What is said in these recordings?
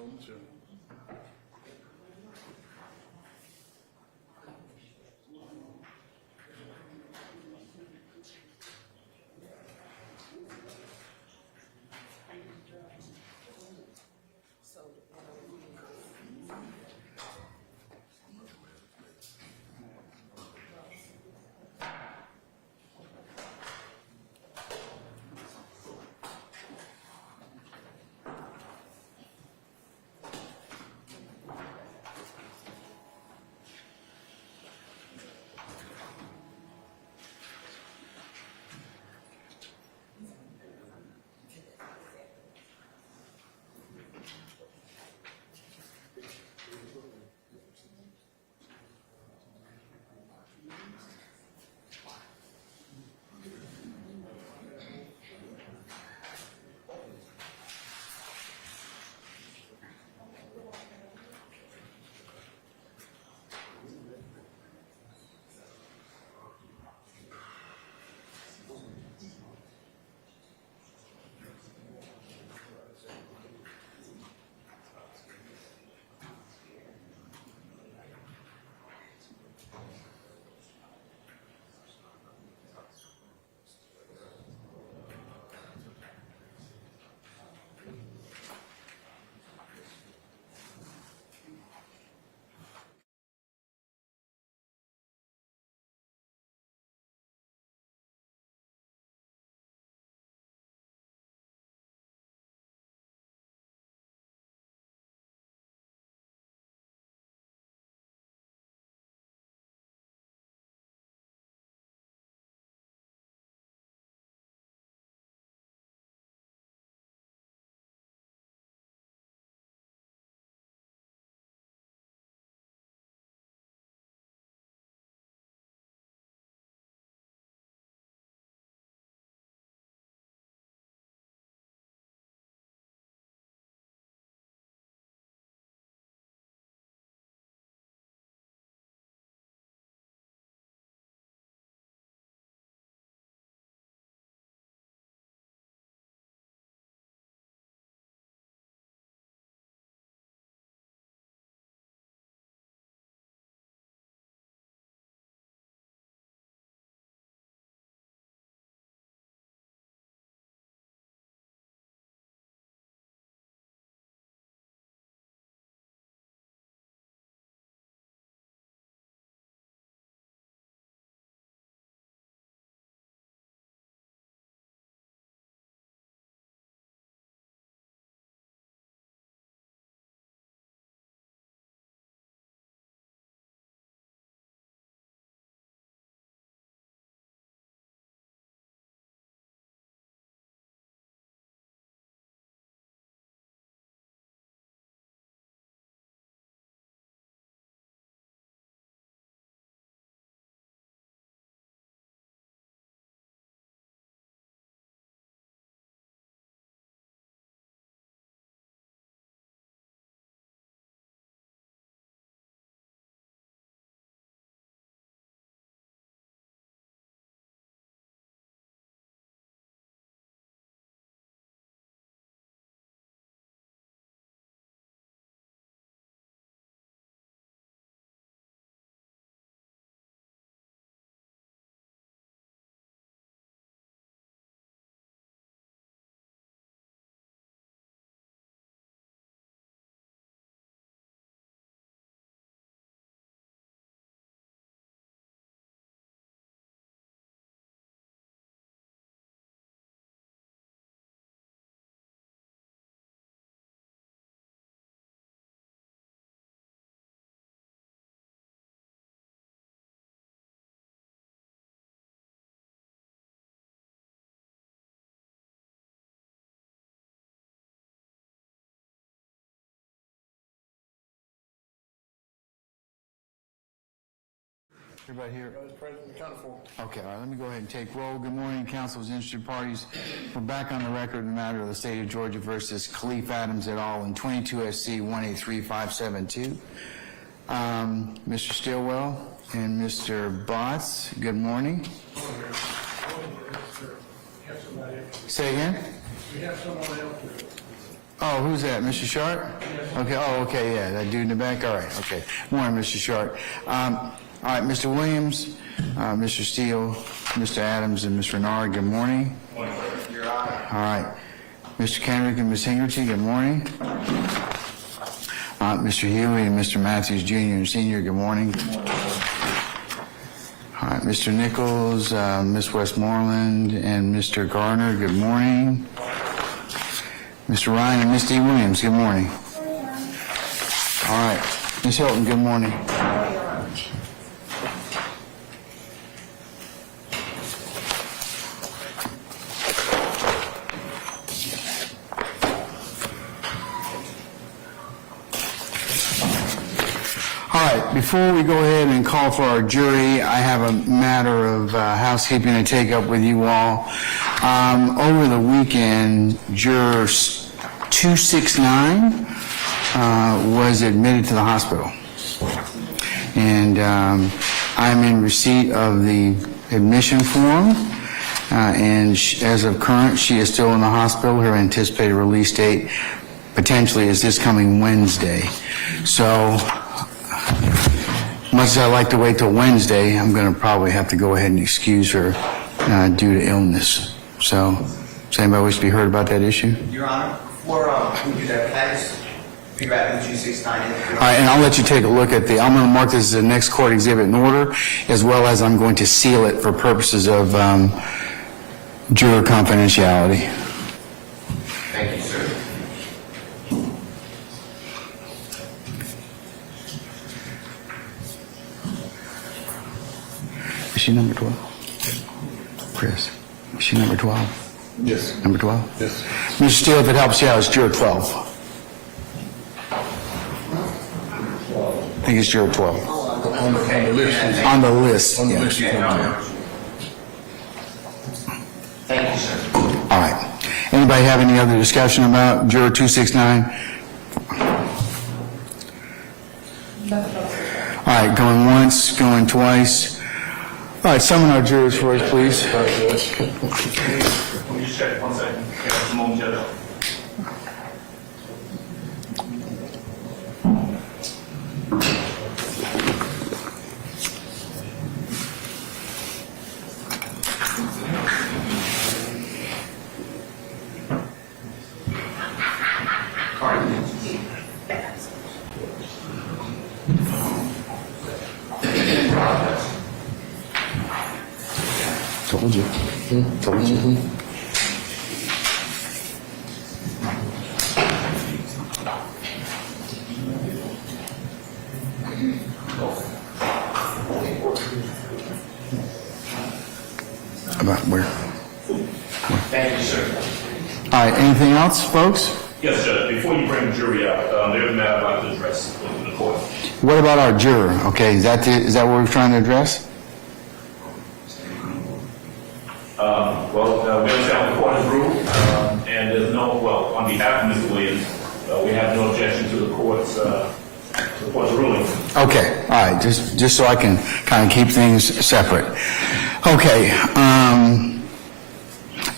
on the agenda. Everybody here? President, count of four. Okay, all right, let me go ahead and take roll. Good morning, council's interested parties. We're back on the record in the matter of the state of Georgia versus Khalif Adams et al. In 22 SC 183572. Mr. Stillwell and Mr. Botts, good morning. Say again? We have someone else. Oh, who's that, Mr. Sharp? Okay, oh, okay, yeah, that dude in the back, all right, okay. Morning, Mr. Sharp. All right, Mr. Williams, Mr. Steele, Mr. Adams, and Ms. Renard, good morning. Good morning, sir. Your Honor. All right. Mr. Kendrick and Ms. Hingerty, good morning. Mr. Healy and Mr. Matthews, Jr. and Sr., good morning. All right, Mr. Nichols, Ms. Westmoreland, and Mr. Gardner, good morning. Mr. Ryan and Ms. D. Williams, good morning. All right, Ms. Hilton, good morning. All right, before we go ahead and call for our jury, I have a matter of housekeeping to take up with you all. Over the weekend, juror 269 was admitted to the hospital. And I'm in receipt of the admission form. And as of current, she is still in the hospital. Her anticipated release date potentially is this coming Wednesday. So, much as I like to wait till Wednesday, I'm going to probably have to go ahead and excuse her due to illness. So, does anybody wish to be heard about that issue? Your Honor, before we do that, can I just figure out who 269 is? All right, and I'll let you take a look at I'm going to mark this as the next court exhibit in order, as well as I'm going to seal it for purposes of juror confidentiality. Thank you, sir. Is she number 12? Chris, is she number 12? Yes. Number 12? Yes. Mr. Steele, if it helps you out, it's juror 12. I think it's juror 12. On the list. On the list, On the yeah. list. Thank you, sir. All right. Anybody have any other discussion about juror 269? All right, going once, going twice. All right, summon our jurors for us, please. Let me just check 1 second. Yeah, just a moment, Judge. Told you. Told you. About where? Thank you, sir. All right, anything else, folks? Yes, Judge. Before you bring the jury out, there's a matter I'd like to address in the court. What about our juror? Okay, is that what we're trying to address? We understand the court has ruled, and there's on behalf of Mr. Williams, we have no objection to the court's ruling. Okay, all right, just so I can kind of keep things separate. Okay,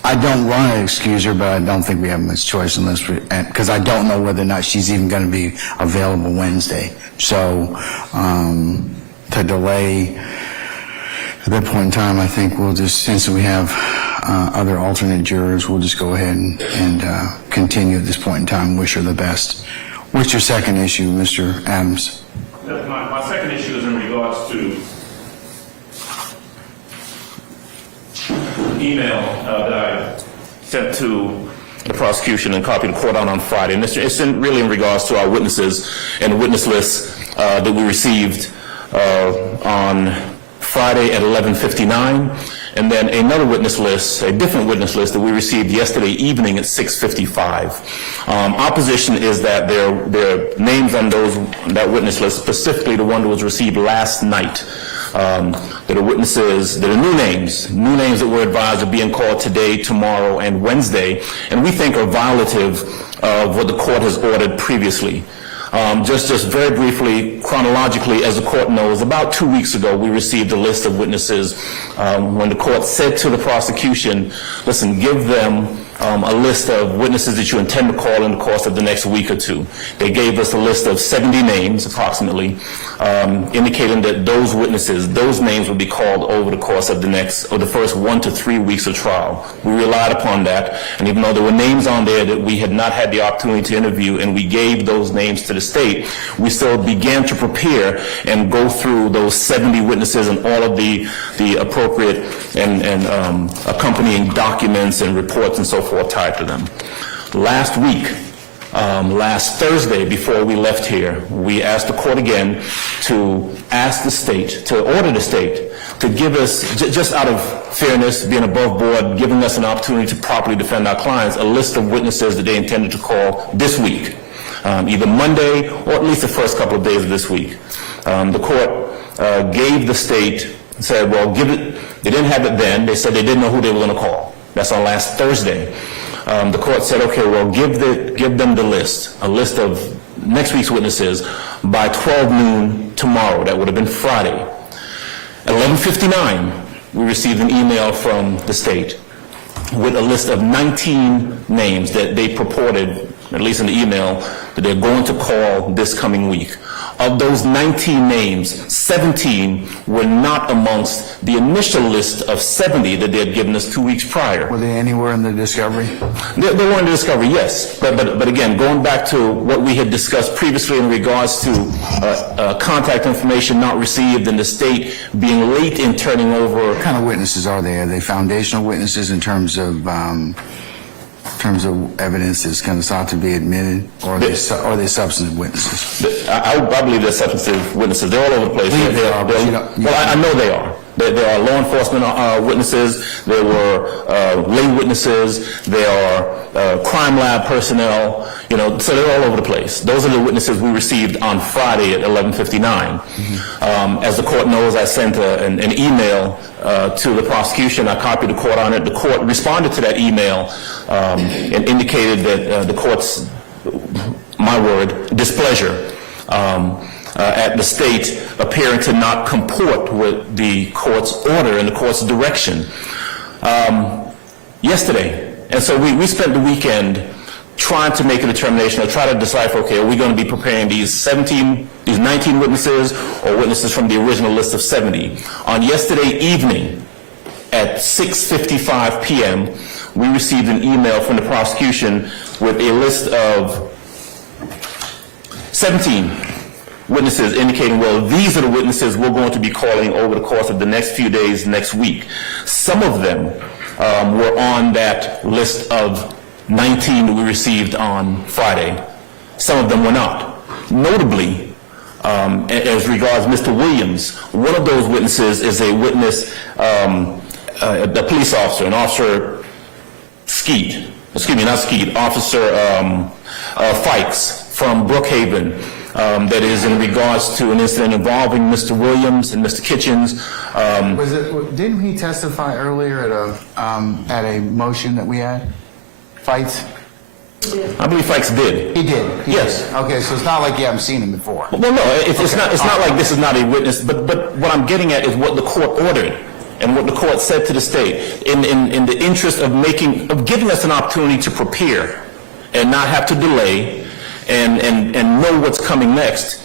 I don't want to excuse her, but I don't think we have much choice unless because I don't know whether or not she's even going to be available Wednesday. So, to delay at that point in time, I think we'll just, since we have other alternate jurors, we'll just go ahead and continue at this point in time. Wish her the best. What's your second issue, Mr. Adams? My second issue is in regards to email that I sent to the prosecution and copied the court on Friday. And it's really in regards to our witnesses and the witness list that we received on Friday at 11:59, and then another witness list, a different witness list that we received yesterday evening at 6:55. Our position is that there are names on that witness list, specifically the one that was received last night. There are witnesses, there are new names that were advised are being called today, tomorrow, and Wednesday, and we think are violative of what the court has ordered previously. Just very briefly, chronologically, as the court knows, about 2 weeks ago, we received a list of witnesses when the court said to the prosecution, listen, give them a list of witnesses that you intend to call in the course of the next week or two. They gave us a list of 70 names, approximately, indicating that those witnesses, those names would be called over the course of the first 1 to 3 weeks of trial. We relied upon that, and even though there were names on there that we had not had the opportunity to interview, and we gave those names to the state, we still began to prepare and go through those 70 witnesses and all of the appropriate and accompanying documents and reports and so forth tied to them. Last week, last Thursday, before we left here, we asked the court again to ask the state, to order the state to give us, just out of fairness, being above board, giving us an opportunity to properly defend our clients, a list of witnesses that they intended to call this week, either Monday or at least the first couple of days of this week. The court gave the state, said, well, give it, they didn't have it then, they said they didn't know who they were going to call. That's on last Thursday. The court said, okay, well, give them the list, a list of next week's witnesses by 12 noon tomorrow. That would have been Friday. At 11:59, we received an email from the state with a list of 19 names that they purported, at least in the email, that they're going to call this coming week. Of those 19 names, 17 were not amongst the initial list of 70 that they had given us 2 weeks prior. Were they anywhere in the discovery? They were in the discovery, yes. But again, going back to what we had discussed previously in regards to contact information not received and the state being late in turning over. What kind of witnesses are they? Are they foundational witnesses in terms of evidence that's kind of sought to be admitted, or are they substantive witnesses? I believe they're substantive witnesses. They're all over the place. Well, I know they are. There are law enforcement witnesses, there were lay witnesses, there are crime lab personnel, so they're all over the place. Those are the witnesses we received on Friday at 11:59. As the court knows, I sent an email to the prosecution. I copied the court on it. The court responded to that email and indicated that the court's, my word, displeasure at the state appearing to not comport with the court's order and the court's direction yesterday. And so we spent the weekend trying to make a determination or try to decipher, okay, are we going to be preparing these 19 witnesses or witnesses from the original list of 70? On yesterday evening at 6:55 p.m., we received an email from the prosecution with a list of 17 witnesses indicating, well, these are the witnesses we're going to be calling over the course of the next few days, next week. Some of them were on that list of 19 that we received on Friday. Some of them were not. Notably, as regards Mr. Williams, one of those witnesses is a witness, a police officer, an officer Skeet, Officer Fikes from Brookhaven, that is in regards to an incident involving Mr. Williams and Mr. Kitchens. Didn't he testify earlier at a motion that we had? Fights? I believe Fikes did. He did? Yes. Okay, so it's not like you haven't seen him before. Well, no, it's not like this is not a witness, but what I'm getting at is what the court ordered and what the court said to the state in the interest of giving us an opportunity to prepare and not have to delay and know what's coming next.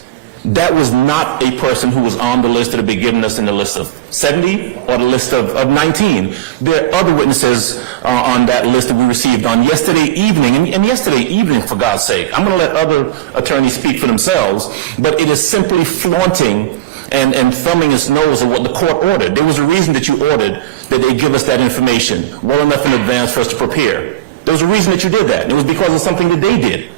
That was not a person who was on the list that had been given us in the list of 70 or the list of 19. There are other witnesses on that list that we received on yesterday evening. And yesterday evening, for God's sake, I'm going to let other attorneys speak for themselves, but it is simply flaunting and thumbing its nose at what the court ordered. There was a reason that you ordered that they give us that information well enough in advance for us to prepare. There was a reason that you did that. And it was because of something that they did.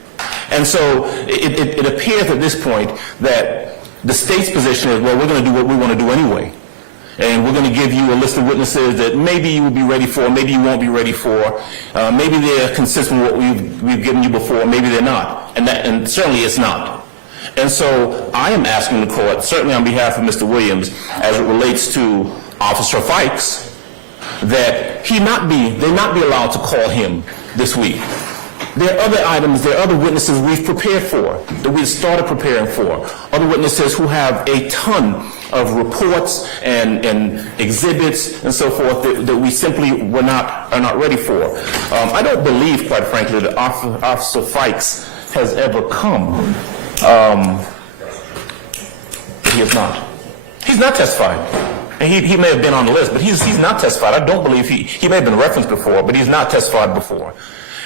And so it appears at this point that the state's position is, well, we're going to do what we want to do anyway. And we're going to give you a list of witnesses that maybe you will be ready for, maybe you won't be ready for. Maybe they're consistent with what we've given you before, maybe they're not. And certainly it's not. And so I am asking the court, certainly on behalf of Mr. Williams, as it relates to Officer Fikes, that they not be allowed to call him this week. There are other items, there are other witnesses we've prepared for, that we've started preparing for. Other witnesses who have a ton of reports and exhibits and so forth that we simply are not ready for. I don't believe, quite frankly, that Officer Fikes has ever come. He has not. He's not testified. And he may have been on the list, but he's not testified. I don't believe he may have been referenced before, but he's not testified before.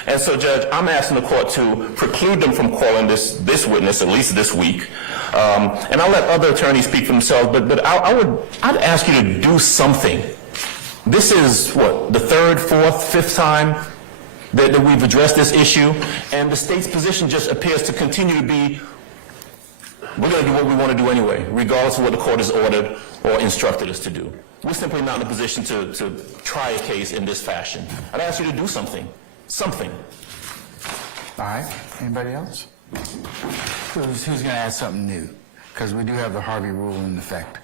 And so, Judge, I'm asking the court to preclude them from calling this witness at least this week. And I'll let other attorneys speak for themselves, but I'd ask you to do something. This is, what, the third, fourth, fifth time that we've addressed this issue, and the state's position just appears to continue to be, we're going to do what we want to do anyway, regardless of what the court has ordered or instructed us to do. We're simply not in a position to try a case in this fashion. I'd ask you to do something. Something. All right, anybody else? Who's going to add something new? Because we do have the Harvey rule in effect.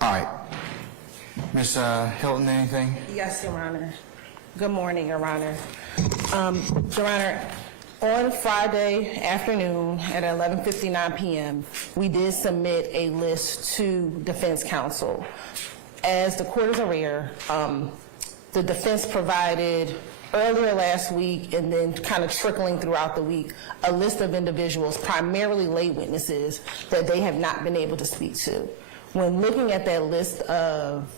All right. Ms. Hilton, anything? Yes, Your Honor. Good morning, Your Honor. Your Honor, on Friday afternoon at 11:59 p.m., we did submit a list to defense counsel. As the court is aware, the defense provided earlier last week and then kind of trickling throughout the week a list of individuals, primarily lay witnesses, that they have not been able to speak to. When looking at that list of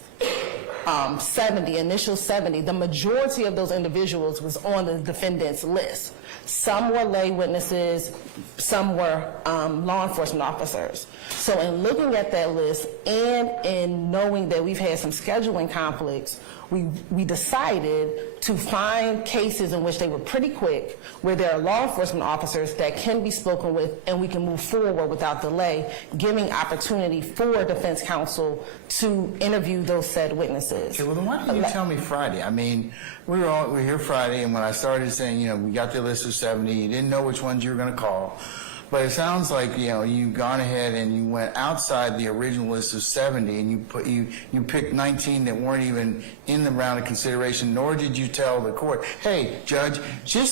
70, initial 70, the majority of those individuals was on the defendant's list. Some were lay witnesses, some were law enforcement officers. So in looking at that list and in knowing that we've had some scheduling conflicts, we decided to find cases in which they were pretty quick, where there are law enforcement officers that can be spoken with and we can move forward without delay, giving opportunity for defense counsel to interview those said witnesses. Okay, well then why didn't you tell me Friday? I mean, we were here Friday, and when I started saying, we got the list of 70, you didn't know which ones you were going to call. But it sounds like, you've gone ahead and you went outside the original list of 70 and you picked 19 that weren't even in the round of consideration, nor did you tell the court, hey, Judge,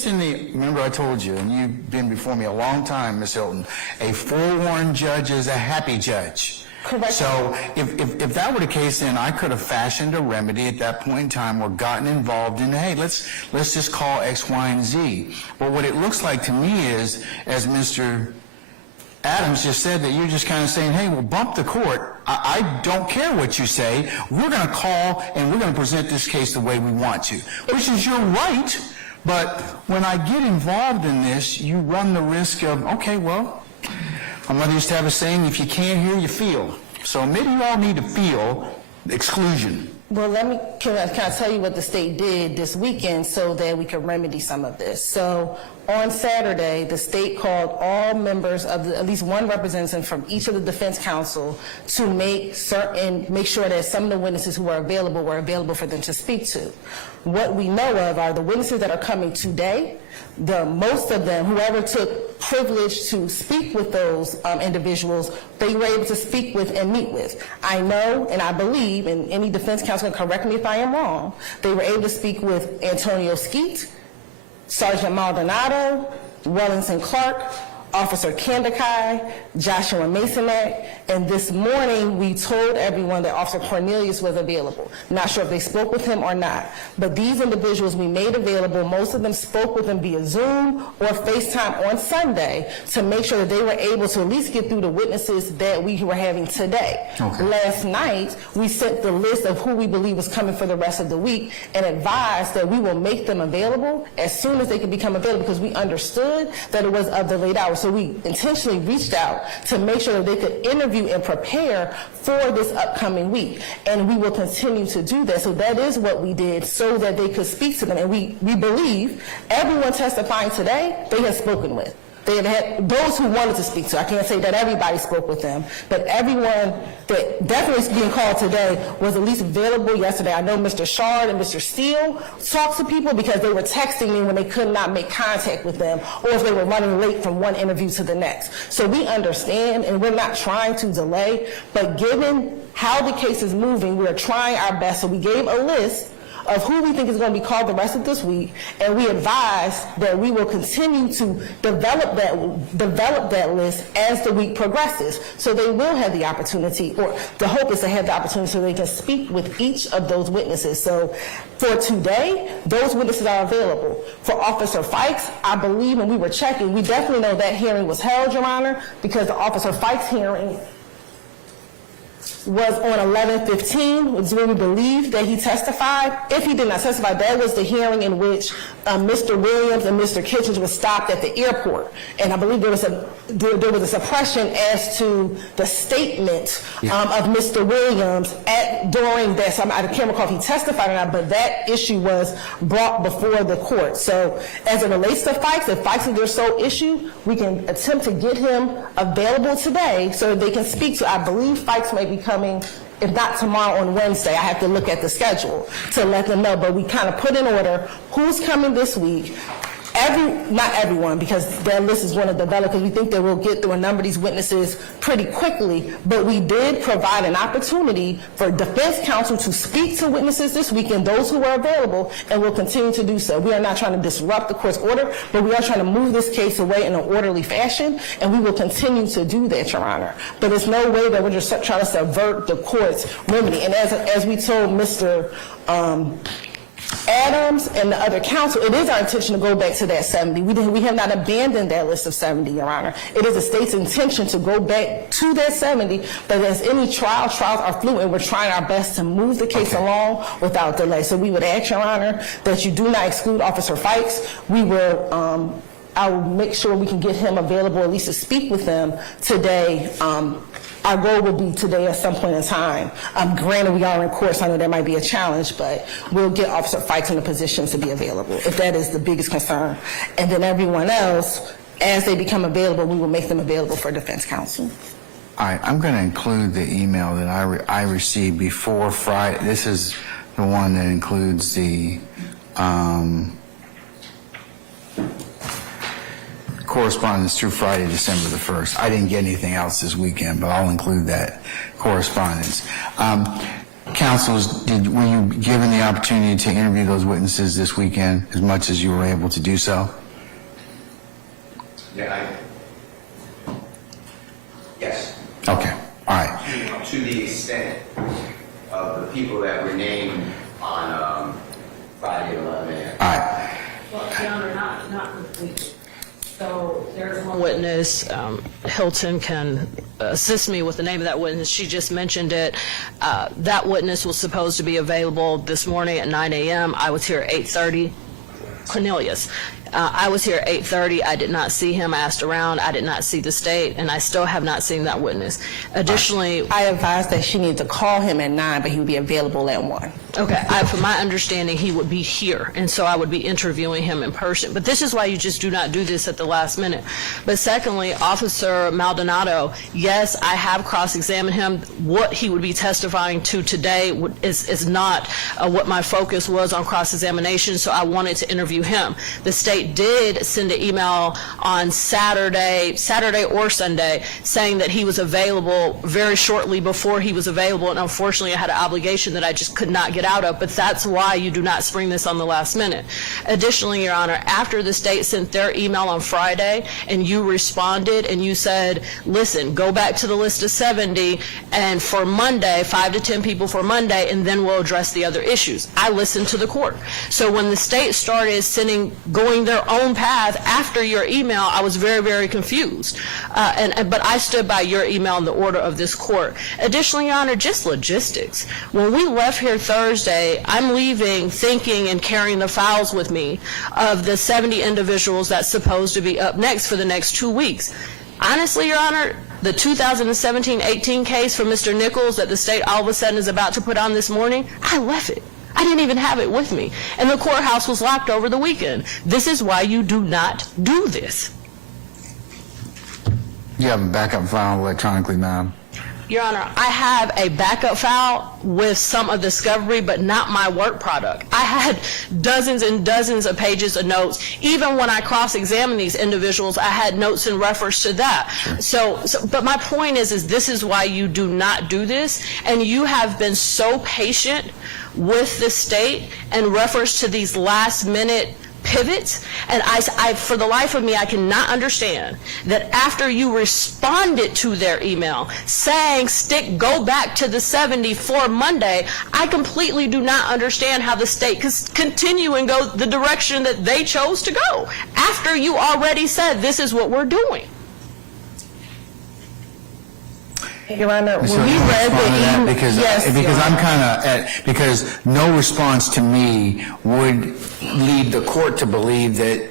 remember I told you, and you've been before me a long time, Ms. Hilton, a forewarned judge is a happy judge. Correct. So if that were the case, then I could have fashioned a remedy at that point in time or gotten involved in, hey, let's just call X, Y, and Z. But what it looks like to me is, as Mr. Adams just said, that you're just kind of saying, hey, well, bump the court. I don't care what you say. We're going to call and we're going to present this case the way we want to, which is your right. But when I get involved in this, you run the risk of, okay, well, my mother used to have a saying, if you can't hear, you feel. So maybe you all need to feel exclusion. Well, can I tell you what the state did this weekend so that we can remedy some of this? So on Saturday, the state called all members of at least one representative from each of the defense counsel to make sure that some of the witnesses who were available for them to speak to. What we know of are the witnesses that are coming today. Most of them, whoever took privilege to speak with those individuals, they were able to speak with and meet with. I know and I believe, and any defense counsel can correct me if I am wrong, they were able to speak with Antonio Skeet, Sergeant Maldonado, Wellington Clark, Officer Kandakai, Joshua Masonek, and this morning we told everyone that Officer Cornelius was available. Not sure if they spoke with him or not, but these individuals we made available, most of them spoke with them via Zoom or FaceTime on Sunday to make sure that they were able to at least get through the witnesses that we were having today. Okay. Last night, we sent the list of who we believe was coming for the rest of the week and advised that we will make them available as soon as they can become available, because we understood that it was of the late hours. So we intentionally reached out to make sure that they could interview and prepare for this upcoming week. And we will continue to do that. So that is what we did so that they could speak to them. And we believe everyone testifying today, they have spoken with. They have had those who wanted to speak to. I can't say that everybody spoke with them, but everyone that definitely is being called today was at least available yesterday. I know Mr. Shard and Mr. Steele talked to people because they were texting me when they could not make contact with them or if they were running late from one interview to the next. So we understand, and we're not trying to delay, but given how the case is moving. We're trying our best. So we gave a list of who we think is going to be called the rest of this week, and we advise that we will continue to develop that list as the week progresses. So they will have the opportunity, or the hope is to have the opportunity so they can speak with each of those witnesses. So for today, those witnesses are available. For Officer Fikes, I believe when we were checking, we definitely know that hearing was held, Your Honor, because the Officer Fikes hearing was on 11/15, was when we believe that he testified. If he did not testify, that was the hearing in which Mr. Williams and Mr. Kitchens were stopped at the airport. And I believe there was a suppression as to the statement of Mr. Williams during that. So I can't recall if he testified or not, but that issue was brought before the court. So as it relates to Fikes, if Fikes is their sole issue, we can attempt to get him available today so they can speak to. I believe Fikes may be coming, if not tomorrow, on Wednesday. I have to look at the schedule to let them know, but we kind of put in order who's coming this week. Not everyone, because that list is going to develop, because we think that we'll get through a number of these witnesses pretty quickly, but we did provide an opportunity for defense counsel to speak to witnesses this weekend, those who are available, and will continue to do so. We are not trying to disrupt the court's order, but we are trying to move this case away in an orderly fashion, and we will continue to do that, Your Honor. But there's no way that we're just trying to subvert the court's remedy. And as we told Mr. Adams and the other counsel, it is our intention to go back to that 70. We have not abandoned that list of 70, Your Honor. It is the state's intention to go back to that 70, but as any trials are fluid, and we're trying our best to move the case along without delay. So we would ask, Your Honor, that you do not exclude Officer Fikes. I will make sure we can get him available at least to speak with them today. Our goal will be today at some point in time. Granted, we are in court, so I know that might be a challenge, but we'll get Officer Fikes in a position to be available, if that is the biggest concern. And then everyone else, as they become available, we will make them available for defense counsel. All right, I'm going to include the email that I received before Friday. This is the one that includes the correspondence through Friday, December the 1st. I didn't get anything else this weekend, but I'll include that correspondence. Counsels, were you given the opportunity to interview those witnesses this weekend as much as you were able to do so? Yeah, yes. Okay, all right. To the extent of the people that were named on Friday at 11 a.m. All right. Well, Your Honor, not completely. So there's one witness, Hilton can assist me with the name of that witness. She just mentioned it. That witness was supposed to be available this morning at 9 a.m. I was here at 8:30. Cornelius. I was here at 8:30. I did not see him. I asked around. I did not see the state, and I still have not seen that witness. Additionally, I advised that she needed to call him at 9, but he would be available at 1. okay, from my understanding, he would be here, and so I would be interviewing him in person. But this is why you just do not do this at the last minute. But secondly, Officer Maldonado, yes, I have cross-examined him. What he would be testifying to today is not what my focus was on cross-examination, so I wanted to interview him. The state did send an email on Saturday or Sunday, saying that he was available very shortly before he was available, and unfortunately I had an obligation that I just could not get out of, but that's why you do not spring this on the last minute. Additionally, Your Honor, after the state sent their email on Friday and you responded and you said, listen, go back to the list of 70 and for Monday, 5 to 10 people for Monday, and then we'll address the other issues. I listened to the court. So when the state started going their own path after your email, I was very, very confused. But I stood by your email in the order of this court. Additionally, Your Honor, just logistics. When we left here Thursday, I'm leaving thinking and carrying the files with me of the 70 individuals that's supposed to be up next for the next 2 weeks. Honestly, Your Honor, the 2017-18 case for Mr. Nichols that the state all of a sudden is about to put on this morning, I left it. I didn't even have it with me. And the courthouse was locked over the weekend. This is why you do not do this. You have a backup file electronically, ma'am? Your Honor, I have a backup file with some of discovery, but not my work product. I had dozens and dozens of pages of notes. Even when I cross-examined these individuals, I had notes in reference to that. So, but my point is this is why you do not do this, and you have been so patient with the state in reference to these last-minute pivots, and I, for the life of me, I cannot understand that after you responded to their email saying go back to the 70 for Monday, I completely do not understand how the state could continue and go the direction that they chose to go after you already said this is what we're doing. Your Honor, when So we can I read respond to the that? email, Because yes, Your I'm Honor. kind of because no response to me would lead the court to believe that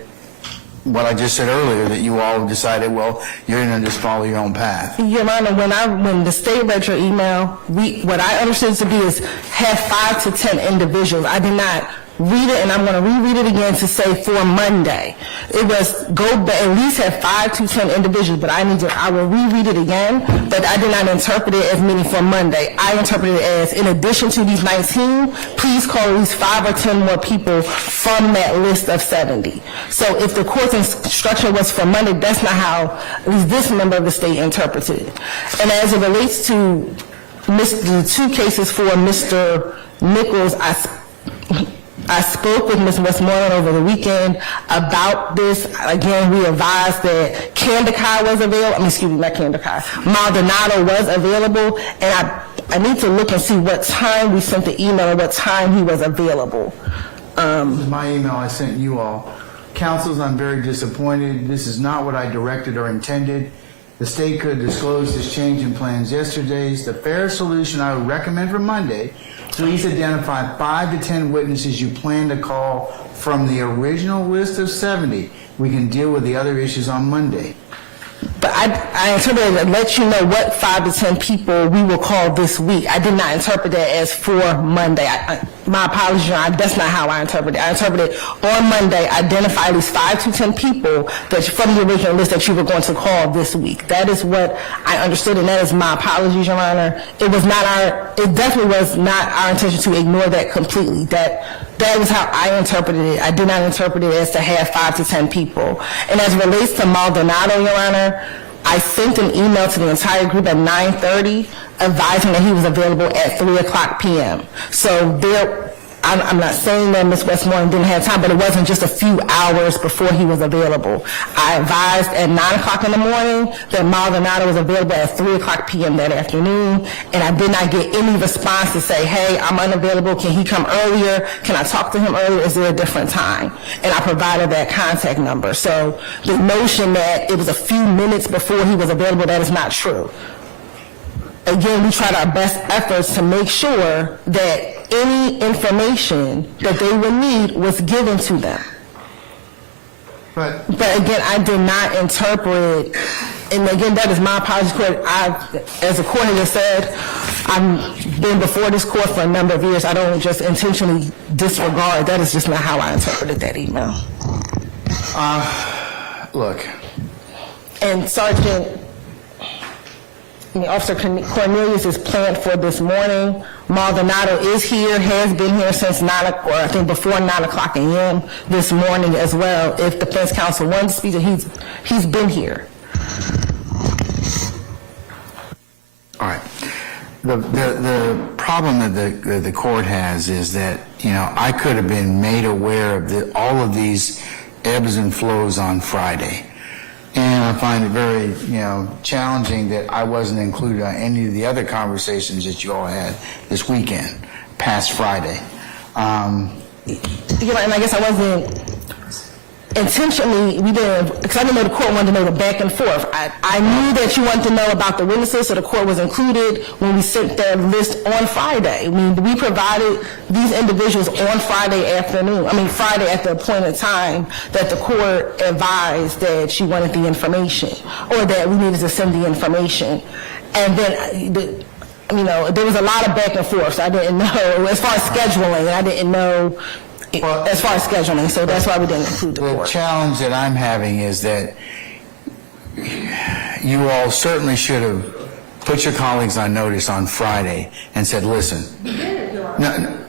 what I just said earlier, that you all decided, well, you're going to just follow your own path. Your Honor, when the state read your email, what I understood to be is have 5 to 10 individuals. I did not read it, and I'm going to reread it again to say for Monday. It was go back, at least have 5 to 10 individuals, but I will reread it again, but I did not interpret it as meaning for Monday. I interpreted it as, in addition to these 19, please call at least 5 or 10 more people from that list of 70. So if the court's instruction was for Monday, that's not how at least this member of the state interpreted it. And as it relates to the 2 cases for Mr. Nichols, I spoke with Ms. Westmoreland over the weekend about this. Again, we advised that Kandakai was available. Not Kandakai. Maldonado was available, and I need to look and see what time we sent the email and what time he was available. This is my email I sent you all. Counsels, I'm very disappointed. This is not what I directed or intended. The state could disclose this change in plans yesterday. The fair solution I would recommend for Monday, please identify 5 to 10 witnesses you plan to call from the original list of 70. We can deal with the other issues on Monday. But I interpreted it, let you know what 5 to 10 people we will call this week. I did not interpret that as for Monday. My apologies, Your Honor, that's not how I interpreted it. I interpreted on Monday, identify at least 5 to 10 people that from the original list that you were going to call this week. That is what I understood, and that is my apologies, Your Honor. It definitely was not our intention to ignore that completely. That was how I interpreted it. I did not interpret it as to have 5 to 10 people. And as it relates to Maldonado, Your Honor, I sent an email to the entire group at 9:30 advising that he was available at 3 o'clock p.m. So I'm not saying that Ms. Westmoreland didn't have time, but it wasn't just a few hours before he was available. I advised at 9 o'clock in the morning that Maldonado was available at 3 o'clock p.m. that afternoon, and I did not get any response to say, hey, I'm unavailable, can he come earlier? Can I talk to him earlier? Is there a different time? And I provided that contact number. So the notion that it was a few minutes before he was available, that is not true. Again, we tried our best efforts to make sure that any information that they would need was given to them. But again, I did not interpret, and again, that is my apologies, court. As the court has said, I've been before this court for a number of years. I don't just intentionally disregard. That is just not how I interpreted that email. look, And Officer Cornelius is planned for this morning. Maldonado is here, has been here since 9 o'clock, or I think before 9 o'clock a.m. this morning as well. If the defense counsel wants to speak, he's been here. all right. The problem that the court has is that, I could have been made aware of all of these ebbs and flows on Friday. And I find it very, challenging that I wasn't included on any of the other conversations that you all had this weekend, past Friday. And I guess I wasn't intentionally, because I didn't know the court wanted to know the back and forth. I knew that you wanted to know about the witnesses, so the court was included when we sent their list on Friday. We provided these individuals on Friday at the appointed time that the court advised that she wanted the information, or that we needed to send the information. And then, there was a lot of back and forth, so I didn't know, as far as scheduling, I didn't know, as far as scheduling, so that's why we didn't include the court. The challenge that I'm having is that you all certainly should have put your colleagues on notice on Friday and said, listen, no,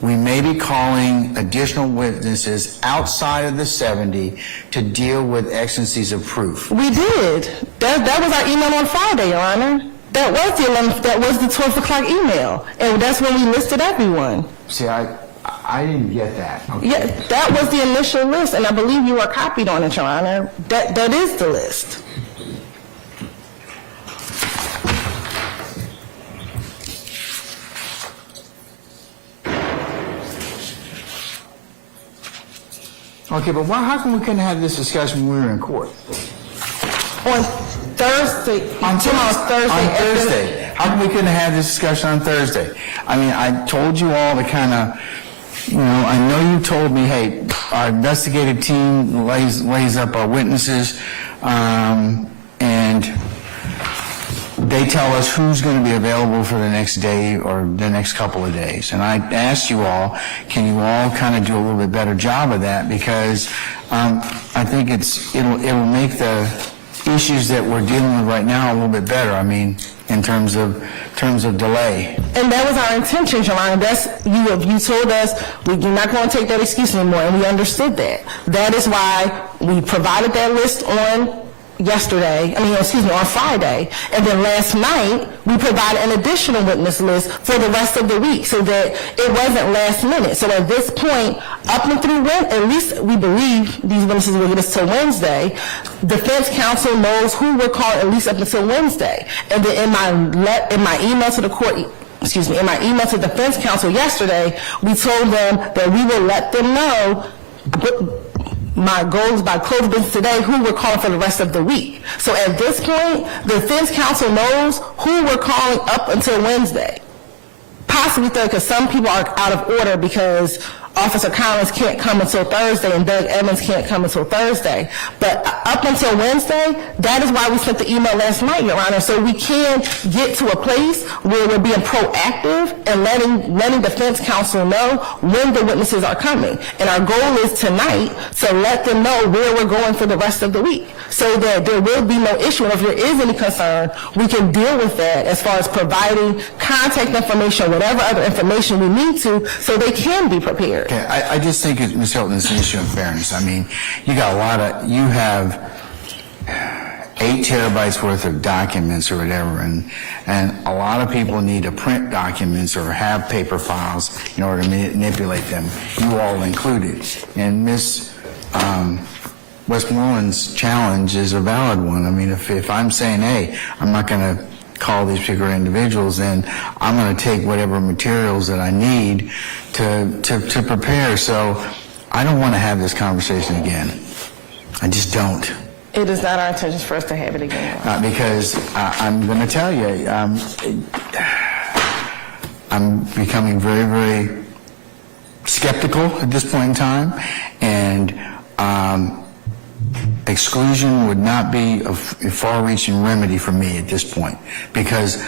we may be calling additional witnesses outside of the 70 to deal with exigencies of proof. We did. That was our email on Friday, Your Honor. That was the 12 o'clock email, and that's when we listed everyone. See, I didn't get that. Okay. Yeah, that was the initial list, and I believe you were copied on it, Your Honor. That is the list. Okay, but how come we couldn't have this discussion when we were in court? On Thursday. On Thursday. Thursday. How come we couldn't have this discussion on Thursday? I mean, I told you all to kind of, I know you told me, hey, our investigative team lays up our witnesses, and they tell us who's going to be available for the next day or the next couple of days. And I asked you all, can you all kind of do a little bit better job of that? Because I think it'll make the issues that we're dealing with right now a little bit better. I mean, in terms of delay. And that was our intention, Your Honor. You told us we're not going to take that excuse anymore, and we understood that. That is why we provided that list on on Friday, and then last night we provided an additional witness list for the rest of the week so that it wasn't last minute. So at this point, up and through at least we believe these witnesses will get us till Wednesday. Defense counsel knows who we're calling at least up until Wednesday. And then in my email to the court, in my email to defense counsel yesterday, we told them that we will let them know. My goal is by close of business today who we're calling for the rest of the week. So at this point, the defense counsel knows who we're calling up until Wednesday. Possibly because some people are out of order because Officer Collins can't come until Thursday and Doug Evans can't come until Thursday. But up until Wednesday, that is why we sent the email last night, Your Honor, so we can get to a place where we're being proactive and letting defense counsel know when the witnesses are coming. And our goal is tonight to let them know where we're going for the rest of the week so that there will be no issue. And if there is any concern, we can deal with that as far as providing contact information, whatever other information we need to, so they can be prepared. Okay, I just think, Ms. Hilton, it's an issue of fairness. I mean, you have 8 terabytes worth of documents or whatever, and a lot of people need to print documents or have paper files in order to manipulate them, you all included. And Ms. Westmoreland's challenge is a valid one. I mean, if I'm saying, hey, I'm not going to call these particular individuals, then I'm going to take whatever materials that I need to prepare. So I don't want to have this conversation again. I just don't. It is not our intention for us to have it again. Because I'm going to tell you, I'm becoming very, very skeptical at this point in time, and exclusion would not be a far-reaching remedy for me at this point, because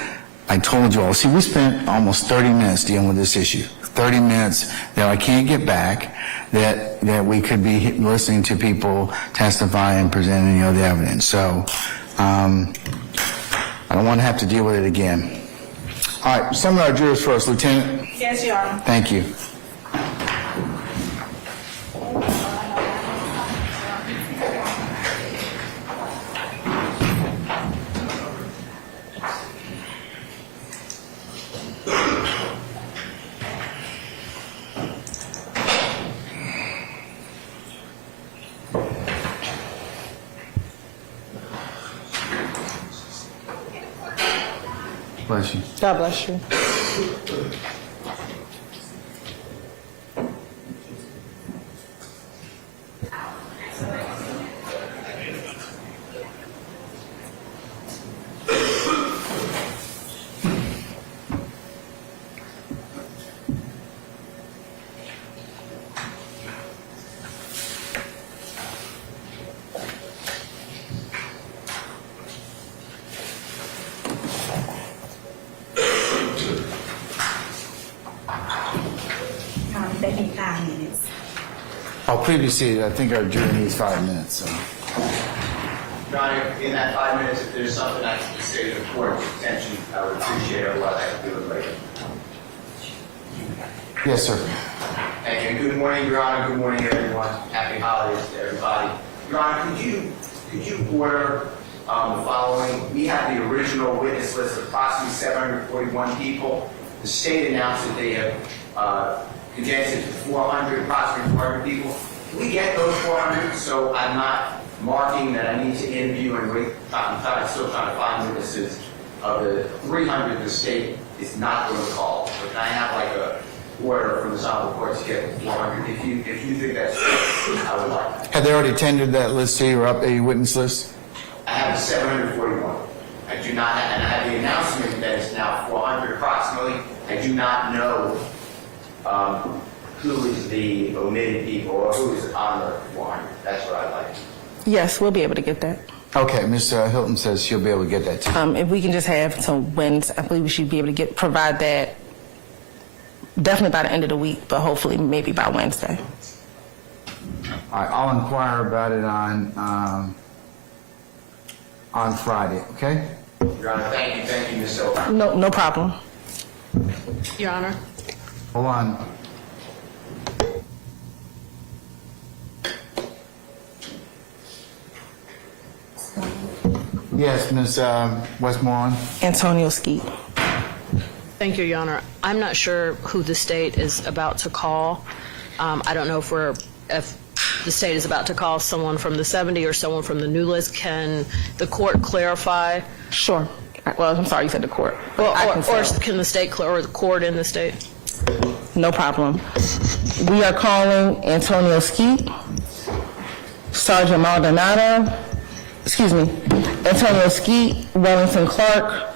I told you all, see, we spent almost 30 minutes dealing with this issue. 30 minutes that I can't get back, that we could be listening to people testify and presenting the evidence. So I don't want to have to deal with it again. All right, some of our jurors first. Lieutenant? Yes, Your Honor. Thank you. Bless you. God bless you. They need 5 minutes. Previously, I think our jury needs 5 minutes. So. Your Honor, in that 5 minutes, if there's something I can say to the court's attention, I would appreciate it, otherwise I can do it later. Yes, sir. Thank you. Good morning, Your Honor. Good morning, everyone. Happy holidays to everybody. Your Honor, could you order the following? We have the original witness list of approximately 741 people. The state announced that they have condensed it to 400, approximately 400 people. Can we get those 400 so I'm not marking that I need to interview and wait? I'm still trying to find witnesses. Of the 300 the state is not going to call. So can I have like a order from the Honorable Court to get 400? If you think that's true, I would like that. Have they already tendered that list to you or updated witness list? I have 741. I do not, and I have the announcement that it's now 400 approximately. I do not know who is the omitted people or who is on the 400. That's what I'd like. Yes, we'll be able to get that. Okay, Ms. Hilton says she'll be able to get that to you. If we can just have some Wednesday, I believe we should be able to provide that definitely by the end of the week, but hopefully maybe by Wednesday. All right, I'll inquire about it on Friday, okay? Your Honor, thank you, Ms. O'Connor. No problem. Your Honor. Hold on. Yes, Ms. Westmoreland. Antonio Skeet. Thank you, Your Honor. I'm not sure who the state is about to call. I don't know if the state is about to call someone from the 70 or someone from the new list. Can the court clarify? Sure. Well, I'm sorry, you said the court. Well, I or can the state or the court in the state? No problem. We are calling Antonio Skeet, Sergeant Maldonado, Antonio Skeet, Wellington Clark,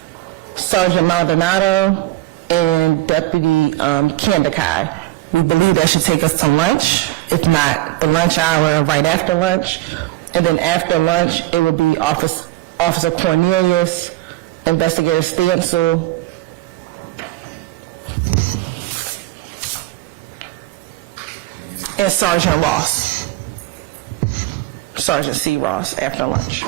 Sergeant Maldonado, and Deputy Kandakai. We believe that should take us to lunch, if not the lunch hour, right after lunch. And then after lunch, it would be Officer Cornelius, Investigator Stancil, and Sergeant Ross. Sergeant C. Ross after lunch.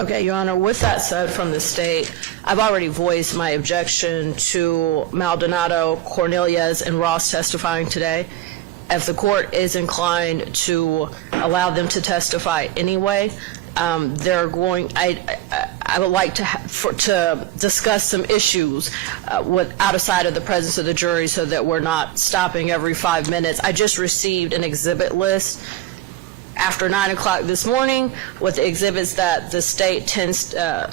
Okay, Your Honor, with that said from the state, I've already voiced my objection to Maldonado, Cornelius, and Ross testifying today. If the court is inclined to allow them to testify anyway, I would like to discuss some issues out of sight of the presence of the jury so that we're not stopping every 5 minutes. I just received an exhibit list after 9 o'clock this morning with the exhibits that the state tends to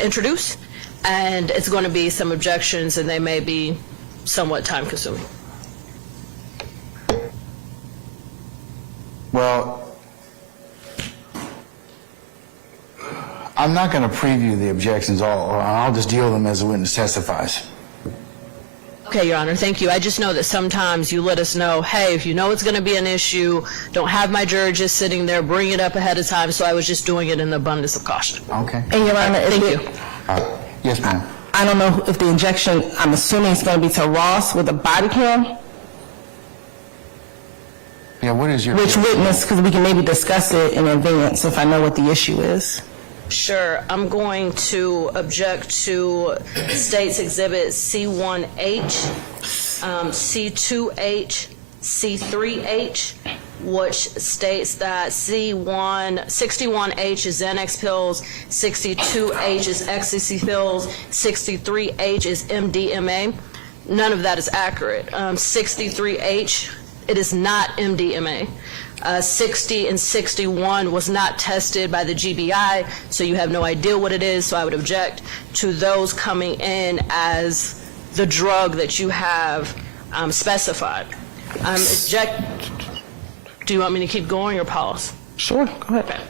introduce, and it's going to be some objections and they may be somewhat time consuming. Well, I'm not going to preview the objections I'll just deal with them as the witness testifies. Okay, Your Honor, thank you. I just know that sometimes you let us know, hey, if you know it's going to be an issue, don't have my juror just sitting there, bring it up ahead of time, so I was just doing it in the abundance of caution. Okay. And Your Honor, Thank you. Yes, ma'am. I don't know if the injection, I'm assuming it's going to be to Ross with a body cam. Yeah, what is your... Which witness, because we can maybe discuss it in advance if I know what the issue is. Sure. I'm going to object to State's Exhibit C1H, C2H, C3H, which states that 61H is Xanax pills, 62H is ecstasy pills, 63H is MDMA. None of that is accurate. 63H, it is not MDMA. 60 and 61 was not tested by the GBI, so you have no idea what it is, so I would object to those coming in as the drug that you have specified. Do you want me to keep going or pause? Sure, go ahead. Okay.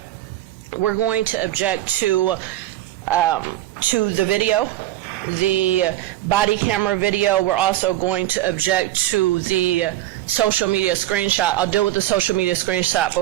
We're going to object to the video, the body camera video. We're also going to object to the social media screenshot. I'll deal with the social media screenshot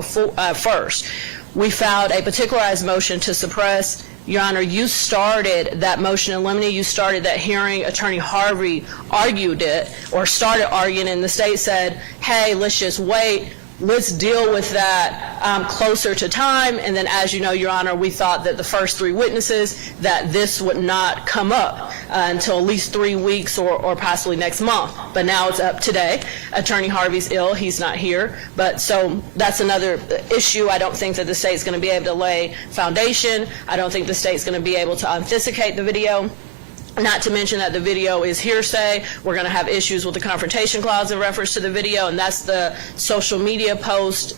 first. We filed a particularized motion to suppress. Your Honor, you started that motion in limine. You started that hearing. Attorney Harvey argued it or started arguing, and the state said, hey, let's just wait. let's deal with that closer to time. And then, as you know, Your Honor, we thought that the first 3 witnesses, that this would not come up until at least 3 weeks or possibly next month. But now it's up today. Attorney Harvey's ill. He's not here. But so that's another issue. I don't think that the state's going to be able to lay foundation. I don't think the state's going to be able to authenticate the video. Not to mention that the video is hearsay. We're going to have issues with the confrontation clause in reference to the video, and that's the social media post,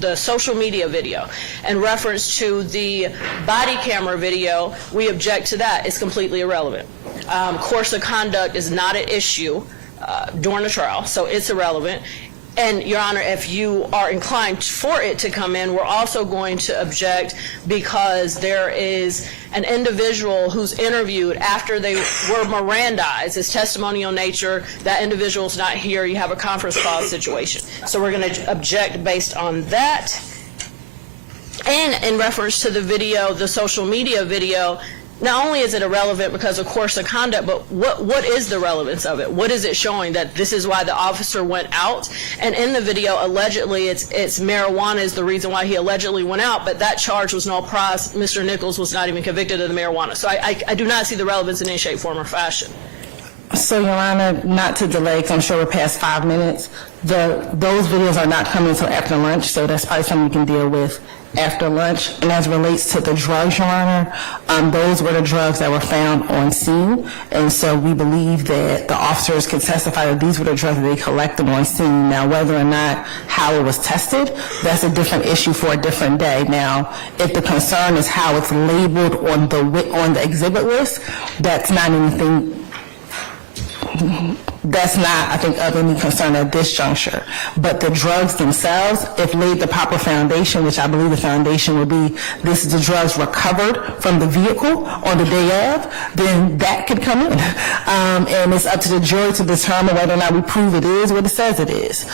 the social media video. In reference to the body camera video, we object to that. It's completely irrelevant. Course of conduct is not an issue during the trial, so it's irrelevant. And, Your Honor, if you are inclined for it to come in, we're also going to object because there is an individual who's interviewed after they were Mirandized. It's testimonial nature. That individual's not here. You have a conference clause situation. So we're going to object based on that. And in reference to the video, the social media video, not only is it irrelevant because of course of conduct, but what is the relevance of it? What is it showing? That this is why the officer went out? And in the video, allegedly, it's marijuana is the reason why he allegedly went out, but that charge was no pros. Mr. Nichols was not even convicted of the marijuana. So I do not see the relevance in any shape, form, or fashion. So, Your Honor, not to delay, because I'm sure we're past 5 minutes, those videos are not coming until after lunch, so that's probably something we can deal with after lunch. And as relates to the drugs, Your Honor, those were the drugs that were found on scene, and so we believe that the officers can testify that these were the drugs that they collected on scene. Now, whether or not how it was tested, that's a different issue for a different day. Now, if the concern is how it's labeled on the exhibit list, that's not anything. That's not, I think, of any concern at this juncture. But the drugs themselves, if laid the proper foundation, which I believe the foundation would be, this is the drugs recovered from the vehicle on the day of, then that could come in. And it's up to the jury to determine whether or not we prove it is what it says it is.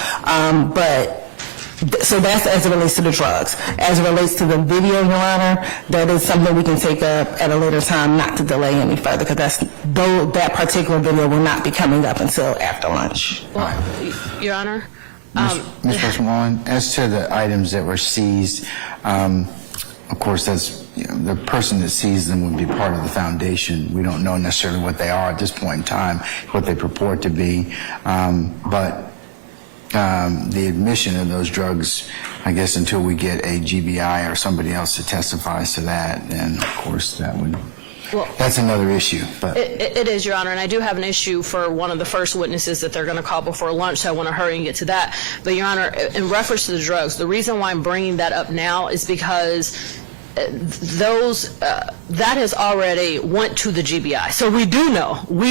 So that's as it relates to the drugs. As it relates to the video, Your Honor, that is something we can take up at a later time, not to delay any further, because that particular video will not be coming up until after lunch. Well, Your Honor? Ms. Westmoreland, as to the items that were seized, of course, that's, the person that seized them would be part of the foundation. We don't know necessarily what they are at this point in time, what they purport to be, but the admission of those drugs, I guess until we get a GBI or somebody else that testifies to that, then of course that would, that's another issue. But It is, Your Honor, and I do have an issue for one of the first witnesses that they're going to call before lunch, so I want to hurry and get to that. But, Your Honor, in reference to the drugs, the reason why I'm bringing that up now is because that has already went to the GBI. So we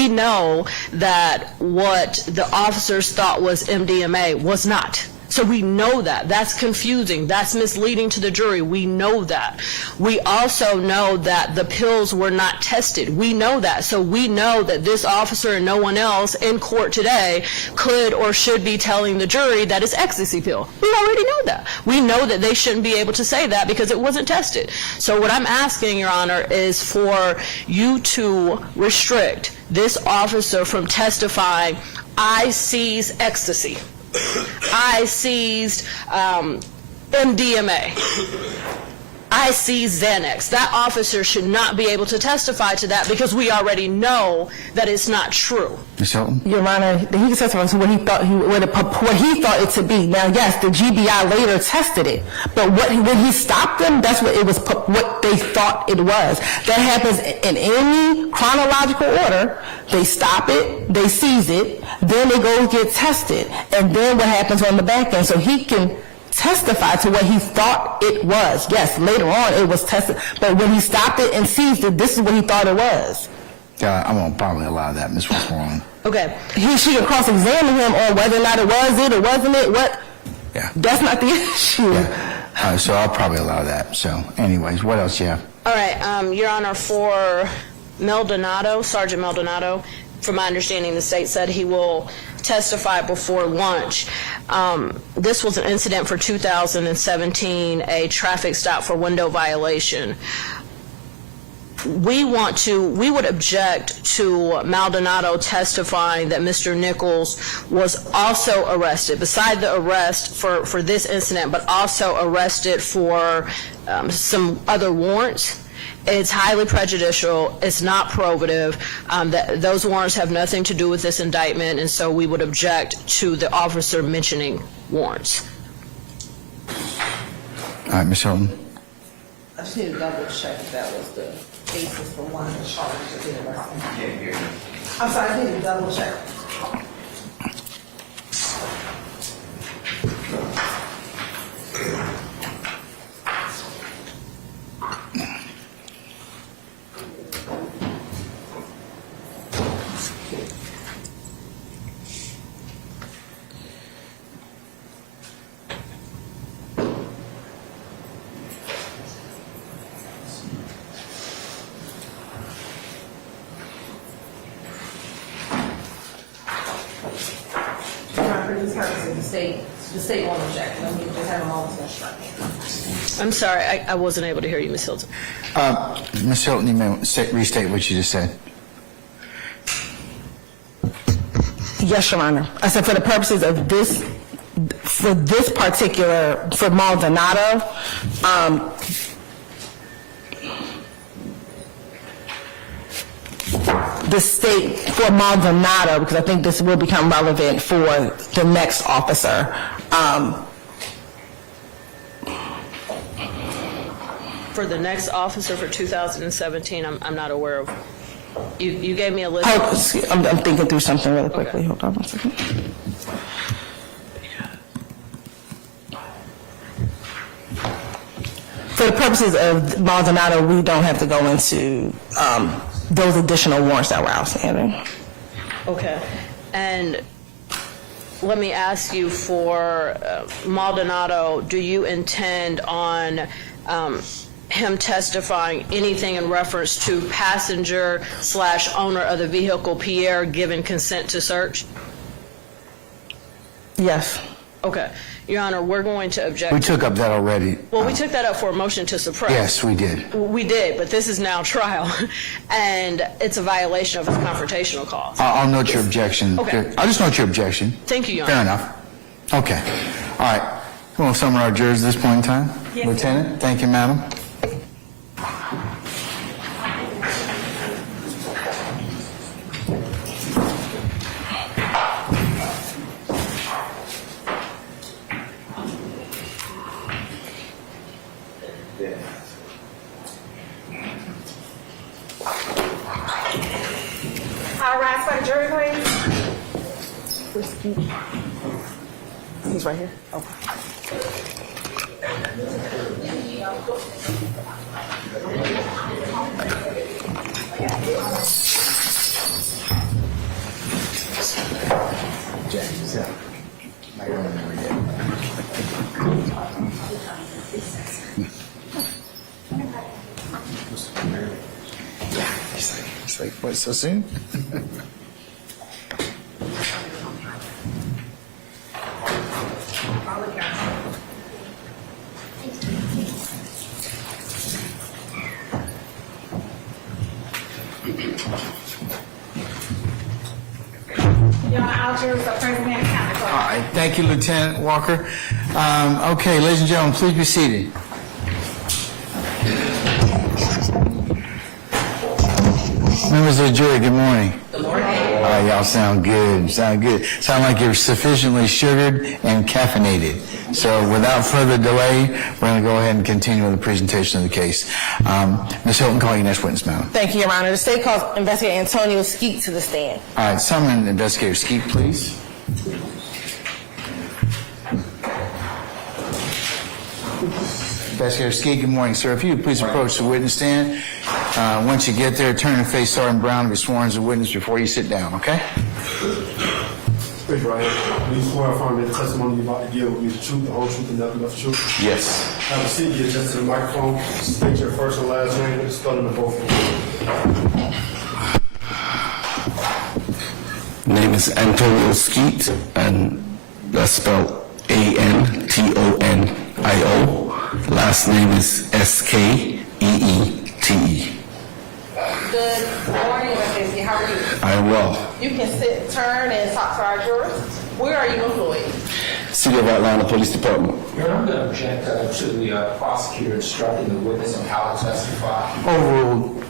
know that what the officers thought was MDMA was not. So we know that. That's confusing. That's misleading to the jury. We know that. We also know that the pills were not tested. We know that. So we know that this officer and no one else in court today could or should be telling the jury that it's ecstasy pill. We already know that. We know that they shouldn't be able to say that because it wasn't tested. So what I'm asking, Your Honor, is for you to restrict this officer from testifying, I seized ecstasy. I seized MDMA. I seized Xanax. That officer should not be able to testify to that because we already know that it's not true. Ms. Hilton? Your Honor, he can testify to what he thought it to be. Now, yes, the GBI later tested it, but when he stopped them, that's what it was. What they thought it was. That happens in any chronological order. They stop it, they seize it, then they go get tested, and then what happens on the back end? So he can testify to what he thought it was. Yes, later on it was tested, but when he stopped it and seized it, this is what he thought it was. I won't probably allow that, Ms. Westmoreland. Okay. She can cross-examine him on whether or not it was it or wasn't it. What? Yeah. That's not the issue. Yeah. So I'll probably allow that. So anyways, what else you have? All right, Your Honor, for Maldonado, Sergeant Maldonado, from my understanding, the state said he will testify before lunch. This was an incident for 2017, a traffic stop for window violation. we would object to Maldonado testifying that Mr. Nichols was also arrested, beside the arrest for this incident, but also arrested for some other warrants. It's highly prejudicial. It's not probative. Those warrants have nothing to do with this indictment, and so we would object to the officer mentioning warrants. All right, Ms. Hilton. I just need to double check if that was the basis for one of the charges of being arrested. I'm sorry, I need to double check. The state won't object. Let me just have a moment's instruction. I'm sorry, I wasn't able to hear you, Ms. Hilton. Ms. Hilton, you may restate what you just said. Yes, Your Honor. I said for the purposes of this, for Maldonado, the state, for Maldonado, because I think this will become relevant for the next officer. For the next officer for 2017, I'm not aware of. You gave me a list. I'm thinking through something really quickly. Hold on one second. For the purposes of Maldonado, we don't have to go into those additional warrants that were outstanding. Okay. And let me ask you, for Maldonado, do you intend on him testifying anything in reference to passenger/owner of the vehicle, Pierre, given consent to search? Yes. Okay. Your Honor, we're going to object. We took up that already. Well, we took that up for a motion to suppress. Yes, we did. We did, but this is now trial, and it's a violation of his confrontational clause. I'll note your objection. Okay. I'll just note your objection. Thank you, Your Fair Honor. enough. Okay. All right. We'll summon our jurors at this point in time. Yes. Lieutenant, thank you, madam. All rise for the jury, please. He's right here. Okay. It's like, what, so soon? Your Honor, all jurors are present and accounted for. All right, thank you, Lieutenant Walker. Okay, ladies and gentlemen, please be seated. Members of the jury, good morning. Good morning. All right, y'all sound good, sound good. Sound like you're sufficiently sugared and caffeinated. So without further delay, we're going to go ahead and continue with the presentation of the case. Ms. Hilton, call your next witness, madam. Thank you, Your Honor. The state calls Investigator Antonio Skeet to the stand. All right, summon Investigator Skeet, please. Investigator Skeet, good morning, sir. If you would please approach the witness stand. Once you get there, turn and face Sergeant Brown to be sworn as a witness before you sit down, okay? Raise your right hand. Please swear or affirm that the testimony you're about to give will be the truth, the whole truth, and nothing but the truth. Yes. Have a seat, get adjusted to the microphone. State your first and last name with the spelling of both. Name is Antonio Skeet, and that's spelled Antonio. Last name is Skeete. Good morning, Mackenzie. How are you? I am well. You can sit, turn, and talk to our jurors. Where are you employed? City of Atlanta Police Department. Your Honor, I'm going to object to the prosecutor instructing the witness on how to testify. Overruled.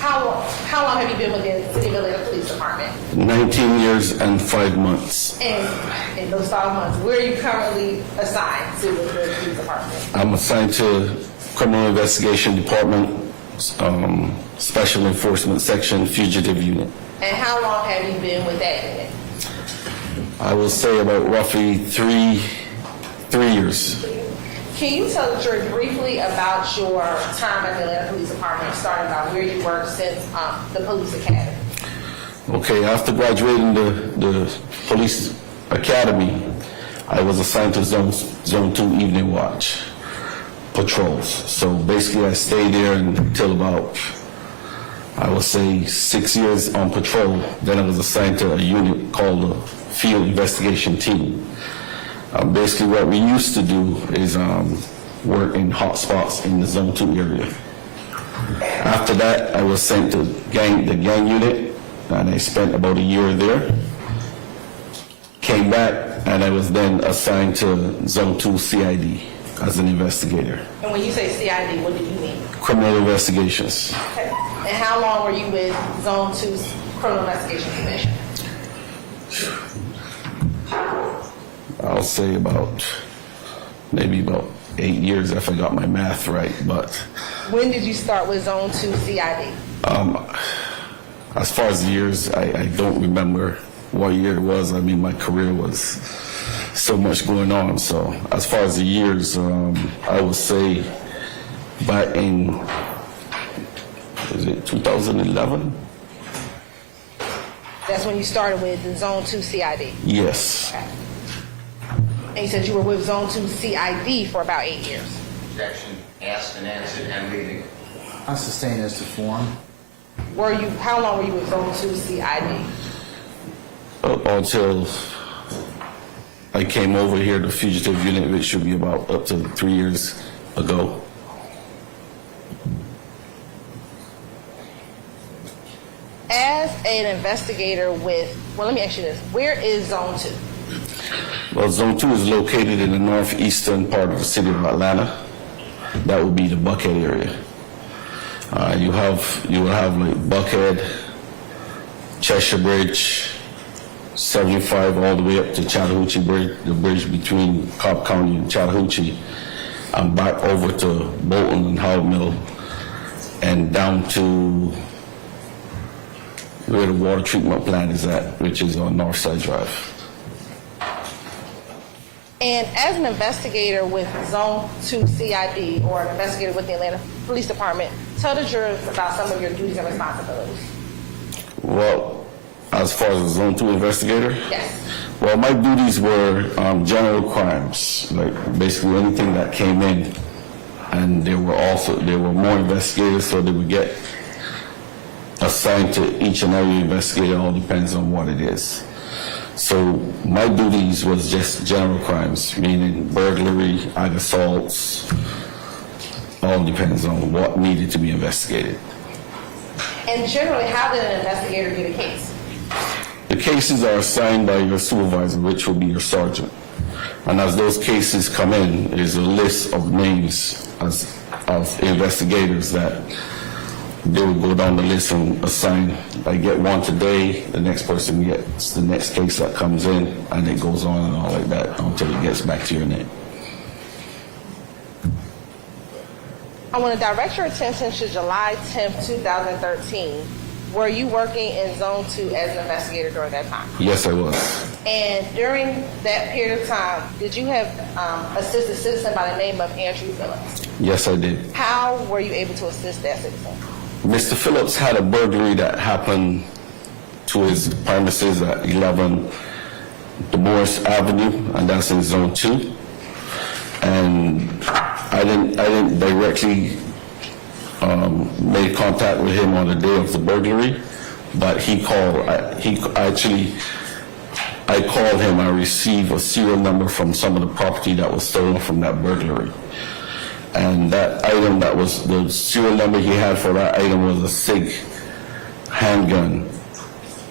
How long have you been with the City of Atlanta Police Department? 19 years and 5 months. And in those 5 months, where are you currently assigned to the police department? I'm assigned to Criminal Investigation Department, Special Enforcement Section, Fugitive Unit. And how long have you been with that unit? I will say about roughly three years. Can you tell the jury briefly about your time at the Atlanta Police Department, starting about where you worked since the police academy? Okay, after graduating the police academy, I was assigned to Zone 2 Evening Watch patrols. So basically I stayed there until about, I would say, 6 years on patrol. Then I was assigned to a unit called the Field Investigation Team. Basically what we used to do is work in hot spots in the Zone 2 area. After that, I was sent to the gang unit, and I spent about a year there. Came back, and I was then assigned to Zone 2 CID as an investigator. And when you say CID, what do you mean? Criminal investigations. Okay. And how long were you with Zone 2's Criminal Investigation Commission? I'll say maybe about 8 years if I got my math right, but When did you start with Zone 2 CID? as far as the years, I don't remember what year it was. I mean, my career was so much going on. So as far as the years, I would say back in, was it 2011? That's when you started with the Zone 2 CID. Yes. Okay. And you said you were with Zone 2 CID for about 8 years. Objection, asked and answered, and leaving. I sustain this to form. How long were you with Zone 2 CID? Until I came over here to Fugitive Unit, which should be about up to 3 years ago. As an investigator let me ask you this. Where is Zone 2? Well, Zone 2 is located in the northeastern part of the city of Atlanta. That would be the Buckhead area. You will have like Buckhead, Cheshire Bridge, 75 all the way up to Chattahoochee Bridge, the bridge between Cobb County and Chattahoochee, and back over to Bolton and Howard Mill, and down to where the water treatment plant is at, which is on Northside Drive. And as an investigator with Zone 2 CID, or an investigator with the Atlanta Police Department, tell the jurors about some of your duties and responsibilities. Well, as far as a Zone 2 investigator? Yes. Well, my duties were general crimes, like basically anything that came in. And there were more investigators, so they would get assigned to each and every investigator. All depends on what it is. So my duties was just general crimes, meaning burglary, ag assaults. All depends on what needed to be investigated. And generally, how did an investigator get a case? The cases are assigned by your supervisor, which will be your sergeant. And as those cases come in, there's a list of names of investigators that they will go down the list and assign. I get one today, the next person gets the next case that comes in, and it goes on and all like that until it gets back to your name. I want to direct your attention to July 10th, 2013. Were you working in Zone 2 as an investigator during that time? Yes, I was. And during that period of time, did you have assisted a citizen by the name of Andrew Phillips? Yes, I did. How were you able to assist that citizen? Mr. Phillips had a burglary that happened to his premises at 11 DeMorris Avenue, and that's in Zone 2. And I didn't directly made contact with him on the day of the burglary, but he called. I called him. I received a serial number from some of the property that was stolen from that burglary, And that item, that was, the serial number he had for that item was a SIG handgun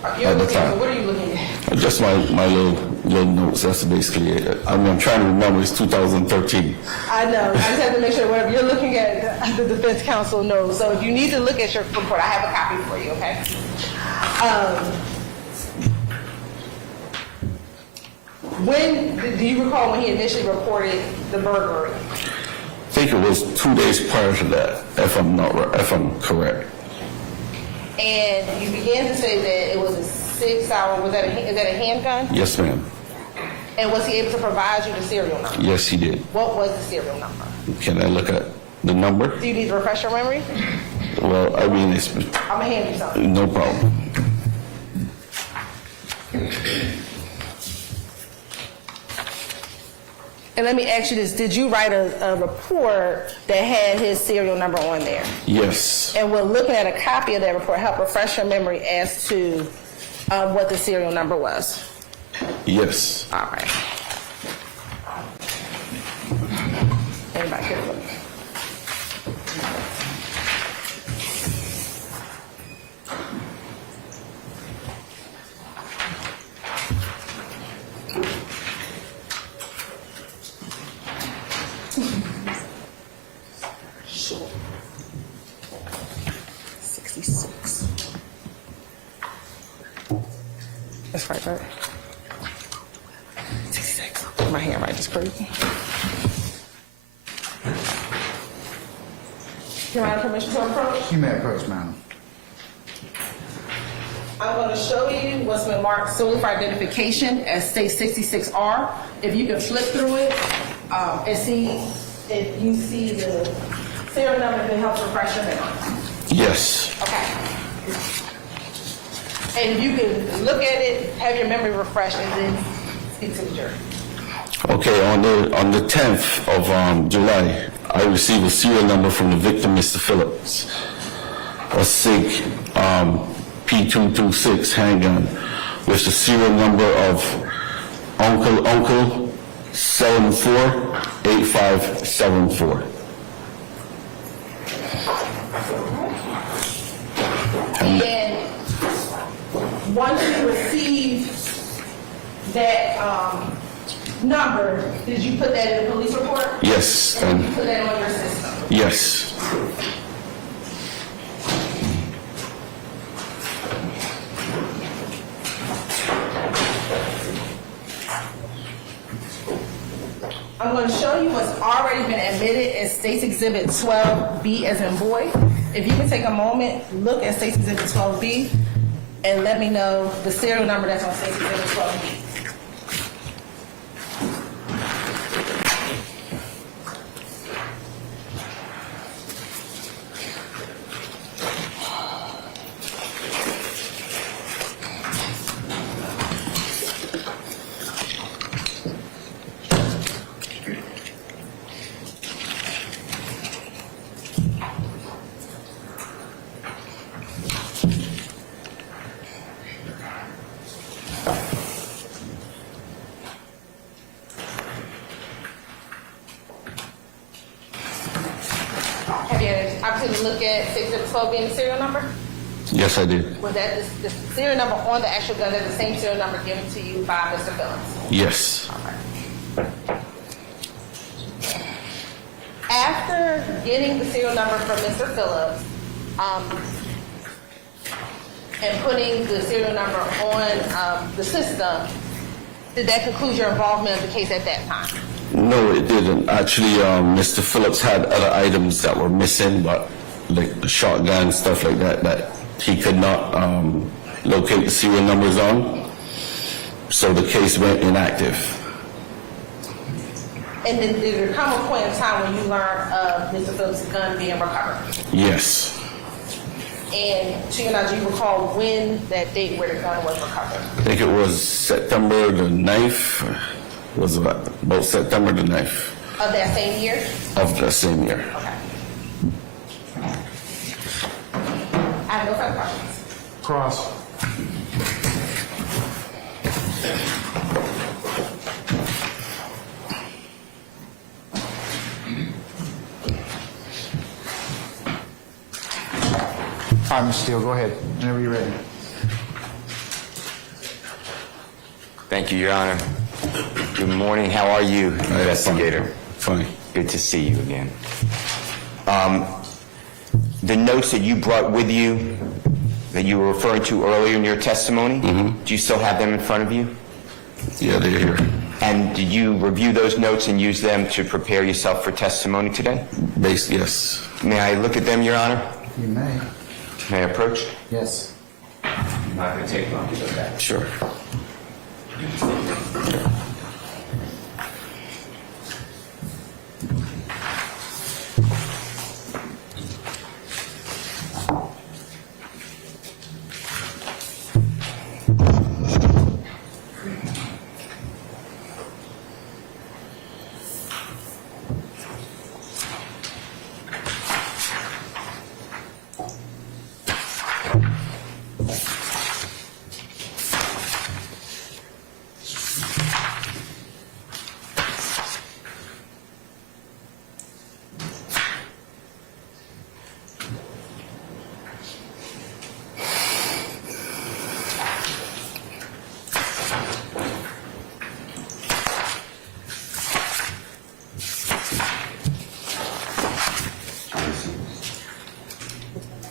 at the time. What are you looking at? Just my little notes, that's basically it. I mean, I'm trying to remember, it's 2013. I know, I just have to make sure whatever you're looking at, the defense counsel knows. So if you need to look at your report, I have a copy for you, okay? Do you recall when he initially reported the burglary? I think it was 2 days prior to that, if I'm correct. And you began to say that it was a 6-hour, is that a handgun? Yes, ma'am. And was he able to provide you the serial number? Yes, he did. What was the serial number? Can I look at the number? Do you need to refresh your memory? Well, I mean, it's I'm gonna hand you something. no problem. And let me ask you this, did you write a report that had his serial number on there? Yes. And will looking at a copy of that report help refresh your memory as to what the serial number was? Yes. All right. Anybody here? Sure. 66. That's right? 66. My handwriting is crazy. Your Honor, permission to approach? You may approach, madam. I'm going to show you what's been marked solely for identification as state 66R. If you can flip through it and see if you see the serial number, if it helps refresh your memory. Yes. Okay. And you can look at it, have your memory refreshed, and then speak to the jury. Okay, on the 10th of July, I received a serial number from the victim, Mr. Phillips, a SIG P226 handgun, with the serial number of Uncle 748574. And once you receive that number, did you put that in the police report? Yes, And you put that on your system? yes. I'm going to show you what's already been admitted as State's Exhibit 12B as in boy. If you can take a moment, look at State's Exhibit 12B, and let me know the serial number that's on State's Exhibit 12B. Have you had an opportunity to look at State's Exhibit 12B and the serial number? Yes, I did. Was that the serial number on the actual gun, that's the same serial number given to you by Mr. Phillips? Yes. After getting the serial number from Mr. Phillips, and putting the serial number on the system, did that conclude your involvement of the case at that time? No, it didn't. Actually, Mr. Phillips had other items that were missing, but like the shotgun, stuff like that, that he could not locate the serial numbers on. So the case went inactive. And then did there come a point in time when you learned of Mr. Phillips' gun being recovered? Yes. And to your knowledge, do you recall when that date where the gun was recovered? I think it was September the 9th. It was about September the 9th Of that same year? of the same year. Okay. I have no further questions. Cross. All right, Mr. Steele, go ahead, whenever you're ready. Thank you, Your Honor. Good morning. How are you, investigator? Fine. Good to see you again. The notes that you brought with you, that you were referring to earlier in your testimony, do you still have them in front of you? Yeah, they're here. And did you review those notes and use them to prepare yourself for testimony today? Yes. May I look at them, Your Honor? You may. May I approach? Yes. I'm not going to take long to go back. Sure.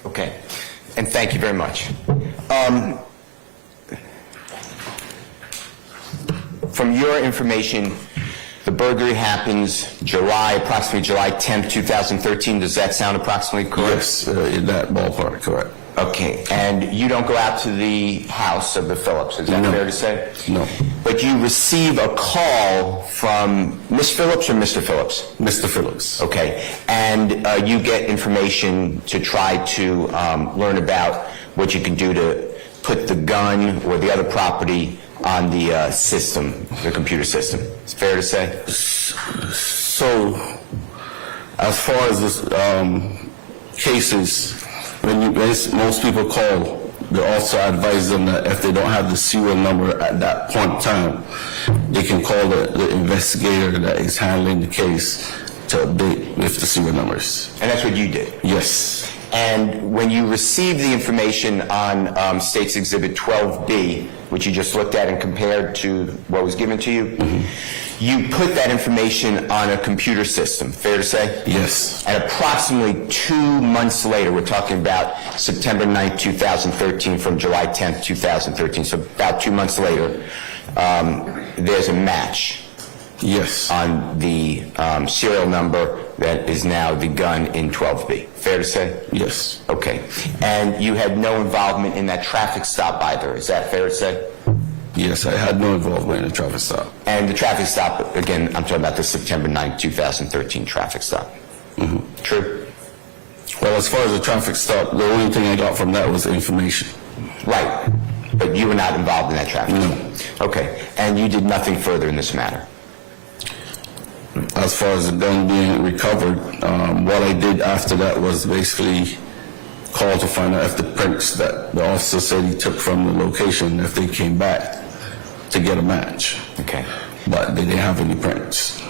Okay, and thank you very much. From your information, the burglary happens approximately July 10th, 2013. Does that sound approximately correct? Yes, in that ballpark, correct. Okay, and you don't go out to the house of the Phillips, is that No. fair to say? No. But you receive a call from Miss Phillips or Mr. Phillips? Mr. Phillips. Okay, and you get information to try to learn about what you can do to put the gun or the other property on the system, the computer system. It's fair to say? So, as far as this cases, when most people call, the officer advises them that if they don't have the serial number at that point in time, they can call the investigator that is handling the case to update with the serial numbers. And that's what you did? Yes. And when you received the information on State's Exhibit 12B, which you just looked at and compared to what was given to you, you put that information on a computer system, fair to say? Yes. And approximately 2 months later, we're talking about September 9th, 2013 from July 10th, 2013, so about 2 months later, there's a match. Yes. On the serial number that is now the gun in 12B. Fair to say? Yes. Okay. And you had no involvement in that traffic stop either. Is that fair to say? Yes, I had no involvement in the traffic stop. And the traffic stop, again, I'm talking about the September 9th, 2013 traffic stop. True? Well, as far as the traffic stop, the only thing I got from that was information. Right. But you were not involved in that traffic stop? Okay. And you did nothing further in this matter? As far as the gun being recovered, what I did after that was basically call to find out if the prints that the officer said he took from the location, if they came back to get a match. Okay. But they didn't have any prints.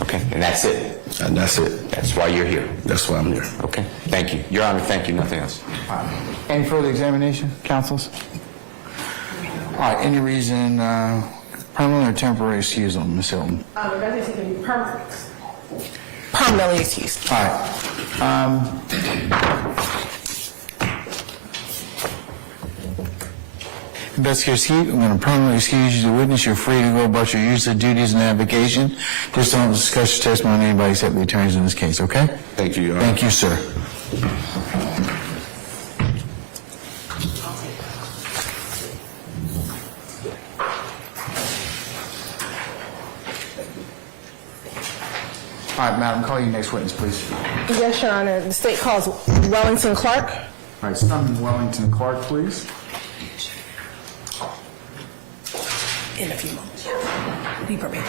Okay. And that's it? And that's it. That's why you're here? That's why I'm here. Okay. Thank you. Your Honor, thank you. Nothing else. Any further examination, counsels? All right, any reason, permanent or temporary excusal, Ms. Hilton? That can be permanent. Permanently excused. All right. Investigator Skeet, I'm going to permanently excuse you as a witness. You're free to go about your usual duties and avocation. Just don't discuss your testimony with anybody except the attorneys in this case, okay? Thank you, Your Honor. Thank you, sir. All right, madam, call your next witness, please. Yes, Your Honor. The state calls Wellington Clark. All right, summon Wellington Clark, please. In a few moments. Be prepared.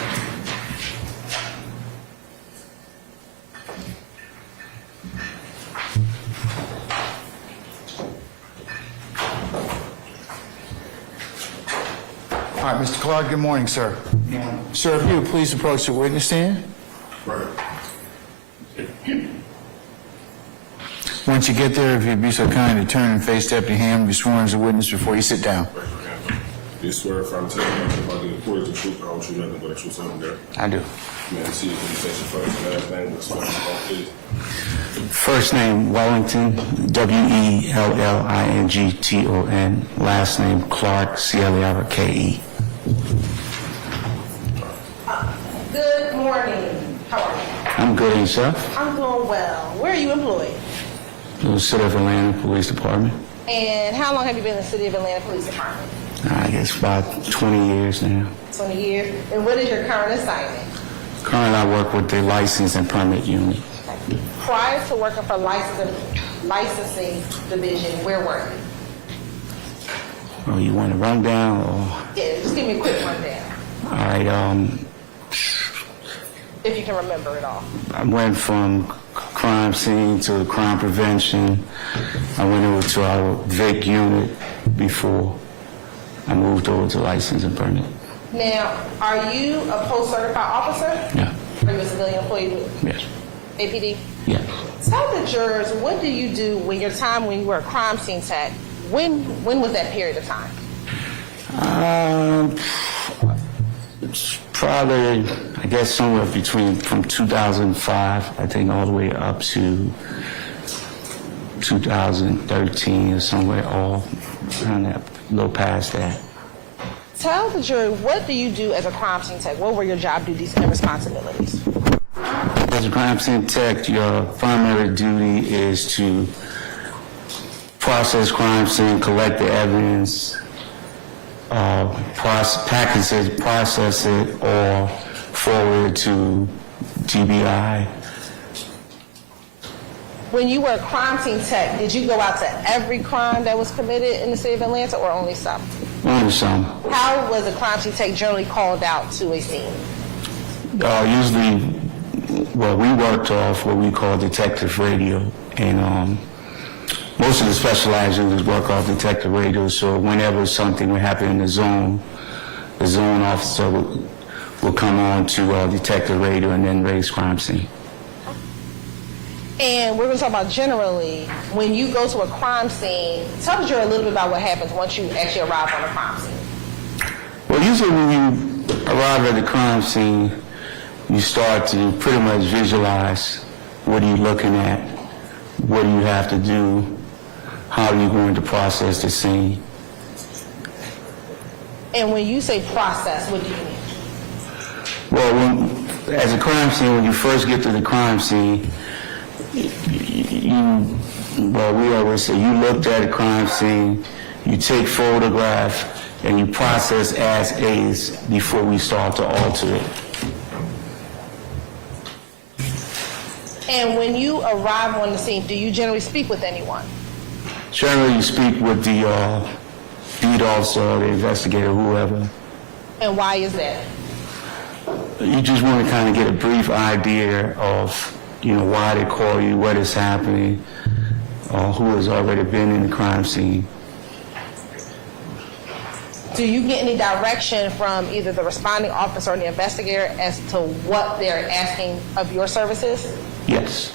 All right, Mr. Clark, good morning, sir. Good morning. Sir, if you would please approach the witness stand. Right. Once you get there, if you'd be so kind to turn and face Deputy Ham, be sworn as a witness before you sit down. Do you swear if I'm telling you about the report the truth, the whole truth, nothing but the truth, something there? I do. May I see if you say your first and last name, what's my name, please? First name Wellington, Wellington. Last name Clark, Clarke. Good morning. How are you? I'm good, and yourself? I'm doing well. Where are you employed? The City of Atlanta Police Department. And how long have you been in the City of Atlanta Police Department? I guess about 20 years now. 20 years. And what is your current assignment? Currently, I work with the License and Permit Unit. Prior to working for licensing division, where were you? Oh, you want a rundown? Or? Yeah, just give me a quick rundown, All right, if you can remember it all. I went from crime scene to crime prevention. I went over to our VIC unit before I moved over to License and Permit. Now, are you a post-certified officer? Yeah. Are you a civilian employee with Yes. APD? Yeah. Tell the jurors, what do you do when you were a crime scene tech? When was that period of time? It's probably, I guess, somewhere from 2005, I think, all the way up to 2013 or somewhere, all around that, a little past that. Tell the jury, what do you do as a crime scene tech? What were your job duties and responsibilities? As a crime scene tech, your primary duty is to process crime scene, collect the evidence, package it, process it, or forward it to GBI. When you were a crime scene tech, did you go out to every crime that was committed in the city of Atlanta or only some? Only some. How was a crime scene tech generally called out to a scene? Usually, well, we worked off what we call detective radio, and most of the specialized units work off detective radio, so whenever something would happen in the zone officer will come on to detective radio and then raise crime scene. And we're going to talk about generally, when you go to a crime scene, tell the jury a little bit about what happens once you actually arrive on a crime scene. Well, usually when you arrive at the crime scene, you start to pretty much visualize what are you looking at, what do you have to do, how are you going to process the scene. And when you say process, what do you mean? Well, as a crime scene, when you first get to the crime scene, we always say you looked at a crime scene, you take photograph, and you process as is before we start to alter it. And when you arrive on the scene, do you generally speak with anyone? Generally, you speak with the beat officer, the investigator, whoever. And why is that? You just want to kind of get a brief idea of, why they call you, what is happening, who has already been in the crime scene. Do you get any direction from either the responding officer or the investigator as to what they're asking of your services? Yes.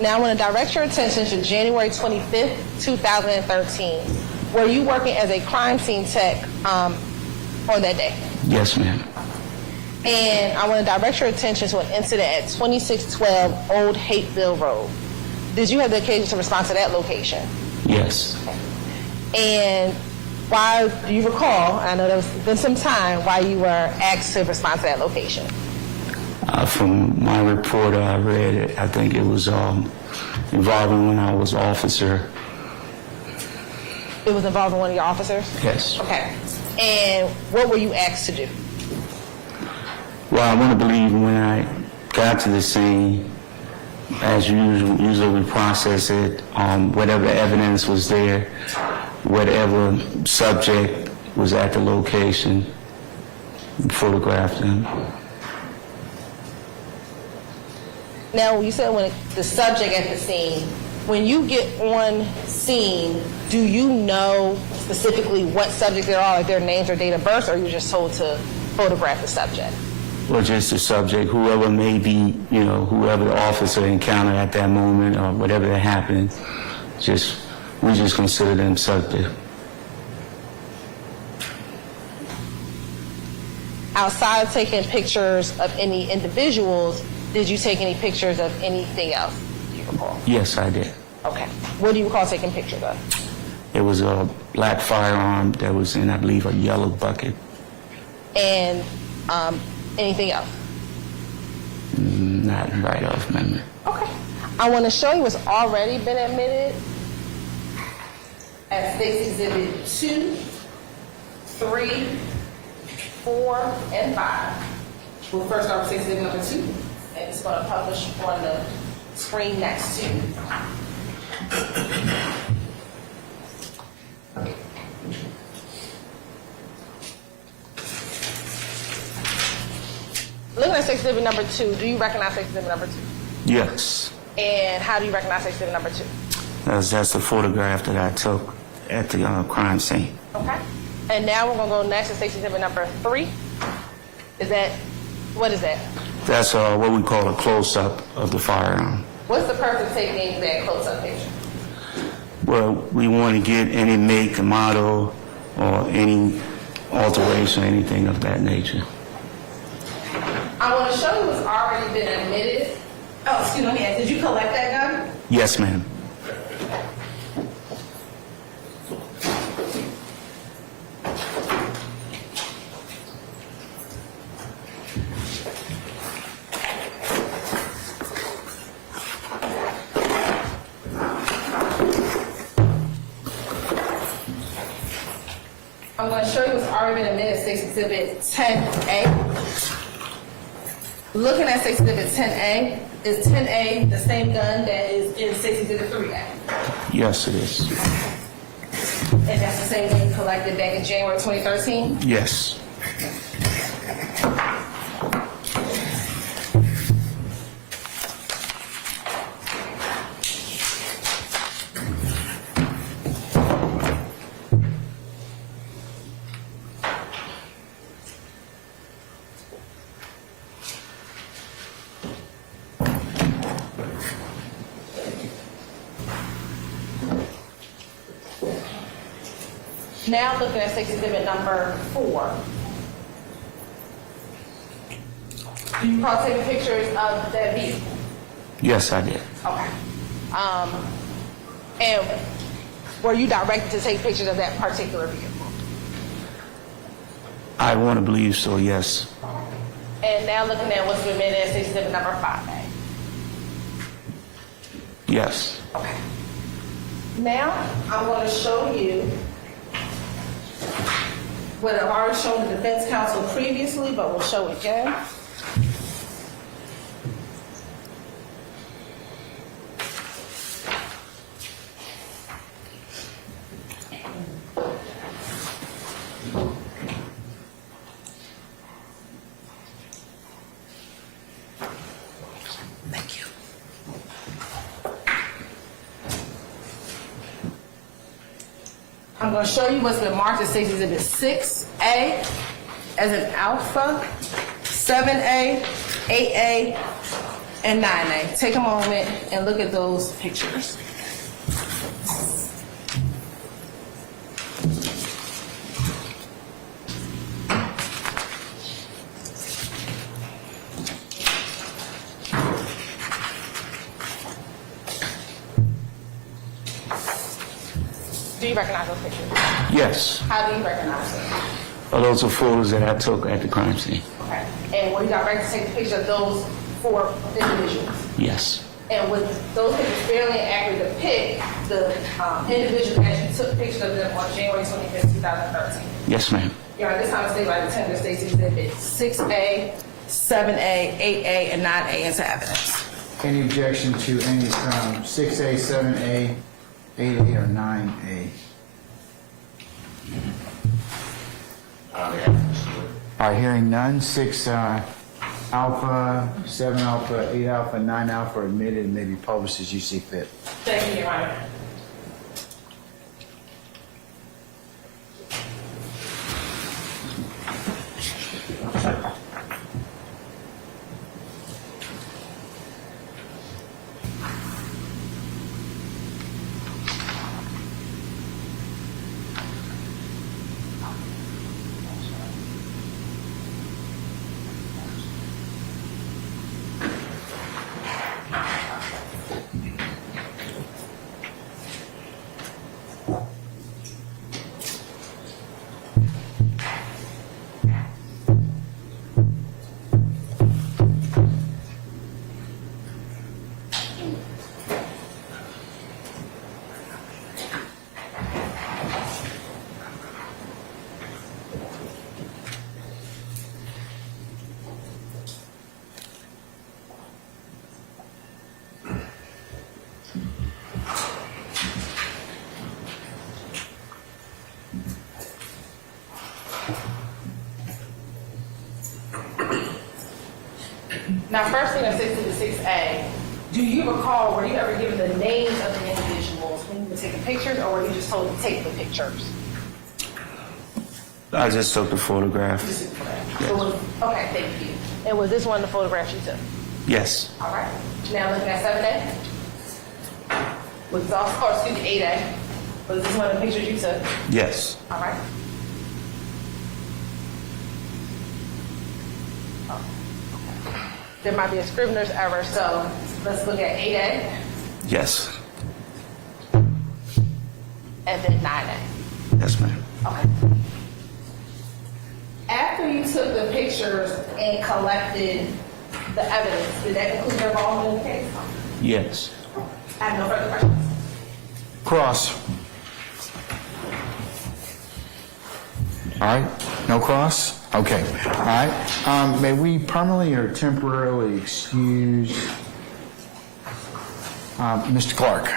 Now I want to direct your attention to January 25th, 2013. Were you working as a crime scene tech on that day? Yes, ma'am. And I want to direct your attention to an incident at 2612 Old Hateville Road. Did you have the occasion to respond to that location? Yes. And why, do you recall, I know there's been some time, why you were asked to respond to that location? From my report I read, I think it was involving when I was officer. It was involving one of your officers? Yes. Okay. And what were you asked to do? Well, I want to believe when I got to the scene, as usual we process it, whatever evidence was there, whatever subject was at the location, photographed them. Now, you said when the subject at the scene, when you get on scene, do you know specifically what subject there are, like their names or date of birth, or are you just told to photograph the subject? or just the subject, whoever may be, you know, whoever the officer encountered at that moment or whatever that happened, we just consider them subject. Outside of taking pictures of any individuals, did you take any pictures of anything else? Do you recall? Yes, I did. Okay. What do you recall taking pictures of? It was a black firearm that was in, I believe, a yellow bucket. And anything else? Not right off memory. Okay. I want to show you what's already been admitted as State's Exhibit 2, 3, 4, and 5. We'll first start with State's Exhibit number 2, and it's going to publish on the screen next to you. Looking at State's Exhibit number 2, do you recognize State's Exhibit number 2? Yes. And how do you recognize State's Exhibit number 2? That's the photograph that I took at the crime scene. Okay. And now we're going to go next to State's Exhibit number 3. What is that? That's what we call a close-up of the firearm. What's the purpose of taking that close-up picture? Well, we want to get any make, model, or any alteration, anything of that nature. I want to show you what's already been admitted. Oh, excuse me, did you collect that gun? Yes, ma'am. I'm going to show you what's already been admitted, State's Exhibit 10A. Looking at State's Exhibit 10A, is 10A the same gun that is in State's Exhibit 3A? Yes, it is. And that's the same gun you collected back in January 2013? Yes. Now looking at State's Exhibit number 4. Do you recall taking pictures of that vehicle? Yes, I did. Okay. And were you directed to take pictures of that particular vehicle? I want to believe so, yes. And now looking at what's been admitted as State's Exhibit number 5A. Yes. Okay. Now I'm going to show you what I've already shown the defense counsel previously, but we'll show it again. Thank you. I'm going to show you what's been marked as State's Exhibit 6A as an alpha, 7A, 8A, and 9A. Take a moment and look at those pictures. Do you recognize those pictures? Yes. How do you recognize them? Those are photos that I took at the crime scene. Okay. And were you directed to take the picture of those 4 individuals? Yes. And would those pictures fairly and accurately depict the individuals as you took pictures of them on January 25th, 2013? Yes, ma'am. Your Honor, this time state by the tender State's Exhibit 6A, 7A, 8A, and 9A into evidence. Any objection to any 6A, 7A, 8A, or 9A? All right, hearing none. 6 alpha, 7 alpha, 8 alpha, 9 alpha are admitted and may be published as you see fit. Thank you, Your Honor. Now, first thing on 626A, do you recall, were you ever given the names of the individuals when you were taking pictures, or were you just told to take the pictures? I just took the photograph. Okay, thank you. And was this one of the photographs you took? Yes. All right. Now looking at 7A? Was this also, or excuse me, 8A? Was this one of the pictures you took? Yes. All right. There might be a scrivener's error, so let's look at 8A Yes. and then 9A. Yes, ma'am. Okay. After you took the pictures and collected the evidence, did that include your involvement in the case? Yes. I have no further questions. Cross. All right, no cross? Okay, all right. May we permanently or temporarily excuse Mr. Clark?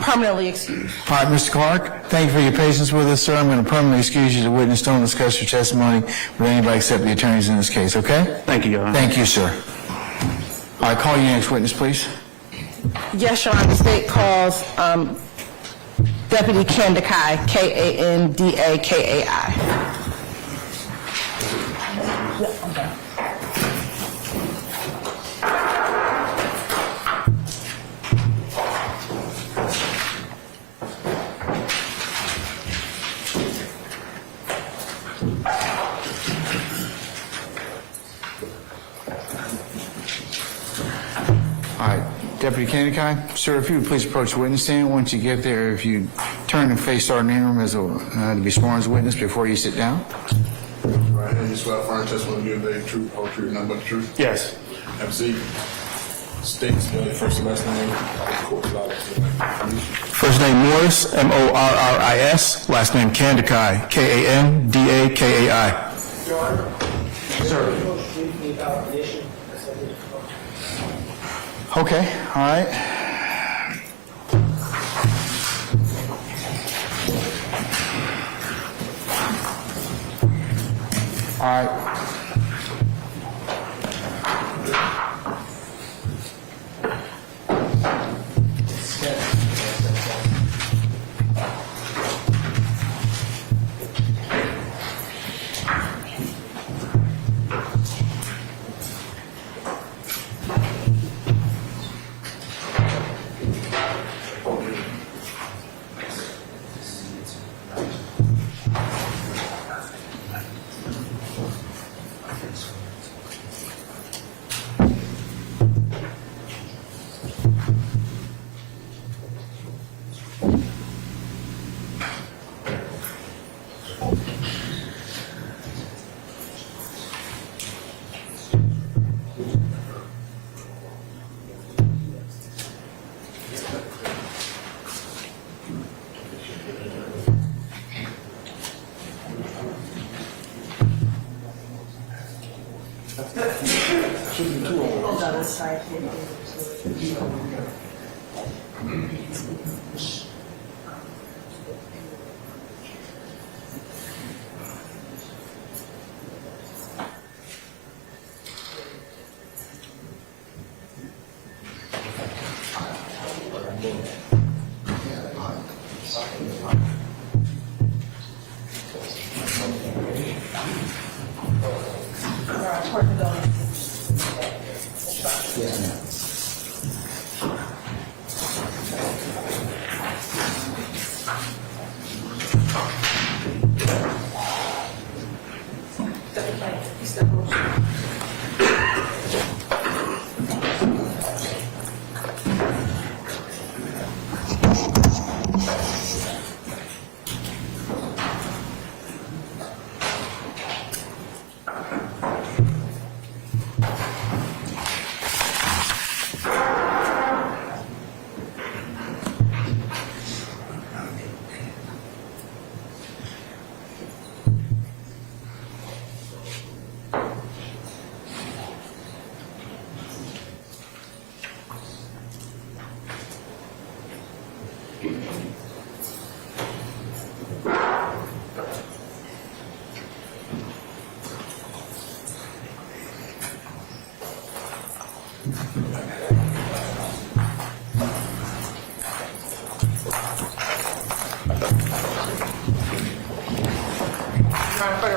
Permanently excused. All right, Mr. Clark, thank you for your patience with us, sir. I'm going to permanently excuse you as a witness. Don't discuss your testimony with anybody except the attorneys in this case, okay? Thank you, Your Honor. Thank you, sir. All right, call your next witness, please. Yes, Your Honor, the state calls Deputy Kandakai, K-A-N-D-A-K-A-I. All right, Deputy Kandakai, sir, if you would please approach the witness stand. Once you get there, if you turn and face Sergeant Ingram as to be sworn as a witness before you sit down. Right, and you swear affirm testimony to give the truth, whole truth, nothing but the truth? Yes. Have a seat. State spell your first and last name. First name Morris, M-O-R-R-I-S. Last name Kandakai, K-A-N-D-A-K-A-I. Sir. Okay, all right. All right.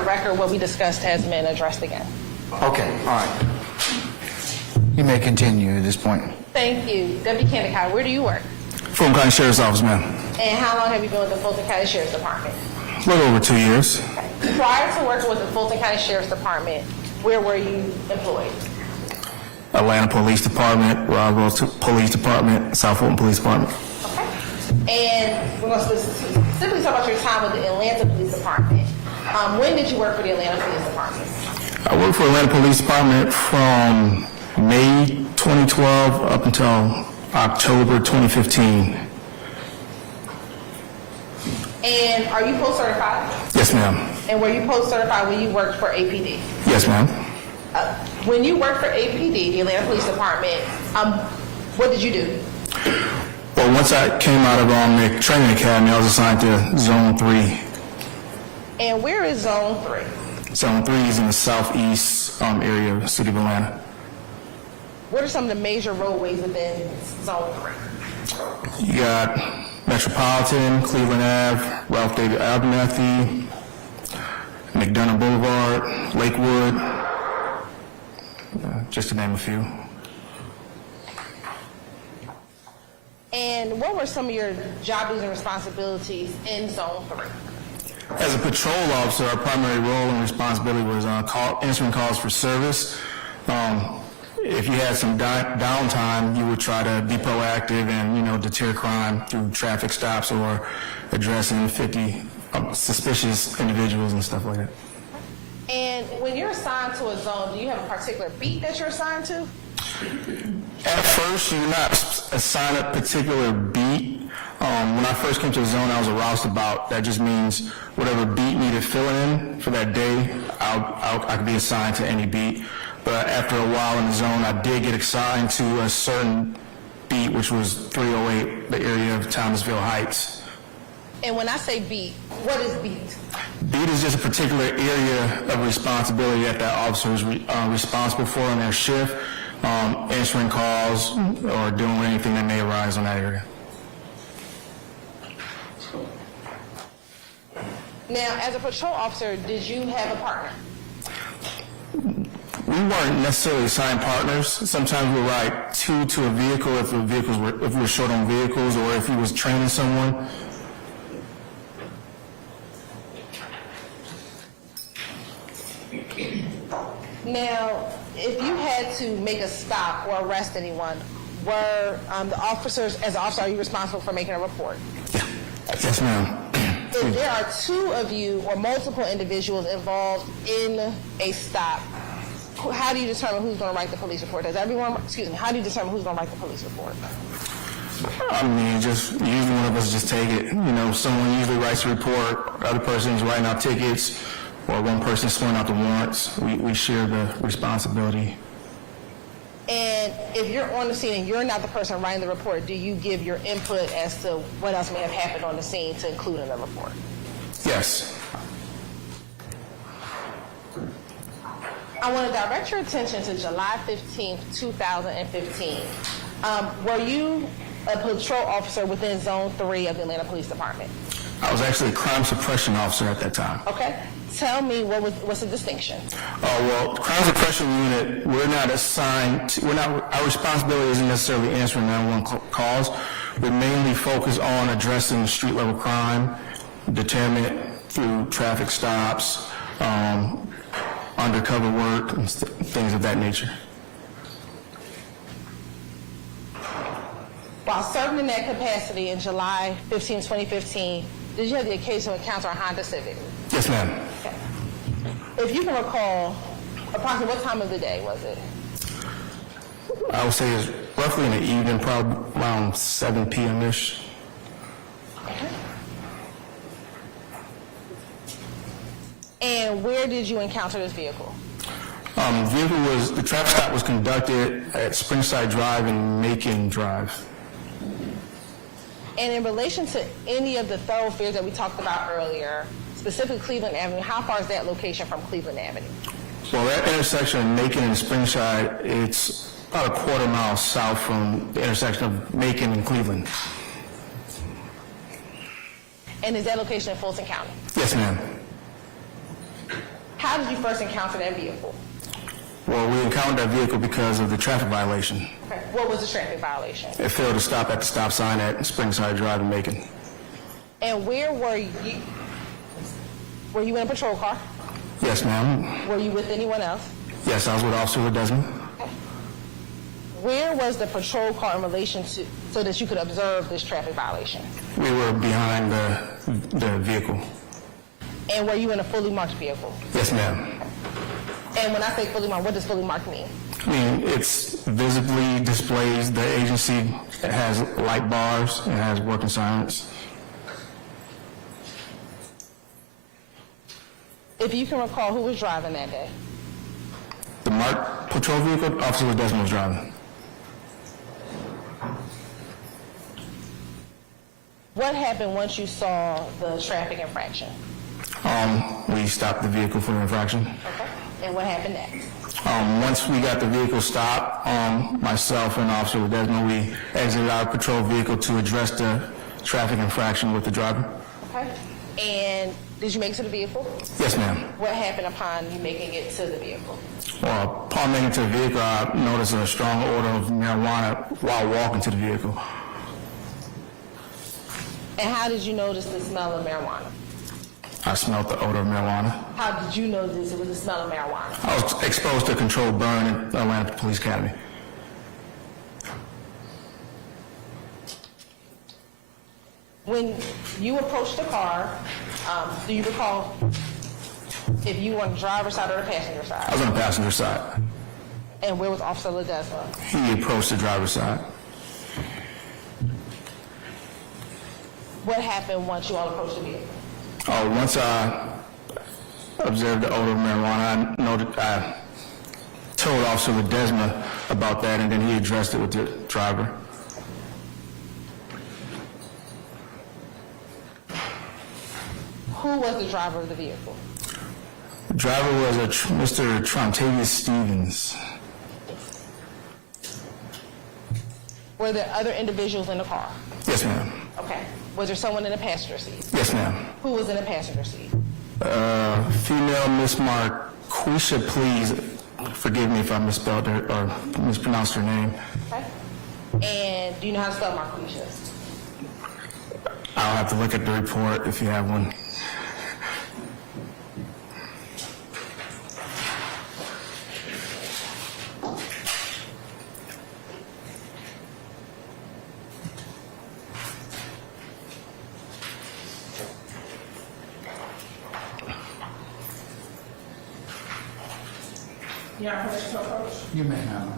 record what we discussed has been addressed again. Okay, all right. You may continue at this point. Thank you. Deputy Kandikar, where do you work? Fulton County Sheriff's Office, ma'am. And how long have you been with the Fulton County Sheriff's Department? A little over 2 years. Prior to working with the Fulton County Sheriff's Department, where were you employed? Atlanta Police Department, Roswell Police Department, South Fulton Police Department. Okay. And we're going to specifically talk about your time with the Atlanta Police Department. When did you work for the Atlanta Police Department? I worked for Atlanta Police Department from May 2012 up until October 2015. And are you post-certified? Yes, ma'am. And were you post-certified when you worked for APD? Yes, ma'am. When you worked for APD, the Atlanta Police Department, what did you do? Well, once I came out of the training academy, I was assigned to Zone 3. And where is Zone 3? Zone 3 is in the southeast area of the city of Atlanta. What are some of the major roadways within Zone 3? You got Metropolitan, Cleveland Ave, Ralph David Abernathy, McDonough Boulevard, Lakewood, just to name a few. And what were some of your job duties and responsibilities in Zone 3? As a patrol officer, our primary role and responsibility was answering calls for service. If you had some downtime, you would try to be proactive and, deter crime through traffic stops or addressing 50 suspicious individuals and stuff like that. And when you're assigned to a zone, do you have a particular beat that you're assigned to? At first, you're not assigned a particular beat. When I first came to the zone, I was a roustabout. That just means whatever beat needed filling in for that day, I could be assigned to any beat. But after a while in the zone, I did get assigned to a certain beat, which was 308, the area of Thomasville Heights. And when I say beat, what is beat? Beat is just a particular area of responsibility that officer is responsible for in their shift, answering calls or doing anything that may arise on that area. Now, as a patrol officer, did you have a partner? We weren't necessarily assigned partners. Sometimes we would ride two to a vehicle if we were short on vehicles or if he was training someone. Now, if you had to make a stop or arrest anyone, were the officers, as an officer, are you responsible for making a report? Yes, ma'am. If there are two of you or multiple individuals involved in a stop, how do you determine who's going to write the police report? How do you determine who's going to write the police report? I mean, just usually one of us just take it. Someone usually writes a report, the other person's writing out tickets, or one person's swearing out the warrants. We share the responsibility. And if you're on the scene and you're not the person writing the report, do you give your input as to what else may have happened on the scene to include in the report? Yes. I want to direct your attention to July 15th, 2015. Were you a patrol officer within Zone 3 of the Atlanta Police Department? I was actually a crime suppression officer at that time. Okay. Tell me what's the distinction? Well, crime suppression unit, we're not assigned, our responsibility isn't necessarily answering 911 calls. We mainly focus on addressing street level crime, deterrent through traffic stops, undercover work, and things of that nature. While serving in that capacity in July 15, 2015, did you have the occasion to encounter a Honda Civic? Yes, ma'am. Okay. If you can recall, approximately what time of the day was it? I would say it's roughly in the evening, probably around 7 p.m.-ish. Okay. And where did you encounter this vehicle? The traffic stop was conducted at Springside Drive and Macon Drive. And in relation to any of the thoroughfares that we talked about earlier, specifically Cleveland Avenue, how far is that location from Cleveland Avenue? Well, that intersection of Macon and Springside, it's about a quarter mile south from the intersection of Macon and Cleveland. And is that location in Fulton County? Yes, ma'am. how did you first encounter that vehicle? Well, we encountered that vehicle because of the traffic violation. Okay. What was the traffic violation? It failed to stop at the stop sign at Springside Drive in Macon. And where were you? Were you in a patrol car? Yes, ma'am. Were you with anyone else? Yes, I was with Officer Ledesma. Where was the patrol car in relation to, so that you could observe this traffic violation? We were behind the vehicle. And were you in a fully marked vehicle? Yes, ma'am. And when I say fully marked, what does fully marked mean? I mean, it's visibly displays the agency. It has light bars. It has working sirens. If you can recall, who was driving that day? The marked patrol vehicle, Officer Ledesma was driving. What happened once you saw the traffic infraction? We stopped the vehicle for the infraction. Okay. And what happened next? Once we got the vehicle stopped, myself and Officer Ledesma, we exited our patrol vehicle to address the traffic infraction with the driver. Okay. And did you make it to the vehicle? Yes, ma'am. What happened upon you making it to the vehicle? Well, upon making it to the vehicle, I noticed a strong odor of marijuana while walking to the vehicle. And how did you notice the smell of marijuana? I smelled the odor of marijuana. How did you notice it was the smell of marijuana? I was exposed to a controlled burn at Atlanta Police Academy. When you approached the car, do you recall if you were on the driver's side or the passenger side? I was on the passenger side. And where was Officer Ledesma? He approached the driver's side. What happened once you all approached the vehicle? Once I observed the odor of marijuana, I told Officer Ledesma about that, and then he addressed it with the driver. Who was the driver of the vehicle? The driver was Mr. Trontavious Stevens. Were there other individuals in the car? Yes, ma'am. Okay. Was there someone in the passenger seat? Yes, ma'am. Who was in the passenger seat? Female Miss Marquisha, please forgive me if I misspelled her or mispronounced her name. Okay. And do you know how to spell Marquisha? I'll have to look at the report if you have one. You have permission to approach? You may have.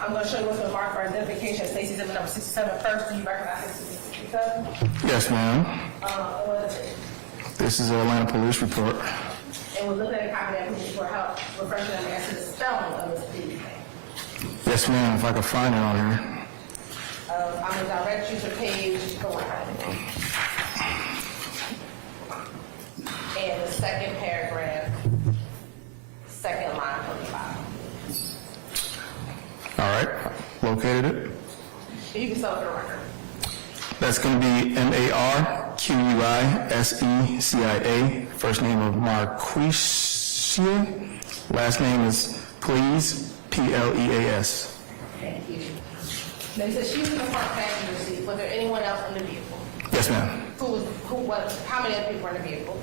I'm going to show you what's going to mark for identification. Stacey Zimmer, number 67 first. Do you recognize this 67? Yes, ma'am. What is it? This is the Atlanta Police Report. And we're looking at a copy of that police report, help refreshing them as to the spelling of this police name. Yes, ma'am, if I can find it on here. I'm going to direct you to page 4. And the second paragraph, second line from the bottom. All right, located it. You can spell it for the record. That's going to be Marquisia, first name of Marquisia, last name is Please, Pleas. Thank you. Now, you said she was in the front passenger seat. Was there anyone else in the vehicle? Yes, ma'am. How many other people were in the vehicle?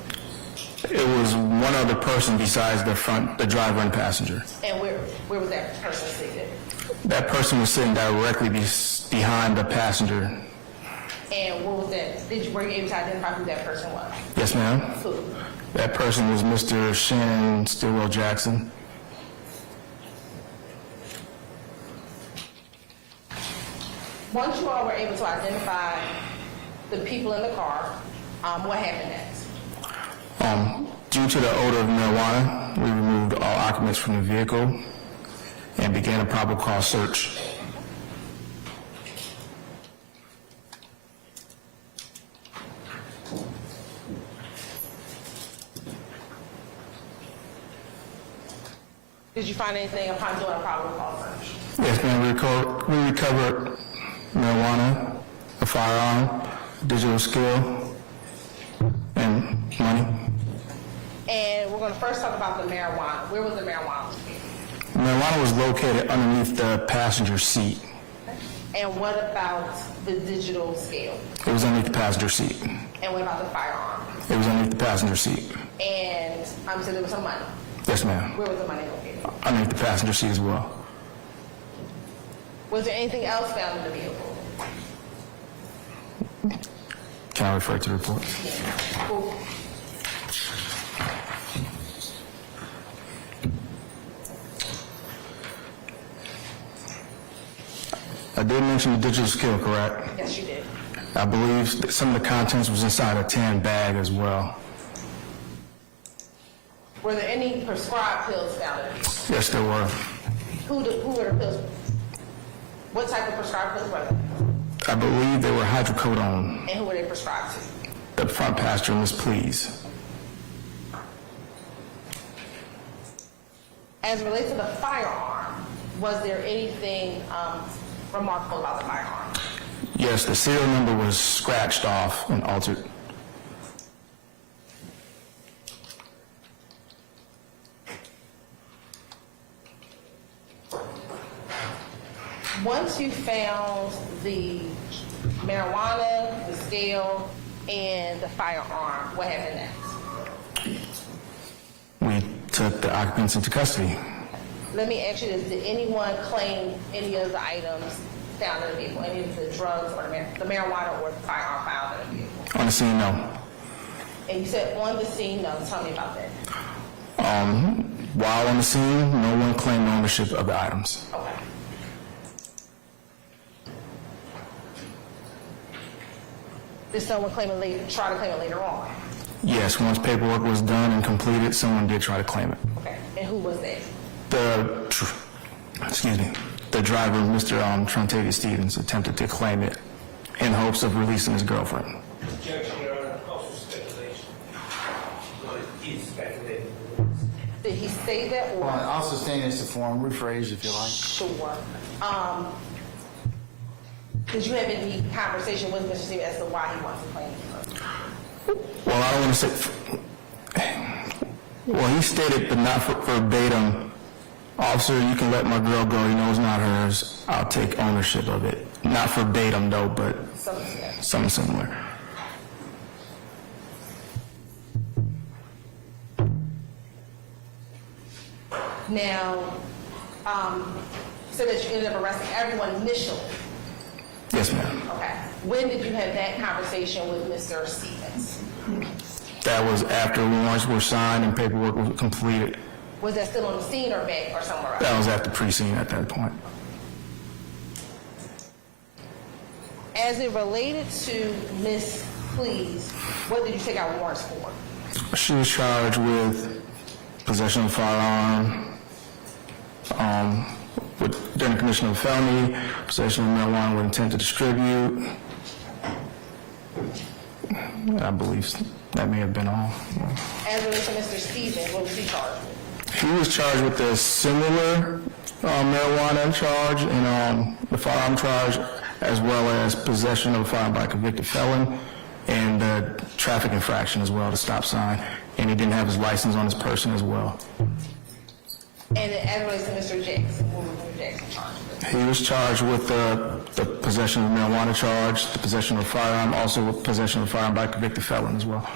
It was one other person besides the driver and passenger. And where was that person seated? That person was sitting directly behind the passenger. And what was that? Were you able to identify who that person was? Yes, ma'am. Who? That person was Mr. Shannon Stillwell Jackson. Once you all were able to identify the people in the car, what happened next? Due to the odor of marijuana, we removed all occupants from the vehicle and began a probable cause search. Did you find anything upon doing a probable cause search? Yes, ma'am, we recovered marijuana, a firearm, digital scale, and money. And we're going to first talk about the marijuana. Where was the marijuana located? Marijuana was located underneath the passenger seat. And what about the digital scale? It was underneath the passenger seat. And what about the firearm? It was underneath the passenger seat. And so there was some money. Yes, ma'am. Where was the money located? Underneath the passenger seat as well. Was there anything else found in the vehicle? Can I refer to the report? Cool. I did mention the digital scale, correct? Yes, you did. I believe that some of the contents was inside a tan bag as well. Were there any prescribed pills found in the vehicle? Yes, there were. Who were the pills? What type of prescribed pills were they? I believe they were hydrocodone. And who were they prescribed to? The front passenger, Ms. Please. As it relates to the firearm, was there anything remarkable about the firearm? Yes, the serial number was scratched off and altered. Once you found the marijuana, the scale, and the firearm, what happened next? We took the occupants into custody. Let me ask you this, did anyone claim any of the items found in the vehicle, any of the drugs or the marijuana or the firearm found in the vehicle? On the scene, no. And you said on the scene, no, tell me about that. While on the scene, no one claimed ownership of the items. Okay. Did someone try to claim it later on? Yes, once paperwork was done and completed, someone did try to claim it. Okay, and who was that? The driver, Mr. Trontavious Stevens, attempted to claim it in hopes of releasing his girlfriend. Objection, Your Honor, also speculation. He's speculating. Did he say that or? Well, I'll sustain this to form, rephrase if you like. Sure. Did you have any conversation with Mr. Stevens as to why he wants to claim it? Well, I don't want to say... Well, he stated, but not verbatim, "Officer, you can let my girl go. You know it's not hers. I'll take ownership of it." Not verbatim, though, but something similar. Now, so that you ended up arresting everyone initially. Yes, ma'am. Okay. When did you have that conversation with Mr. Stevens? That was after warrants were signed and paperwork was completed. Was that still on the scene or back or somewhere else? That was at the precinct at that point. As it related to Miss Please, what did you take out warrants for? She was charged with possession of a firearm, during the commission of a felony, possession of marijuana with intent to distribute. I believe that may have been all. As it relates to Mr. Stevens, what was he charged with? He was charged with a similar marijuana charge and the firearm charge, as well as possession of a firearm by a convicted felon and the traffic infraction as well, the stop sign. And he didn't have his license on his person as well. And as it relates to Mr. Jackson, what was Mr. Jackson charged with? He was charged with the possession of marijuana charge, the possession of a firearm, also with possession of a firearm by a convicted felon as well.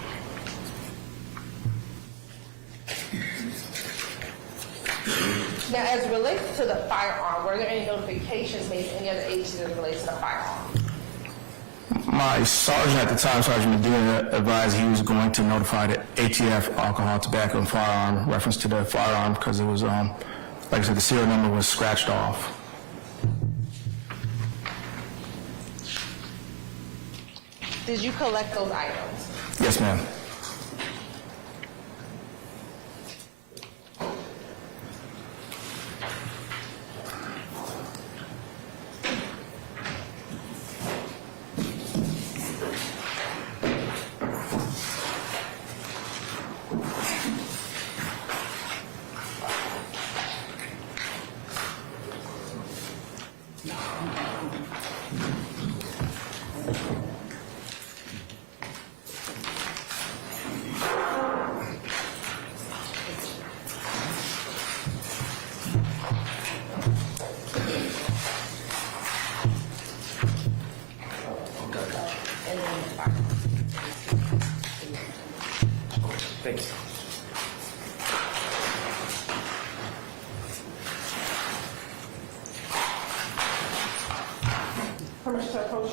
Now, as it relates to the firearm, were there any notifications made to any other agencies as it relates to the firearm? My sergeant at the time, Sergeant Medina, advised he was going to notify the ATF, alcohol, tobacco, and firearm, reference to the firearm, because it was, like I said, the serial number was scratched off. Did you collect those items? Yes, ma'am.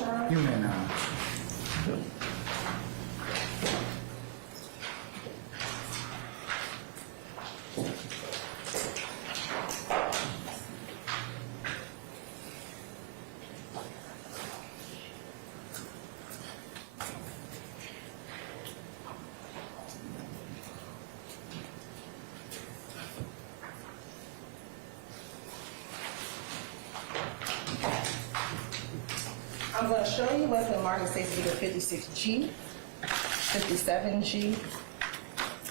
course, Your Honor? You may not. I'm going to show you what's been marked as States Exhibit 56G, 57G,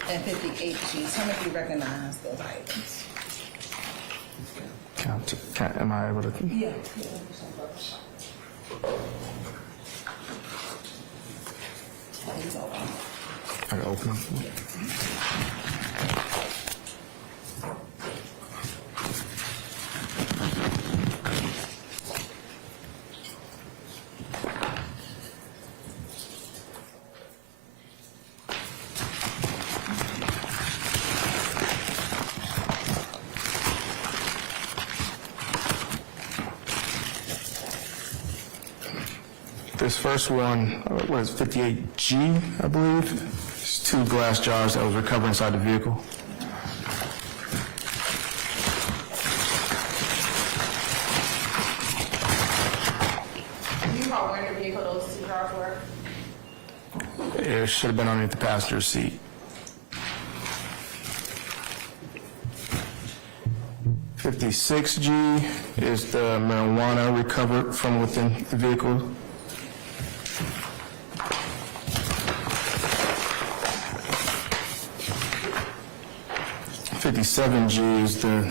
and 58G. How many of you recognize those items? Am I able to? Yeah. I can open them. This first one was 58G, I believe. It's 2 glass jars that was recovered inside the vehicle. Do you recall where in your vehicle those 2 jars were? It should have been underneath the passenger seat. 56G is the marijuana recovered from within the vehicle. 57G is the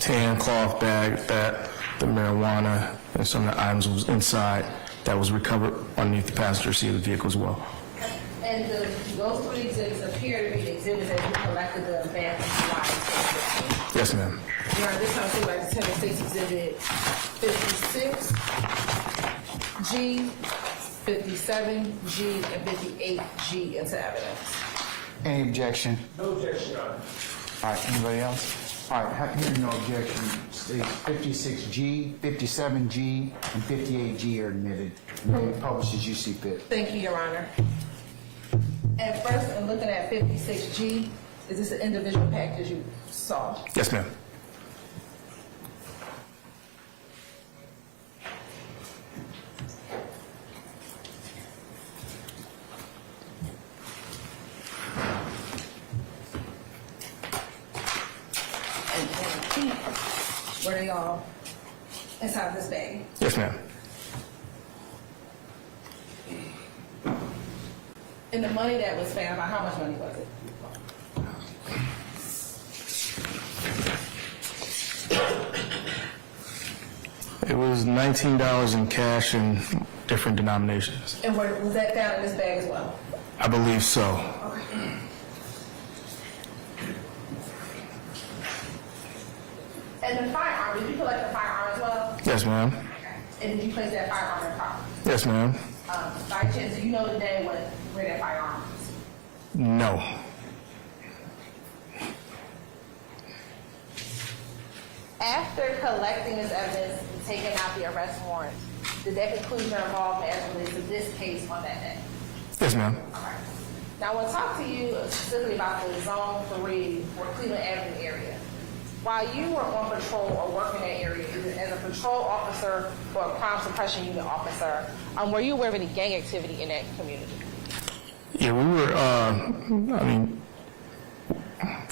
tan cloth bag that the marijuana and some of the items was inside that was recovered underneath the passenger seat of the vehicle as well. And those 3 exhibits appear to be the exhibits that you collected the advance of Yes, ma'am. Your Honor, this time seems like the 10 States Exhibit 56G, 57G, and 58G into evidence. Any objection? No objection, Your Honor. All right, anybody else? All right, hearing no objection, states 56G, 57G, and 58G are admitted. May be published as you see fit. Thank you, Your Honor. And first, in looking at 56G, is this an individual package you saw? Yes, ma'am. Were they all inside this bag? Yes, ma'am. And the money that was found, how much money was it? It was $19 in cash in different denominations. And was that found in this bag as well? I believe so. Okay. And the firearm, did you collect the firearm as well? Yes, ma'am. Okay. And did you place that firearm in property? Yes, ma'am. By chance, do you know the day where that firearm was? No. After collecting this evidence and taking out the arrest warrant, did that conclude your involvement as relates to this case on that day? Yes, ma'am. All right. Now, I want to talk to you specifically about the Zone 3 or Cleveland Avenue area. While you were on patrol or working in that area, either as a patrol officer or a crime suppression unit officer, were you aware of any gang activity in that community? Yeah, we were,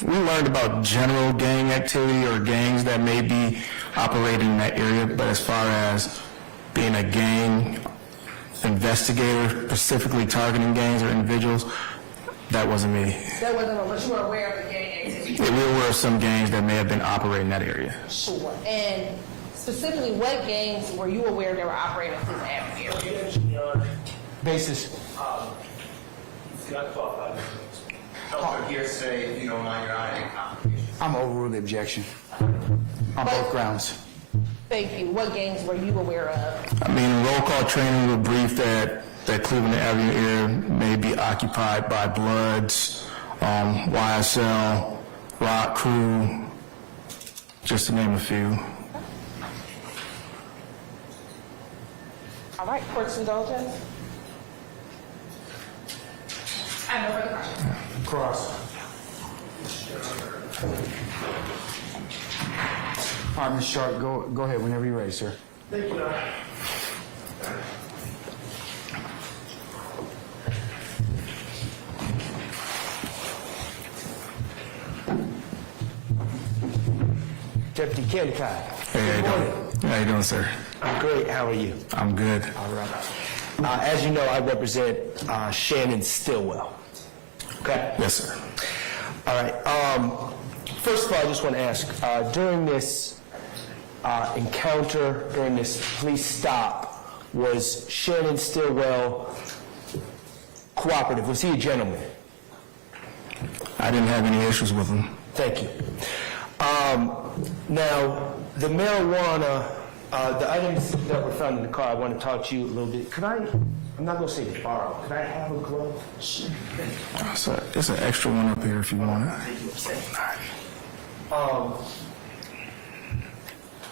we learned about general gang activity or gangs that may be operating in that area, but as far as being a gang investigator, specifically targeting gangs or individuals, that wasn't me. That wasn't, but you were aware of the gang activity? Yeah, we were aware of some gangs that may have been operating in that area. Sure. And specifically, what gangs were you aware they were operating in Cleveland Avenue area? Basis. Counselor hearsay, if you don't mind, Your Honor, and complications. I'm overrule the objection on both grounds. Thank you. What gangs were you aware of? I mean, roll call training would brief that Cleveland Avenue area may be occupied by Bloods, YSL, Rock Crew, just to name a few. All right, court's indulgence. I have no further questions. Cross. All right, Ms. Sharp, go ahead whenever you're ready, sir. Thank you, Your Honor. Deputy Kendall. Hey, how you doing? How you doing, sir? I'm great. How are you? I'm good. All right. As you know, I represent Shannon Stillwell. Okay? Yes, sir. All right. First of all, I just want to ask, during this encounter, during this police stop, was Shannon Stillwell cooperative? Was he a gentleman? I didn't have any issues with him. Thank you. Now, the marijuana, the items that were found in the car, I want to talk to you a little bit. Could I'm not going to say to borrow. Could I have a glove? So there's an extra one up here if you want it.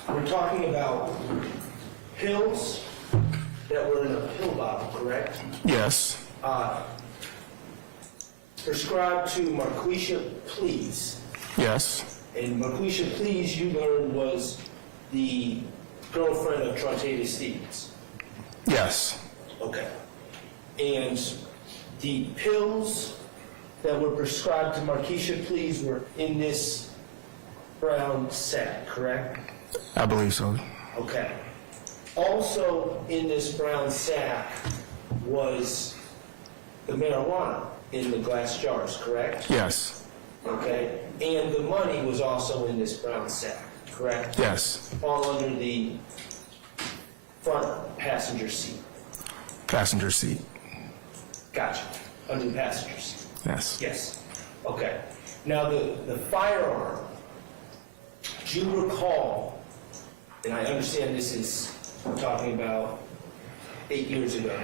We're talking about pills that were in a pill bottle, correct? Yes. Prescribed to Marquisha Please. Yes. And Marquisha Please, you learned, was the girlfriend of Trontavia Stevens. Yes. Okay. And the pills that were prescribed to Marquisha Please were in this brown sack, correct? I believe so. Okay. Also in this brown sack was the marijuana in the glass jars, correct? Yes. Okay. And the money was also in this brown sack, correct? Yes. All under the front passenger seat. Passenger seat. Gotcha. Under the passenger seat. Yes. Yes. Okay. Now the firearm, do you recall, and I understand this is, we're talking about 8 years ago.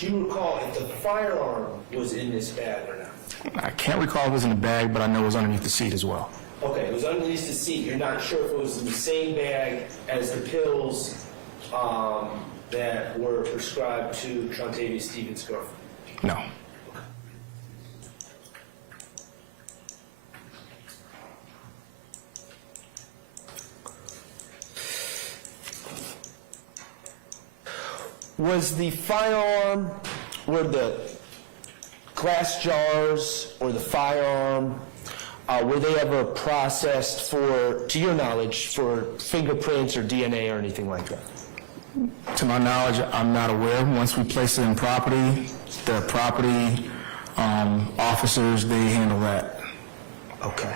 Do you recall if the firearm was in this bag or not? I can't recall if it was in the bag, but I know it was underneath the seat as well. Okay, it was underneath the seat. You're not sure if it was in the same bag as the pills that were prescribed to Trontavia Stevens' girlfriend? No. Was the firearm, were the glass jars or the firearm, were they ever processed for, to your knowledge, for fingerprints or DNA or anything like that? To my knowledge, I'm not aware. Once we place it in property, the property officers, they handle that. Okay.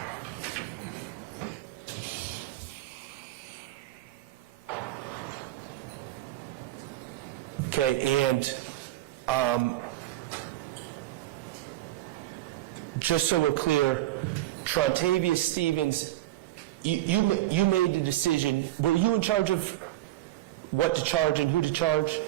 Okay, and just so we're clear, Trontavia Stevens, you made the decision. Were you in charge of what to charge and who to charge?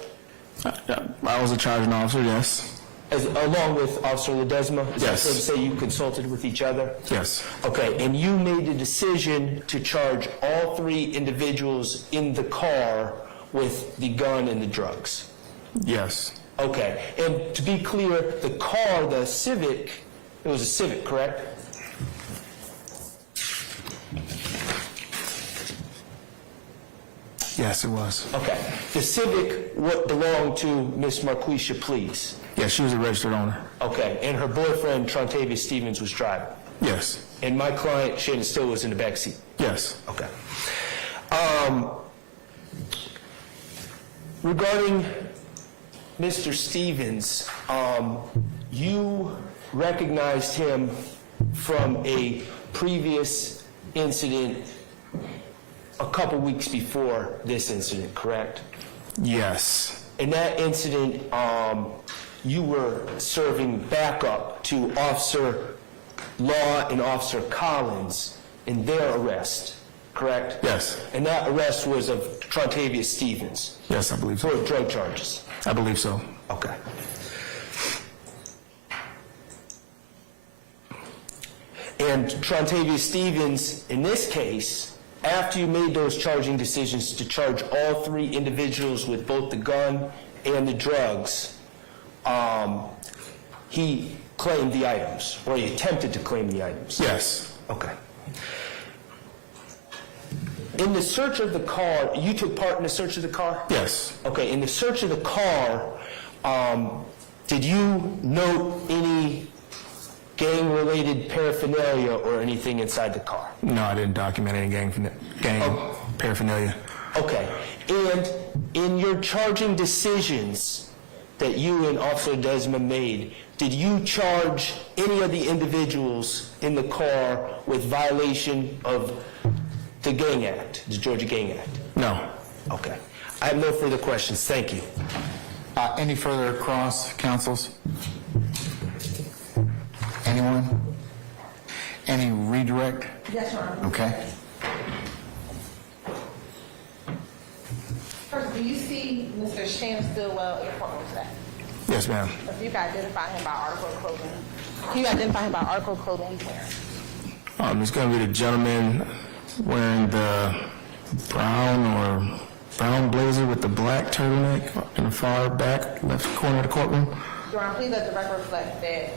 I was a charging officer, yes. Along with Officer Ledesma? Is that Yes. fair to say you consulted with each other? Yes. Okay, and you made the decision to charge all three individuals in the car with the gun and the drugs? Yes. Okay, and to be clear, the car, the Civic, it was a Civic, correct? Yes, it was. Okay, the Civic what belonged to Miss Marquisha Please? Yes, she was a registered owner. Okay, and her boyfriend, Trontavia Stevens, was driving? Yes. And my client, Shannon Still, was in the back seat? Yes. Okay. Regarding Mr. Stevens, you recognized him from a previous incident a couple weeks before this incident, correct? Yes. In that incident, you were serving backup to Officer Law and Officer Collins in their arrest, correct? Yes. And that arrest was of Trontavia Stevens Yes, I believe so. for drug charges. I believe so. Okay. And Trontavia Stevens, in this case, after you made those charging decisions to charge all three individuals with both the gun and the drugs, he claimed the items, or he attempted to claim the items? Yes. Okay. In the search of the car, you took part in the search of the car? Yes. Okay, in the search of the car, did you note any gang-related paraphernalia or anything inside the car? No, I didn't document any gang paraphernalia. Okay, and in your charging decisions that you and Officer Desmond made, did you charge any of the individuals in the car with violation of the Gang Act, the Georgia Gang Act? No. Okay. I have no further questions. Thank you. Any further cross counsels? Anyone? Any redirect? Yes, Your Honor. Okay. First, do you see Mr. Shannon Stillwell in the courtroom today? Yes, ma'am. If you can identify him by article of clothing, can you identify him by article of clothing he's wearing? It's going to be the gentleman wearing the brown blazer with the black turtleneck in the far back left corner of the courtroom. Your Honor, please let the record reflect that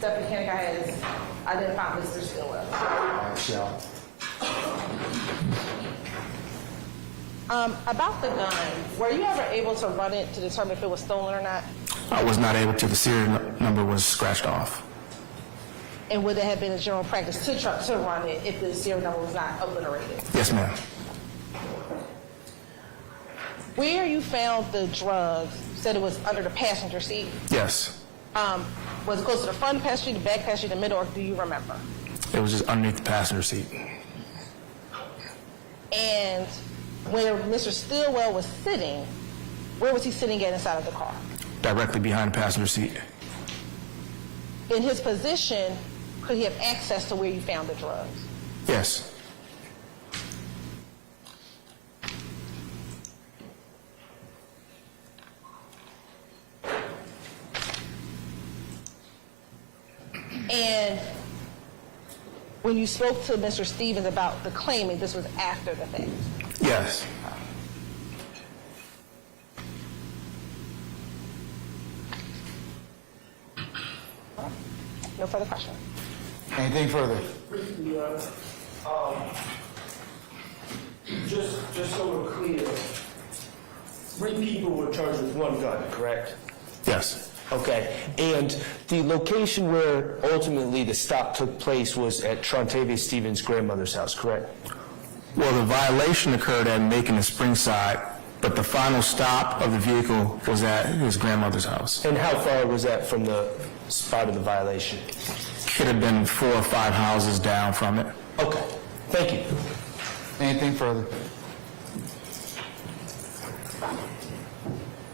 Deputy Kennicott has identified Mr. Stillwell. About the gun, were you ever able to run it to determine if it was stolen or not? I was not able to. The serial number was scratched off. And would it have been a general practice to run it if the serial number was not obliterated? Yes, ma'am. Where you found the drugs, you said it was under the passenger seat. Yes. Was it close to the front passenger seat, the back passenger seat, the middle, or do you remember? It was just underneath the passenger seat. And where Mr. Stillwell was sitting, where was he sitting at inside of the car? Directly behind the passenger seat. In his position, could he have access to where you found the drugs? Yes. And when you spoke to Mr. Stevens about the claiming, this was after the fact? Yes. No further questions. Anything further? Just so we're clear, 3 people were charged with 1 gun, correct? Yes. Okay, and the location where ultimately the stop took place was at Trontavia Stevens' grandmother's house, correct? Well, the violation occurred at Macon and Springside, but the final stop of the vehicle was at his grandmother's house. And how far was that from the spot of the violation? Could have been 4 or 5 houses down from it. Okay, thank you. Anything further?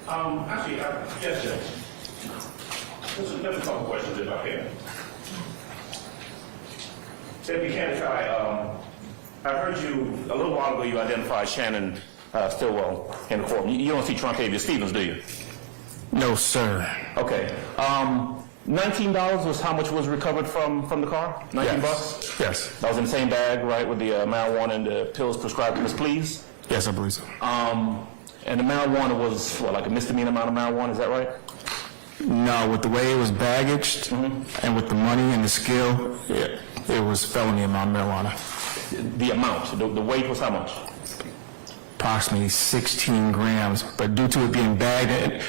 Actually, yes, Judge. There's a couple questions if I can. Deputy Kennicott, I heard you, a little while ago, you identified Shannon Stillwell in the court. You don't see Trontavia Stevens, do you? No, sir. Okay. $19 was how much was recovered from the car? 19 bucks? Yes. That was in the same bag, right, with the marijuana and the pills prescribed to Ms. Please? Yes, I believe so. And the marijuana was, what, like a misdemeanor amount of marijuana, is that right? No, with the way it was baggaged and with the money and the skill, it was felony amount of marijuana. The amount, the weight was how much? Approximately 16 grams, but due to it being bagged in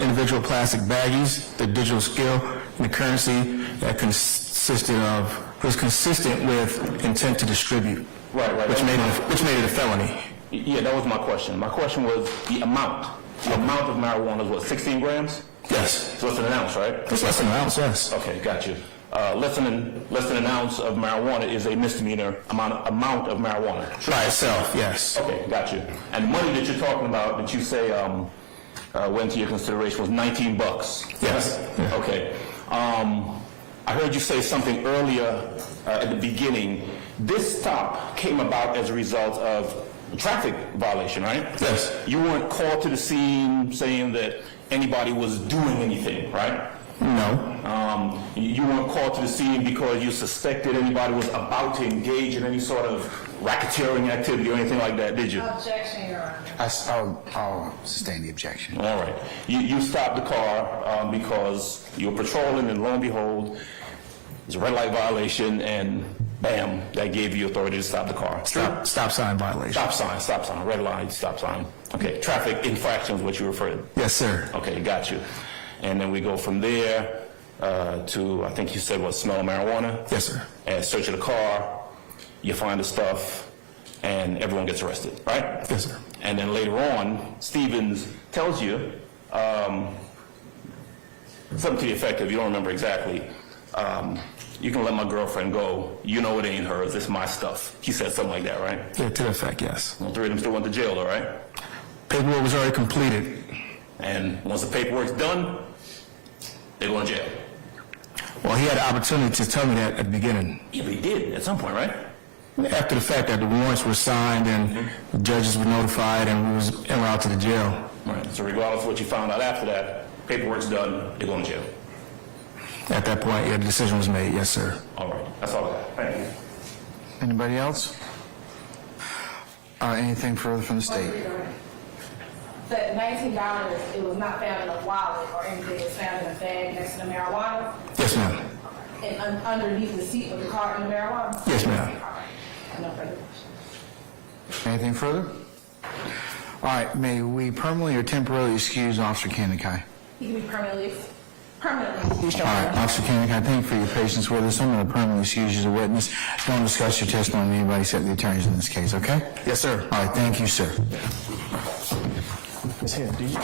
individual plastic baggies, the digital skill and the currency that was consistent with intent to distribute. Right. Which made it a felony. Yeah, that was my question. My question was the amount. The amount of marijuana is what, 16 grams? Yes. So it's an ounce, right? It's less than an ounce, yes. Okay, got you. Less than an ounce of marijuana is a misdemeanor amount of marijuana. By itself, yes. Okay, got you. And the money that you're talking about that you say went to your consideration was 19 bucks. Yes. Yeah. Okay. I heard you say something earlier at the beginning. This stop came about as a result of a traffic violation, right? Yes. You weren't called to the scene saying that anybody was doing anything, right? No. You weren't called to the scene because you suspected anybody was about to engage in any sort of racketeering activity or anything like that, did you? Objection, Your Honor. I'll sustain the objection. All right. You stopped the car because you were patrolling, and lo and behold, it's a red light violation, and bam, that gave you authority to stop the car. Stop sign violation. Stop sign, red light, stop sign. Okay, traffic infraction is what you referred to. Yes, sir. Okay, got you. And then we go from there to, I think you said, what, smell of marijuana? Yes, sir. And search of the car, you find the stuff, and everyone gets arrested, right? Yes, sir. And then later on, Stevens tells you something to the effect of, you don't remember exactly, you can let my girlfriend go. You know it ain't hers. It's my stuff. He said something like that, right? Yeah, to the effect, yes. Well, three of them still went to jail, though, right? Paperwork was already completed. And once the paperwork's done, they go in jail. Well, he had the opportunity to tell me that at the beginning. Yeah, but he did at some point, right? After the fact that the warrants were signed and the judges were notified and we was en route to the jail. Right. So regardless of what you found out after that, paperwork's done, they go in jail. At that point, yeah, the decision was made, yes, sir. All right. That's all I got. Thank you. Anybody else? Anything further from the state? That $19, it was not found in a wallet or anything, it was found in a bag next to the marijuana? Yes, ma'am. And underneath the seat with the car and the marijuana? Yes, ma'am. No further questions. Anything further? All right, may we permanently or temporarily excuse Officer Kandakai? He can be permanently excused, Your All Honor. right, Officer Kandakai, thank you for your patience with us. I'm going to permanently excuse you as a witness. Don't discuss your testimony with anybody except the attorneys in this case, okay? Yes, sir. All right, thank you, sir. Ms. Hill, do you?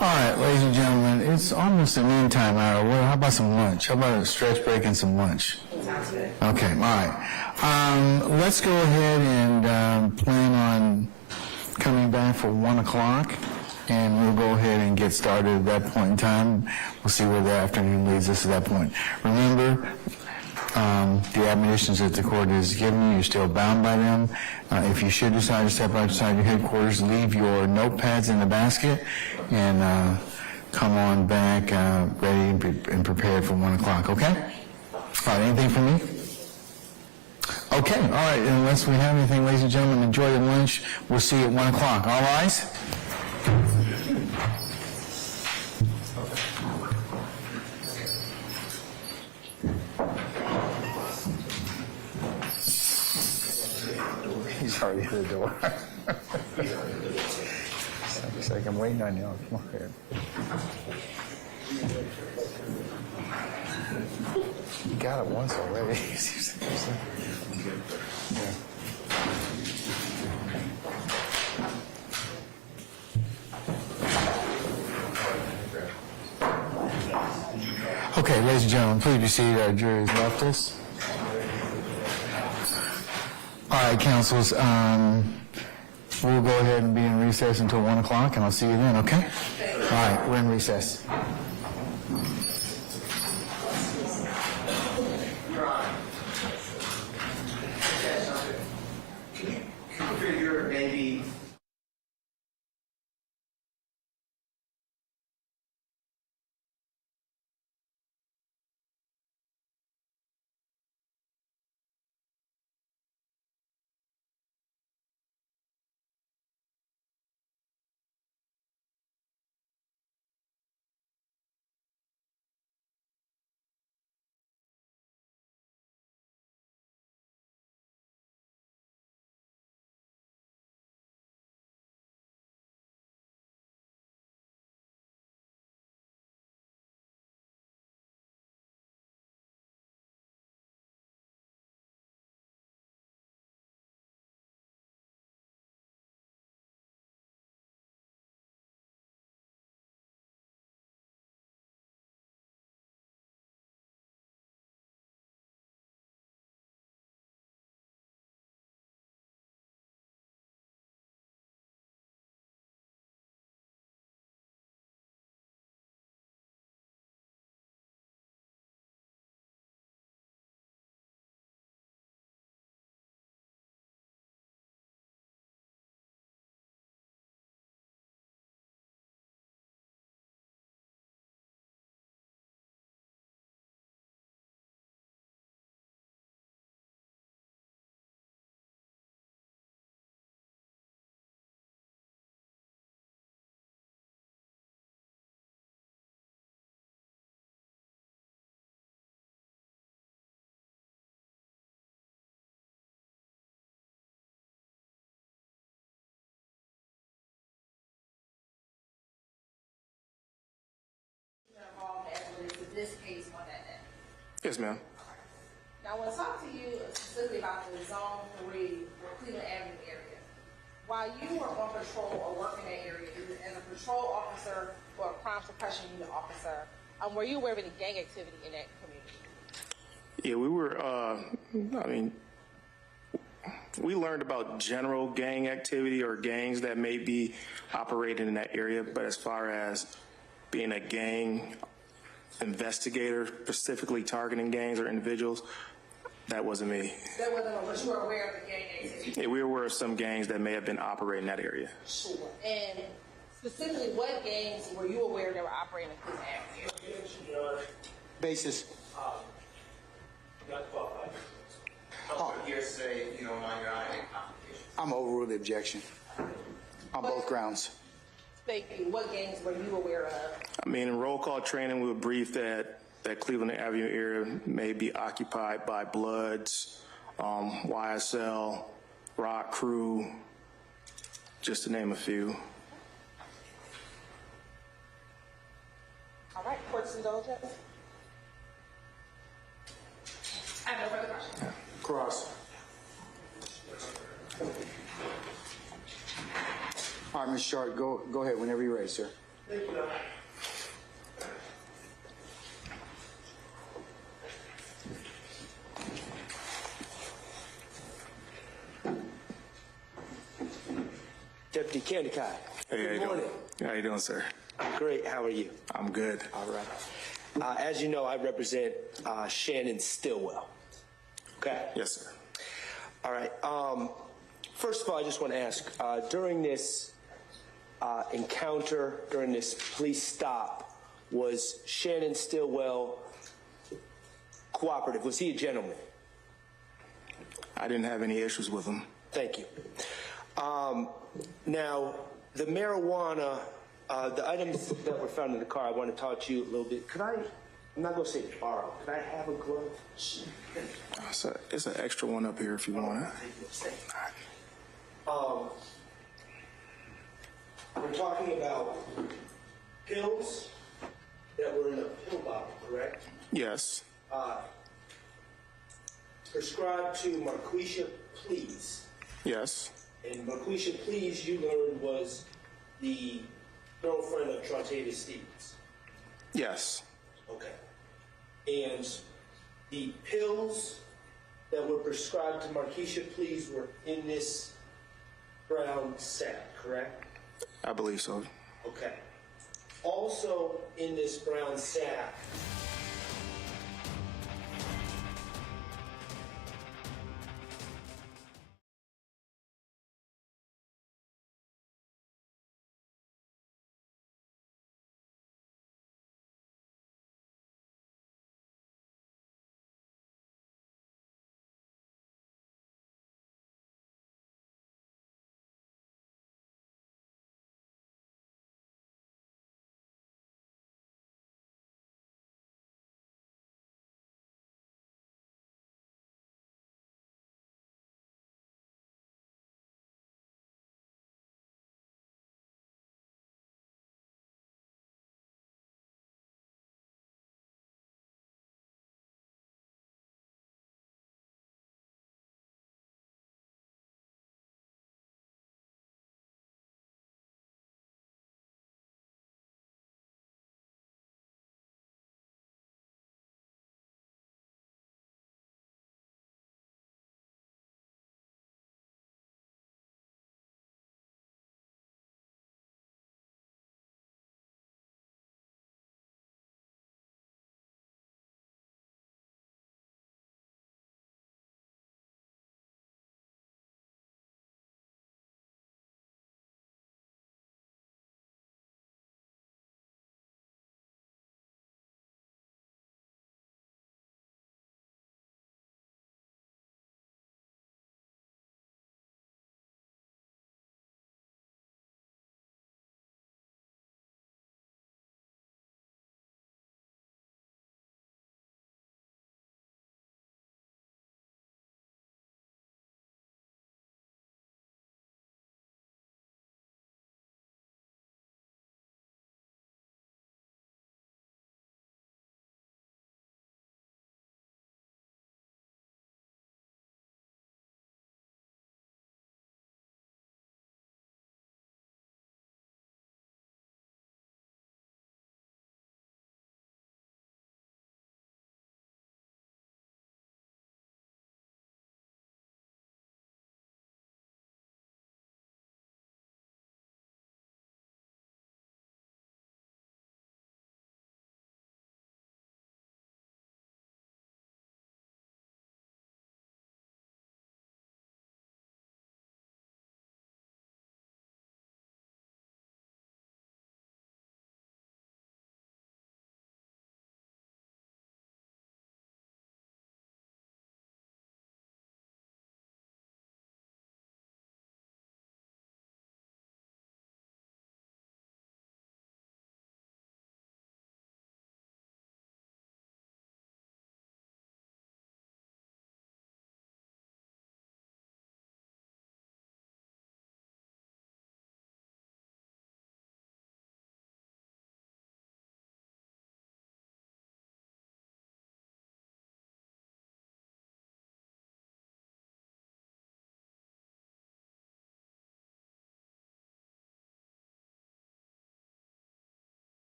All right, ladies and gentlemen, it's almost a noontime hour. Well, how about some lunch? How about a stretch break and some lunch? Okay, all right. Let's go ahead and plan on coming back for 1 o'clock, and we'll go ahead and get started at that point in time. We'll see where the afternoon leads us at that point. Remember, the admonitions that the court has given you, you're still bound by them. If you should decide to step outside your headquarters, leave your notepads in the basket and come on back ready and prepared for 1 o'clock, okay? All right, anything from me? Okay, all right, unless we have anything, ladies and gentlemen, enjoy your lunch. We'll see you at 1 o'clock. All rise. He's already at the door. It's like I'm waiting on you. Come on here. You got it once already. Yeah. Okay, ladies and gentlemen, please be seated. Our jury has left us. All right, counsels, we'll go ahead and be in recess until 1 o'clock, and I'll see you then, okay? All right, we're in recess. Yes, ma'am. Now, I want to talk to you specifically about the Zone 3 or Cleveland Avenue area. While you were on patrol or working that area, either as a patrol officer or a crime suppression unit officer, were you aware of any gang activity in that community? Yeah, we were, we learned about general gang activity or gangs that may be operating in that area, but as far as being a gang investigator, specifically targeting gangs or individuals, that wasn't me. That wasn't, but you were aware of the gang activity? Yeah, we were aware of some gangs that may have been operating in that area. Sure. And specifically, what gangs were you aware that were operating in Cleveland Avenue? Basis. Hearsay, if you don't mind, Your Honor, any complications? I'm overrule the objection on both grounds. Thank you. What gangs were you aware of? I mean, in roll call training, we were briefed that Cleveland Avenue area may be occupied by Bloods, YSL, Rock Crew, just to name a few. All right, court's indulgence. I have no further questions. Cross. All right, Ms. Sharp, go ahead whenever you're ready, sir. Thank you, Your Honor. Deputy Kandikar. Hey, Good morning. How you doing, sir? Great. How are you? I'm good. All right. As you know, I represent Shannon Stillwell. Okay? Yes, sir. All right. First of all, I just want to ask, during this encounter, during this police stop, was Shannon Stillwell cooperative? Was he a gentleman? I didn't have any issues with him. Thank you. Now, the marijuana, the items that were found in the car, I want to talk to you a little bit. Could I, I'm not going to say borrow, could I have a glove? It's an extra one up here if you want it. We're talking about pills that were in a pill bottle, correct? Yes. Prescribed to Marquisha Please. Yes. And Marquisha Please, you learned, was the girlfriend of Trontavia Stevens. Yes. Okay. And the pills that were prescribed to Marquisha Please were in this brown sack, correct? I believe so. Okay. Also in this brown sack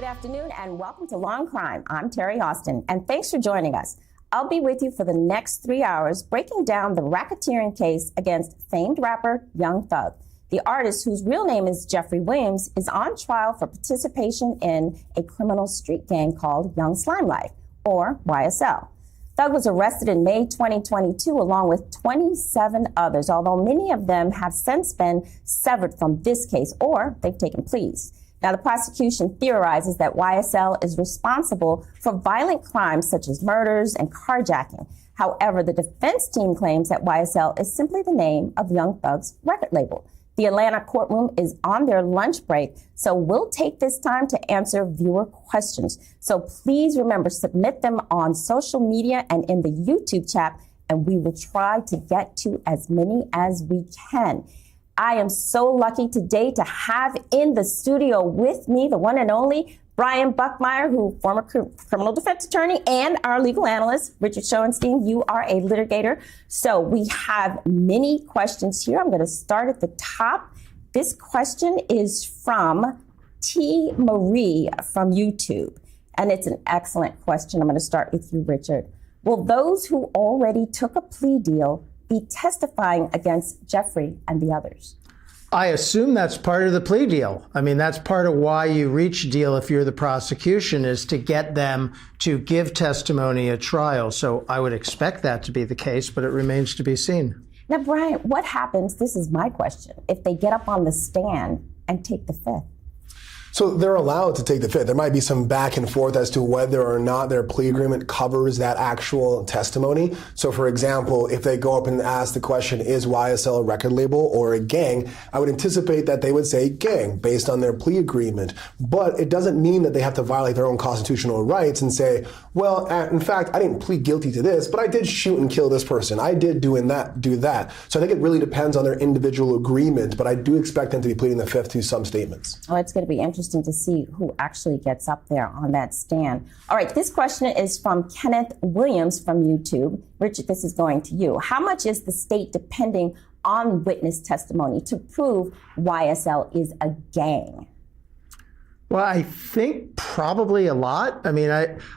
Good afternoon and welcome to Law&Crime. I'm Terry Austin and thanks for joining us. I'll be with you for the next 3 hours breaking down the racketeering case against famed rapper Young Thug. The artist, whose real name is Jeffery Williams, is on trial for participation in a criminal street gang called Young Slime Life, or YSL. Thug was arrested in May 2022 along with 27 others, although many of them have since been severed from this case or they've taken pleas. Now, the prosecution theorizes that YSL is responsible for violent crimes such as murders and carjacking. However, the defense team claims that YSL is simply the name of Young Thug's record label. The Atlanta courtroom is on their lunch break, so we'll take this time to answer viewer questions. So please remember, submit them on social media and in the YouTube chat, and we will try to get to as many as we can. I am so lucky today to have in the studio with me the one and only Brian Buckmeyer, who former criminal defense attorney, and our legal analyst, Richard Schoenstein. You are a litigator. So we have many questions here. I'm going to start at the top. This question is from T. Marie from YouTube, and it's an excellent question. I'm going to start with you, Richard. Will those who already took a plea deal be testifying against Jeffrey and the others? I assume that's part of the plea deal. I mean, that's part of why you reach a deal if you're the prosecution, is to get them to give testimony at trial. So I would expect that to be the case, but it remains to be seen. Now, Brian, what happens, this is my question, if they get up on the stand and take the fifth? So they're allowed to take the fifth. There might be some back and forth as to whether or not their plea agreement covers that actual testimony. So, for example, if they go up and ask the question, is YSL a record label or a gang, I would anticipate that they would say gang based on their plea agreement. But it doesn't mean that they have to violate their own constitutional rights and say, well, in fact, I didn't plead guilty to this, but I did shoot and kill this person. I did do that. So I think it really depends on their individual agreement, but I do expect them to be pleading the fifth to some statements. Oh, it's going to be interesting to see who actually gets up there on that stand. All right, this question is from Kenneth Williams from YouTube. Richard, this is going to you. How much is the state depending on witness testimony to prove YSL is a gang? Well, I think probably a lot. I mean,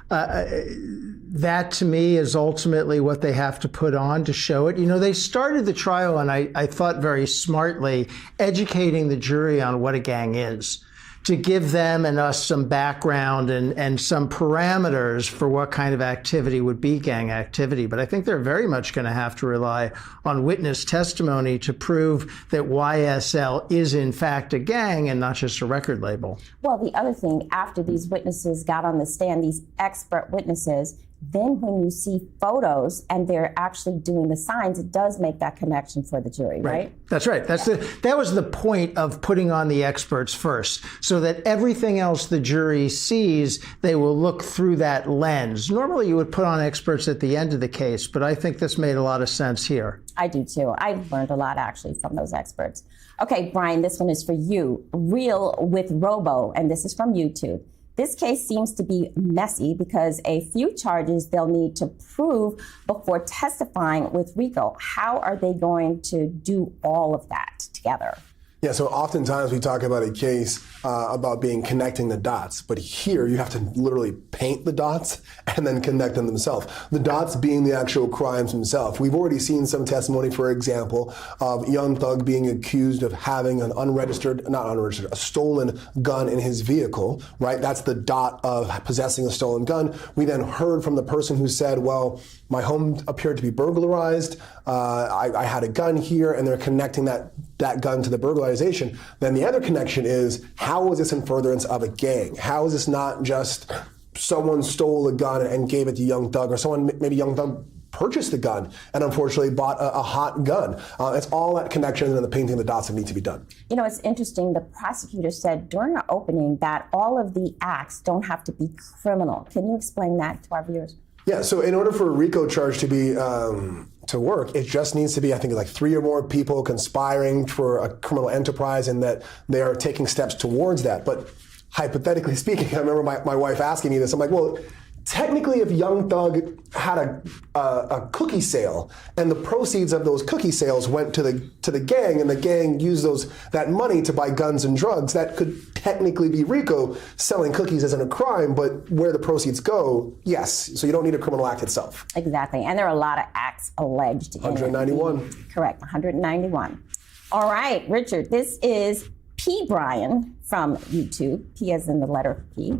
that to me is ultimately what they have to put on to show it. You know, they started the trial, and I thought very smartly, educating the jury on what a gang is, to give them and us some background and some parameters for what kind of activity would be gang activity. But I think they're very much going to have to rely on witness testimony to prove that YSL is in fact a gang and not just a record label. Well, the other thing, after these witnesses got on the stand, these expert witnesses, then when you see photos and they're actually doing the signs, it does make that connection for the jury, right? That's right. That was the point of putting on the experts first, so that everything else the jury sees, they will look through that lens. Normally you would put on experts at the end of the case, but I think this made a lot of sense here. I do too. I've learned a lot actually from those experts. Okay, Brian, this one is for you. Real with Robo, and this is from YouTube. This case seems to be messy because a few charges they'll need to prove before testifying with RICO. How are they going to do all of that together? Yeah, so oftentimes we talk about a case about connecting the dots, but here you have to literally paint the dots and then connect them themselves. The dots being the actual crimes themselves. We've already seen some testimony, for example, of Young Thug being accused of having a stolen gun in his vehicle, right? That's the dot of possessing a stolen gun. We then heard from the person who said, well, my home appeared to be burglarized. I had a gun here, and they're connecting that gun to the burglarization. Then the other connection is, how is this in furtherance of a gang? How is this not just someone stole a gun and gave it to Young Thug, or maybe Young Thug purchased the gun and unfortunately bought a hot gun? It's all that connection and the painting of the dots that need to be done. You know, it's interesting. The prosecutor said during our opening that all of the acts don't have to be criminal. Can you explain that to our viewers? Yeah, so in order for a RICO charge to be to work, it just needs to be, I think, like 3 or more people conspiring for a criminal enterprise, and that they are taking steps towards that. But hypothetically speaking, I remember my wife asking me this. I'm like, well, technically, if Young Thug had a cookie sale and the proceeds of those cookie sales went to the gang, and the gang used that money to buy guns and drugs, that could technically be RICO. Selling cookies isn't a crime, but where the proceeds go, yes. So you don't need a criminal act itself. Exactly, and there are a lot of acts alleged. 191. Correct, 191. All right, Richard, this is P. Brian from YouTube. P as in the letter P.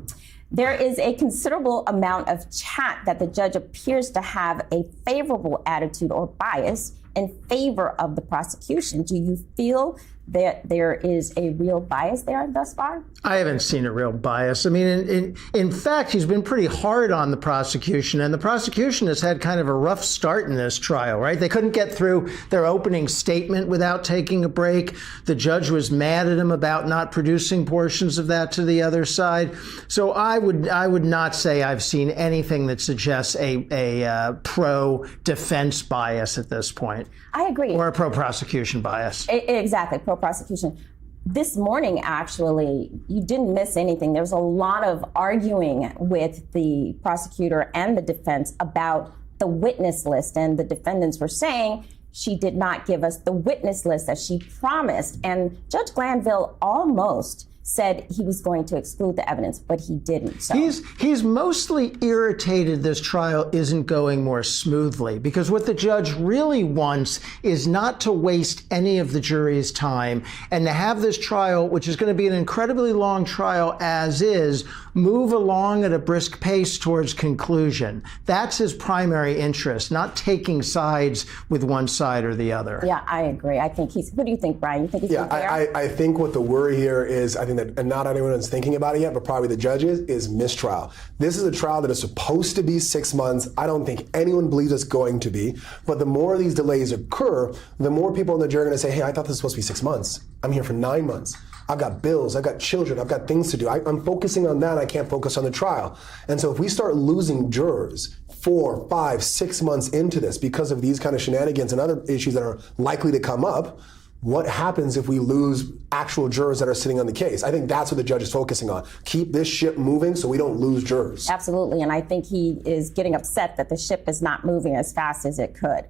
There is a considerable amount of chat that the judge appears to have a favorable attitude or bias in favor of the prosecution. Do you feel that there is a real bias there thus far? I haven't seen a real bias. I mean, in fact, he's been pretty hard on the prosecution, and the prosecution has had kind of a rough start in this trial, right? They couldn't get through their opening statement without taking a break. The judge was mad at him about not producing portions of that to the other side. So I would not say I've seen anything that suggests a pro-defense bias at this point. I agree. Or a pro-prosecution bias. Exactly, pro-prosecution. This morning, actually, you didn't miss anything. There was a lot of arguing with the prosecutor and the defense about the witness list, and the defendants were saying she did not give us the witness list that she promised. And Judge Glanville almost said he was going to exclude the evidence, but he didn't. So he's mostly irritated this trial isn't going more smoothly, because what the judge really wants is not to waste any of the jury's time and to have this trial, which is going to be an incredibly long trial as is, move along at a brisk pace towards conclusion. That's his primary interest, not taking sides with one side or the other. Yeah, I agree. I think what do you think, Brian? You think he's fair? I think what the worry here is, I think that, and not anyone is thinking about it yet, but probably the judge is mistrial. This is a trial that is supposed to be 6 months. I don't think anyone believes it's going to be. But the more these delays occur, the more people in the jury are going to say, hey, I thought this was supposed to be 6 months. I'm here for 9 months. I've got bills, I've got children, I've got things to do. I'm focusing on that, I can't focus on the trial. And so if we start losing jurors 4, 5, 6 months into this because of these kind of shenanigans and other issues that are likely to come up, what happens if we lose actual jurors that are sitting on the case? I think that's what the judge is focusing on. Keep this ship moving so we don't lose jurors. Absolutely, and I think he is getting upset that the ship is not moving as fast as it could.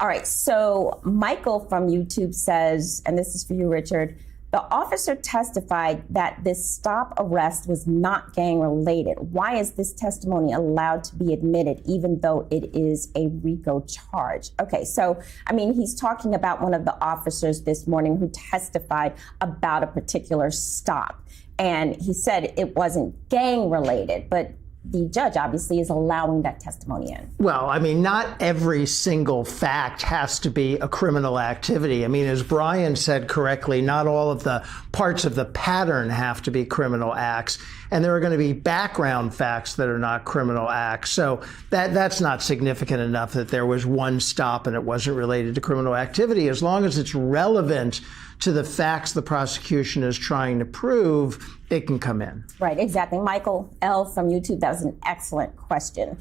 All right, so Michael from YouTube says, and this is for you, Richard, the officer testified that this stop arrest was not gang related. Why is this testimony allowed to be admitted even though it is a RICO charge? Okay, so, I mean, he's talking about one of the officers this morning who testified about a particular stop. And he said it wasn't gang related, but the judge obviously is allowing that testimony in. Well, I mean, not every single fact has to be a criminal activity. I mean, as Brian said correctly, not all of the parts of the pattern have to be criminal acts. And there are going to be background facts that are not criminal acts. So that's not significant enough that there was one stop and it wasn't related to criminal activity. As long as it's relevant to the facts the prosecution is trying to prove, it can come in. Right, exactly. Michael L. from YouTube, that was an excellent question.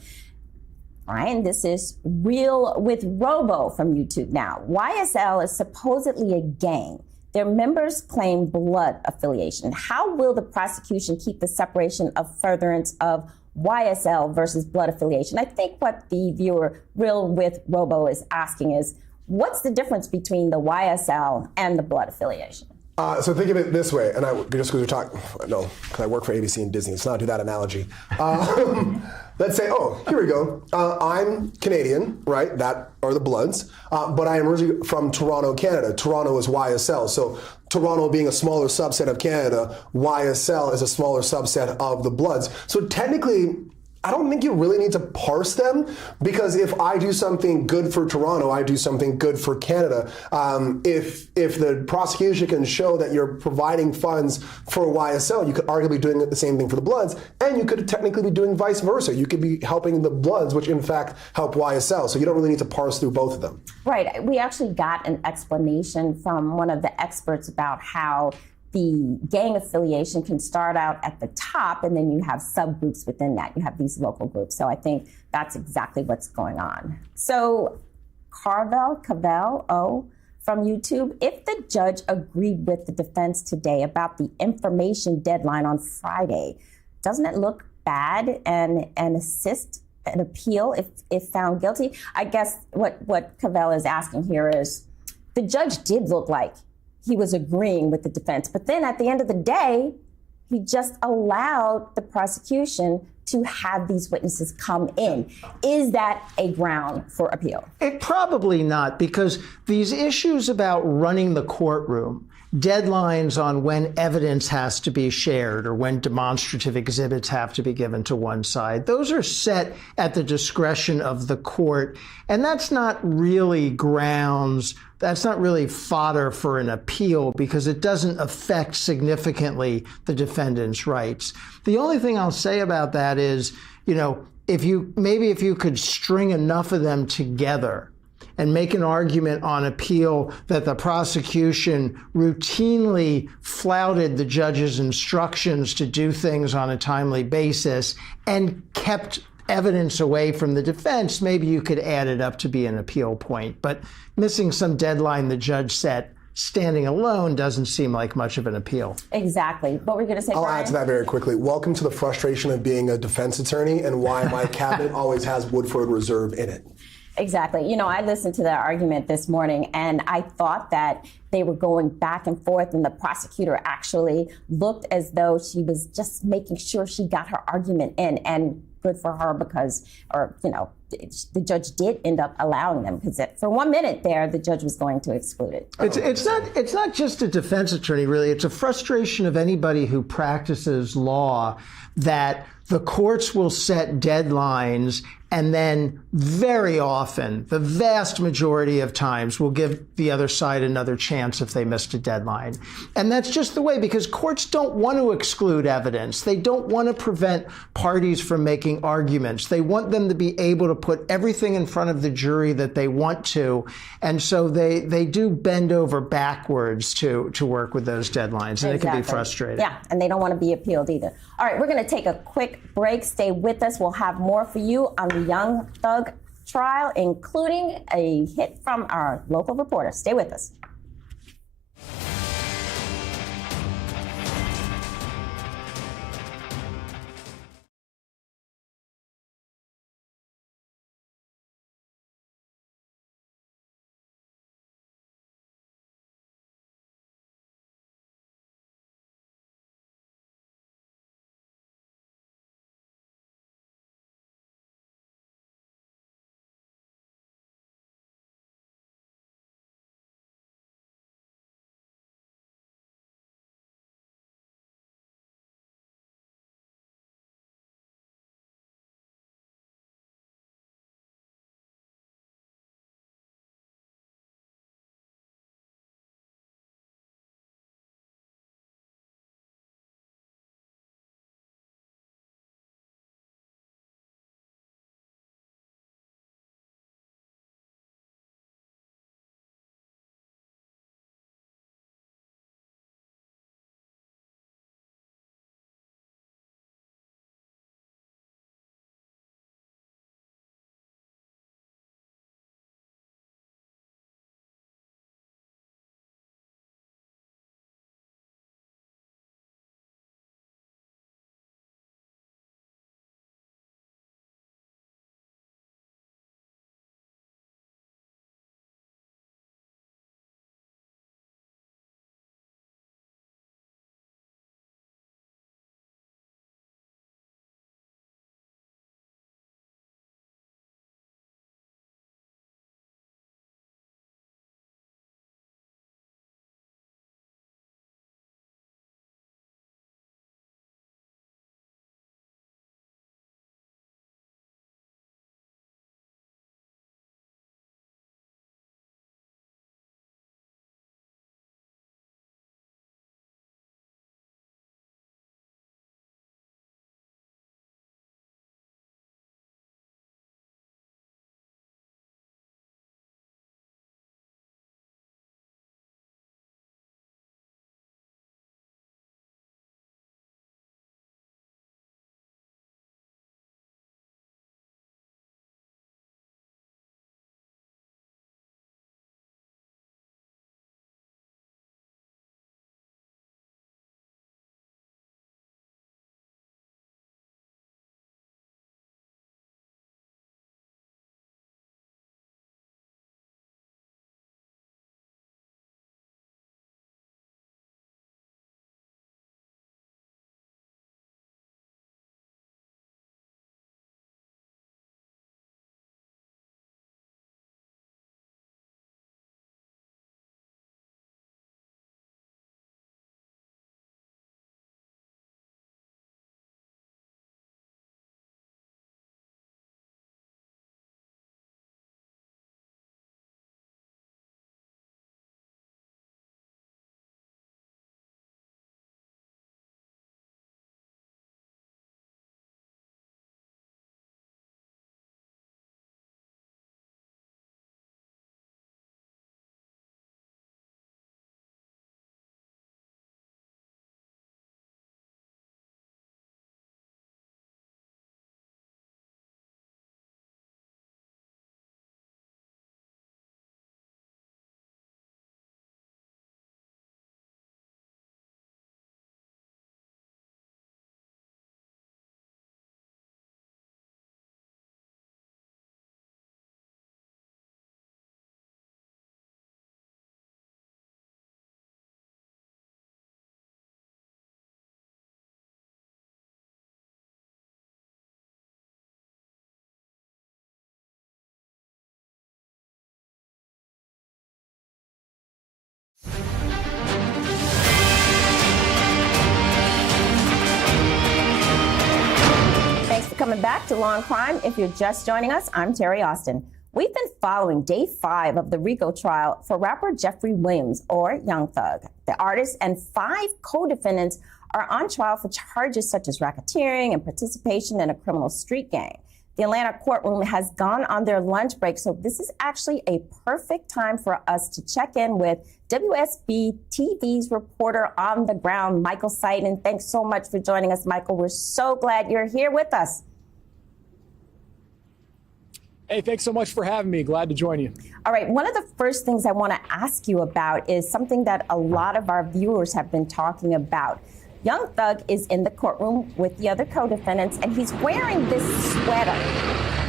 Ryan, this is Real with Robo from YouTube now. YSL is supposedly a gang. Their members claim blood affiliation. How will the prosecution keep the separation of furtherance of YSL versus blood affiliation? I think what the viewer Real with Robo is asking is, what's the difference between the YSL and the blood affiliation? So think of it this way, and just because we're talking, no, because I work for ABC and Disney, let's not do that analogy. Let's say, oh, here we go. I'm Canadian, right? That are the Bloods, but I am originally from Toronto, Canada. Toronto is YSL. So Toronto being a smaller subset of Canada, YSL is a smaller subset of the Bloods. So technically, I don't think you really need to parse them, because if I do something good for Toronto, I do something good for Canada. If the prosecution can show that you're providing funds for YSL, you could arguably be doing the same thing for the Bloods, and you could technically be doing vice versa. You could be helping the Bloods, which in fact help YSL. So you don't really need to parse through both of them. Right. We actually got an explanation from one of the experts about how the gang affiliation can start out at the top, and then you have subgroups within that. You have these local groups. So I think that's exactly what's going on. So Cavell from YouTube, if the judge agreed with the defense today about the information deadline on Friday, doesn't it look bad and assist an appeal if found guilty? I guess what Cavell is asking here is, the judge did look like he was agreeing with the defense, but then at the end of the day, he just allowed the prosecution to have these witnesses come in. Is that a ground for appeal? It probably not, because these issues about running the courtroom, deadlines on when evidence has to be shared or when demonstrative exhibits have to be given to one side, those are set at the discretion of the court. And that's not really grounds, that's not really fodder for an appeal, because it doesn't affect significantly the defendant's rights. The only thing I'll say about that is, if you could string enough of them together and make an argument on appeal that the prosecution routinely flouted the judge's instructions to do things on a timely basis and kept evidence away from the defense, maybe you could add it up to be an appeal point. But missing some deadline the judge set, standing alone, doesn't seem like much of an appeal. Exactly. What were you going to say, I'll Brian? add to that very quickly. Welcome to the frustration of being a defense attorney and why my cabinet always has Woodford Reserve in it. Exactly. I listened to that argument this morning, and I thought that they were going back and forth, and the prosecutor actually looked as though she was just making sure she got her argument in, and good for her because, the judge did end up allowing them, because for 1 minute there, the judge was going to exclude it. It's not just a defense attorney, really. It's a frustration of anybody who practices law that the courts will set deadlines and then very often, the vast majority of times, will give the other side another chance if they missed a deadline. And that's just the way, because courts don't want to exclude evidence. They don't want to prevent parties from making arguments. They want them to be able to put everything in front of the jury that they want to. And so they do bend over backwards to work with those deadlines. And It can be frustrating. Yeah, and they don't want to be appealed either. All right, we're going to take a quick break. Stay with us. We'll have more for you on the Young Thug trial, including a hit from our local reporter. Stay with us. Welcome back to Law and Crime. If you're just joining us, I'm Terry Austin. We've been following day 5 of the RICO trial for rapper Jeffery Williams, or Young Thug. The artist and 5 co-defendants are on trial for charges such as racketeering and participation in a criminal street gang. The Atlanta courtroom has gone on their lunch break, so this is actually a perfect time for us to check in with WSB TV's reporter on the ground, Michael Seiden. Thanks so much for joining us, Michael. We're so glad you're here with us. Hey, thanks so much for having me. Glad to join you. All right, one of the first things I want to ask you about is something that a lot of our viewers have been talking about. Young Thug is in the courtroom with the other co-defendants, and he's wearing this sweater.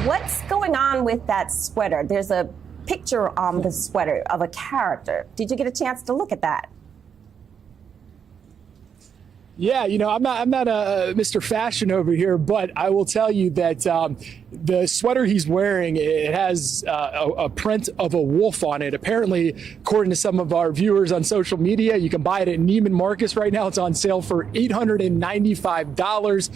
What's going on with that sweater? There's a picture on the sweater of a character. Did you get a chance to look at that? Yeah, you know, I'm not a Mr. Fashion over here, but I will tell you that the sweater he's wearing, it has a print of a wolf on it. Apparently, according to some of our viewers on social media, you can buy it at Neiman Marcus right now. It's on sale for $895.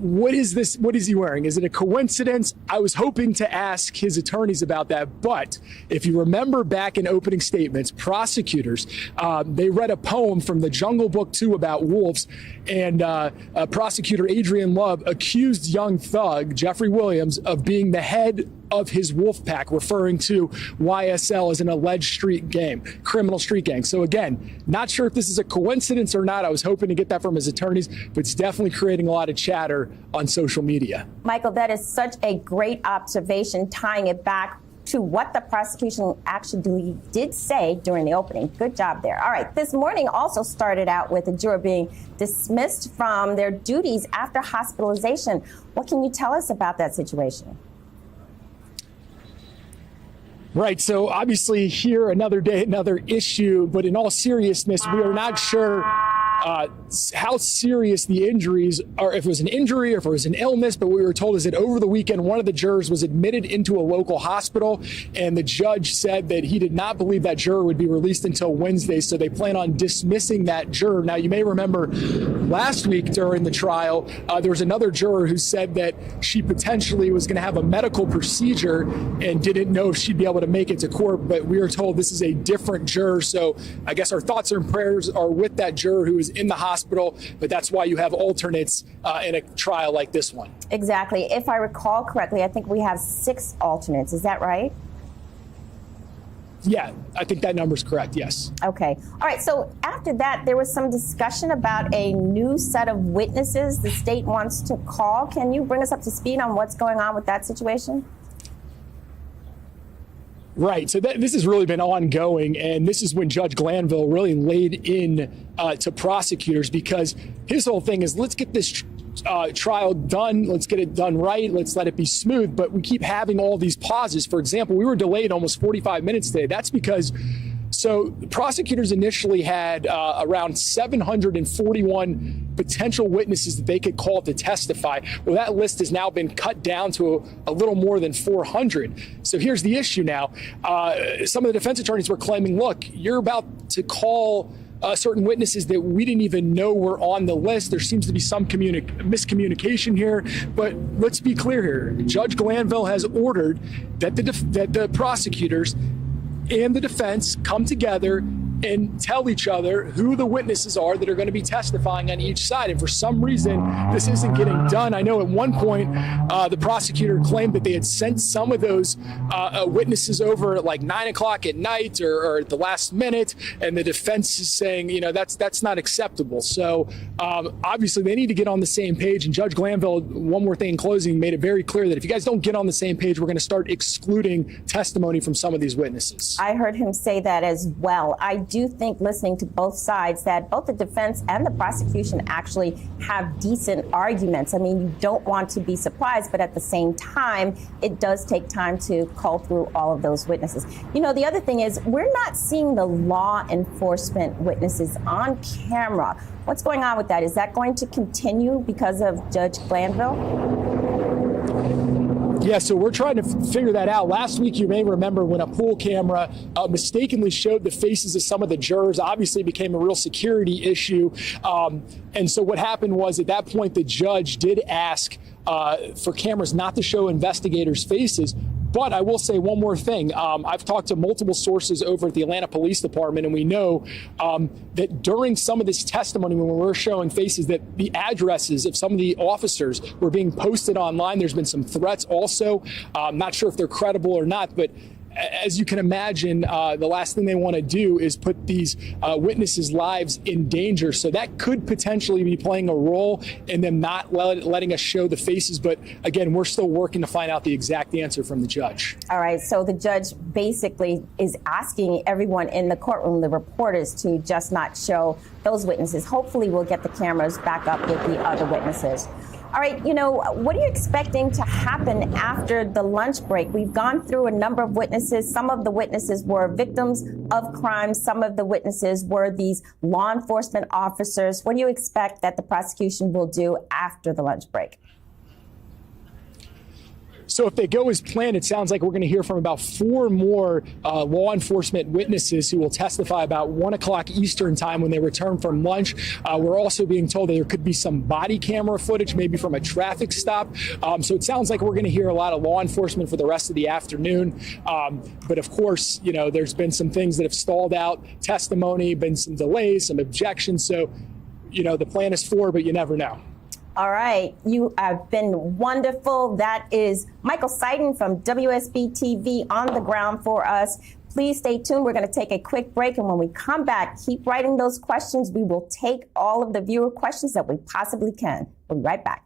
What is this? What is he wearing? Is it a coincidence? I was hoping to ask his attorneys about that, but if you remember back in opening statements, prosecutors, they read a poem from the Jungle Book 2 about wolves, and prosecutor Adrian Love accused Young Thug, Jeffery Williams, of being the head of his wolf pack, referring to YSL as an alleged criminal street gang. So again, not sure if this is a coincidence or not. I was hoping to get that from his attorneys, but it's definitely creating a lot of chatter on social media. Michael, that is such a great observation, tying it back to what the prosecution actually did say during the opening. Good job there. All right, this morning also started out with a juror being dismissed from their duties after hospitalization. What can you tell us about that situation? Right. So obviously here, another day, another issue. But in all seriousness, we are not sure how serious the injuries are, if it was an injury or if it was an illness. But what we were told is that over the weekend, one of the jurors was admitted into a local hospital, and the judge said that he did not believe that juror would be released until Wednesday. So they plan on dismissing that juror. Now, you may remember last week during the trial, there was another juror who said that she potentially was going to have a medical procedure and didn't know if she'd be able to make it to court. But we are told this is a different juror. So I guess our thoughts and prayers are with that juror who is in the hospital, but that's why you have alternates in a trial like this one. Exactly. If I recall correctly, I think we have 6 alternates. Is that right? Yeah, I think that number's correct, yes. Okay. All right. So after that, there was some discussion about a new set of witnesses the state wants to call. Can you bring us up to speed on what's going on with that situation? Right. So this has really been ongoing, and this is when Judge Glanville really laid in to prosecutors, because his whole thing is, let's get this trial done. Let's get it done right. Let's let it be smooth. But we keep having all these pauses. For example, we were delayed almost 45 minutes today. That's because the prosecutors initially had around 741 potential witnesses that they could call to testify. Well, that list has now been cut down to a little more than 400. So here's the issue now. Some of the defense attorneys were claiming, look, you're about to call certain witnesses that we didn't even know were on the list. There seems to be some miscommunication here. But let's be clear here. Judge Glanville has ordered that the prosecutors and the defense come together and tell each other who the witnesses are that are going to be testifying on each side. And for some reason, this isn't getting done. I know at one point, the prosecutor claimed that they had sent some of those witnesses over at like 9 o'clock at night or at the last minute. And the defense is saying, you know, that's not acceptable. So obviously they need to get on the same page. And Judge Glanville, one more thing in closing, made it very clear that if you guys don't get on the same page, we're going to start excluding testimony from some of these witnesses. I heard him say that as well. I do think, listening to both sides, that both the defense and the prosecution actually have decent arguments. I mean, you don't want to be surprised, but at the same time, it does take time to cull through all of those witnesses. You know, the other thing is, we're not seeing the law enforcement witnesses on camera. What's going on with that? Is that going to continue because of Judge Glanville? Yeah, so we're trying to figure that out. Last week, you may remember when a pool camera mistakenly showed the faces of some of the jurors. Obviously, it became a real security issue. And so what happened was, at that point, the judge did ask for cameras not to show investigators' faces. But I will say one more thing. I've talked to multiple sources over at the Atlanta Police Department, and we know that during some of this testimony, when we were showing faces, that the addresses of some of the officers were being posted online. There's been some threats also. I'm not sure if they're credible or not, but as you can imagine, the last thing they want to do is put these witnesses' lives in danger. So that could potentially be playing a role in them not letting us show the faces. But again, we're still working to find out the exact answer from the judge. All right, so the judge basically is asking everyone in the courtroom, the reporters, to just not show those witnesses. Hopefully we'll get the cameras back up with the other witnesses. All right, what are you expecting to happen after the lunch break? We've gone through a number of witnesses. Some of the witnesses were victims of crime. Some of the witnesses were these law enforcement officers. What do you expect that the prosecution will do after the lunch break? So if they go as planned, it sounds like we're going to hear from about 4 more law enforcement witnesses who will testify about 1 o'clock Eastern time when they return from lunch. We're also being told that there could be some body camera footage, maybe from a traffic stop. So it sounds like we're going to hear a lot of law enforcement for the rest of the afternoon. But of course, there's been some things that have stalled out testimony, been some delays, some objections. So, the plan is 4, but you never know. All right, you have been wonderful. That is Michael Seiden from WSB TV on the ground for us. Please stay tuned. We're going to take a quick break. And when we come back, keep writing those questions. We will take all of the viewer questions that we possibly can. We'll be right back.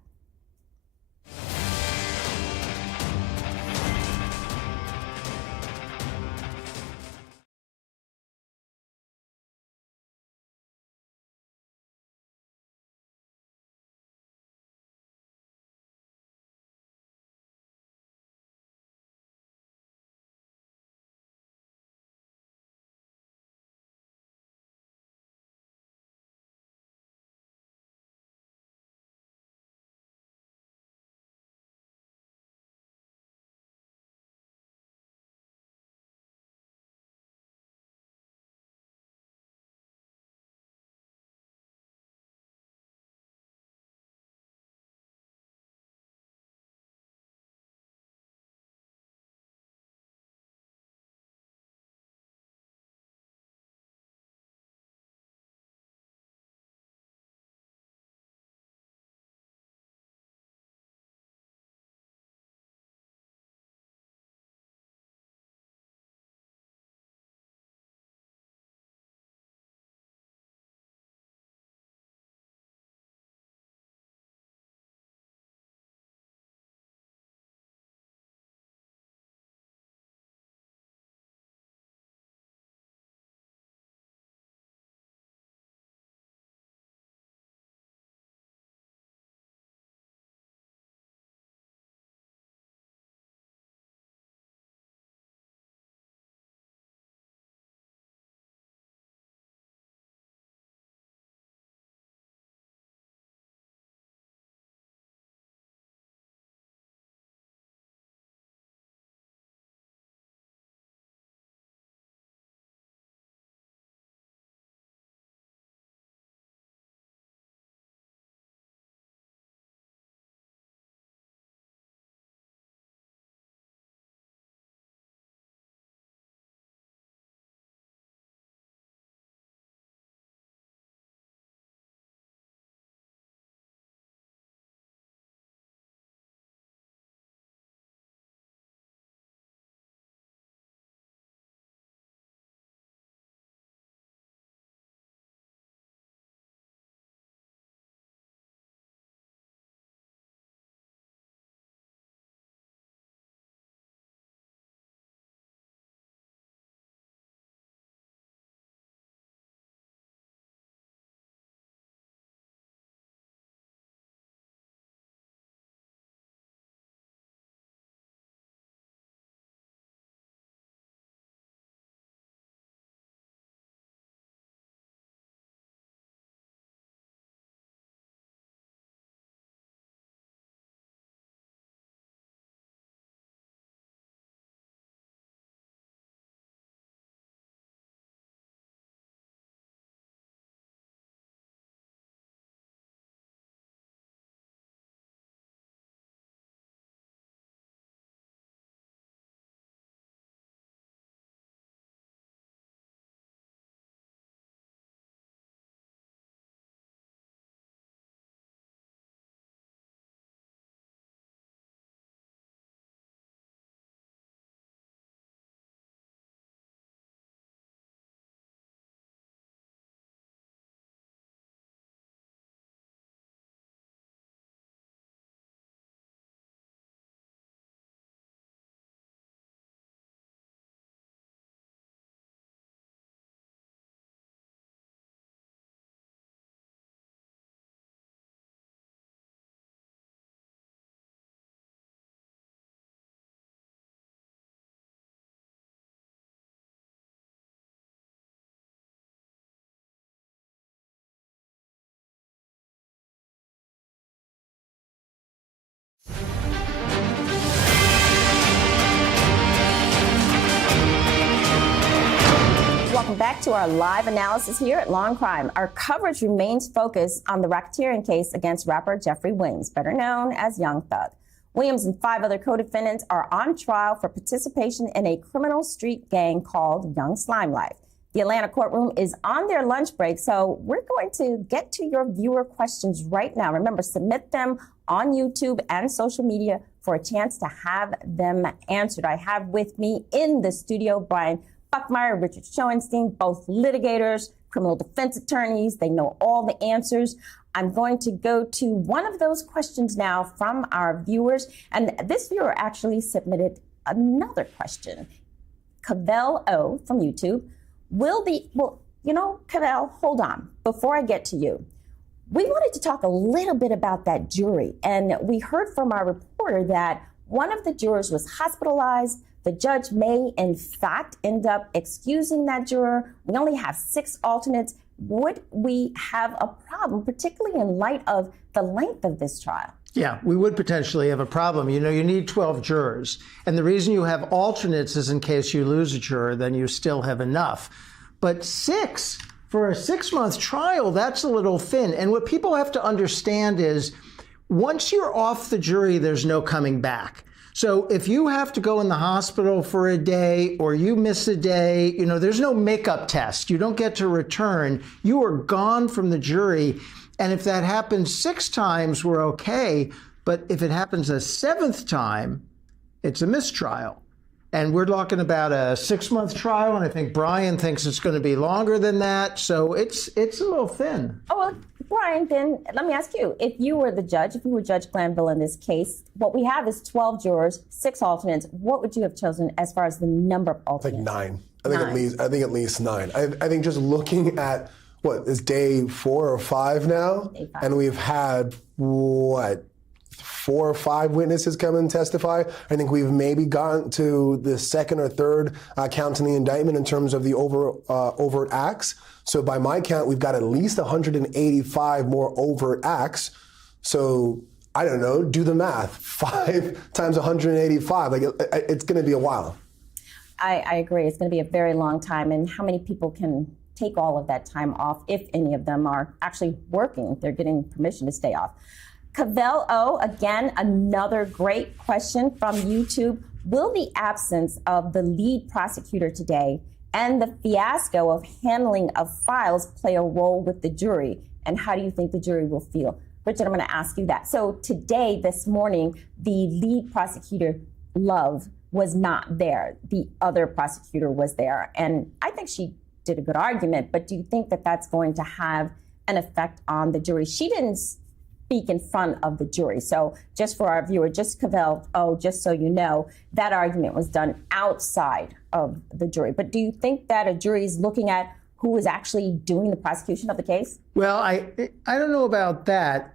to our live analysis here at Law&Crime. Our coverage remains focused on the racketeering case against rapper Jeffery Williams, better known as Young Thug. Williams and 5 other co-defendants are on trial for participation in a criminal street gang called Young Slime Life. The Atlanta courtroom is on their lunch break, so we're going to get to your viewer questions right now. Remember, submit them on YouTube and social media for a chance to have them answered. I have with me in the studio Brian Buckmeyer, Richard Schoenstein, both litigators, criminal defense attorneys. They know all the answers. I'm going to go to one of those questions now from our viewers. And this viewer actually submitted another question. Cavell O from YouTube. Cavell, hold on. Before I get to you, we wanted to talk a little bit about that jury. And we heard from our reporter that one of the jurors was hospitalized. The judge may, in fact, end up excusing that juror. We only have 6 alternates. Would we have a problem, particularly in light of the length of this trial? Yeah, we would potentially have a problem. You need 12 jurors. And the reason you have alternates is in case you lose a juror, then you still have enough. But 6 for a 6-month trial, that's a little thin. And what people have to understand is once you're off the jury, there's no coming back. So if you have to go in the hospital for a day or you miss a day, there's no makeup test. You don't get to return. You are gone from the jury. And if that happens 6 times, we're okay. But if it happens a 7th time, it's a mistrial. And we're talking about a 6-month trial, and I think Brian thinks it's going to be longer than that. So it's a little thin. Oh, well, Brian, then let me ask you, if you were the judge, if you were Judge Glanville in this case, what we have is 12 jurors, 6 alternates. What would you have chosen as far as the number of alternates? Like 9. I think at least 9. I think just looking at what is day 4 or 5 now, and we've had 4 or 5 witnesses come and testify. I think we've maybe gotten to the 2nd or 3rd count in the indictment in terms of the overt acts. So by my count, we've got at least 185 more overt acts. So I don't know, do the math. 5 times 185, it's going to be a while. I agree. It's going to be a very long time. And how many people can take all of that time off if any of them are actually working? They're getting permission to stay off. Cavell O, again, another great question from YouTube. Will the absence of the lead prosecutor today and the fiasco of handling of files play a role with the jury? And how do you think the jury will feel? Richard, I'm going to ask you that. So today, this morning, the lead prosecutor, Love, was not there. The other prosecutor was there. And I think she did a good argument, but do you think that that's going to have an effect on the jury? She didn't speak in front of the jury. So just for our viewer, just Cavell, just so you know, that argument was done outside of the jury. But do you think that a jury is looking at who is actually doing the prosecution of the case? Well, I don't know about that.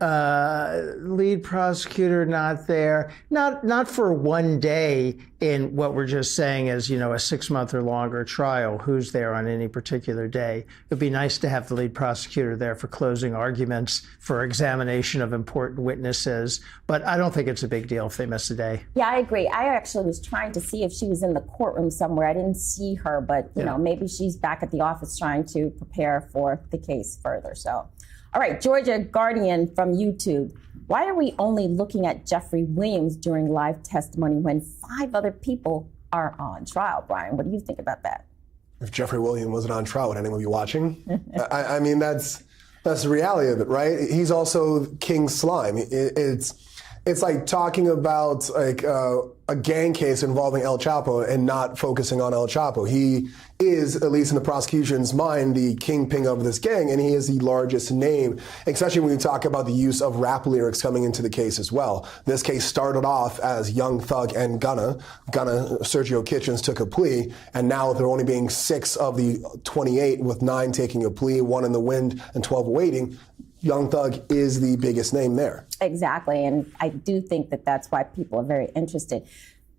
Lead prosecutor not there, not for one day in what we're just saying is, a 6-month or longer trial. Who's there on any particular day? It'd be nice to have the lead prosecutor there for closing arguments, for examination of important witnesses. But I don't think it's a big deal if they miss a day. Yeah, I agree. I actually was trying to see if she was in the courtroom somewhere. I didn't see her, but maybe she's back at the office trying to prepare for the case further. So, all right, Georgia Guardian from YouTube. Why are we only looking at Jeffery Williams during live testimony when 5 other people are on trial? Brian, what do you think about that? If Jeffery Williams wasn't on trial, would anyone be watching? I mean, that's the reality of it, right? He's also King Slime. It's like talking about a gang case involving El Chapo and not focusing on El Chapo. He is, at least in the prosecution's mind, the kingpin of this gang, and he is the largest name, especially when we talk about the use of rap lyrics coming into the case as well. This case started off as Young Thug and Gunna. Sergio Kitchens took a plea, and now there are only being 6 of the 28, with 9 taking a plea, 1 in the wind, and 12 waiting. Young Thug is the biggest name there. Exactly, and I do think that that's why people are very interested.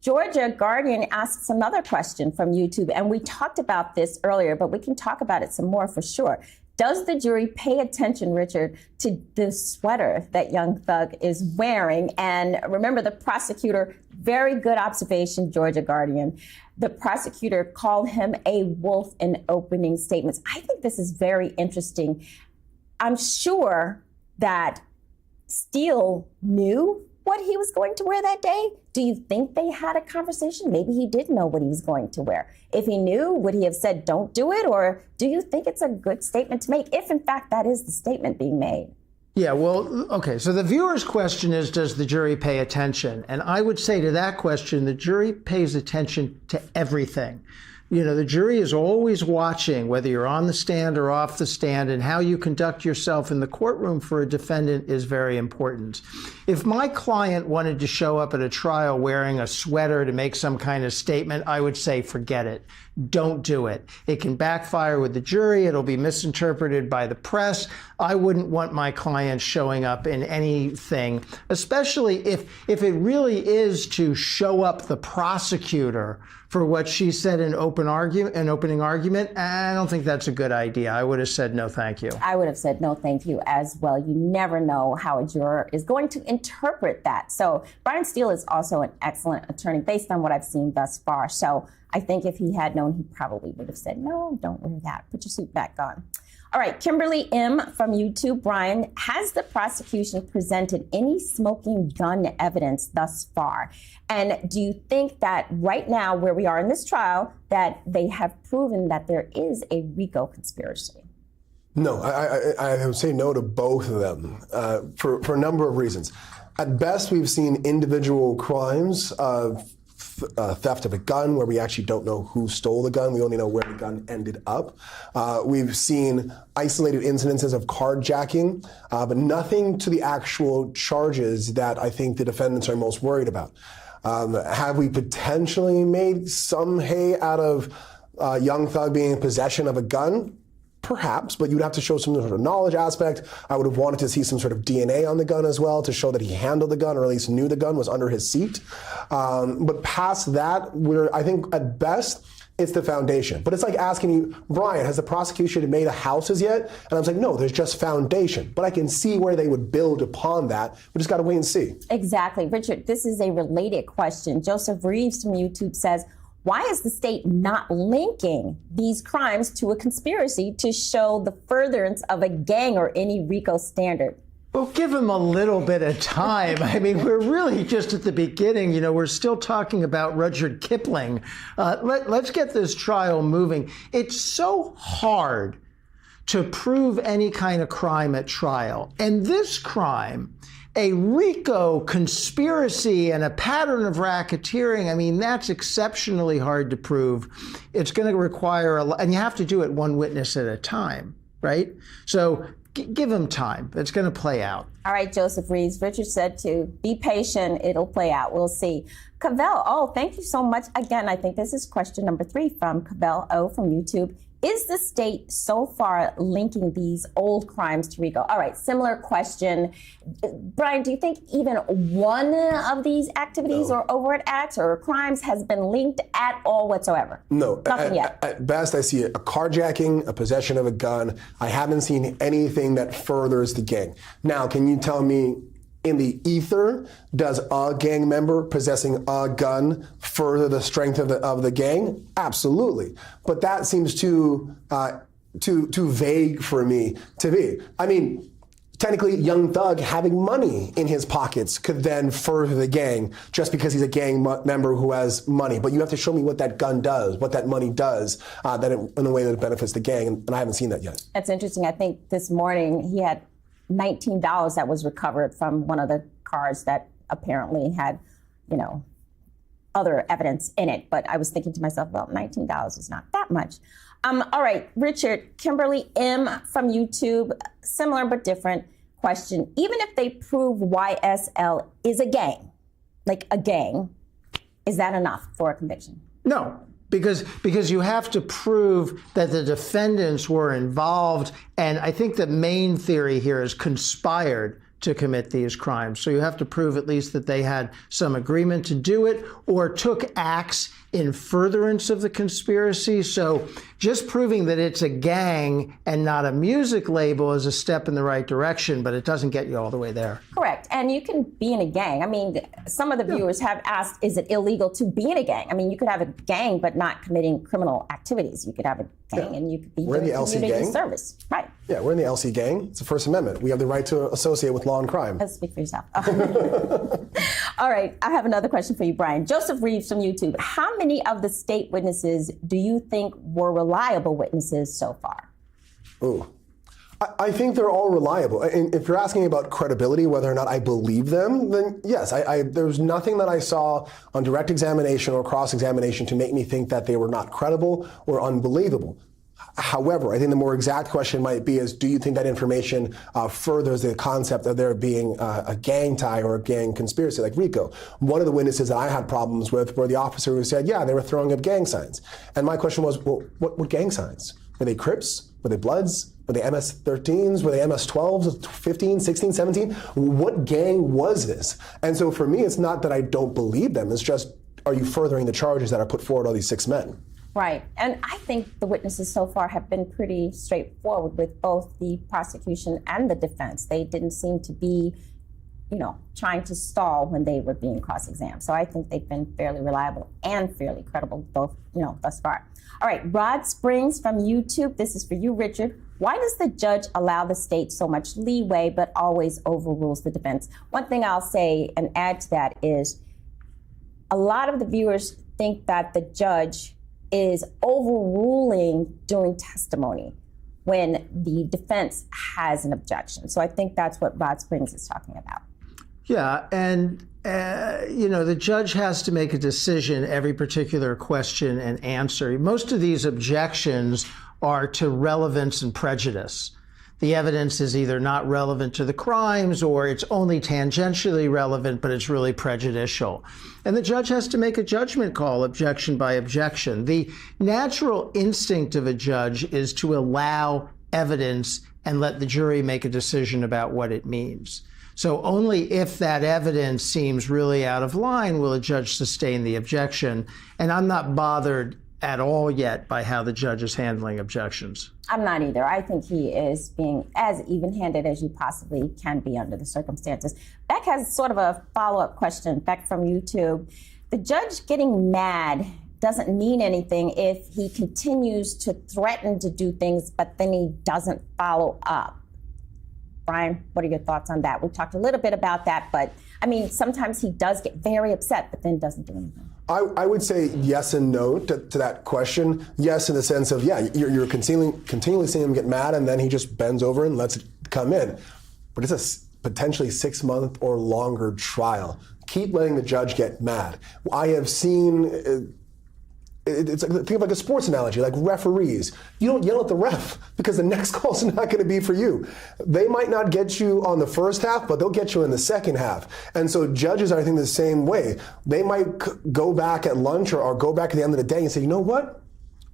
Georgia Guardian asks another question from YouTube, and we talked about this earlier, but we can talk about it some more for sure. Does the jury pay attention, Richard, to the sweater that Young Thug is wearing? And remember, the prosecutor, very good observation, Georgia Guardian. the prosecutor called him a wolf in opening statements. I think this is very interesting. I'm sure that Steele knew what he was going to wear that day. Do you think they had a conversation? Maybe he did know what he was going to wear. If he knew, would he have said, don't do it? Or do you think it's a good statement to make, if in fact that is the statement being made? Yeah, well, okay, so the viewer's question is, does the jury pay attention? And I would say to that question, the jury pays attention to everything. You know, the jury is always watching whether you're on the stand or off the stand, and how you conduct yourself in the courtroom for a defendant is very important. If my client wanted to show up at a trial wearing a sweater to make some kind of statement, I would say, forget it. Don't do it. It can backfire with the jury. It'll be misinterpreted by the press. I wouldn't want my client showing up in anything, especially if it really is to show up the prosecutor for what she said in opening argument. I don't think that's a good idea. I would have said no, thank you. I would have said no, thank you as well. You never know how a juror is going to interpret that. So Brian Steele is also an excellent attorney based on what I've seen thus far. So I think if he had known, he probably would have said, no, don't wear that. Put your suit back on. All right, Kimberly M. from YouTube. Brian, has the prosecution presented any smoking gun evidence thus far? And do you think that right now, where we are in this trial, that they have proven that there is a RICO conspiracy? No, I would say no to both of them for a number of reasons. At best, we've seen individual crimes of theft of a gun where we actually don't know who stole the gun. We only know where the gun ended up. We've seen isolated incidences of carjacking, but nothing to the actual charges that I think the defendants are most worried about. Have we potentially made some hay out of young thug being in possession of a gun? Perhaps, but you'd have to show some sort of knowledge aspect. I would have wanted to see some sort of DNA on the gun as well to show that he handled the gun, or at least knew the gun was under his seat. But past that, I think at best, it's the foundation. But it's like asking you, Brian, has the prosecution made a houses yet? And I was like, no, there's just foundation. But I can see where they would build upon that. We just got to wait and see. Exactly. Richard, this is a related question. Joseph Reeves from YouTube says, why is the state not linking these crimes to a conspiracy to show the furtherance of a gang or any RICO standard? Well, give him a little bit of time. I mean, we're really just at the beginning. You know, we're still talking about Rudyard Kipling. Let's get this trial moving. It's so hard to prove any kind of crime at trial. And this crime, a RICO conspiracy and a pattern of racketeering, I mean, that's exceptionally hard to prove. It's going to require and you have to do it one witness at a time, right? So give him time. It's going to play out. All right, Joseph Reeves. Richard said to be patient. It'll play out. We'll see. Cavell, thank you so much. Again, I think this is question number 3 from Cavell O from YouTube. Is the state so far linking these old crimes to RICO? All right, similar question. Brian, do you think even one of these activities or overt acts or crimes has been linked at all whatsoever? No. Nothing yet. At best, I see a carjacking, a possession of a gun. I haven't seen anything that furthers the gang. Now, can you tell me, in the ether, does a gang member possessing a gun further the strength of the gang? Absolutely. But that seems too vague for me to be. I mean, technically, young thug having money in his pockets could then further the gang just because he's a gang member who has money. But you have to show me what that gun does, what that money does, in a way that it benefits the gang, and I haven't seen that yet. That's interesting. I think this morning he had $19 that was recovered from one of the cars that apparently had, other evidence in it. But I was thinking to myself, well, $19 is not that much. All right, Richard, Kimberly M. from YouTube, similar but different question. Even if they prove YSL is a gang, like a gang, is that enough for a conviction? No. Because you have to prove that the defendants were involved, and I think the main theory here is conspired to commit these crimes. So you have to prove at least that they had some agreement to do it or took acts in furtherance of the conspiracy. So just proving that it's a gang and not a music label is a step in the right direction, but it doesn't get you all the way there. Correct. And you can be in a gang. I mean, some of the viewers have asked, is it illegal to be in a gang? I mean, you could have a gang but not committing criminal activities. You could have a gang and you could be doing community service. Right. Yeah, we're in the LC gang. It's the First Amendment. We have the right to associate with law and crime. Let's speak for yourself. All right, I have another question for you, Brian. Joseph Reeves from YouTube. How many of the state witnesses do you think were reliable witnesses so far? Ooh. I think they're all reliable. And if you're asking about credibility, whether or not I believe them, then yes, there's nothing that I saw on direct examination or cross-examination to make me think that they were not credible or unbelievable. However, I think the more exact question might be is, do you think that information furthers the concept of there being a gang tie or a gang conspiracy like RICO? One of the witnesses that I had problems with were the officer who said, yeah, they were throwing up gang signs. And my question was, well, what gang signs? Were they Crips? Were they Bloods? Were they MS-13s? Were they MS-12s, 15, 16, 17? What gang was this? And so for me, it's not that I don't believe them. It's just, are you furthering the charges that are put forward all these 6 men? Right. And I think the witnesses so far have been pretty straightforward with both the prosecution and the defense. They didn't seem to be, trying to stall when they were being cross-examined. So I think they've been fairly reliable and fairly credible, both, thus far. All right, Rod Springs from YouTube. This is for you, Richard. Why does the judge allow the state so much leeway but always overrules the defense? One thing I'll say and add to that is a lot of the viewers think that the judge is overruling during testimony when the defense has an objection. So I think that's what Rod Springs is talking about. Yeah, and the judge has to make a decision every particular question and answer. Most of these objections are to relevance and prejudice. The evidence is either not relevant to the crimes or it's only tangentially relevant, but it's really prejudicial. And the judge has to make a judgment call, objection by objection. The natural instinct of a judge is to allow evidence and let the jury make a decision about what it means. So only if that evidence seems really out of line will a judge sustain the objection. And I'm not bothered at all yet by how the judge is handling objections. I'm not either. I think he is being as even-handed as you possibly can be under the circumstances. Beck has sort of a follow-up question, Beck from YouTube. The judge getting mad doesn't mean anything if he continues to threaten to do things, but then he doesn't follow up. Brian, what are your thoughts on that? We talked a little bit about that, but I mean, sometimes he does get very upset, but then doesn't do anything. I would say yes and no to that question. Yes, in the sense of, yeah, you're continually seeing him get mad, and then he just bends over and lets it come in. But it's a potentially 6-month or longer trial. Keep letting the judge get mad. I have seen, think of like a sports analogy, like referees. You don't yell at the ref because the next call's not going to be for you. They might not get you on the first half, but they'll get you in the second half. And so judges are, I think, the same way. They might go back at lunch or go back at the end of the day and say, you know what?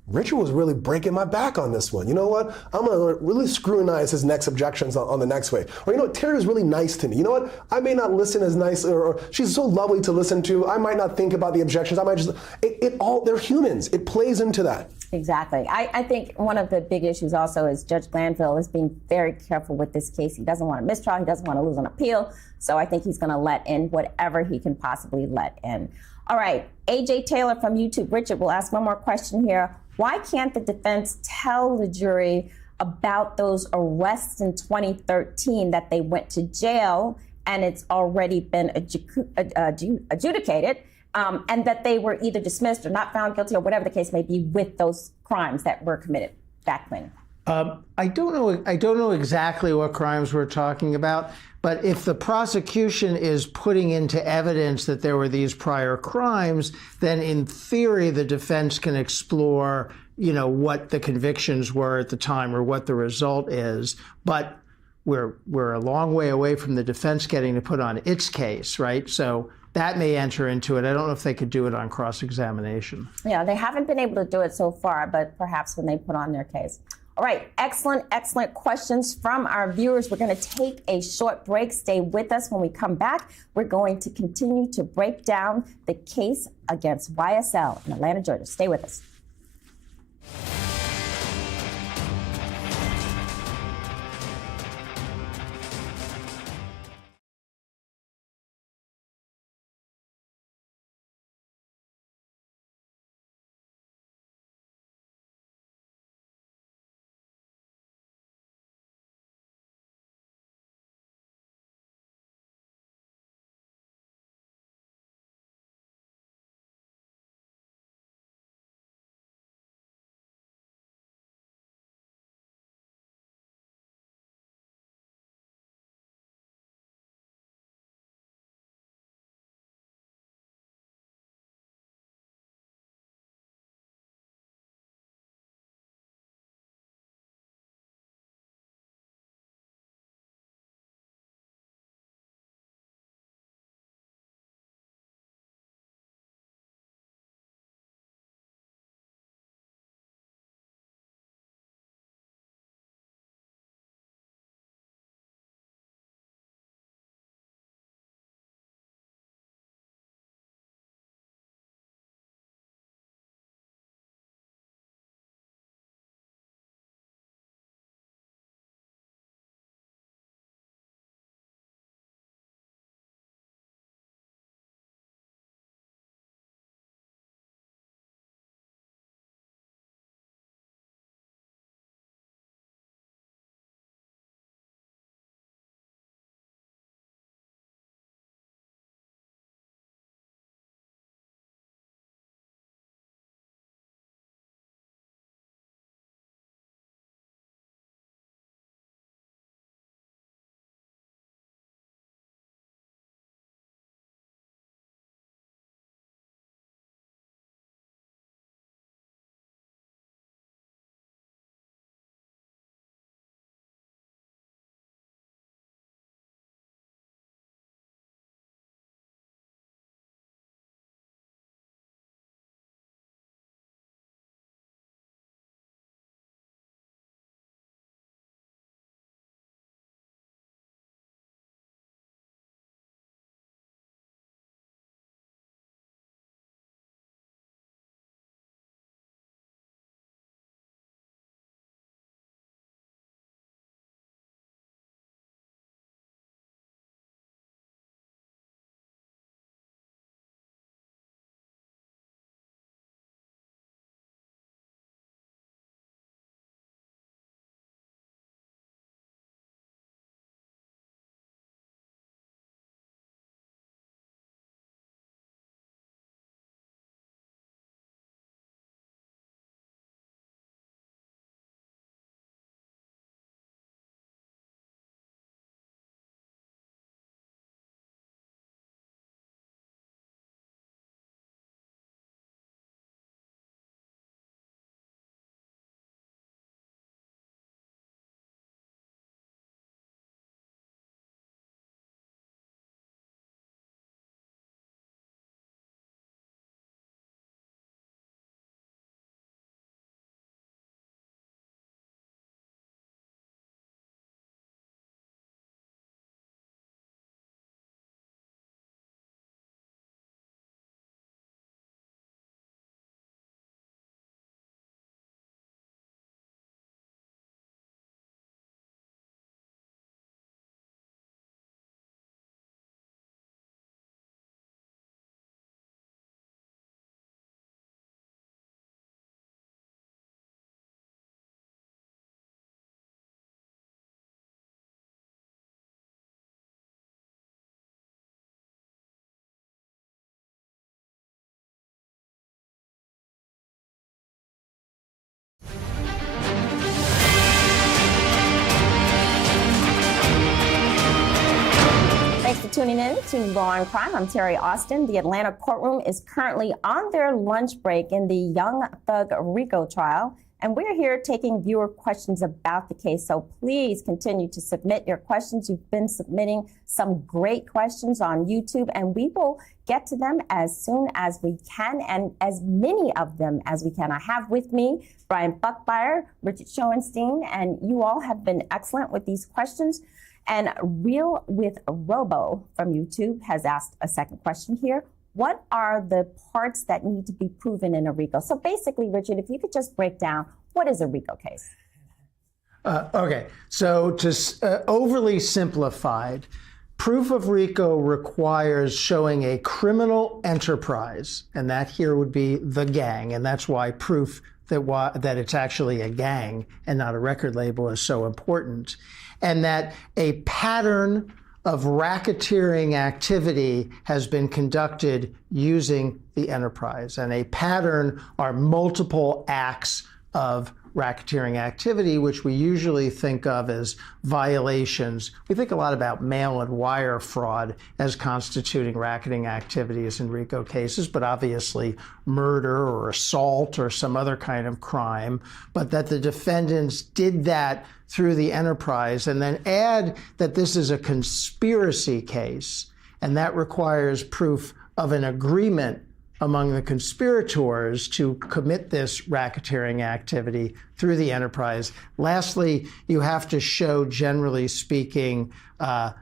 Richard was really breaking my back on this one. You know what? I'm going to really scrutinize his next objections on the next way. Or, you know what? Terry was really nice to me. You know what? I may not listen as nice, or she's so lovely to listen to. I might not think about the objections. I might just, they're humans. It plays into that. Exactly. I think one of the big issues also is Judge Glanville is being very careful with this case. He doesn't want a mistrial. He doesn't want to lose an appeal. So I think he's going to let in whatever he can possibly let in. All right. AJ Taylor from YouTube. Richard, we'll ask one more question here. Why can't the defense tell the jury about those arrests in 2013 that they went to jail and it's already been adjudicated, and that they were either dismissed or not found guilty or whatever the case may be with those crimes that were committed back when? I don't know exactly what crimes we're talking about, but if the prosecution is putting into evidence that there were these prior crimes, then in theory the defense can explore, what the convictions were at the time or what the result is. But we're a long way away from the defense getting to put on its case, right? So that may enter into it. I don't know if they could do it on cross-examination. Yeah, they haven't been able to do it so far, but perhaps when they put on their case. All right, excellent questions from our viewers. We're going to take a short break. Stay with us. When we come back, we're going to continue to break down the case against YSL in Atlanta, Georgia. Stay with us. Thanks for tuning in to Law&Crime. I'm Terry Austin. The Atlanta courtroom is currently on their lunch break in the Young Thug RICO trial. And we're here taking viewer questions about the case. So please continue to submit your questions. You've been submitting some great questions on YouTube, and we will get to them as soon as we can, and as many of them as we can. I have with me Brian Buckbeyer, Richard Schoenstein, and you all have been excellent with these questions. And Real with Robo from YouTube has asked a second question here. What are the parts that need to be proven in a RICO? So basically, Richard, if you could just break down, what is a RICO case? Okay, so to overly simplified, proof of RICO requires showing a criminal enterprise, and that here would be the gang, and that's why proof that it's actually a gang and not a record label is so important, and that a pattern of racketeering activity has been conducted using the enterprise. And a pattern are multiple acts of racketeering activity, which we usually think of as violations. We think a lot about mail and wire fraud as constituting racketing activities in RICO cases, but obviously murder or assault or some other kind of crime, but that the defendants did that through the enterprise, and then add that this is a conspiracy case, and that requires proof of an agreement among the conspirators to commit this racketeering activity through the enterprise. Lastly, you have to show, generally speaking, that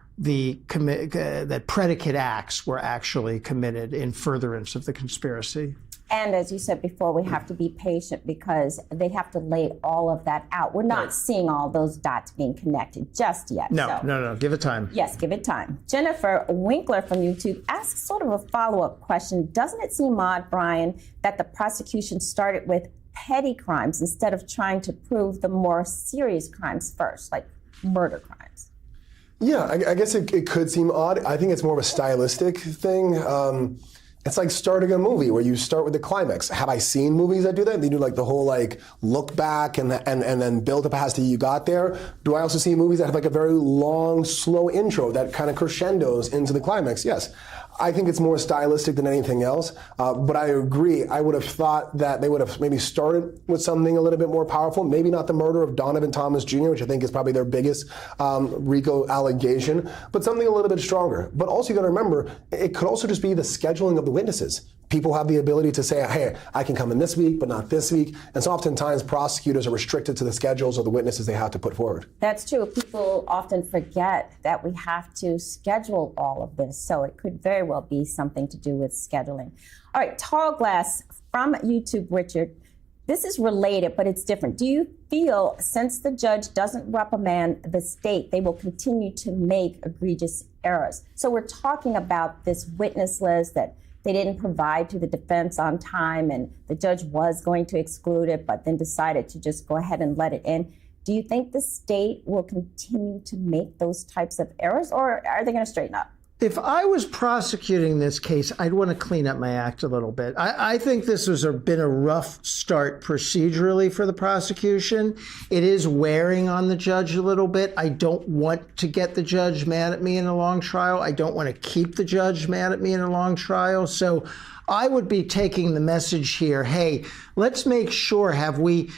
predicate acts were actually committed in furtherance of the conspiracy. And as you said before, we have to be patient because they have to lay all of that out. We're not seeing all those dots being connected just yet. No, give it time. Yes, give it time. Jennifer Winkler from YouTube asks sort of a follow-up question. Doesn't it seem odd, Brian, that the prosecution started with petty crimes instead of trying to prove the more serious crimes first, like murder crimes? Yeah, I guess it could seem odd. I think it's more of a stylistic thing. It's like starting a movie where you start with the climax. Have I seen movies that do that? They do like the whole like look back and then build up as to you got there. Do I also see movies that have like a very long, slow intro that kind of crescendos into the climax? Yes. I think it's more stylistic than anything else, but I agree. I would have thought that they would have maybe started with something a little bit more powerful, maybe not the murder of Donovan Thomas Jr., which I think is probably their biggest RICO allegation, but something a little bit stronger. But also you got to remember, it could also just be the scheduling of the witnesses. People have the ability to say, hey, I can come in this week, but not this week. And so oftentimes prosecutors are restricted to the schedules of the witnesses they have to put forward. That's true. People often forget that we have to schedule all of this. So it could very well be something to do with scheduling. All right, Tall Glass from YouTube, Richard. This is related, but it's different. Do you feel since the judge doesn't reprimand the state, they will continue to make egregious errors? So we're talking about this witness list that they didn't provide to the defense on time, and the judge was going to exclude it, but then decided to just go ahead and let it in. Do you think the state will continue to make those types of errors, or are they going to straighten up? If I was prosecuting this case, I'd want to clean up my act a little bit. I think this has been a rough start procedurally for the prosecution. It is wearing on the judge a little bit. I don't want to get the judge mad at me in a long trial. I don't want to keep the judge mad at me in a long trial. So I would be taking the message here, hey, let's make sure, have we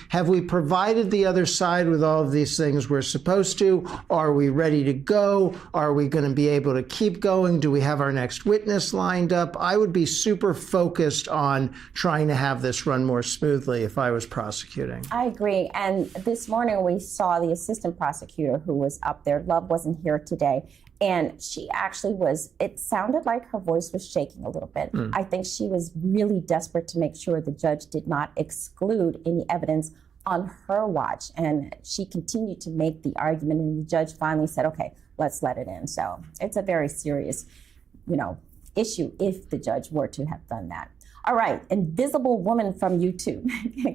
provided the other side with all of these things we're supposed to? Are we ready to go? Are we going to be able to keep going? Do we have our next witness lined up? I would be super focused on trying to have this run more smoothly if I was prosecuting. I agree. And this morning we saw the assistant prosecutor who was up there. Love wasn't here today. And she actually it sounded like her voice was shaking a little bit. I think she was really desperate to make sure the judge did not exclude any evidence on her watch. And she continued to make the argument, and the judge finally said, okay, let's let it in. So it's a very serious, issue if the judge were to have done that. All right, Invisible Woman from YouTube.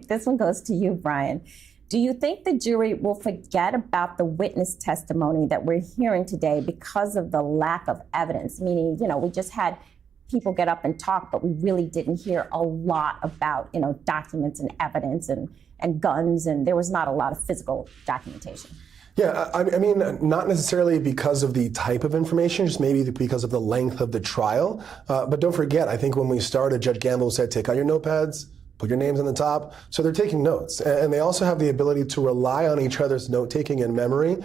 This one goes to you, Brian. Do you think the jury will forget about the witness testimony that we're hearing today because of the lack of evidence? Meaning, we just had people get up and talk, but we really didn't hear a lot about, documents and evidence and guns, and there was not a lot of physical documentation. Yeah, I mean, not necessarily because of the type of information, just maybe because of the length of the trial. But don't forget, I think when we started, Judge Gamble said, take out your notepads, put your names on the top. So they're taking notes. And they also have the ability to rely on each other's note-taking and memory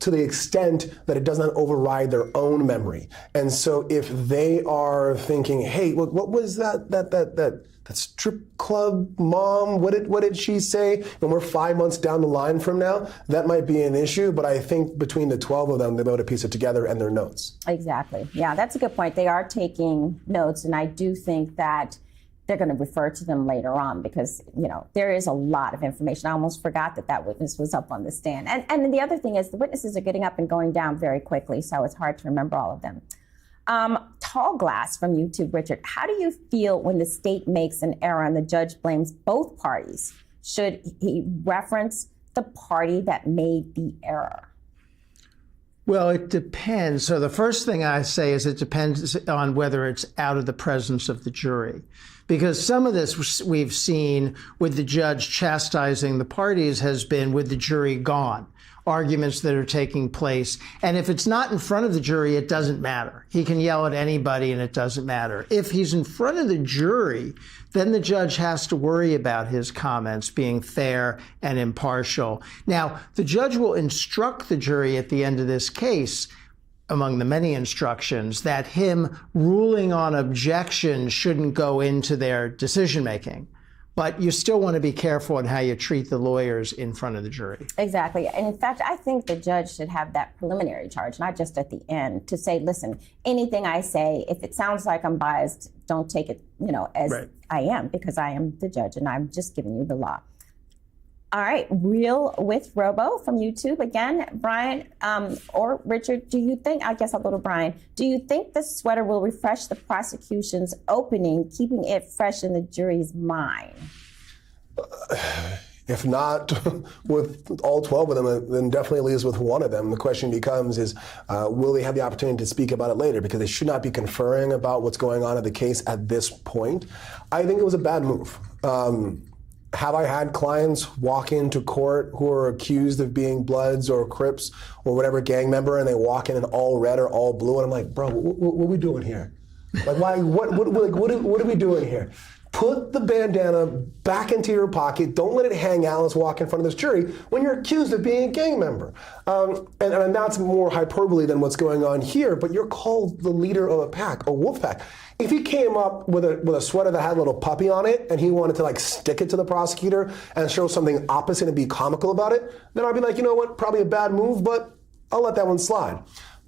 to the extent that it does not override their own memory. And so if they are thinking, hey, what was that strip club mom, what did she say? And we're 5 months down the line from now, that might be an issue, but I think between the 12 of them, they'll be able to piece it together and their notes. Exactly. Yeah, that's a good point. They are taking notes, and I do think that they're going to refer to them later on because, there is a lot of information. I almost forgot that witness was up on the stand. And then the other thing is the witnesses are getting up and going down very quickly, so it's hard to remember all of them. Tall Glass from YouTube, Richard, how do you feel when the state makes an error and the judge blames both parties? Should he reference the party that made the error? Well, it depends. So the first thing I say is it depends on whether it's out of the presence of the jury. Because some of this we've seen with the judge chastising the parties has been with the jury gone. Arguments that are taking place. And if it's not in front of the jury, it doesn't matter. He can yell at anybody and it doesn't matter. If he's in front of the jury, then the judge has to worry about his comments being fair and impartial. Now, the judge will instruct the jury at the end of this case, among the many instructions, that him ruling on objections shouldn't go into their decision-making. But you still want to be careful in how you treat the lawyers in front of the jury. Exactly. And in fact, I think the judge should have that preliminary charge, not just at the end, to say, listen, anything I say, if it sounds like I'm biased, don't take it, as right. I am, because I am the judge and I'm just giving you the law. All right, Real with Robo from YouTube. Again, Brian or Richard, do you think, I guess I'll go to Brian, do you think the sweater will refresh the prosecution's opening, keeping it fresh in the jury's mind? If not with all 12 of them, then definitely at least with one of them. The question becomes will they have the opportunity to speak about it later? Because they should not be conferring about what's going on in the case at this point. I think it was a bad move. Have I had clients walk into court who are accused of being Bloods or Crips or whatever gang member, and they walk in all red or all blue, and I'm like, bro, what are we doing here? Like, why? What are we doing here? Put the bandana back into your pocket. Don't let it hang out. Let's walk in front of this jury when you're accused of being a gang member. And that's more hyperbole than what's going on here, but you're called the leader of a pack, a wolf pack. If he came up with a sweater that had a little puppy on it and he wanted to stick it to the prosecutor and show something opposite and be comical about it, then I'd be like, you know what, probably a bad move, but I'll let that one slide.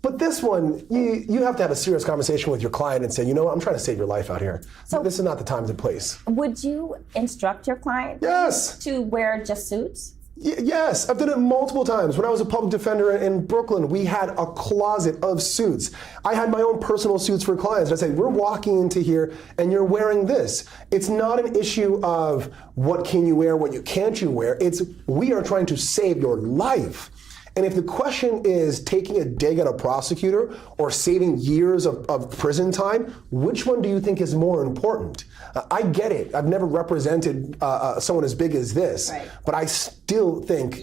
But this one, you have to have a serious conversation with your client and say, you know what, I'm trying to save your life out here. So this is not the time and place. Would you instruct your client to wear just suits? Yes, I've done it multiple times. When I was a public defender in Brooklyn, we had a closet of suits. I had my own personal suits for clients. I say, we're walking into here and you're wearing this. It's not an issue of what can you wear, what you can't you wear. It's we are trying to save your life. And if the question is taking a dig at a prosecutor or saving years of prison time, which one do you think is more important? I get it. I've never represented someone as big as this, right. But I still think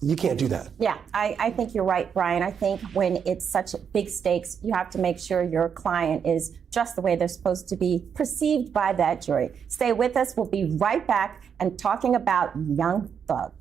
you can't do that. Yeah, I think you're right, Brian. I think when it's such big stakes, you have to make sure your client is just the way they're supposed to be perceived by that jury. Stay with us. We'll be right back and talking about Young Thug.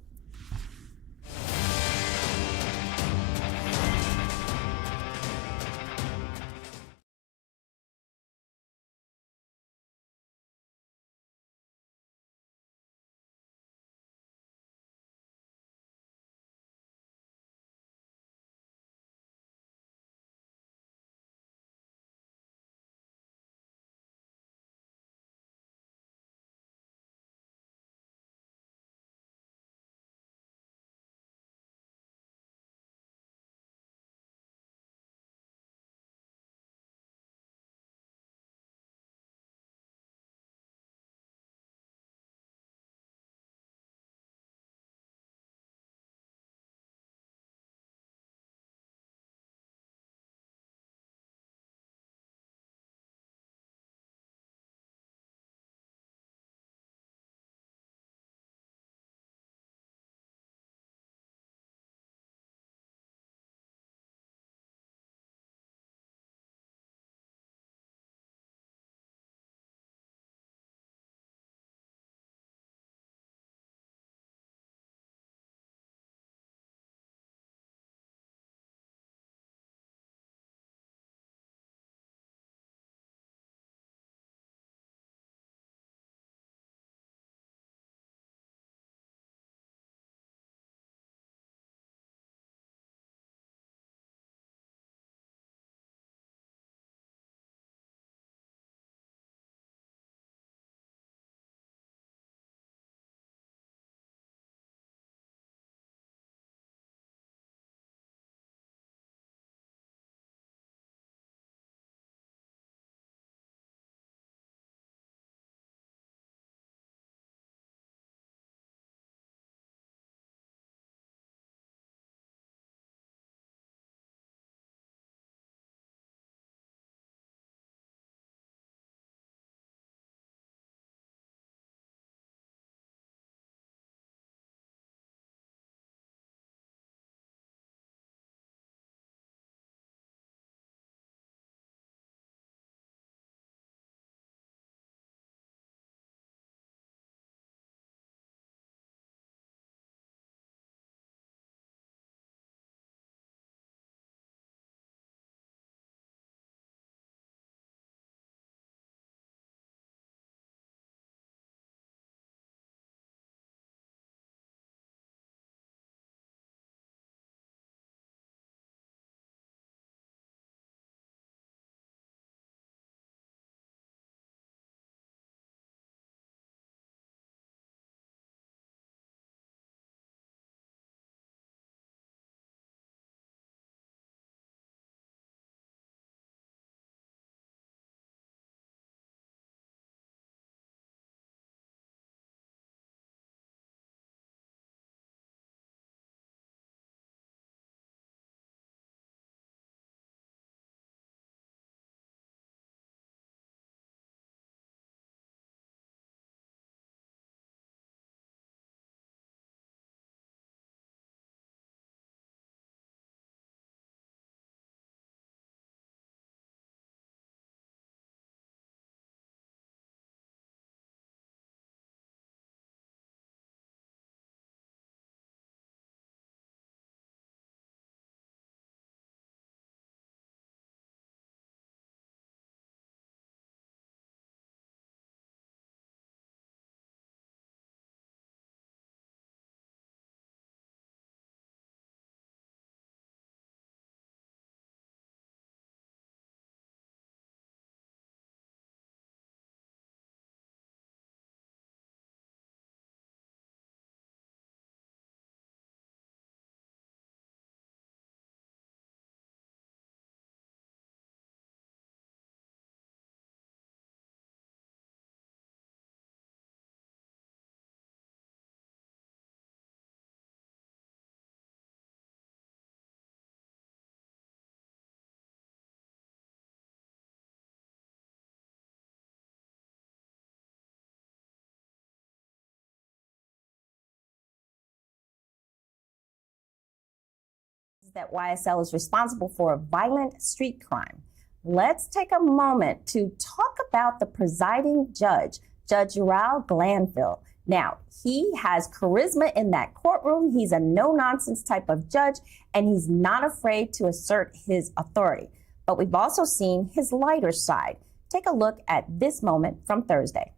that YSL is responsible for a violent street crime. Let's take a moment to talk about the presiding judge, Judge Glanville. Now, he has charisma in that courtroom. He's a no-nonsense type of judge, and he's not afraid to assert his authority. But we've also seen his lighter side. Take a look at this moment from Thursday.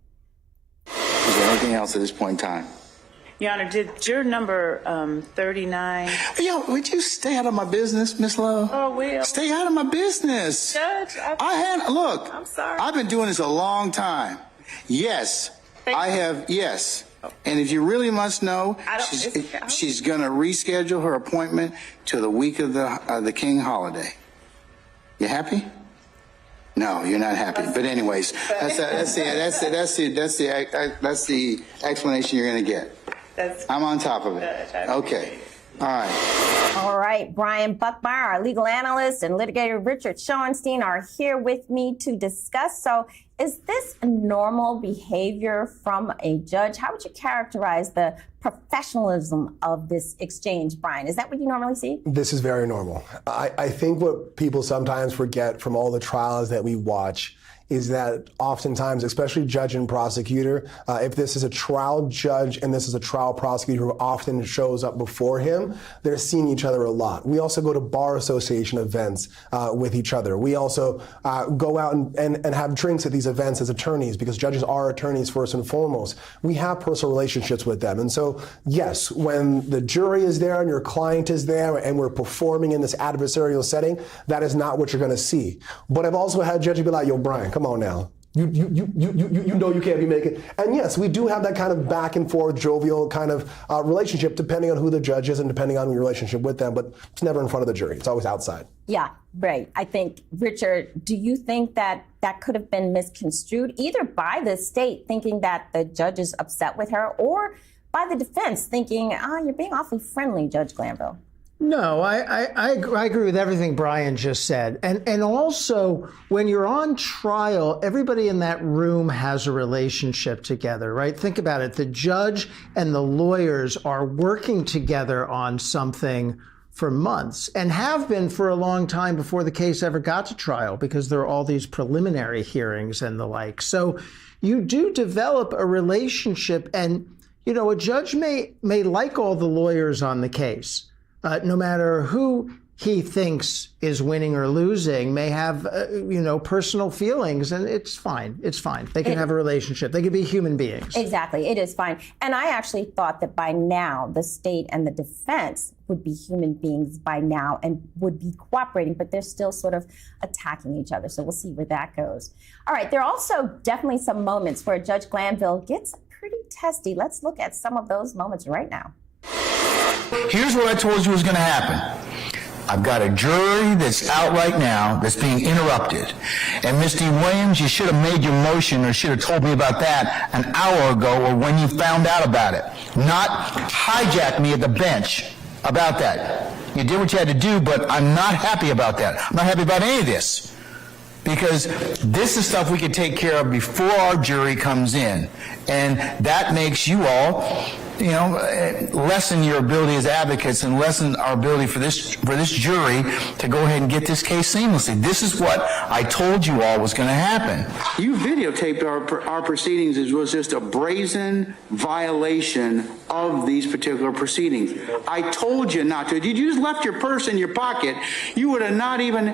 Is there anything else at this point in time? Your Honor, did juror number 39... Yo, would you stay out of my business, Miss Love? Oh, well. Stay out of my business. Judge, Look, I'm sorry. I've been doing this a long time. Yes, I have, yes. And if you really must know, she's going to reschedule her appointment to the week of the King holiday. You happy? No, you're not happy. But anyways, that's the explanation you're going to get. I'm on top of it. Okay. All right. All right. Brian Buckmeyer, our legal analyst, and litigator Richard Schoenstein are here with me to discuss. So is this normal behavior from a judge? How would you characterize the professionalism of this exchange, Brian? Is that what you normally see? This is very normal. I think what people sometimes forget from all the trials that we watch is that oftentimes, especially judge and prosecutor, if this is a trial judge and this is a trial prosecutor who often shows up before him, they're seeing each other a lot. We also go to bar association events with each other. We also go out and have drinks at these events as attorneys, because judges are attorneys first and foremost. We have personal relationships with them. And so, yes, when the jury is there and your client is there and we're performing in this adversarial setting, that is not what you're going to see. But I've also had judges be like, yo, Brian, come on now. You know you can't be making. And yes, we do have that kind of back and forth, jovial kind of relationship, depending on who the judge is and depending on your relationship with them. But it's never in front of the jury. It's always outside. Yeah, right. I think, Richard, do you think that that could have been misconstrued either by the state thinking that the judge is upset with her, or by the defense thinking, you're being awfully friendly, Judge Glanville? No, I agree with everything Brian just said. And also, when you're on trial, everybody in that room has a relationship together, right? Think about it. The judge and the lawyers are working together on something for months, and have been for a long time before the case ever got to trial, because there are all these preliminary hearings and the like. So you do develop a relationship, and, you know, a judge may like all the lawyers on the case. No matter who he thinks is winning or losing, may have, personal feelings, and it's fine. It's fine. They can have a relationship. They can be human beings. Exactly. It is fine. And I actually thought that by now the state and the defense would be human beings by now and would be cooperating, but they're still sort of attacking each other. So we'll see where that goes. All right. There are also definitely some moments where Judge Glanville gets pretty testy. Let's look at some of those moments right now. Here's what I told you was going to happen. I've got a jury that's out right now that's being interrupted. And Mr. Williams, you should have made your motion or should have told me about that an hour ago or when you found out about it. Not hijack me at the bench about that. You did what you had to do, but I'm not happy about that. I'm not happy about any of this. Because this is stuff we can take care of before our jury comes in. And that makes you all, lessen your ability as advocates and lessen our ability for this jury to go ahead and get this case seamlessly. This is what I told you all was going to happen. You videotaped our proceedings. It was just a brazen violation of these particular proceedings. I told you not to. If you just left your purse in your pocket, you would have not even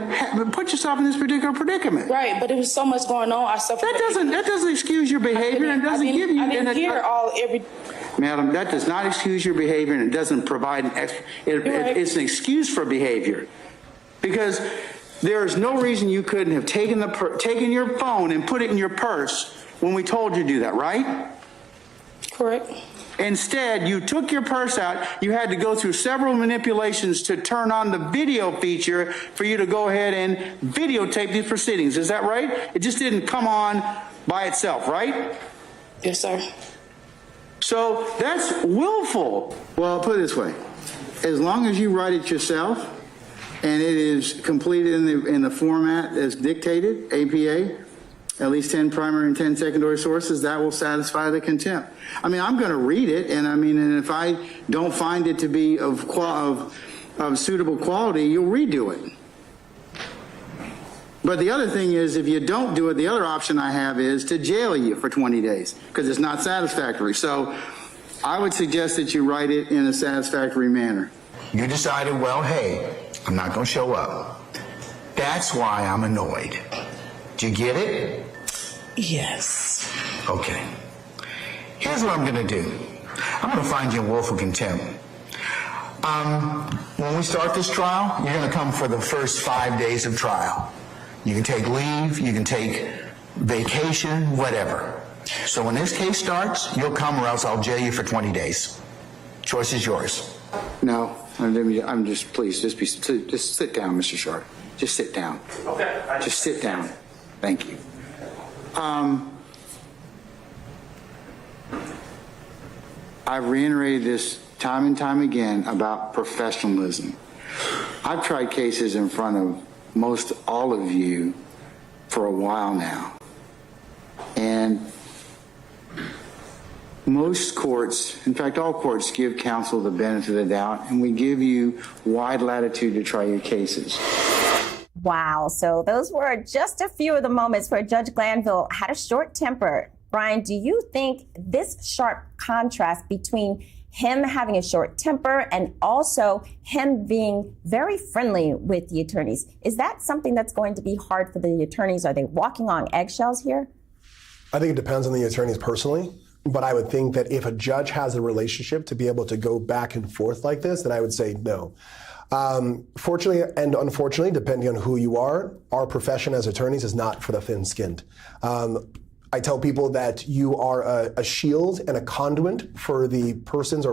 put yourself in this particular predicament. Right, but there was so much going on. That doesn't excuse your behavior, and doesn't give you. I didn't hear every. Madam, that does not excuse your behavior, and it doesn't provide it's an excuse for behavior, because there is no reason you couldn't have taken your phone and put it in your purse when we told you to do that, right? Correct. Instead, you took your purse out. You had to go through several manipulations to turn on the video feature for you to go ahead and videotape these proceedings. Is that right? It just didn't come on by itself, right? Yes, sir. So that's willful. Well, I'll put it this way. As long as you write it yourself and it is completed in the format as dictated, APA, at least 10 primary and 10 secondary sources, that will satisfy the contempt. I mean, I'm going to read it, and if I don't find it to be of of suitable quality, you'll redo it. But the other thing is, if you don't do it, the other option I have is to jail you for 20 days because it's not satisfactory. So I would suggest that you write it in a satisfactory manner. You decided, well, hey, I'm not going to show up. That's why I'm annoyed. Do you get it? Yes. Okay. Here's what I'm going to do. I'm going to find you in willful contempt. When we start this trial, you're going to come for the first 5 days of trial. You can take leave, you can take vacation, whatever. So when this case starts, you'll come or else I'll jail you for 20 days. Choice is yours. No, I'm just, please, just sit down, Mr. Sharp. Just sit down. Okay. Just sit down. Thank you. I've reiterated this time and time again about professionalism. I've tried cases in front of most all of you for a while now. And most courts, in fact, all courts give counsel the benefit of the doubt, and we give you wide latitude to try your cases. Wow. So those were just a few of the moments where Judge Glanville had a short temper. Brian, do you think this sharp contrast between him having a short temper and also him being very friendly with the attorneys, is that something that's going to be hard for the attorneys? Are they walking on eggshells here? I think it depends on the attorneys personally. But I would think that if a judge has a relationship to be able to go back and forth like this, then I would say no. Fortunately and unfortunately, depending on who you are, our profession as attorneys is not for the thin-skinned. I tell people that you are a shield and a conduit for the persons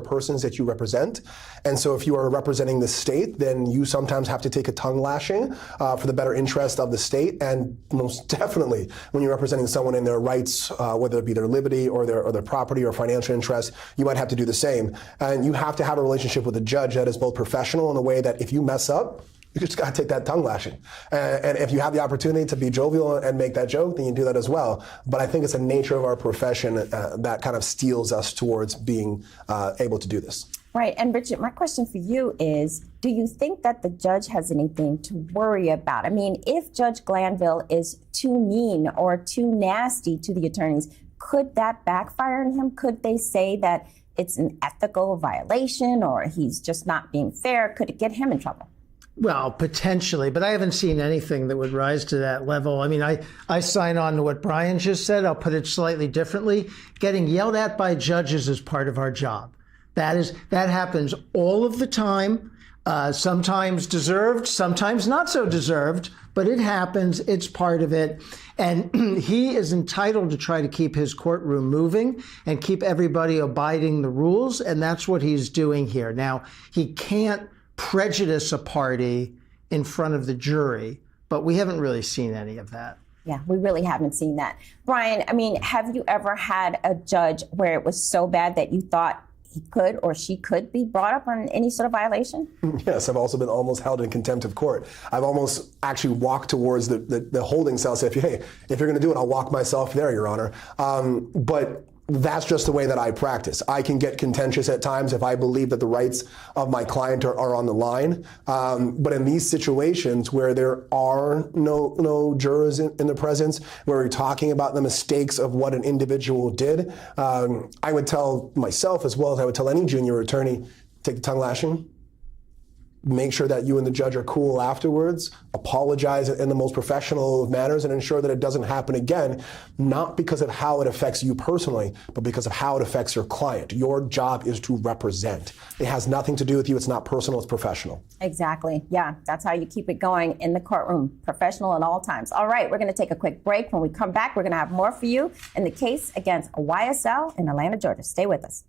that you represent. And so if you are representing the state, then you sometimes have to take a tongue lashing for the better interest of the state. And most definitely, when you're representing someone in their rights, whether it be their liberty or their property or financial interest, you might have to do the same. And you have to have a relationship with a judge that is both professional in a way that if you mess up, you just got to take that tongue lashing. And if you have the opportunity to be jovial and make that joke, then you do that as well. But I think it's the nature of our profession that kind of steels us towards being able to do this. Right. And Richard, my question for you is, do you think that the judge has anything to worry about? I mean, if Judge Glanville is too mean or too nasty to the attorneys, could that backfire on him? Could they say that it's an ethical violation or he's just not being fair? Could it get him in trouble? Well, potentially, but I haven't seen anything that would rise to that level. I mean, I sign on to what Brian just said. I'll put it slightly differently. Getting yelled at by judges is part of our job. That happens all of the time, sometimes deserved, sometimes not so deserved, but it happens. It's part of it. And he is entitled to try to keep his courtroom moving and keep everybody abiding the rules, and that's what he's doing here. Now, he can't prejudice a party in front of the jury, but we haven't really seen any of that. Yeah, we really haven't seen that. Brian, I mean, have you ever had a judge where it was so bad that you thought he could or she could be brought up on any sort of violation? Yes, I've also been almost held in contempt of court. I've almost actually walked towards the holding cell, say, hey, if you're going to do it, I'll walk myself there, Your Honor. But that's just the way that I practice. I can get contentious at times if I believe that the rights of my client are on the line. But in these situations where there are no jurors in the presence, where we're talking about the mistakes of what an individual did, I would tell myself as well as I would tell any junior attorney, take the tongue lashing. Make sure that you and the judge are cool afterwards, apologize in the most professional of manners, and ensure that it doesn't happen again, not because of how it affects you personally, but because of how it affects your client. Your job is to represent. It has nothing to do with you. It's not personal. It's professional. Exactly. Yeah, that's how you keep it going in the courtroom, professional at all times. All right, we're going to take a quick break. When we come back, we're going to have more for you in the case against YSL in Atlanta, Georgia. Stay with us.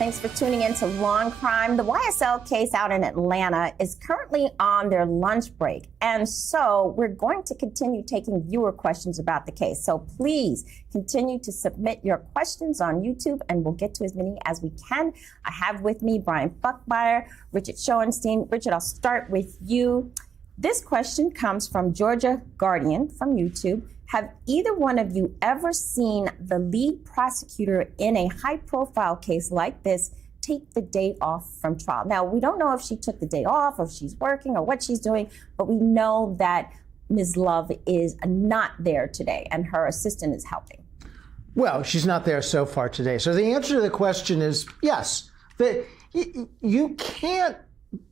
Thanks for tuning in to Law&Crime. The YSL case out in Atlanta is currently on their lunch break. And so we're going to continue taking viewer questions about the case. So please continue to submit your questions on YouTube, and we'll get to as many as we can. I have with me Brian Buckmeyer, Richard Schoenstein. Richard, I'll start with you. This question comes from Georgia Guardian from YouTube. Have either one of you ever seen the lead prosecutor in a high-profile case like this take the day off from trial? Now, we don't know if she took the day off, or if she's working, or what she's doing, but we know that Ms. Love is not there today, and her assistant is helping. Well, she's not there so far today. So the answer to the question is yes. You can't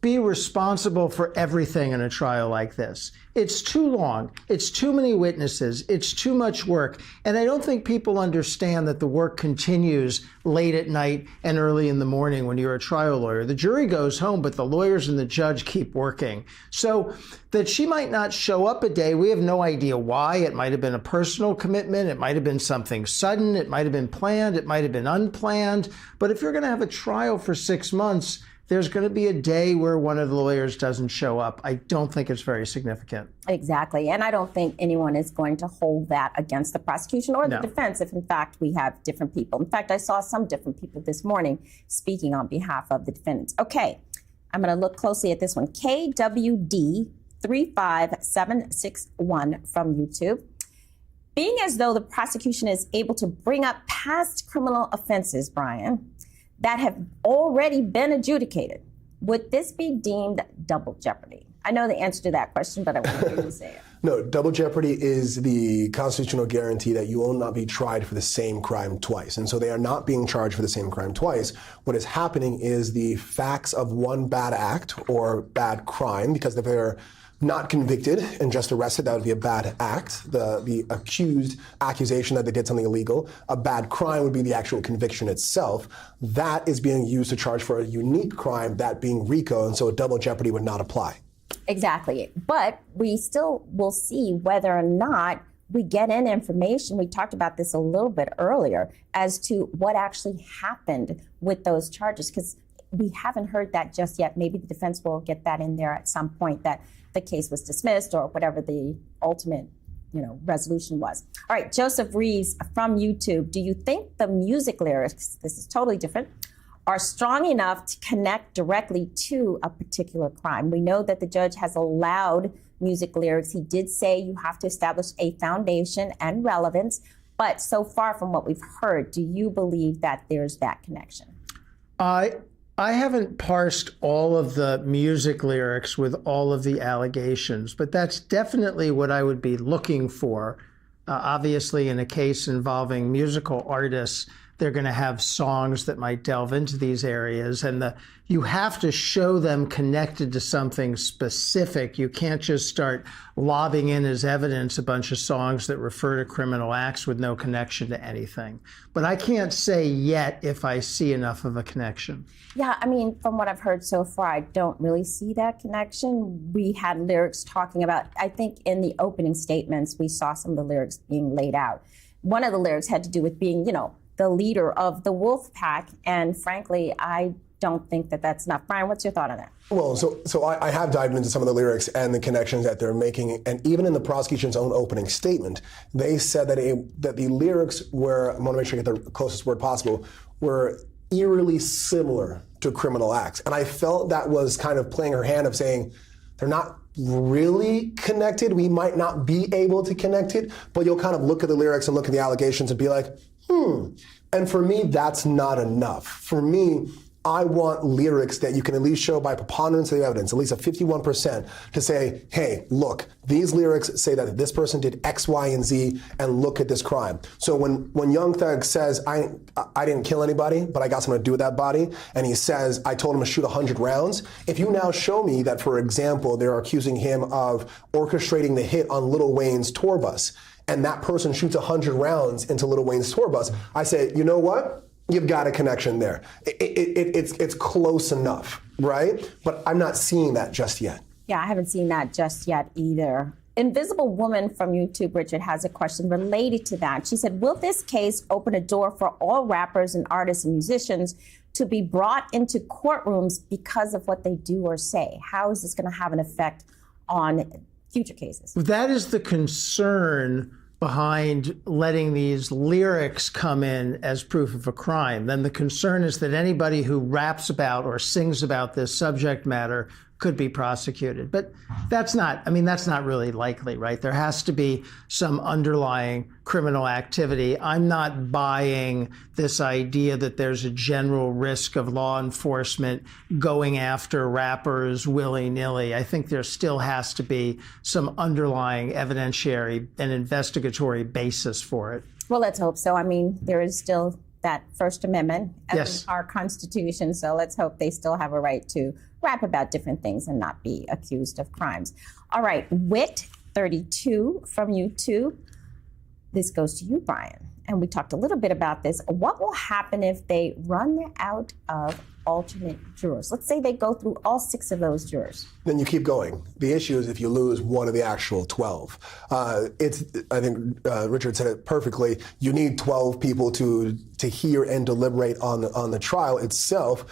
be responsible for everything in a trial like this. It's too long. It's too many witnesses. It's too much work. And I don't think people understand that the work continues late at night and early in the morning when you're a trial lawyer. The jury goes home, but the lawyers and the judge keep working. So that she might not show up a day, we have no idea why. It might have been a personal commitment. It might have been something sudden. It might have been planned. It might have been unplanned. But if you're going to have a trial for 6 months, there's going to be a day where one of the lawyers doesn't show up. I don't think it's very significant. Exactly. And I don't think anyone is going to hold that against the prosecution or the defense if, in fact, we have different people. In fact, I saw some different people this morning speaking on behalf of the defendants. Okay, I'm going to look closely at this one. KWD35761 from YouTube. Being as though the prosecution is able to bring up past criminal offenses, Brian, that have already been adjudicated, would this be deemed double jeopardy? I know the answer to that question, but I want to hear you say it. No, double jeopardy is the constitutional guarantee that you will not be tried for the same crime twice. And so they are not being charged for the same crime twice. What is happening is the facts of one bad act or bad crime, because if they're not convicted and just arrested, that would be a bad act. The accused accusation that they did something illegal. A bad crime would be the actual conviction itself. That is being used to charge for a unique crime, that being RICO, and so a double jeopardy would not apply. Exactly. But we still will see whether or not we get in information. We talked about this a little bit earlier as to what actually happened with those charges, because we haven't heard that just yet. Maybe the defense will get that in there at some point, that the case was dismissed or whatever the ultimate, resolution was. All right, Joseph Reeves from YouTube. Do you think the music lyrics, this is totally different, are strong enough to connect directly to a particular crime? We know that the judge has allowed music lyrics. He did say you have to establish a foundation and relevance. But so far from what we've heard, do you believe that there's that connection? I haven't parsed all of the music lyrics with all of the allegations, but that's definitely what I would be looking for. Obviously, in a case involving musical artists, they're going to have songs that might delve into these areas, and you have to show them connected to something specific. You can't just start lobbing in as evidence a bunch of songs that refer to criminal acts with no connection to anything. But I can't say yet if I see enough of a connection. Yeah, I mean, from what I've heard so far, I don't really see that connection. We had lyrics talking about, I think in the opening statements, we saw some of the lyrics being laid out. One of the lyrics had to do with being, the leader of the wolf pack. And frankly, I don't think that that's enough. Brian, what's your thought on that? Well, so I have dived into some of the lyrics and the connections that they're making. And even in the prosecution's own opening statement, they said that the lyrics were, I want to make sure I get the closest word possible, were eerily similar to criminal acts. And I felt that was kind of playing her hand of saying, they're not really connected. We might not be able to connect it, but you'll kind of look at the lyrics and look at the allegations and be like, And for me, that's not enough. For me, I want lyrics that you can at least show by preponderance of the evidence, at least a 51%, to say, hey, look, these lyrics say that this person did X, Y, and Z, and look at this crime. So when Young Thug says, I didn't kill anybody, but I got something to do with that body, and he says, I told him to shoot 100 rounds, if you now show me that, for example, they're accusing him of orchestrating the hit on Lil Wayne's tour bus, and that person shoots 100 rounds into Lil Wayne's tour bus, I say, you know what? You've got a connection there. It's close enough, right? But I'm not seeing that just yet. Yeah, I haven't seen that just yet either. Invisible Woman from YouTube, Richard, has a question related to that. She said, will this case open a door for all rappers and artists and musicians to be brought into courtrooms because of what they do or say? How is this going to have an effect on future cases? That is the concern behind letting these lyrics come in as proof of a crime. Then the concern is that anybody who raps about or sings about this subject matter could be prosecuted. But that's not really likely, right? There has to be some underlying criminal activity. I'm not buying this idea that there's a general risk of law enforcement going after rappers willy-nilly. I think there still has to be some underlying evidentiary and investigatory basis for it. Well, let's hope so. I mean, there is still that First Amendment in our Constitution, so let's hope they still have a right to rap about different things and not be accused of crimes. All right, Wit32 from YouTube. This goes to you, Brian. And we talked a little bit about this. What will happen if they run out of alternate jurors? Let's say they go through all 6 of those jurors. Then you keep going. The issue is if you lose one of the actual 12. I think Richard said it perfectly. You need 12 people to hear and deliberate on the trial itself.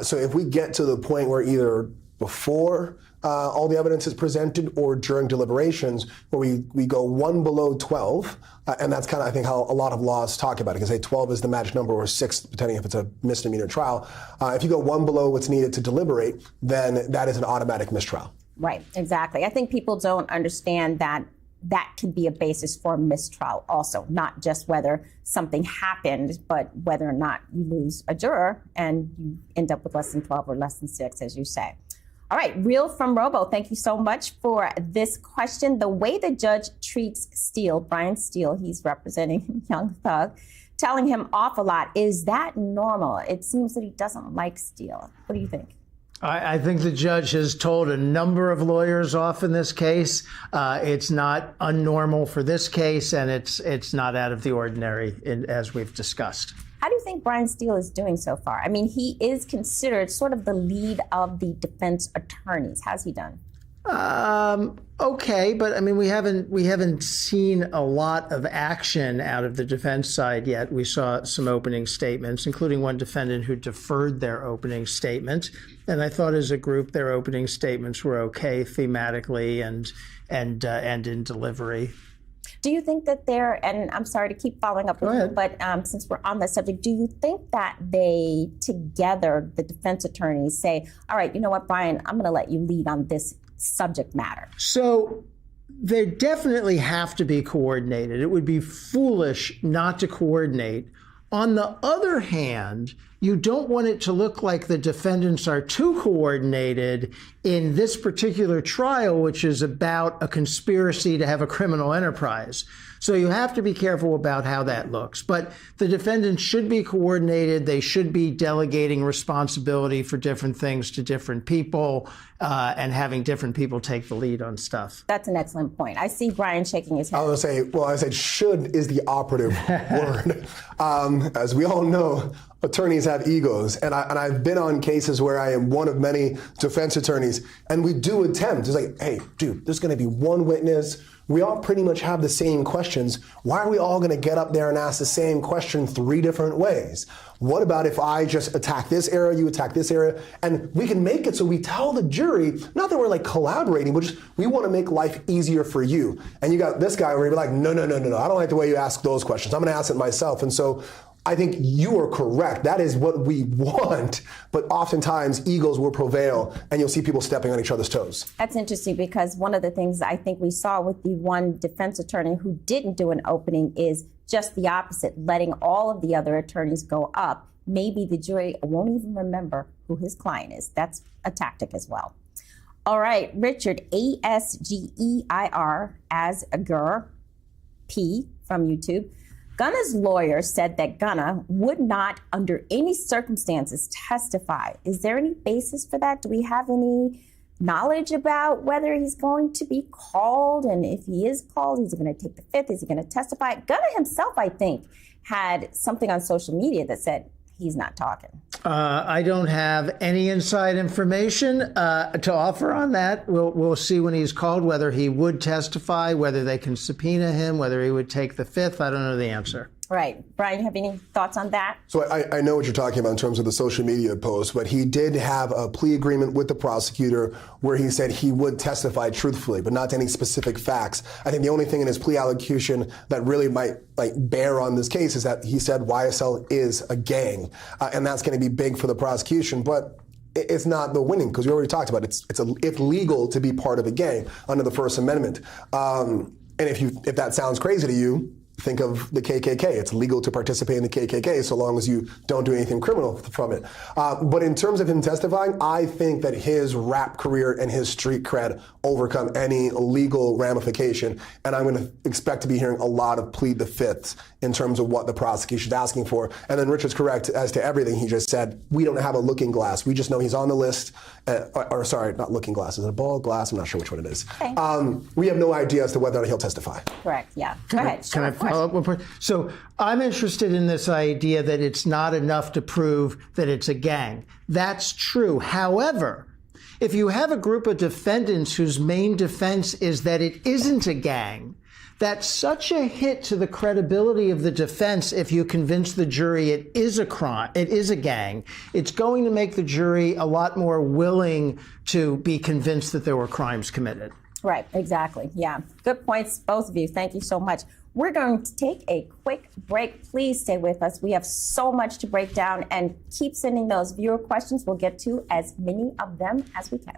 So if we get to the point where either before all the evidence is presented or during deliberations where we go one below 12, and that's kind of, I think, how a lot of laws talk about it, because 12 is the magic number, or 6, depending if it's a misdemeanor trial. If you go one below what's needed to deliberate, then that is an automatic mistrial. Right, exactly. I think people don't understand that that can be a basis for a mistrial also, not just whether something happened, but whether or not you lose a juror and you end up with less than 12 or less than 6, as you say. All right, Real from Robo, thank you so much for this question. The way the judge treats Steele, Brian Steele, he's representing Young Thug, telling him off a lot, is that normal? It seems that he doesn't like Steele. What do you think? I think the judge has told a number of lawyers off in this case. It's not unnormal for this case, and it's not out of the ordinary, as we've discussed. How do you think Brian Steele is doing so far? I mean, he is considered sort of the lead of the defense attorneys. How's he done? Okay, but I mean, we haven't seen a lot of action out of the defense side yet. We saw some opening statements, including one defendant who deferred their opening statement. And I thought as a group, their opening statements were okay thematically and in delivery. Do you think that they're, and I'm sorry to keep following up with you, but since we're on the subject, do you think that they together, the defense attorneys, say, all right, you know what, Brian, I'm going to let you lead on this subject matter? So they definitely have to be coordinated. It would be foolish not to coordinate. On the other hand, you don't want it to look like the defendants are too coordinated in this particular trial, which is about a conspiracy to have a criminal enterprise. So you have to be careful about how that looks. But the defendants should be coordinated. They should be delegating responsibility for different things to different people and having different people take the lead on stuff. That's an excellent point. I see Brian shaking his head. I said should is the operative word. As we all know, attorneys have egos, and I've been on cases where I am one of many defense attorneys, and we do attempt. It's like, hey, dude, there's going to be one witness. We all pretty much have the same questions. Why are we all going to get up there and ask the same question 3 different ways? What about if I just attack this area, you attack this area, and we can make it so we tell the jury, not that we're like collaborating, but just we want to make life easier for you. And you got this guy where you're like, no, I don't like the way you ask those questions. I'm going to ask it myself. And so I think you are correct. That is what we want. But oftentimes, egos will prevail, and you'll see people stepping on each other's toes. That's interesting, because one of the things I think we saw with the one defense attorney who didn't do an opening is just the opposite, letting all of the other attorneys go up. Maybe the jury won't even remember who his client is. That's a tactic as well. All right, Richard, ASGEIR, as a Gur, P from YouTube. Gunna's lawyer said that Gunna would not, under any circumstances, testify. Is there any basis for that? Do we have any knowledge about whether he's going to be called? And if he is called, is he going to take the fifth? Is he going to testify? Gunna himself, I think, had something on social media that said he's not talking. I don't have any inside information to offer on that. We'll see when he's called whether he would testify, whether they can subpoena him, whether he would take the fifth. I don't know the answer. Right. Brian, you have any thoughts on that? So I know what you're talking about in terms of the social media post, but he did have a plea agreement with the prosecutor where he said he would testify truthfully, but not to any specific facts. I think the only thing in his plea allocution that really might bear on this case is that he said YSL is a gang, and that's going to be big for the prosecution. But it's not the winning, because we already talked about it. It's legal to be part of a gang under the First Amendment. And if that sounds crazy to you, think of the KKK. It's legal to participate in the KKK so long as you don't do anything criminal from it. But in terms of him testifying, I think that his rap career and his street cred overcome any legal ramification. And I'm going to expect to be hearing a lot of plead the fifths in terms of what the prosecution's asking for. And then Richard's correct as to everything he just said. We don't have a looking glass. We just know he's on the list. Or sorry, not looking glass. Is it a ball glass? I'm not sure which one it is. Okay. We have no idea as to whether or not he'll testify. Correct, yeah. Go ahead. Can I follow up one point? So I'm interested in this idea that it's not enough to prove that it's a gang. That's true. However, if you have a group of defendants whose main defense is that it isn't a gang, that's such a hit to the credibility of the defense if you convince the jury it is a crime, it is a gang. It's going to make the jury a lot more willing to be convinced that there were crimes committed. Right, exactly. Yeah. Good points, both of you. Thank you so much. We're going to take a quick break. Please stay with us. We have so much to break down, and keep sending those viewer questions. We'll get to as many of them as we can.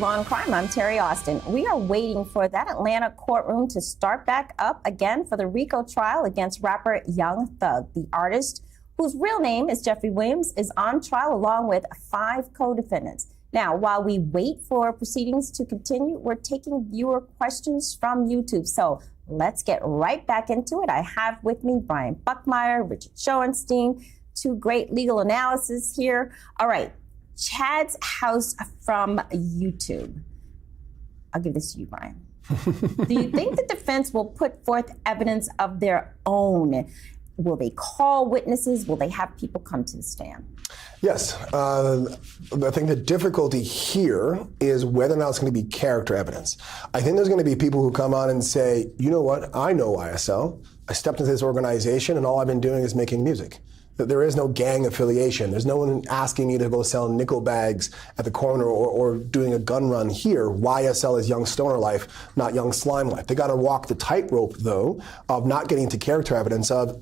Law&Crime. I'm Terry Austin. We are waiting for that Atlanta courtroom to start back up again for the RICO trial against rapper Young Thug. The artist, whose real name is Jeffery Williams, is on trial along with 5 co-defendants. Now, while we wait for proceedings to continue, we're taking viewer questions from YouTube. So let's get right back into it. I have with me Brian Buckmeyer, Richard Schoenstein, 2 great legal analysis here. All right, Chad's House from YouTube. I'll give this to you, Brian. Do you think the defense will put forth evidence of their own? Will they call witnesses? Will they have people come to the stand? Yes. I think the difficulty here is whether or not it's going to be character evidence. I think there's going to be people who come on and say, you know what, I know YSL. I stepped into this organization and all I've been doing is making music. There is no gang affiliation. There's no one asking me to go sell nickel bags at the corner or doing a gun run here. YSL is Young Stoner Life, not Young Slime Life. They got to walk the tightrope, though, of not getting to character evidence of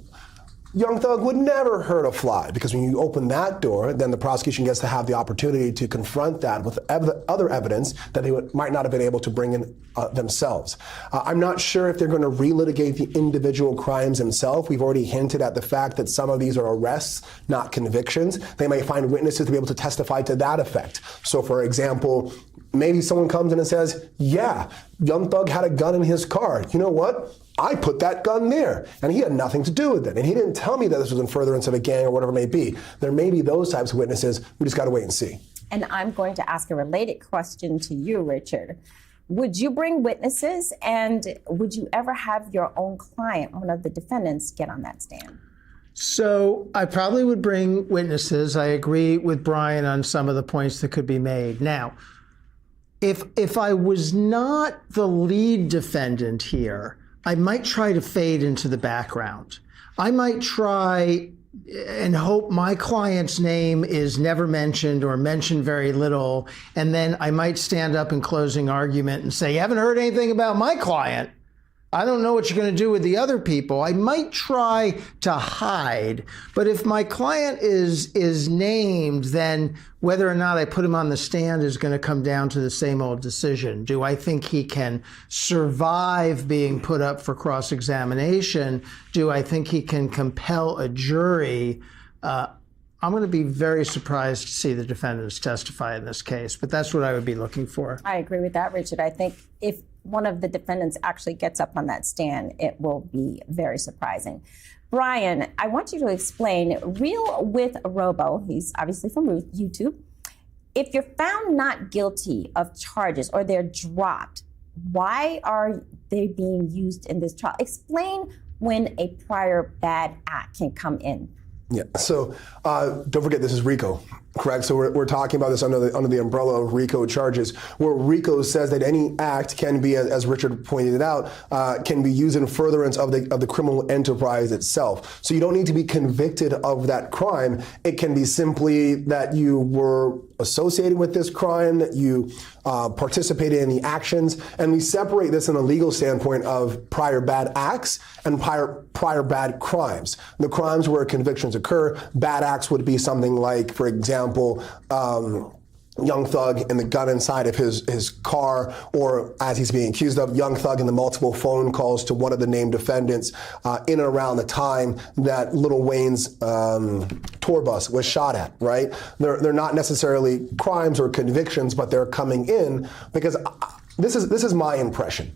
Young Thug would never hurt a fly, because when you open that door, then the prosecution gets to have the opportunity to confront that with other evidence that they might not have been able to bring in themselves. I'm not sure if they're going to relitigate the individual crimes themselves. We've already hinted at the fact that some of these are arrests, not convictions. They may find witnesses to be able to testify to that effect. So, for example, maybe someone comes in and says, yeah, Young Thug had a gun in his car. You know what? I put that gun there, and he had nothing to do with it. And he didn't tell me that this was in furtherance of a gang or whatever it may be. There may be those types of witnesses. We just got to wait and see. And I'm going to ask a related question to you, Richard. Would you bring witnesses, and would you ever have your own client, one of the defendants, get on that stand? So I probably would bring witnesses. I agree with Brian on some of the points that could be made. Now, if I was not the lead defendant here, I might try to fade into the background. I might try and hope my client's name is never mentioned or mentioned very little, and then I might stand up in closing argument and say, you haven't heard anything about my client. I don't know what you're going to do with the other people. I might try to hide, but if my client is named, then whether or not I put him on the stand is going to come down to the same old decision. Do I think he can survive being put up for cross-examination? Do I think he can compel a jury? I'm going to be very surprised to see the defendants testify in this case, but that's what I would be looking for. I agree with that, Richard. I think if one of the defendants actually gets up on that stand, it will be very surprising. Brian, I want you to explain Real with Robo. He's obviously from YouTube. If you're found not guilty of charges or they're dropped, why are they being used in this trial? Explain when a prior bad act can come in. Yeah, so don't forget this is RICO, correct? So we're talking about this under the umbrella of RICO charges, where RICO says that any act can be, as Richard pointed it out, can be used in furtherance of the criminal enterprise itself. So you don't need to be convicted of that crime. It can be simply that you were associated with this crime, that you participated in the actions, and we separate this in a legal standpoint of prior bad acts and prior bad crimes. The crimes where convictions occur, bad acts would be something like, for example, Young Thug and the gun inside of his car, or as he's being accused of, Young Thug and the multiple phone calls to one of the named defendants in and around the time that Lil Wayne's tour bus was shot at, right? They're not necessarily crimes or convictions, but they're coming in because this is my impression.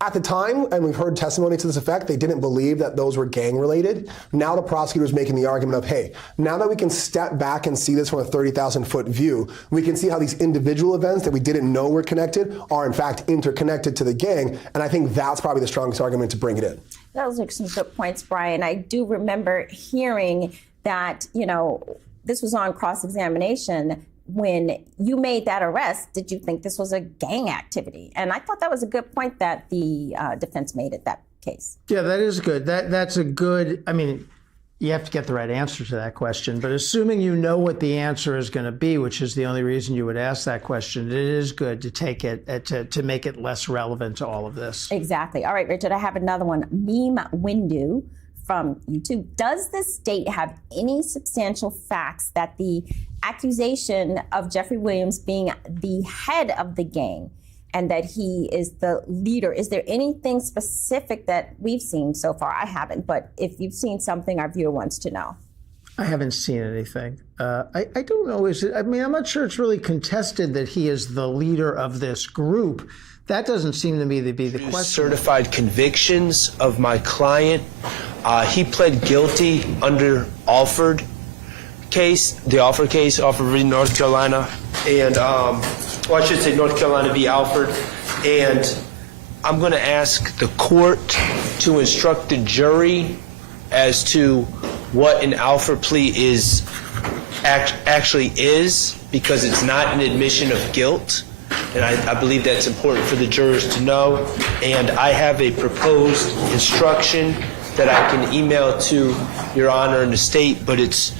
At the time, and we've heard testimony to this effect, they didn't believe that those were gang-related. Now the prosecutor's making the argument of, hey, now that we can step back and see this from a 30,000-foot view, we can see how these individual events that we didn't know were connected are in fact interconnected to the gang, and I think that's probably the strongest argument to bring it in. Those are some good points, Brian. I do remember hearing that, this was on cross-examination. When you made that arrest, did you think this was a gang activity? And I thought that was a good point that the defense made at that case. Yeah, that is good. That's a good, you have to get the right answer to that question, but assuming you know what the answer is going to be, which is the only reason you would ask that question, it is good to take it, to make it less relevant to all of this. Exactly. All right, Richard, I have another one. Meme Windu from YouTube. Does the state have any substantial facts that the accusation of Jeffery Williams being the head of the gang and that he is the leader, is there anything specific that we've seen so far? I haven't, but if you've seen something, our viewer wants to know. I haven't seen anything. I don't know. I'm not sure it's really contested that he is the leader of this group. That doesn't seem to me to be the question. Certified convictions of my client. He pled guilty under Alford case, the Alford case, Alford v. North Carolina, and well, I should say North Carolina v. Alford. And I'm going to ask the court to instruct the jury as to what an Alford plea is actually is, because it's not an admission of guilt. And I believe that's important for the jurors to know. And I have a proposed instruction that I can email to Your Honor and the state, but it's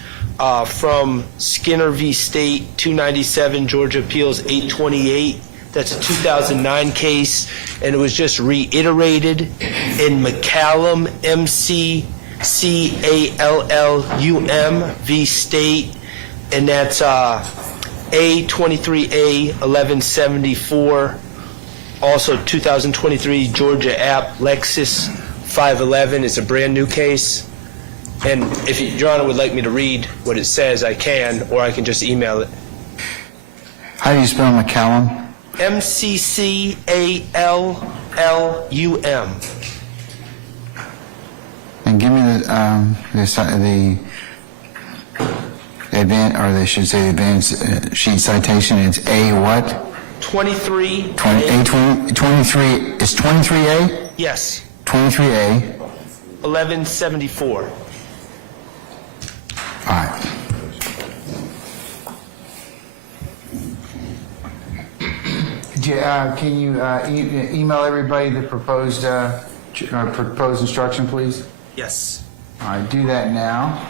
from Skinner v. State, 297, Georgia Appeals 828. That's a 2009 case, and it was just reiterated in McCallum, MCCALLUM v. State, and that's A23A 1174. Also 2023 Georgia App Lexus 511. It's a brand new case. And if Your Honor would like me to read what it says, I can, or I can just email it. How do you spell McCallum? MCCALLUM. And give me the advance, or they should say advance sheet citation. It's A what? 23. 23. Is 23A? Yes. 23A. 1174. All right. Can you email everybody the proposed instruction, please? Yes. All right, do that now.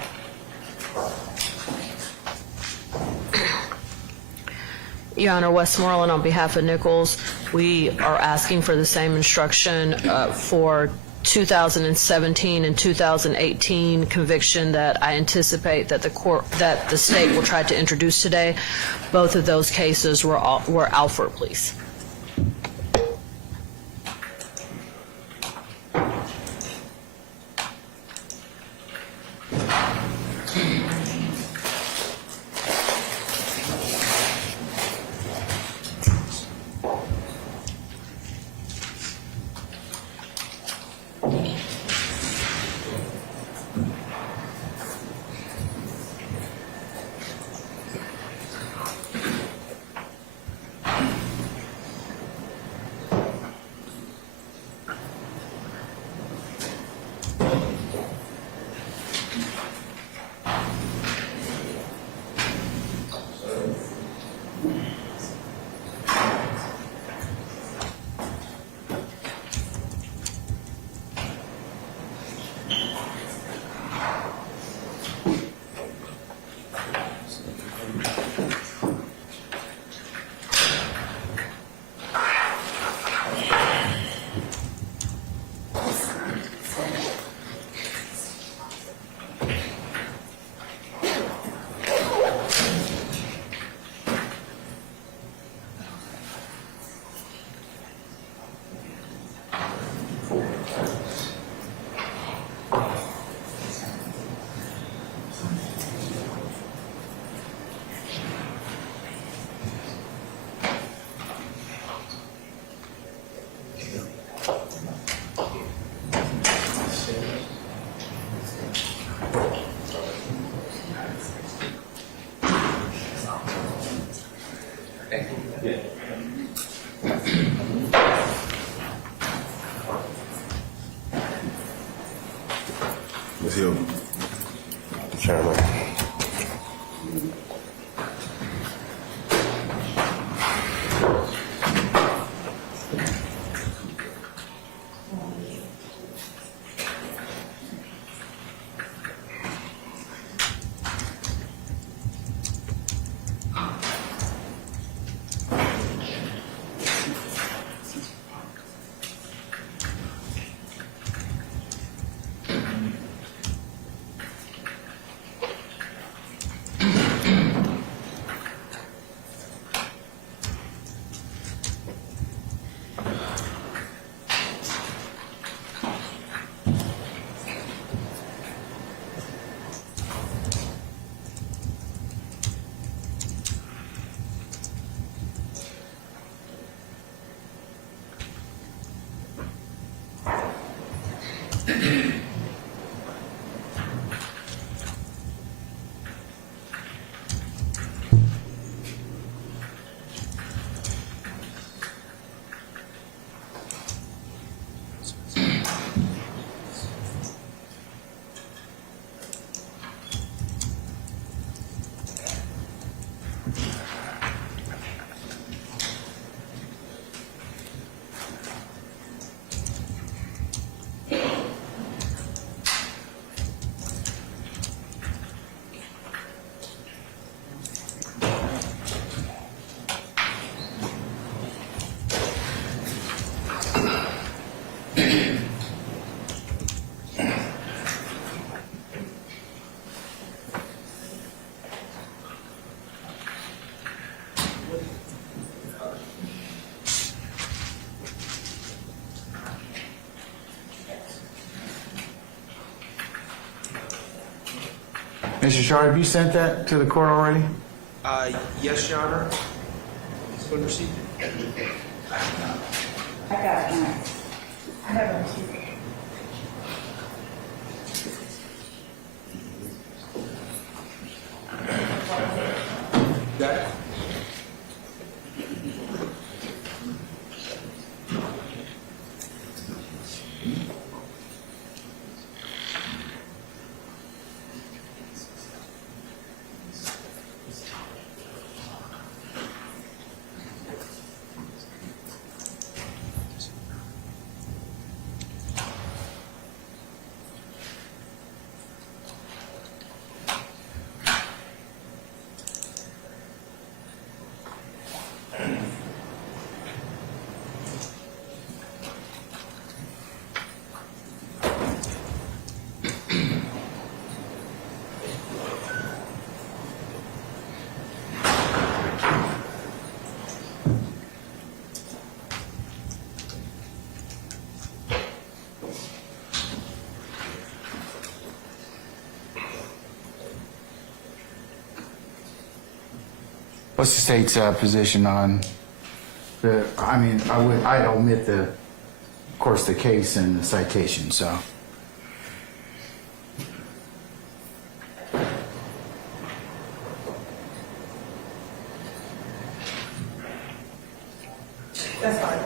Your Honor, Westmoreland, on behalf of Nichols, we are asking for the same instruction for 2017 and 2018 conviction that I anticipate that the state will try to introduce today. Both of those cases were Alford pleas. Ms. Hill. Chairman. Mr. Shard, have you sent that to the court already? Yes, Your Honor. This one received. I got it. I haven't received it. Got it? What's the state's position on the, I'd omit the, of course, the case and the citation, so. That's fine.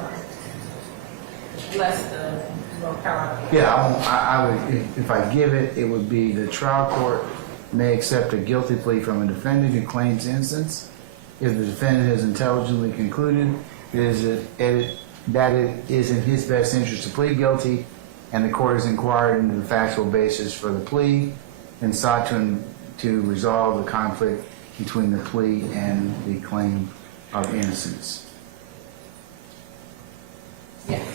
Less the North Carolina. Yeah, I would, if I give it, it would be the trial court may accept a guilty plea from a defendant who claims innocence if the defendant has intelligently concluded that it is in his best interest to plead guilty, and the court has inquired into the factual basis for the plea and sought to resolve the conflict between the plea and the claim of innocence. Yes.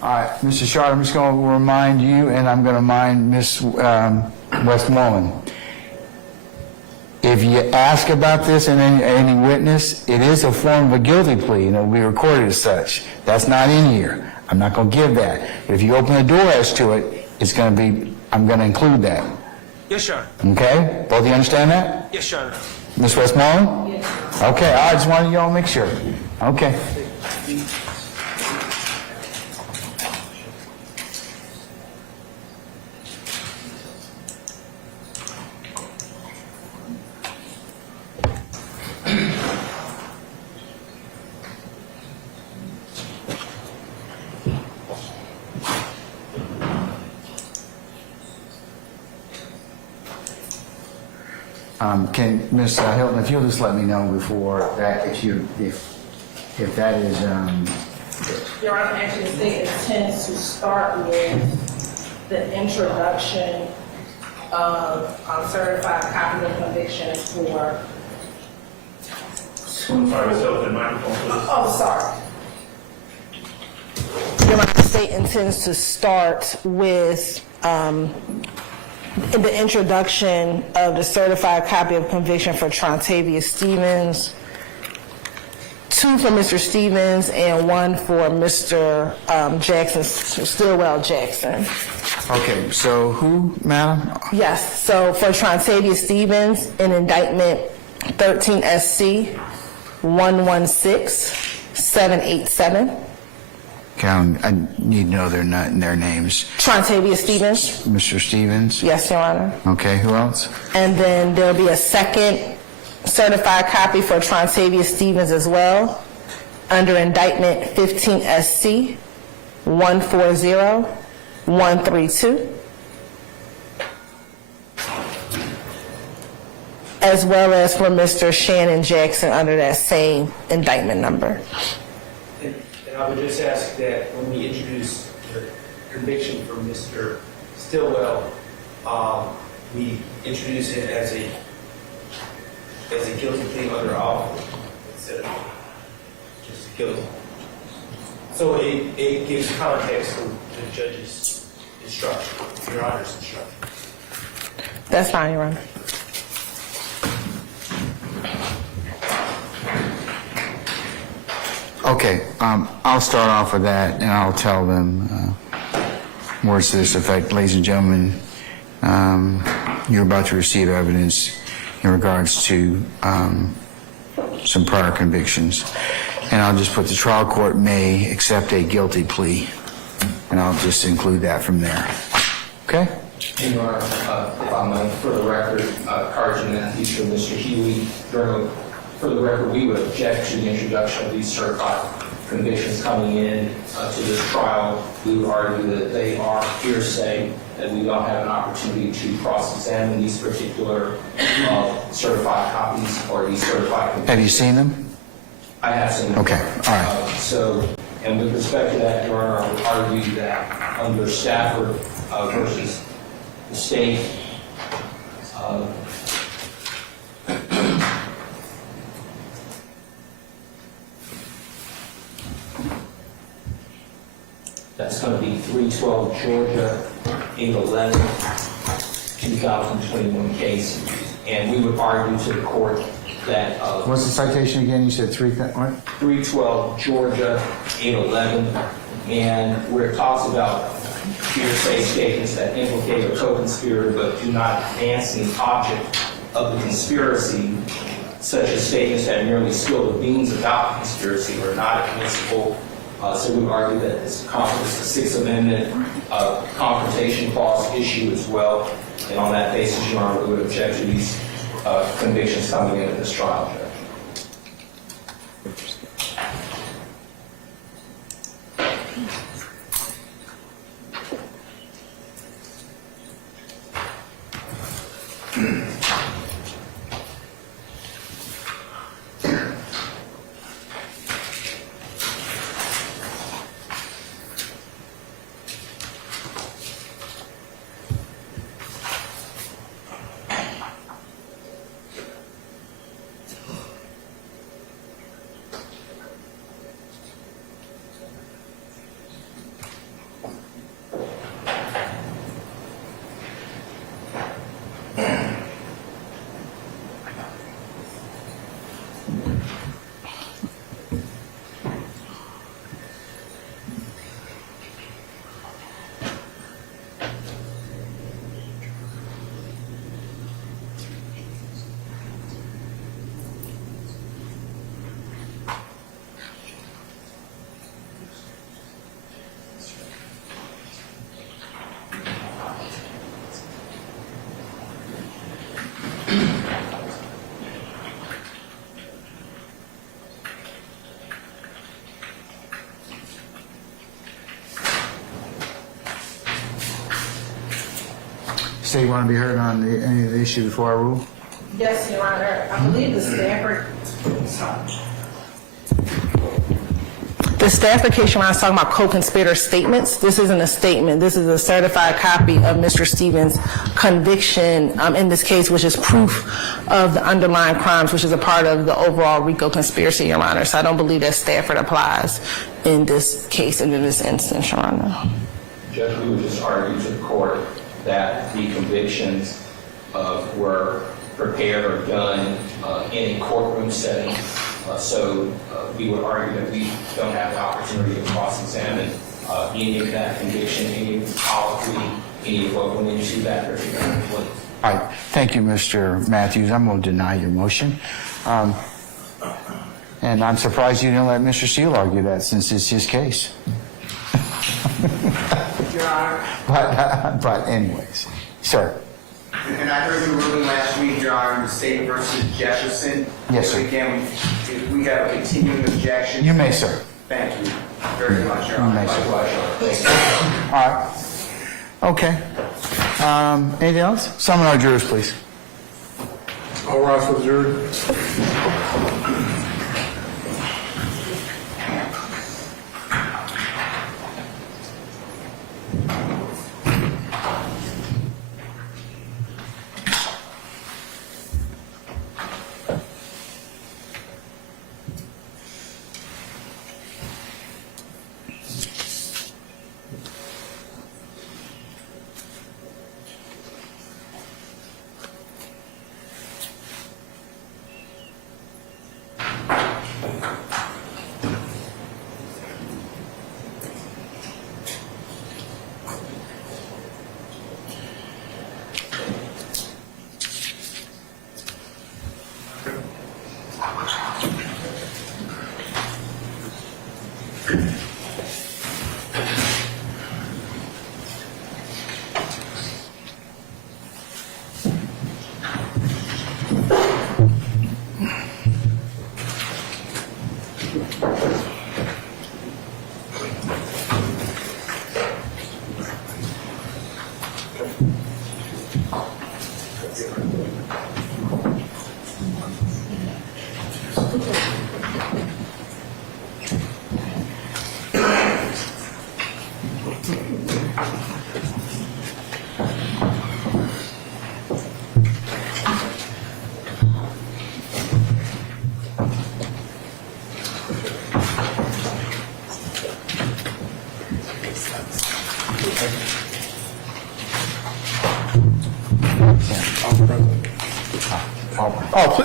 All right, Mr. Shard, I'm just going to remind you, and I'm going to remind Ms. Westmoreland. If you ask about this in any witness, it is a form of a guilty plea, and it'll be recorded as such. That's not in here. I'm not going to give that. But if you open the door as to it, it's going to be, I'm going to include that. Yes, Your Honor. Okay? Both of you understand that? Yes, Your Honor. Ms. Westmoreland? Yes. Okay, I just wanted y'all to make sure. Okay. Can Ms. Hilton, if you'll just let me know before that, if that is, Your Honor, actually, the state intends to start with the introduction of certified copy of conviction for. I'm sorry, Ms. Hilton, microphone, please. Oh, sorry. Your Honor, the state intends to start with the introduction of the certified copy of conviction for Trontavia Stevens, 2 for Mr. Stevens and 1 for Mr. Jackson, Stillwell Jackson. okay, so who, madam? Yes, so for Trontavia Stevens, in indictment 13 SC 116787. Okay, I need to know their names. Trontavia Stevens. Mr. Stevens? Yes, Your Honor. Okay, who else? And then there'll be a second certified copy for Trontavia Stevens as well, under indictment 15 SC 140132, as well as for Mr. Shannon Jackson under that same indictment number. And I would just ask that when we introduce the conviction for Mr. Stillwell, we introduce it as a guilty plea under offer instead of just guilty. So it gives context to the judge's instruction, Your Honor's instruction. That's fine, Your Honor. Okay, I'll start off with that, and I'll tell them words to this effect. Ladies and gentlemen, you're about to receive evidence in regards to some prior convictions. And I'll just put the trial court may accept a guilty plea, and I'll just include that from there. Okay? And Your Honor, if I may, for the record, Carson Matthews for Mr. Huey, for the record, we would object to the introduction of these certified convictions coming in to this trial. We would argue that they are hearsay, that we don't have an opportunity to cross-examine these particular certified copies or these certified convictions. Have you seen them? I have seen them. Okay, all right. And with respect to that, Your Honor, I would argue that under Stafford versus the state, that's going to be 312 Georgia 811 2021 case, and we would argue to the court that What's the citation again? You said what? 312 Georgia 811, and where it talks about hearsay statements that implicate a co-conspirator but do not advance the object of the conspiracy, such as statements that merely spill the beans about the conspiracy, are not admissible. So we argue that it's the Sixth Amendment confrontation clause issue as well, and on that basis, Your Honor, we would object to these convictions coming in at this trial, Judge. State want to be heard on any of the issue before I rule? Yes, Your Honor. I believe the Stafford case, Your Honor, is talking about co-conspirator statements. This isn't a statement. This is a certified copy of Mr. Stevens' conviction in this case, which is proof of the underlying crimes, which is a part of the overall RICO conspiracy, Your Honor. So I don't believe that Stafford applies in this case and in this instance, Your Honor. Judge, we would just argue to the court that the convictions were prepared or done in a courtroom setting. So we would argue that we don't have the opportunity to cross-examine any of that conviction, any of the policy, any of what went into that particular plea. All right. Thank you, Mr. Matthews. I'm going to deny your motion. And I'm surprised you didn't let Mr. Steele argue that since it's his case. Your Honor. But anyways, sir. And I heard the ruling last week, Your Honor, in the State versus Jefferson. Yes, sir. Again, we have a continuing objection. You may, sir. Thank you very much, Your You Honor. may, sir. Likewise. All right. Okay. Anything else? Summon our jurors, please. All rise for the jury.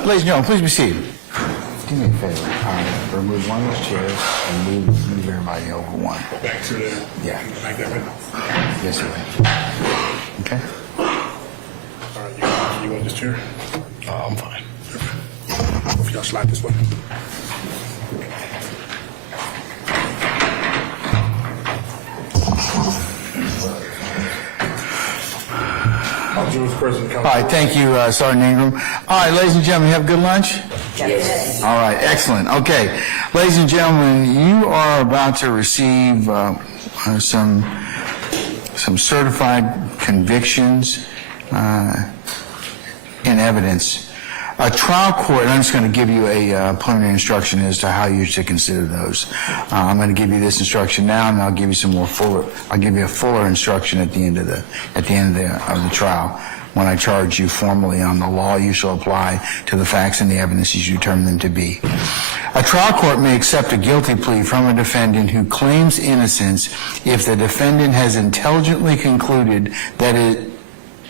Ladies and gentlemen, please be seated. Do me a favor. Remove one of those chairs and move everybody over one. Back to the... Yeah. Like that right now? Yes, sir. Okay. All right, you want this chair? I'm fine. If y'all slide this way. All right, thank you, Sergeant Ingram. All right, ladies and gentlemen, you have a good lunch? Yes. All right, excellent. Okay, ladies and gentlemen, you are about to receive some certified convictions in evidence. A trial court, I'm just going to give you a preliminary instruction as to how you should consider those. I'm going to give you this instruction now, and I'll give you some more fuller. I'll give you a fuller instruction at the end of the trial when I charge you formally on the law you shall apply to the facts and the evidence as you determine them to be. A trial court may accept a guilty plea from a defendant who claims innocence if the defendant has intelligently concluded that it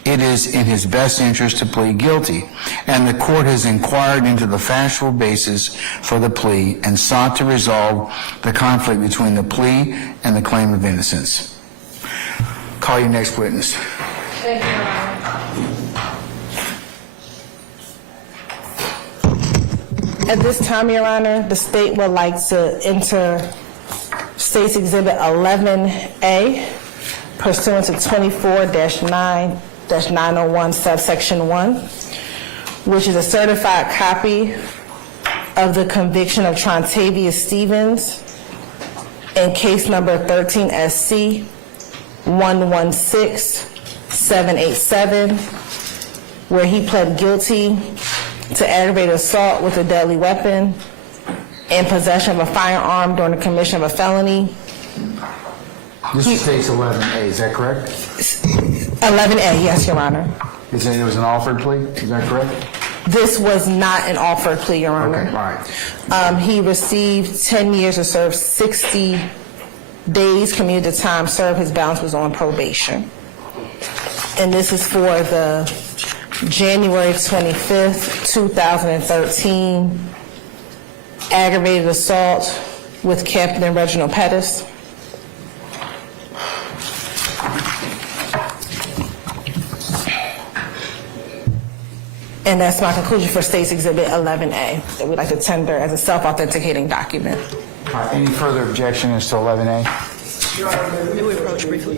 is in his best interest to plead guilty, and the court has inquired into the factual basis for the plea and sought to resolve the conflict between the plea and the claim of innocence. Call your next witness. Thank you, Your Honor. At this time, Your Honor, the state would like to enter State's Exhibit 11A pursuant to 24-9-901 subsection 1, which is a certified copy of the conviction of Trontavious Stevens in case number 13SC 116787, where he pled guilty to aggravated assault with a deadly weapon and possession of a firearm during the commission of a felony. This is State's 11A, is that correct? 11A, yes, Your Honor. You saying it was an offered plea, is that correct? This was not an offered plea, Your Honor. Okay, all right. He received 10 years to serve 60 days commuted time served. His balance was on probation. And this is for the January 25th, 2013 aggravated assault with Captain Reginald Pettis. And that's my conclusion for State's Exhibit 11A that we'd like to tender as a self-authenticating document. All right, any further objection as to 11A? May we approach briefly?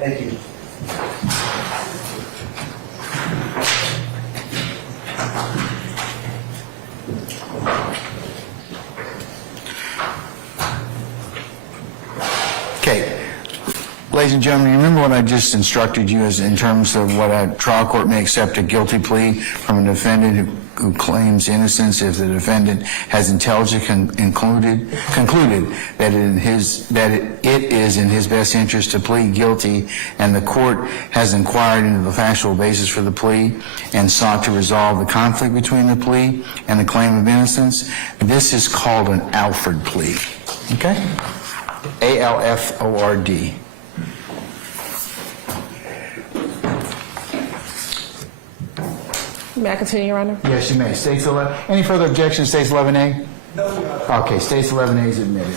Thank you. Okay. Ladies and gentlemen, you remember what I just instructed you as in terms of what a trial court may accept a guilty plea from a defendant who claims innocence if the defendant has intelligently concluded that it is in his best interest to plead guilty, and the court has inquired into the factual basis for the plea and sought to resolve the conflict between the plea and the claim of innocence. This is called an Alford plea. Okay? A-L-F-O-R-D. May I continue, Your Honor? Yes, you may. States 11. Any further objections, States 11A? No, Your Honor. Okay, States 11A is admitted.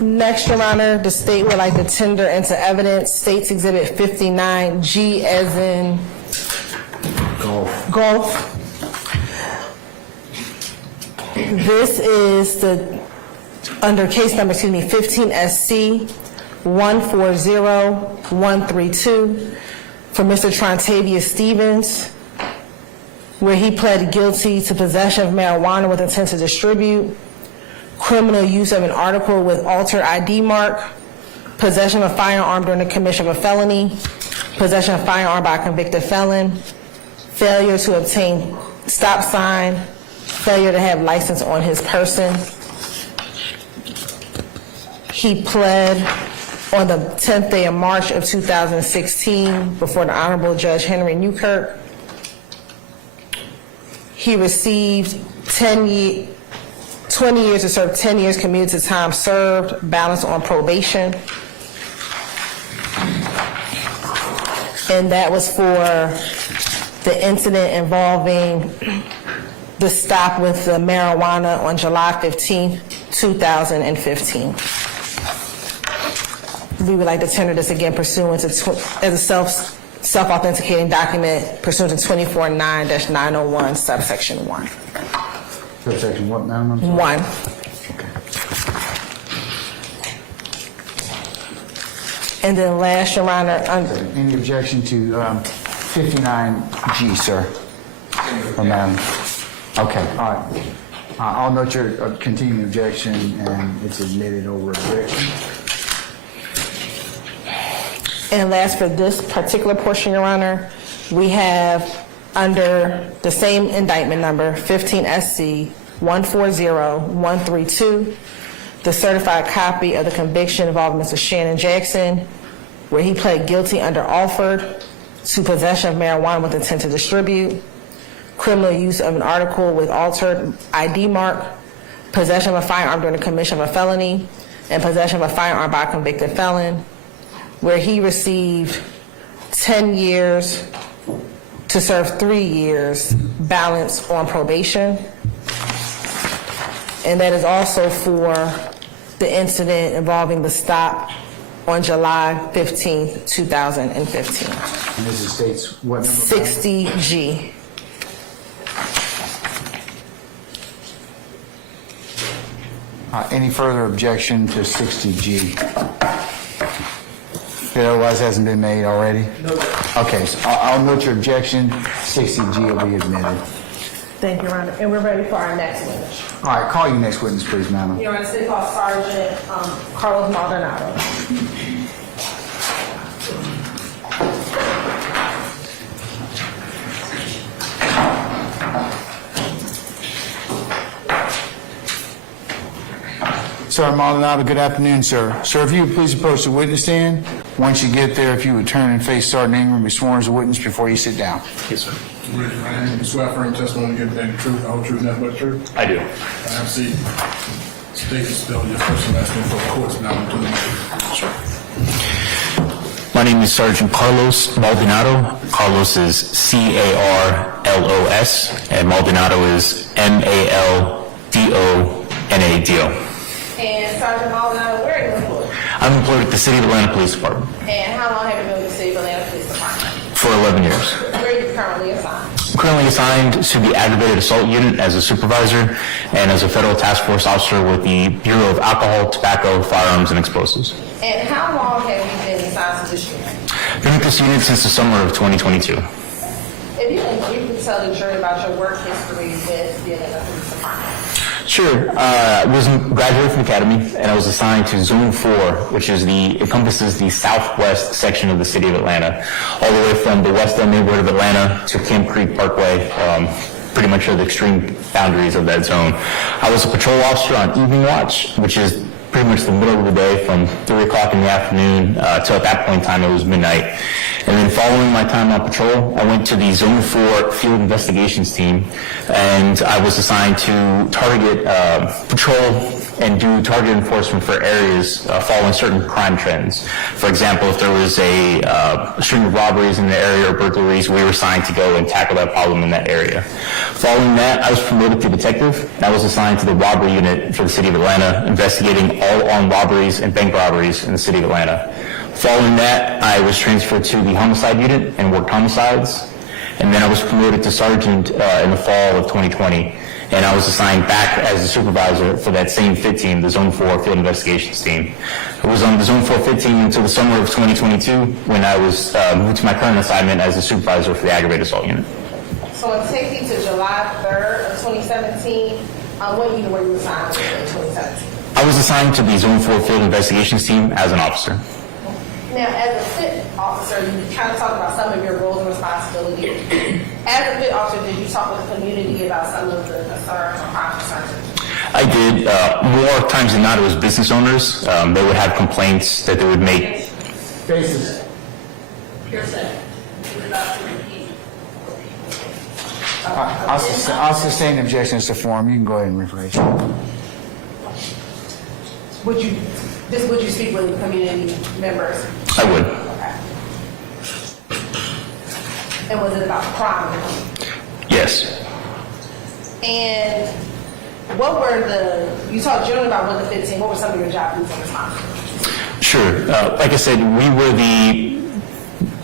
Next, Your Honor, the state would like to tender into evidence States Exhibit 59, G as in golf. This is under case number, 15 SC 140132 for Mr. Trontavious Stevens, where he pled guilty to possession of marijuana with intent to distribute, criminal use of an article with altered ID mark, possession of a firearm during the commission of a felony, possession of a firearm by a convicted felon, failure to obtain stop sign, failure to have license on his person. He pled on the 10th day of March of 2016 before the Honorable Judge Henry Newkirk. He received 20 years to serve 10 years commuted time served, balanced on probation. And that was for the incident involving the stop with the marijuana on July 15, 2015. We would like to tender this again pursuant to, as a self-authenticating document pursuant to 249-901, subsection 1. Subsection what, ma'am? 1. And then last, Your Honor, Any objection to 59G, sir? Or madam? Okay, all right. I'll note your continuing objection, and it's admitted over objection. And last, for this particular portion, Your Honor, we have under the same indictment number, 15 SC 140132, the certified copy of the conviction involving Mr. Shannon Jackson, where he pled guilty under Alford to possession of marijuana with intent to distribute, criminal use of an article with altered ID mark, possession of a firearm during the commission of a felony, and possession of a firearm by a convicted felon, where he received 10 years to serve 3 years, balanced on probation. And that is also for the incident involving the stop on July 15, 2015. And this is States what number? 60G. Any further objection to 60G? It otherwise hasn't been made already? No. Okay, so I'll note your objection. 60G will be admitted. Thank you, Your Honor. And we're ready for our next witness. All right, call your next witness, please, madam. Your Honor, they call Sergeant Carlos Maldonado. Sergeant Maldonado, good afternoon, sir. Sir, if you would please approach the witness stand. Once you get there, if you would turn and face Sergeant Ingram, be sworn as a witness before you sit down. Yes, sir. You swear affirm testimony to give the truth, the whole truth, nothing but the truth? I do. I have seen. State and spell your first and last name for the courts now. Sure. My name is Sergeant Carlos Maldonado. Carlos is C-A-R-L-O-S, and Maldonado is M-A-L-D-O-N-A-D-O. And Sergeant Maldonado, where are you employed? I'm employed at the City of Atlanta Police Department And how long have you been with the City of Atlanta Police Department? for 11 years. Where are you currently assigned? I'm currently assigned to the Aggravated Assault Unit as a supervisor and as a Federal Task Force Officer with the Bureau of Alcohol, Tobacco, Firearms, and Explosives. And how long have you been assigned to this unit? Been with this unit since the summer of 2022. If you can briefly tell the jury about your work history with the Atlanta Police Department. Sure. I was graduated from the academy, and I was assigned to Zone 4, which encompasses the southwest section of the city of Atlanta, all the way from the West End neighborhood of Atlanta to Camp Creek Parkway, pretty much are the extreme boundaries of that zone. I was a patrol officer on evening watch, which is pretty much the middle of the day from 3 o'clock in the afternoon till at that point in time it was midnight. And then following my time on patrol, I went to the Zone 4 Field Investigations Team, and I was assigned to target patrol and do target enforcement for areas following certain crime trends. For example, if there was a string of robberies in the area or burglaries, we were assigned to go and tackle that problem in that area. Following that, I was promoted to detective, and I was assigned to the robbery unit for the City of Atlanta, investigating all armed robberies and bank robberies in the City of Atlanta. Following that, I was transferred to the homicide unit and worked homicides, and then I was promoted to sergeant in the fall of 2020, and I was assigned back as a supervisor for that same FIT team, the Zone 4 Field Investigations Team. I was on the Zone 4 FIT team until the summer of 2022, when I was moved to my current assignment as a supervisor for the Aggravated Assault Unit. So it takes you to July 3rd of 2017. What unit were you assigned to in 2017? I was assigned to the Zone 4 Field Investigations Team as an officer. Now, as a FIT officer, you kind of talked about some of your roles and responsibilities. As a FIT officer, did you talk with the community about some of the concerns or crime concerns? I did. More times than not, it was business owners. They would have complaints that they would make. Faces. I'll sustain objections to form. You can go ahead and rephrase. Would you speak with the community members? I would. Okay. And was it about crime? Yes. And what were you talked generally about what the FIT team, what were some of your job duties and responsibilities? Sure. Like I said, we were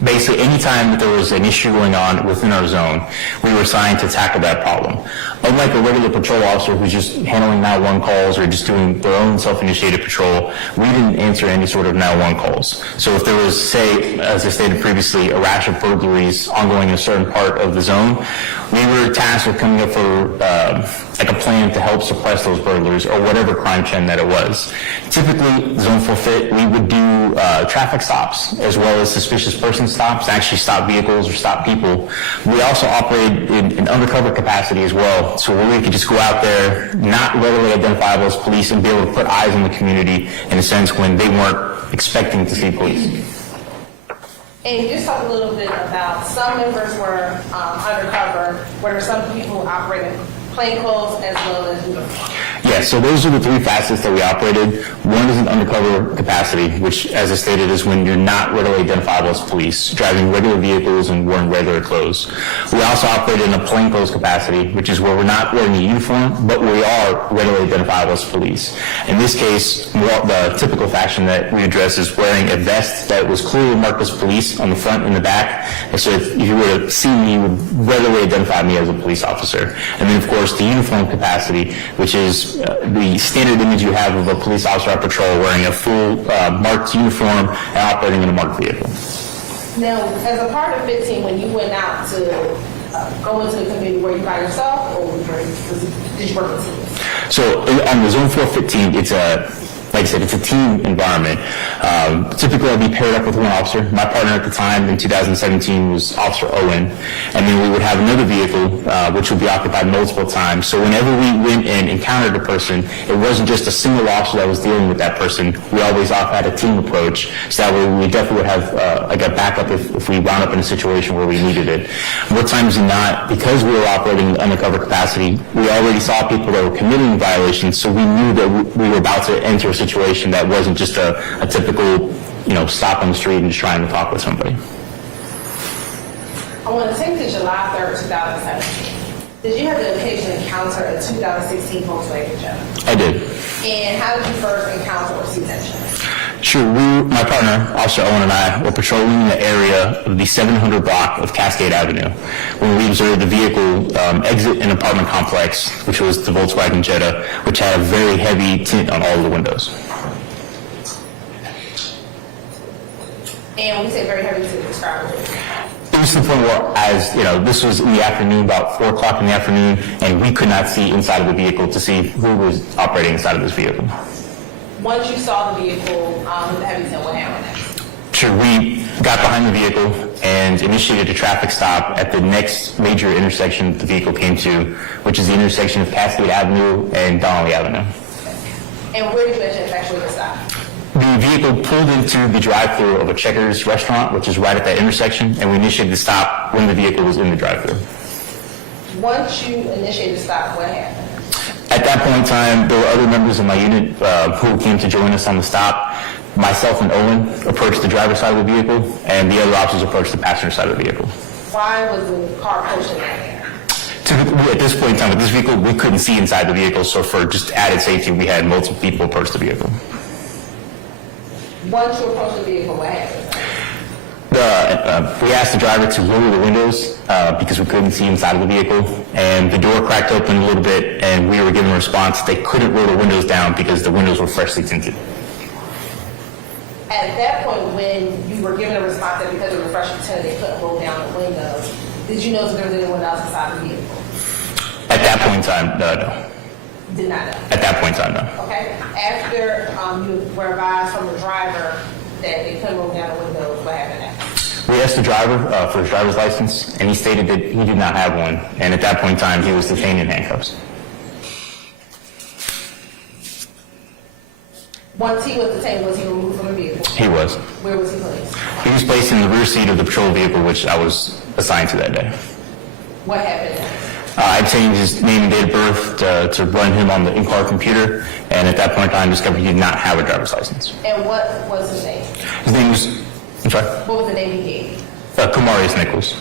basically anytime that there was an issue going on within our zone, we were assigned to tackle that problem. Unlike a regular patrol officer who's just handling 911 calls or just doing their own self-initiated patrol, we didn't answer any sort of 911 calls. So if there was, say, as I stated previously, a rash of burglaries ongoing in a certain part of the zone, we were tasked with coming up for like a plan to help suppress those burglaries or whatever crime trend that it was. Typically, Zone 4 FIT, we would do traffic stops as well as suspicious person stops, actually stop vehicles or stop people. We also operated in undercover capacity as well, so where we could just go out there, not readily identifiable as police, and be able to put eyes on the community in a sense when they weren't expecting to see police. And you just talked a little bit about some members were undercover, where there some people operating plainclothes as well as uniform. Yeah, so those are the three facets that we operated. One is an undercover capacity, which, as I stated, is when you're not readily identifiable as police, driving regular vehicles and wearing regular clothes. We also operated in a plainclothes capacity, which is where we're not wearing a uniform, but we are readily identifiable as police. In this case, the typical fashion that we address is wearing a vest that was clearly marked as police on the front and the back. And so if you were to see me, you would readily identify me as a police officer. And then, of course, the uniform capacity, which is the standard image you have of a police officer on patrol wearing a full marked uniform and operating in a marked vehicle. Now, as a part of FIT team, when you went out to go into the community, were you by yourself or did you work with teams? So on the Zone 4 FIT team, like I said, it's a team environment. Typically, I'd be paired up with one officer. My partner at the time in 2017 was Officer Owen, and then we would have another vehicle which would be occupied multiple times. So whenever we went and encountered a person, it wasn't just a single officer that was dealing with that person. We always had a team approach, so that way we definitely would have like a backup if we wound up in a situation where we needed it. More times than not, because we were operating in undercover capacity, we already saw people that were committing violations, so we knew that we were about to enter a situation that wasn't just a typical stop on the street and just trying to talk with somebody. I want to take to July 3rd, 2017. Did you have the occasion to encounter a 2016 Volkswagen Jetta? I did. And how did you first encounter or see that Jetta? Sure, my partner, Officer Owen, and I were patrolling the area of the 700 block of Cascade Avenue when we observed the vehicle exit an apartment complex, which was the Volkswagen Jetta, which had a very heavy tint on all of the windows. And when you say very heavy, to describe it. It was to the point where, this was in the afternoon, about 4 o'clock in the afternoon, and we could not see inside of the vehicle to see who was operating inside of this vehicle. Once you saw the vehicle with the heavy tint, what happened next? Sure, we got behind the vehicle and initiated a traffic stop at the next major intersection the vehicle came to, which is the intersection of Cascade Avenue and Donnelly Avenue. And where did you actually effectuate the stop? The vehicle pulled into the drive-thru of a Checkers restaurant, which is right at that intersection, and we initiated the stop when the vehicle was in the drive-thru. Once you initiated the stop, what happened? At that point in time, there were other members of my unit who came to join us on the stop. Myself and Owen approached the driver's side of the vehicle, and the other officers approached the passenger side of the vehicle. Why was the car pushing that there? Typically, at this point in time, with this vehicle, we couldn't see inside the vehicle, so for just added safety, we had multiple people approach the vehicle. Once you approached the vehicle, what happened? We asked the driver to lower the windows because we couldn't see inside of the vehicle, and the door cracked open a little bit, and we were given a response. They couldn't roll the windows down because the windows were freshly tinted. At that point, when you were given a response that because it was freshly tinted, they couldn't roll down the windows, did you know that there was anyone else inside the vehicle? At that point in time, no. You did not know? At that point in time, no. Okay. After you were advised from the driver that they couldn't roll down the windows, what happened next? We asked the driver for his driver's license, and he stated that he did not have one, and at that point in time, he was detained in handcuffs. Once he was detained, was he removed from the vehicle? He was. Where was he placed? He was placed in the rear seat of the patrol vehicle, which I was assigned to that day. What happened next? I changed his name and date of birth to run him on the in-car computer, and at that point in time, discovered he did not have a driver's license. And what was his name? His name was, I'm sorry? What was the name he gave? Kamarius Nichols.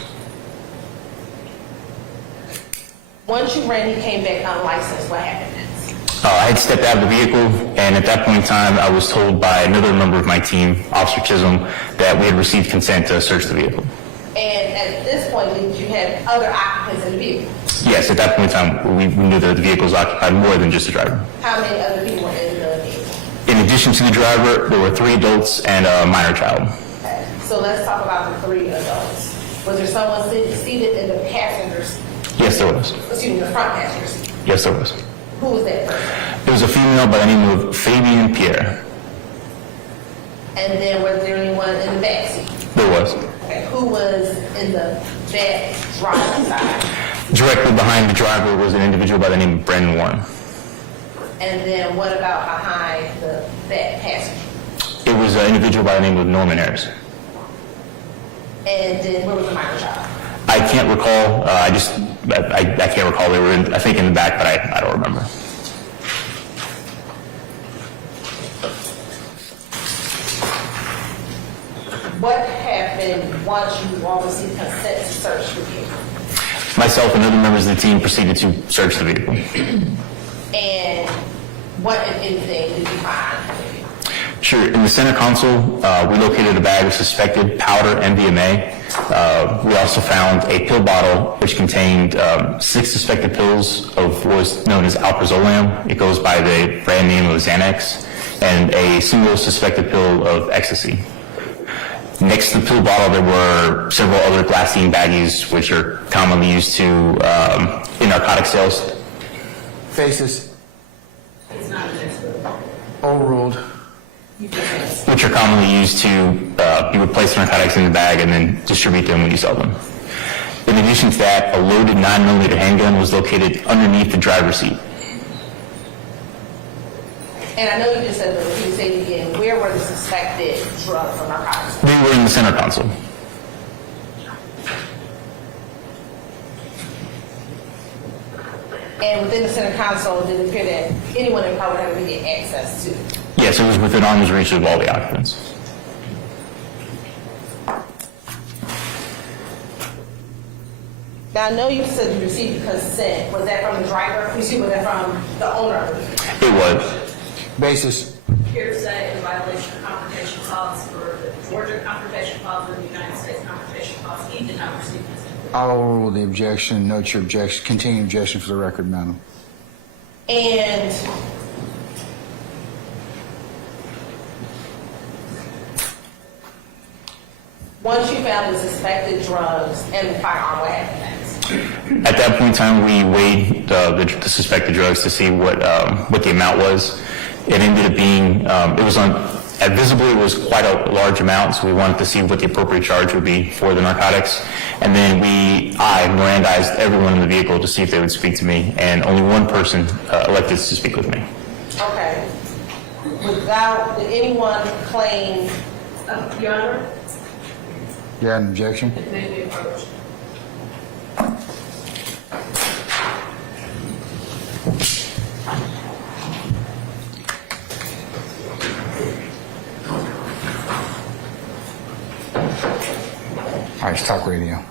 Once you ran, he came back unlicensed. What happened next? I had stepped out of the vehicle, and at that point in time, I was told by another member of my team, Officer Chisholm, that we had received consent to search the vehicle. And at this point, did you have other occupants in the vehicle? Yes, at that point in time, we knew that the vehicle was occupied more than just the driver. How many other people were in the vehicle? In addition to the driver, there were 3 adults and a minor child. Okay. So let's talk about the 3 adults. Was there someone seated in the passenger seat? Yes, there was. Excuse me, the front passenger seat? Yes, there was. Who was that person? It was a female by the name of Fabian Pierre. And then was there anyone in the back seat? There was. Okay. Who was in the back driver's side? Directly behind the driver was an individual by the name of Brandon Warren. And then what about behind the back passenger? It was an individual by the name of Norman Ayers. And then where was the minor child? I can't recall. I can't recall. They were, I think, in the back, but I don't remember. What happened once you all received consent to search the vehicle? Myself and other members of the team proceeded to search the vehicle. And what, if anything, did you find? Sure. In the center console, we located a bag of suspected powder MDMA. We also found a pill bottle which contained 6 suspected pills of what was known as alprazolam. It goes by the brand name of Xanax, and a single suspected pill of ecstasy. Next to the pill bottle, there were several other glassine baggies, which are commonly used in narcotic sales. Faces. Overruled. Which are commonly used to you would place narcotics in the bag and then distribute them when you sell them. In addition to that, a loaded 9mm handgun was located underneath the driver's seat. And I know you just said, but if you say it again, where were the suspected drugs or narcotics? They were in the center console. And within the center console, did it appear that anyone in the public had immediate access to? Yes, it was within arm's reach of all the occupants. Now, I know you said you received consent. Was that from the driver? Was that from the owner? It was. Basis. Hearsay in violation of confrontation clause for the Georgia confrontation clause and the United States confrontation clause. He did not receive consent. I'll overrule the objection. Note your objection. Continue objection for the record, madam. And once you found the suspected drugs and the firearm, what happened next? At that point in time, we weighed the suspected drugs to see what the amount was. It ended up being, visibly it was quite a large amount, so we wanted to see what the appropriate charge would be for the narcotics. And then I Mirandized everyone in the vehicle to see if they would speak to me, and only one person elected to speak with me. Okay. Did anyone claim, Your Honor? You had an objection? It may be approached. All right, talk radio.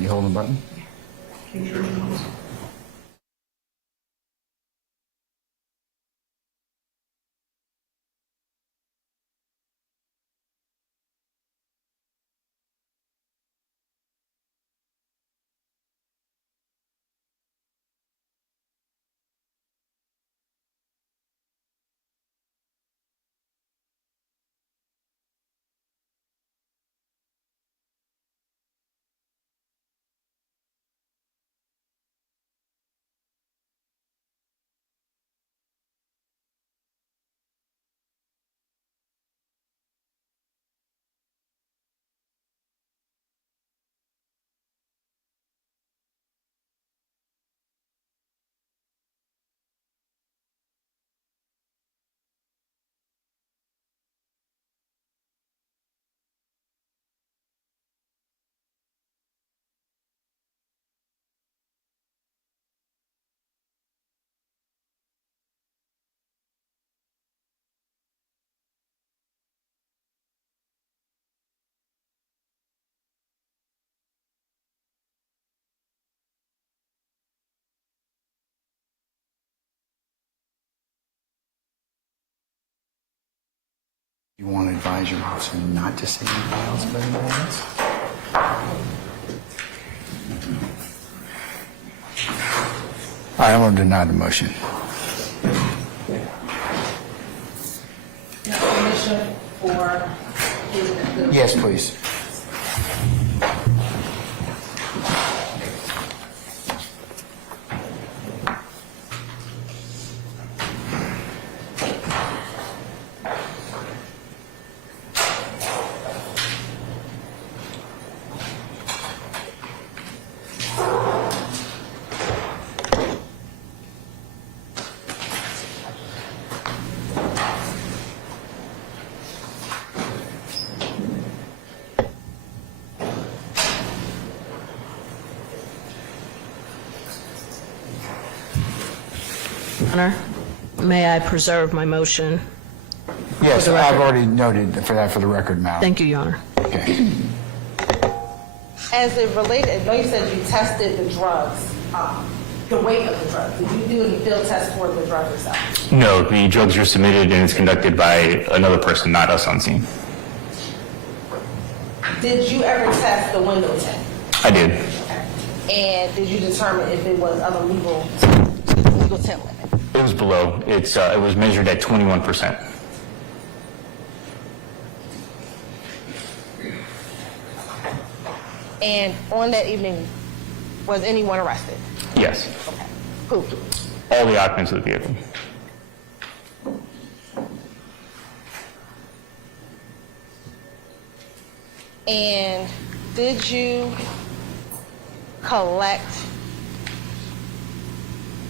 You hold the button? You want to advise your officer not to say anything else about anybody else? All right, I'm going to deny the motion. Permission for Yes, please. Honor, may I preserve my motion? Yes, For the I've record. already noted for that for the record, madam. Thank you, Your Honor. Okay. As it related, I know you said you tested the drugs, the weight of the drugs. Did you do any field tests for the drugs yourself? No, the drugs were submitted and it's conducted by another person, not us on scene. Did you ever test the window tint? I did. And did you determine if it was of a legal tint limit? It was below. It was measured at 21%. And on that evening, was anyone arrested? Yes. Who? all the occupants of the vehicle. And did you collect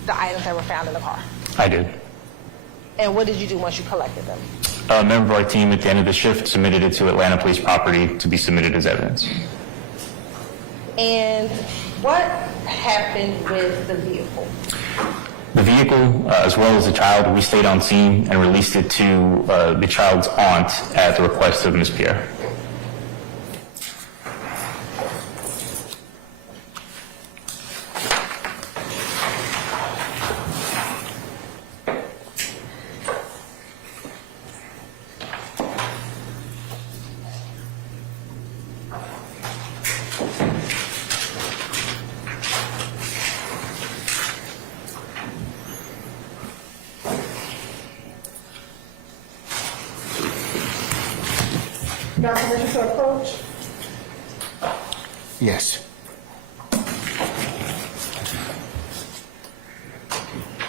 the items that were found in the car? I did. And what did you do once you collected them? A member of our team at the end of the shift submitted it to Atlanta Police Property to be submitted as evidence. And what happened with the vehicle? The vehicle, as well as the child, we stayed on scene and released it to the child's aunt at the request of Ms. Pierre. Got permission to approach? Yes.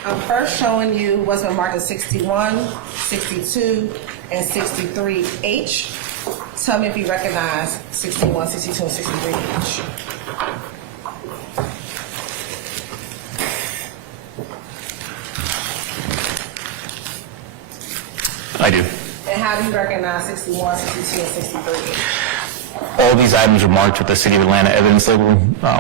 I'm first showing you what's been marked as 61, 62, and 63H. Tell me if you recognize 61, 62, and 63H. I do. And how do you recognize 61, 62, and 63? All these items are marked with the City of Atlanta evidence label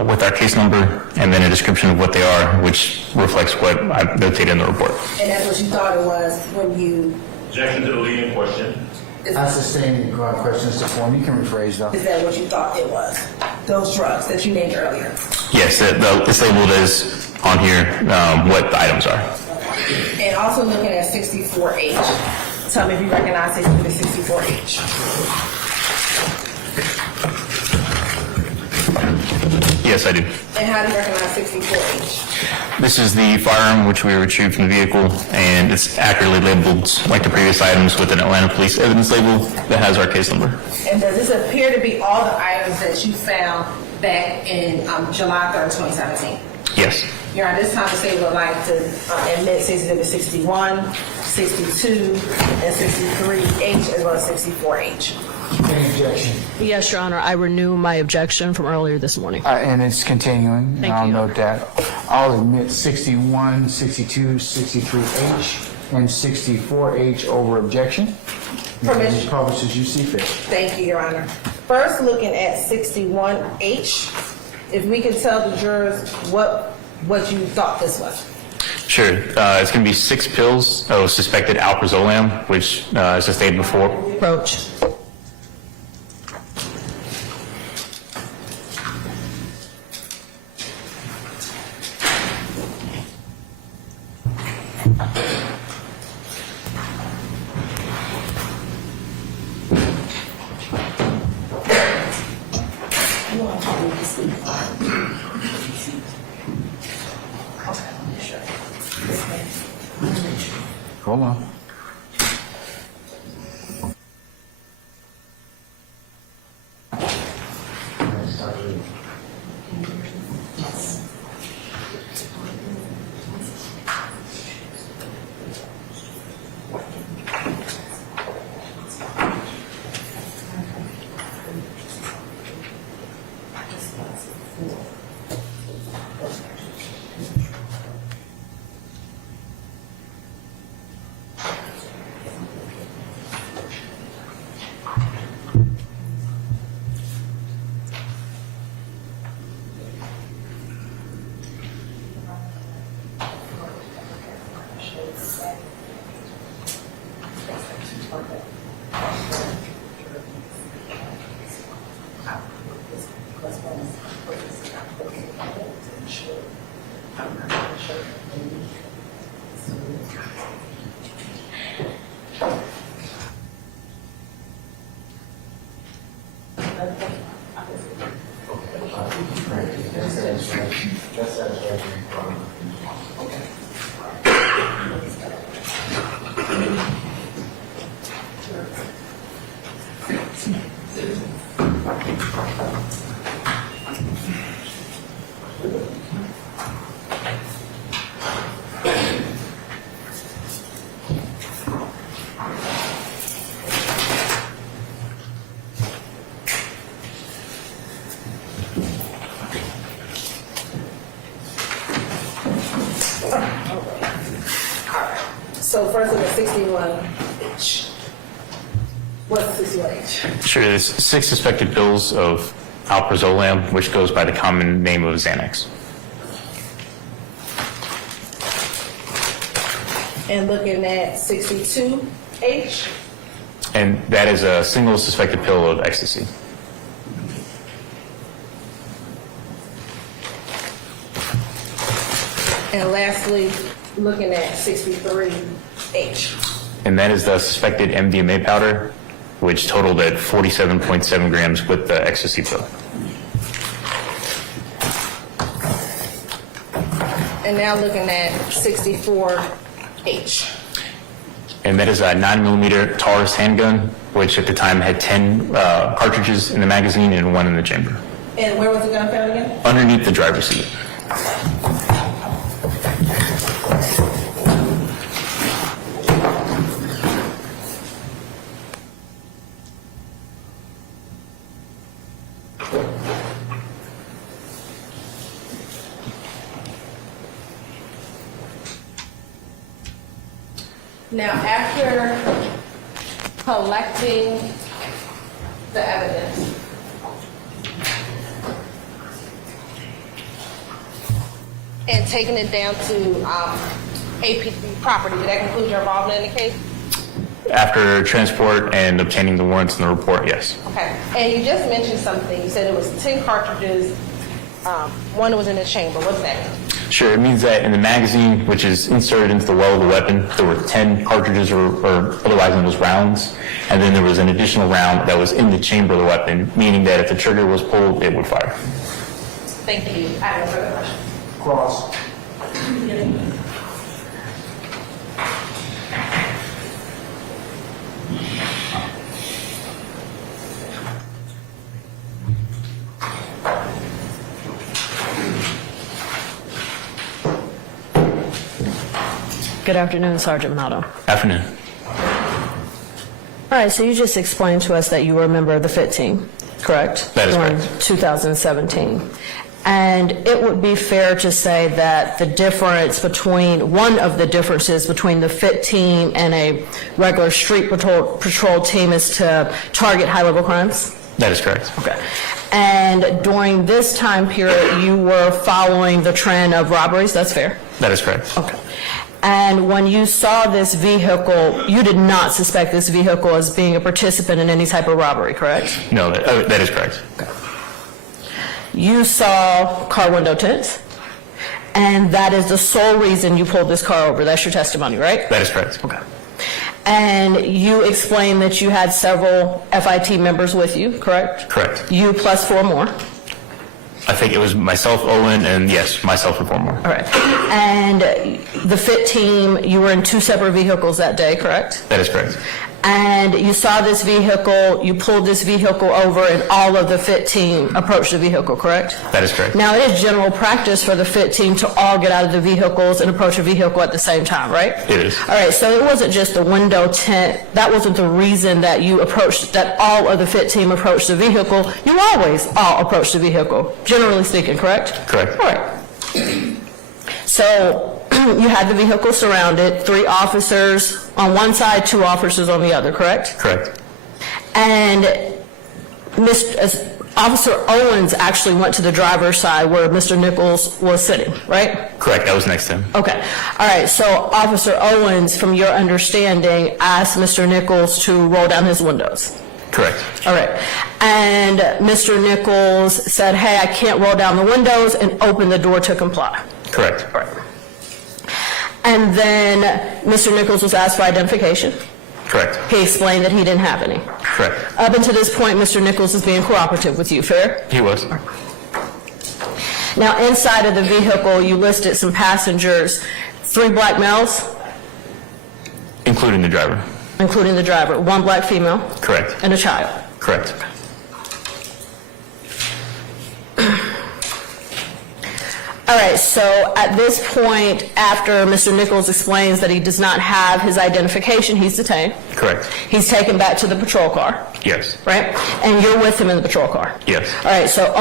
with our case number and then a description of what they are, which reflects what I notated in the report. And that's what you thought it was when you... Objection to the leading question. That's the same questions to form. You can rephrase though. Is that what you thought it was? Those drugs that you named earlier? Yes, it's labeled as on here what the items are. And also looking at 64H. Tell me if you recognize 64H. Yes, I do. And how do you recognize 64H? This is the firearm which we retrieved from the vehicle, and it's accurately labeled like the previous items with an Atlanta Police evidence label that has our case number. And does this appear to be all the items that you found back in July 3rd, 2017? Yes. Your Honor, this time the state would like to admit Exhibit 61, 62, and 63H as well as 64H. Any objection? Yes, Your Honor, I renew my objection from earlier this morning. And it's continuing. Thank I'll you. note that. I'll admit 61, 62, 63H, and 64H over objection. Permission. You publish as you see fit. Thank you, Your Honor. First, looking at 61H, if we could tell the jurors what you thought this was. Sure. It's going to be 6 pills of suspected alprazolam, which, as I stated before, Approach. Hold on. So first look at 61H. What's 61H? Sure, there's 6 suspected pills of alprazolam, which goes by the common name of Xanax. And looking at 62H. And that is a single suspected pill of ecstasy. And lastly, looking at 63H. And that is the suspected MDMA powder, which totaled at 47.7 grams with the ecstasy pill. And now looking at 64H. And that is a 9mm Taurus handgun, which at the time had 10 cartridges in the magazine and 1 in the chamber. And where was the gun found again? Underneath the driver's seat. Now, after collecting the evidence, and taking it down to APD property, did that conclude your involvement in the case? After transport and obtaining the warrants and the report, yes. Okay. And you just mentioned something. You said it was 10 cartridges. One was in the chamber. What's that mean? Sure, it means that in the magazine, which is inserted into the well of the weapon, there were 10 cartridges or otherwise known as rounds, and then there was an additional round that was in the chamber of the weapon, meaning that if the trigger was pulled, it would fire. Thank you. I have no further questions. Cross. Good afternoon, Sergeant Minato. Afternoon. All right, so you just explained to us that you were a member of the FIT team, correct? That is During correct. 2017. And it would be fair to say that one of the differences between the FIT team and a regular street patrol team is to target high-level crimes? That is correct. Okay. And during this time period, you were following the trend of robberies, that's fair? That is correct. Okay. And when you saw this vehicle, you did not suspect this vehicle as being a participant in any type of robbery, correct? No, that is correct. Okay. You saw car window tints, and that is the sole reason you pulled this car over. That's your testimony, right? That is correct. Okay. And you explained that you had several FIT members with you, correct? Correct. You plus 4 more. I think it was myself, Owen, and yes, myself and 4 more. All right. And the FIT team, you were in 2 separate vehicles that day, correct? That is correct. And you saw this vehicle, you pulled this vehicle over, and all of the FIT team approached the vehicle, correct? That is correct. Now, it is general practice for the FIT team to all get out of the vehicles and approach a vehicle at the same time, right? It is. All right, so it wasn't just the window tint. That wasn't the reason that that all of the FIT team approached the vehicle. You always all approach the vehicle, generally speaking, correct? Correct. All right. So you had the vehicle surrounded, 3 officers on one side, 2 officers on the other, correct? Correct. And Officer Owens actually went to the driver's side where Mr. Nichols was sitting, right? Correct. I was next to him. Okay. All right. So Officer Owens, from your understanding, asked Mr. Nichols to roll down his windows. Correct. All right. And Mr. Nichols said, hey, I can't roll down the windows, and opened the door to comply. Correct. All right. And then Mr. Nichols was asked for identification. Correct. He explained that he didn't have any. Correct. Up until this point, Mr. Nichols is being cooperative with you, fair? He was. Now, inside of the vehicle, you listed some passengers, 3 black males. Including the driver. Including the driver, 1 black female. Correct. And a child. Correct. All right, so at this point, after Mr. Nichols explains that he does not have his identification, he's detained. Correct. He's taken back to the patrol car, Yes. right? And you're with him in the patrol car. Yes. All right, so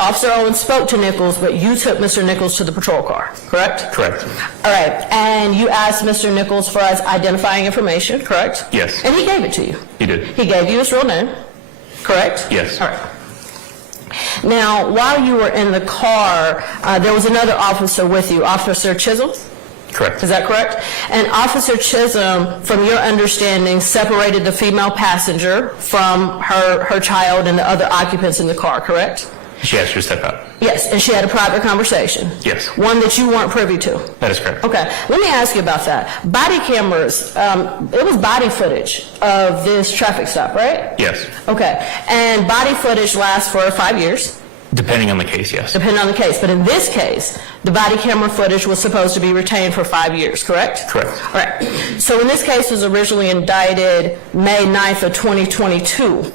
Officer Owens spoke to Nichols, but you took Mr. Nichols to the patrol car, correct? Correct. All right, and you asked Mr. Nichols for his identifying information, correct? Yes. And he gave it to you? He did. He gave you his real name, correct? Yes. All right. Now, while you were in the car, there was another officer with you, Officer Chisholm? Correct. Is that correct? And Officer Chisholm, from your understanding, separated the female passenger from her child and the other occupants in the car, correct? She asked you to step out. Yes, and she had a private conversation? Yes. One that you weren't privy to? That is correct. Okay, let me ask you about that. Body cameras, it was body footage of this traffic stop, right? Yes. Okay, and body footage lasts for 5 years? Depending on the case, yes. Depending on the case, but in this case, the body camera footage was supposed to be retained for 5 years, correct? Correct. All right, so when this case was originally indicted May 9th of 2022,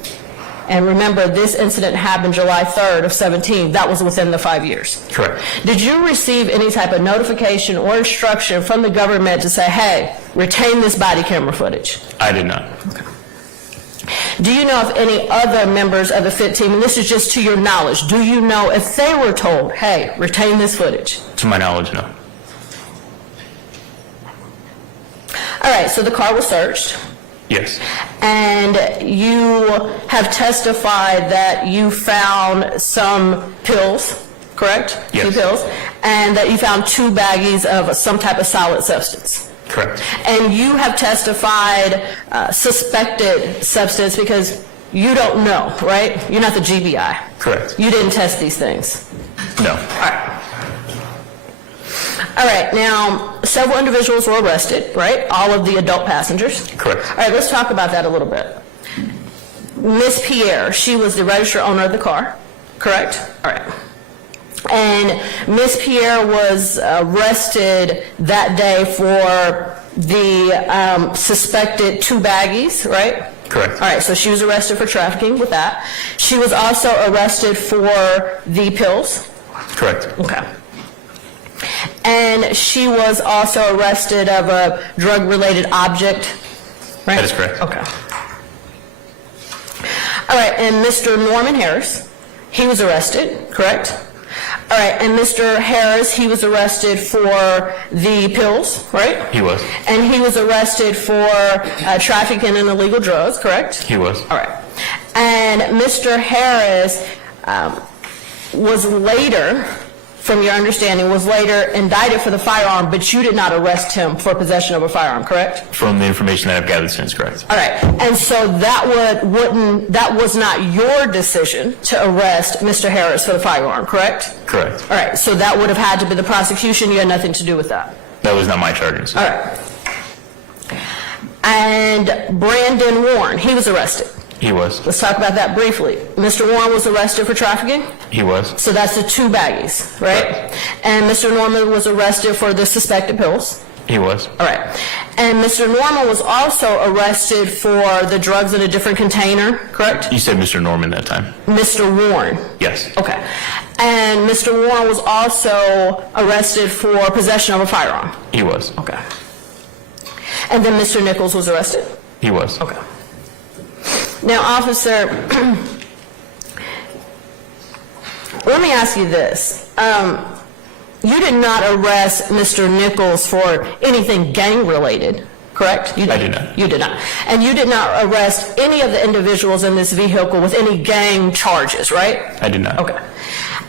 and remember, this incident happened July 3rd of 17, that was within the 5 years. Correct. Did you receive any type of notification or instruction from the government to say, hey, retain this body camera footage? I did not. Okay. Do you know if any other members of the FIT team, and this is just to your knowledge, do you know if they were told, hey, retain this footage? To my knowledge, no. All right, so the car was searched. Yes. And you have testified that you found some pills, correct? Yes. 2 pills, and that you found 2 baggies of some type of solid substance. Correct. And you have testified suspected substance because you don't know, right? You're not the GBI. Correct. You didn't test these things. No. All right. All right, now, several individuals were arrested, right? All of the adult passengers. Correct. All right, let's talk about that a little bit. Miss Pierre, she was the registered owner of the car, correct? All right. And Miss Pierre was arrested that day for the suspected 2 baggies, right? Correct. All right, so she was arrested for trafficking with that. She was also arrested for the pills. Correct. Okay. And she was also arrested of a drug-related object, right? That is correct. Okay. All right, and Mr. Norman Harris, he was arrested, correct? All right, and Mr. Harris, he was arrested for the pills, right? He was. And he was arrested for trafficking in illegal drugs, correct? He was. All right. And Mr. Harris was later, from your understanding, was later indicted for the firearm, but you did not arrest him for possession of a firearm, correct? From the information that I've gathered since, correct. All right, and so that was not your decision to arrest Mr. Harris for the firearm, correct? Correct. All right, so that would have had to be the prosecution. You had nothing to do with that. That was not my charges. All right. And Brandon Warren, he was arrested. He was. Let's talk about that briefly. Mr. Warren was arrested for trafficking? He was. So that's the 2 baggies, right? And Mr. Norman was arrested for the suspected pills? He was. All right. And Mr. Norman was also arrested for the drugs in a different container, correct? You said Mr. Norman that time. Mr. Warren? Yes. Okay. And Mr. Warren was also arrested for possession of a firearm? He was. Okay. And then Mr. Nichols was arrested? He was. Okay. Now, officer, let me ask you this. You did not arrest Mr. Nichols for anything gang-related, correct? I did not. You did not. And you did not arrest any of the individuals in this vehicle with any gang charges, right? I did not. Okay.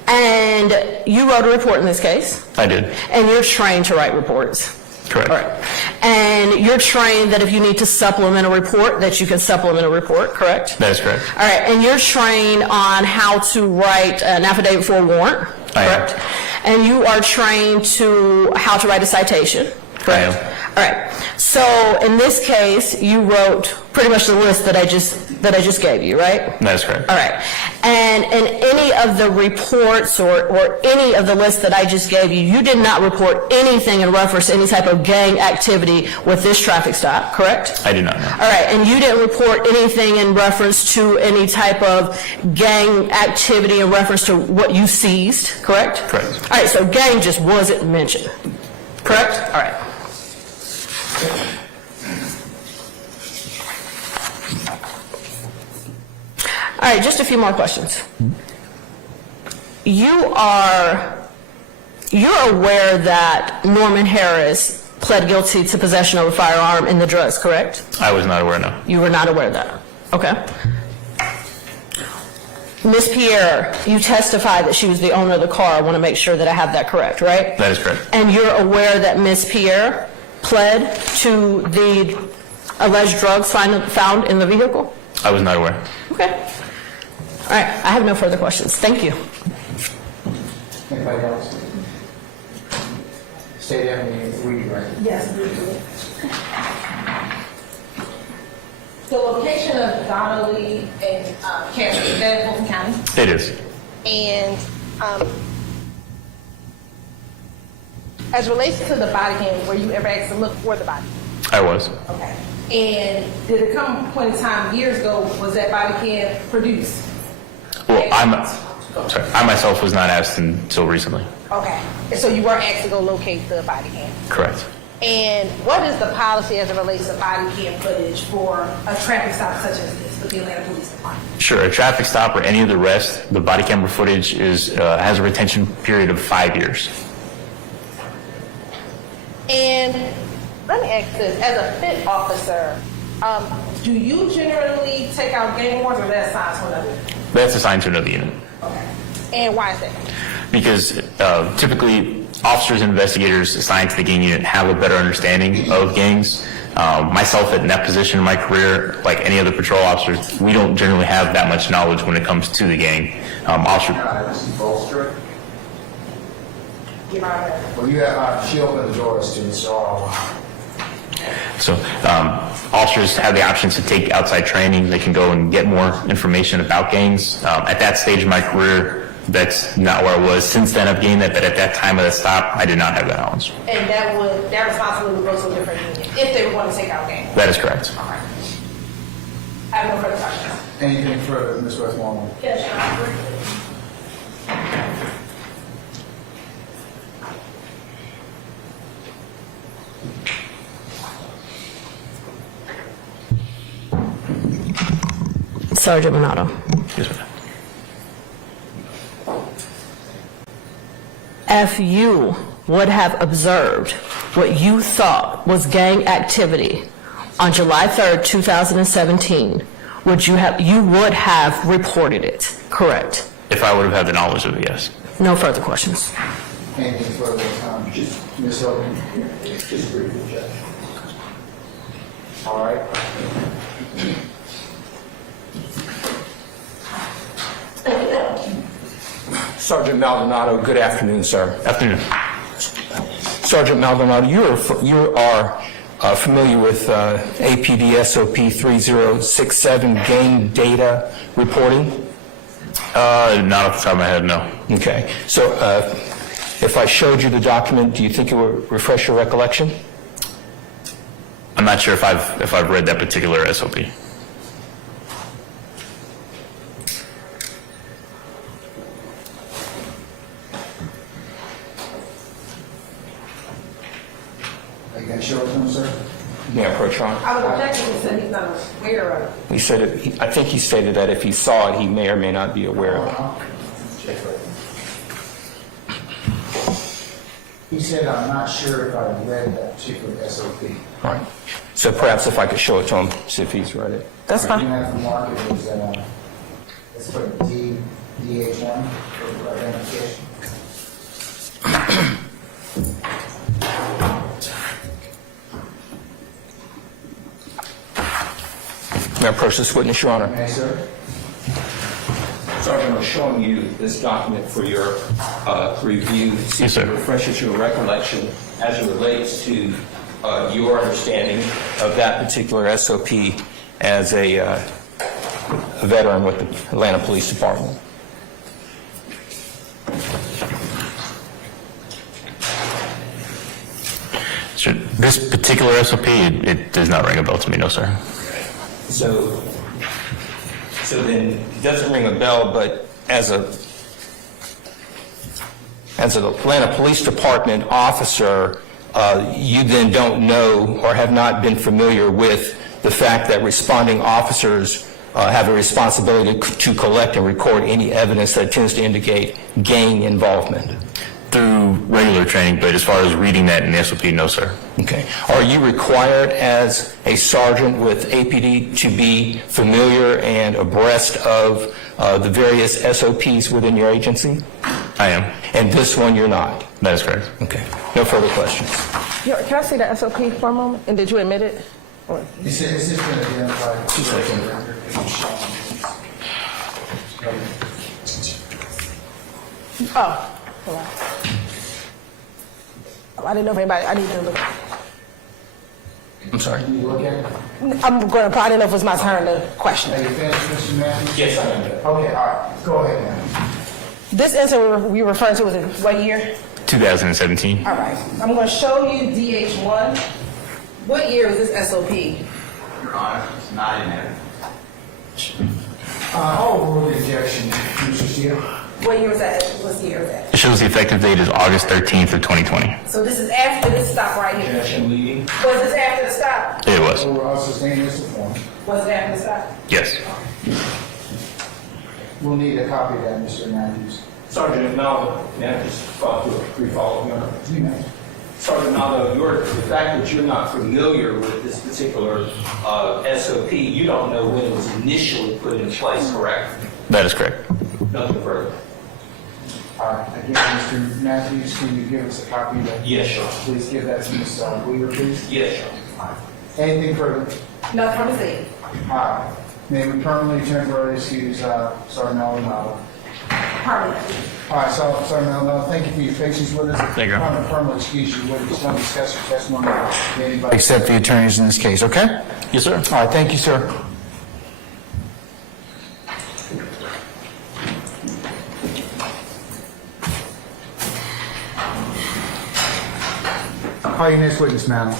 And you wrote a report in this case? I did. And you're trained to write reports? Correct. All right. And you're trained that if you need to supplement a report, that you can supplement a report, correct? That is correct. All right. And you're trained on how to write an affidavit for a warrant, correct? And you are trained to how to write a citation, correct? I am. All right. So in this case, you wrote pretty much the list that I just gave you, right? That is correct. All right. And in any of the reports or any of the lists that I just gave you, you did not report anything in reference to any type of gang activity with this traffic stop, correct? I did not know. All right. And you didn't report anything in reference to any type of gang activity in reference to what you seized, correct? Correct. All right. So gang just wasn't mentioned, correct? All right. All right, just a few more questions. you're aware that Norman Harris pled guilty to possession of a firearm and the drugs, correct? I was not aware, no. You were not aware of that? Okay. Ms. Pierre, you testified that she was the owner of the car. I want to make sure that I have that correct, right? That is correct. And you're aware that Ms. Pierre pled to the alleged drugs found in the vehicle? I was not aware. Okay. All right, I have no further questions. Thank you. Anybody else? Stay there and read, right? Yes, briefly. The location of Donnelly and Cameron, is that in Fulton County? It is. And as relates to the body cam, were you ever asked to look for the body? I was. Okay. And did it come a point in time years ago, was that body cam produced? Well, I myself was not asked until recently. Okay. And so you weren't asked to go locate the body cam? Correct. And what is the policy as it relates to body cam footage for a traffic stop such as this with the Atlanta Police Department? Sure, a traffic stop or any of the rest, the body camera footage has a retention period of 5 years. And let me ask this, as a fit officer, do you generally take out gang warrants or that's assigned to another? That's assigned to another unit. Okay. And why is that? Because typically officers and investigators assigned to the gang unit have a better understanding of gangs. Myself in that position in my career, like any other patrol officers, we don't generally have that much knowledge when it comes to the gang. Bolster. Well, you have she opened the doors to me, so. So officers have the option to take outside training. They can go and get more information about gangs. At that stage of my career, that's not where I was. Since then, I've gained that, but at that time of the stop, I did not have that knowledge. And that responsibility would go to a different unit if they were going to take out gang? That is correct. All right. I have no further questions. Anything further, Ms. Westmoreland? Yes, Sergeant Minato. Yes, ma'am. If you would have observed what you thought was gang activity on July 3rd, 2017, you would have reported it, correct? If I would have had the knowledge of it, yes. No further questions. Anything further, just Ms. Hilton? Just briefly, Judge. All right. Sergeant Maldonado, good afternoon, sir. Afternoon. Sergeant Maldonado, you are familiar with APD SOP 3067 gang data reporting? Not off the top of my head, no. Okay. So if I showed you the document, do you think it would refresh your recollection? I'm not sure if I've read that particular SOP. Are you going to show it to him, sir? Yeah, approach on. I would object if he said he's not aware of it. He said I think he stated that if he saw it, he may or may not be aware of it. He said, I'm not sure if I read that particular SOP. All right. So perhaps if I could show it to him, see if he's read it. That's fine. You have to mark it as, let's put DH1 for identification. May I approach this witness, Your Honor? Yes, sir. Sergeant, I'm showing you this document for your review. See if it refreshes your recollection as it relates to your understanding of that particular SOP as a veteran with the Atlanta Police Department. Sure. This particular SOP, it does not ring a bell to me, no, sir. So then it doesn't ring a bell, but as an Atlanta Police Department officer, you then don't know or have not been familiar with the fact that responding officers have a responsibility to collect and record any evidence that tends to indicate gang involvement? Through regular training, but as far as reading that in the SOP, no, sir. Okay. Are you required as a sergeant with APD to be familiar and abreast of the various SOPs within your agency? I am. And this one you're not? That is correct. Okay. No further questions. Can I see the SOP for a moment? And did you admit it? Or- It's just been identified. 2 seconds. Oh, hold on. Oh, I didn't know if anybody, I need to look. I'm sorry. Can you look at it? I'm going to, I didn't know if it was my turn to question. Are you finished, Mr. Matthews? Yes, I am. Okay, all right. Go ahead now. This incident we referring to was in what year? 2017. All right. I'm going to show you DH1. What year was this SOP? Your Honor, it's not in there. Overrule the objection, Mr. Steele. What year was that? What's the year was that? It shows the effective date is August 13th of 2020. So this is after this stop right here. Objection leading. Was this after the stop? It was. Overall sustained form. Was it after the stop? Yes. We'll need a copy of that, Mr. Matthews. Sergeant Naldo, may I just follow through a brief follow-up, Your Honor? You may. Sergeant Naldo, the fact that you're not familiar with this particular SOP, you don't know when it was initially put in place, correct? That is correct. Nothing further. All right, again, Mr. Matthews, can you give us a copy of that? Yes, sir. Please give that to Ms. Weaver, please. Yes, sir. Anything further? Nothing from the scene. All right. May we permanently temporarily excuse Sergeant Maldonado. Permanent. All right, Sergeant Maldonado, thank you for your patience with us. Thank you. I'm going to permanently excuse you. We're just going to discuss your testimony with anybody. Except the attorneys in this case, okay? Yes, sir. All right, thank you, sir. Call your next witness, madam.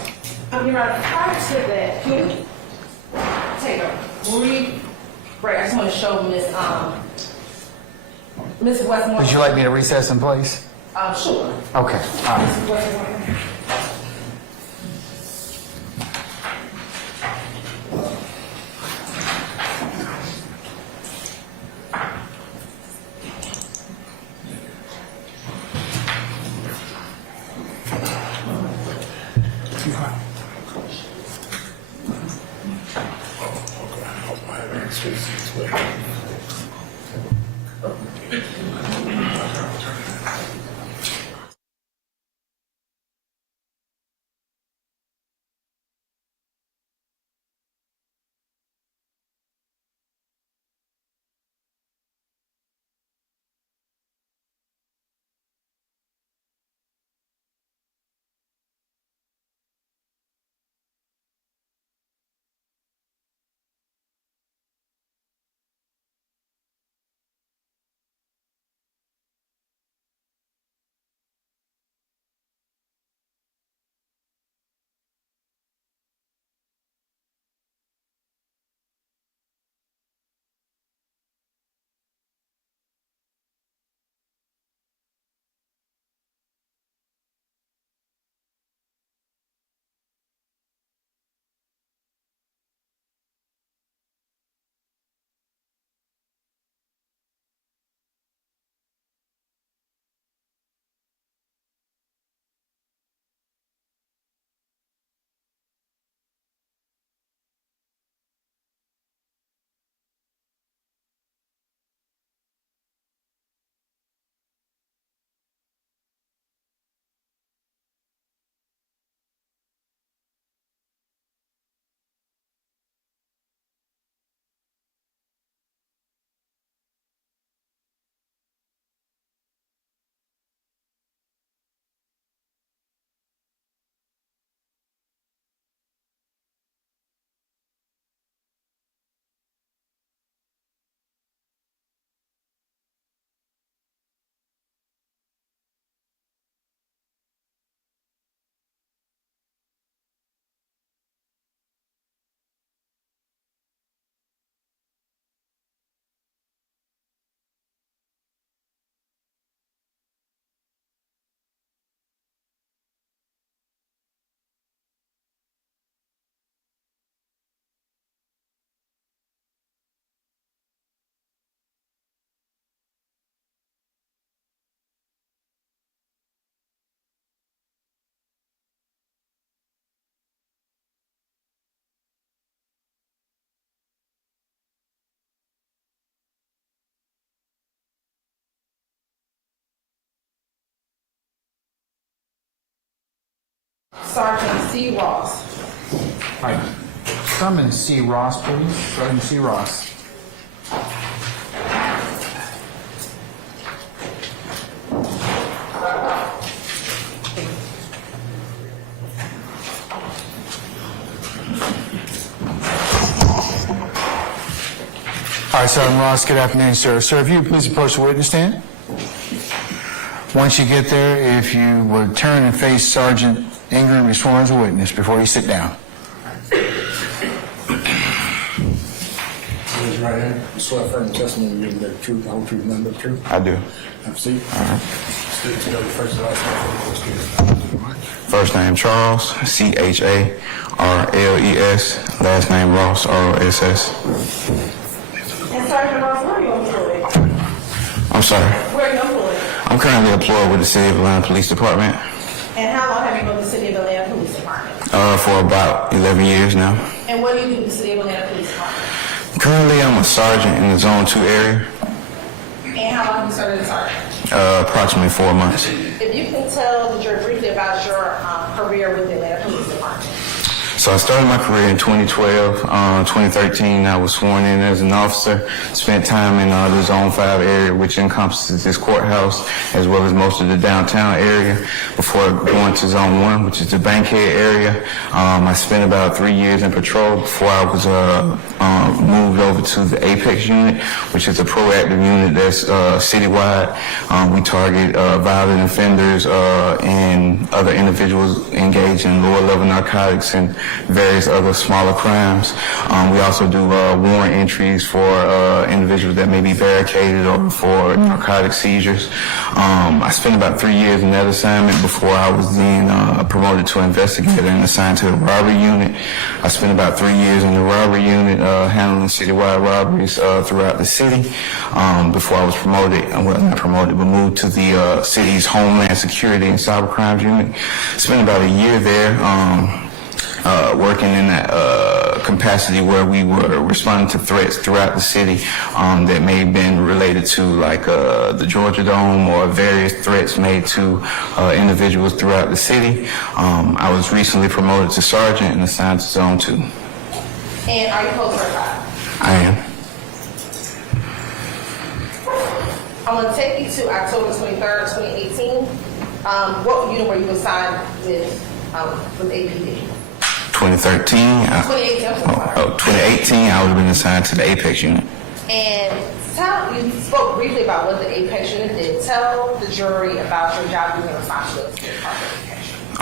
Your Honor, prior to that, can we take a brief break? I just want to show Ms. Westmore. Would you like me to recess in place? Sure. Okay, all right. Ms. Westmore. Sergeant C. Ross. All right. Summon C. Ross, please. Sergeant C. Ross. All right, Sergeant Ross, good afternoon, sir. Sir, if you would please approach the witness stand. Once you get there, if you would turn and face Sergeant Ingram and be sworn as a witness before you sit down. Raise your right hand. Swear affirm testimony you give the truth, the whole truth, nothing but the truth. I do. Have a seat. All right. State together first and last name for the prosecutor. First name Charles, C-H-A-R-L-E-S. Last name Ross, R-O-S-S. And Sergeant Ross, where are you employed? I'm sorry. Where are you employed? I'm currently employed with the City of Atlanta Police Department And how long have you been with the City of Atlanta Police Department? for about 11 years now. And what do you do with the City of Atlanta Police Department? Currently, I'm a sergeant in the Zone 2 area, And how long have you served as a sergeant? approximately 4 months. If you can tell the jury briefly about your career with the Atlanta Police Department. So I started my career in 2012. 2013, I was sworn in as an officer. Spent time in the Zone 5 area, which encompasses this courthouse, as well as most of the downtown area, before going to Zone 1, which is the Bankhead area. I spent about 3 years in patrol before I was moved over to the Apex unit, which is a proactive unit that's citywide. We target violent offenders and other individuals engaged in lower-level narcotics and various other smaller crimes. We also do warrant entries for individuals that may be barricaded or for narcotic seizures. I spent about 3 years in that assignment before I was then promoted to investigator and assigned to the robbery unit. I spent about 3 years in the robbery unit handling citywide robberies throughout the city before I was promoted, well, not promoted, but moved to the city's Homeland Security and Cyber Crimes unit. Spent about a year there working in that capacity where we were responding to threats throughout the city that may have been related to like the Georgia Dome or various threats made to individuals throughout the city. I was recently promoted to sergeant and assigned to Zone 2. And are you post certified? I am. I'm going to take you to October 23rd, 2018. What unit were you assigned with APD? 2013. 2018, I'm sorry. 2018, I would have been assigned to the Apex unit. And you spoke briefly about what the Apex unit did. Tell the jury about your job duties and responsibilities as part of the Apex.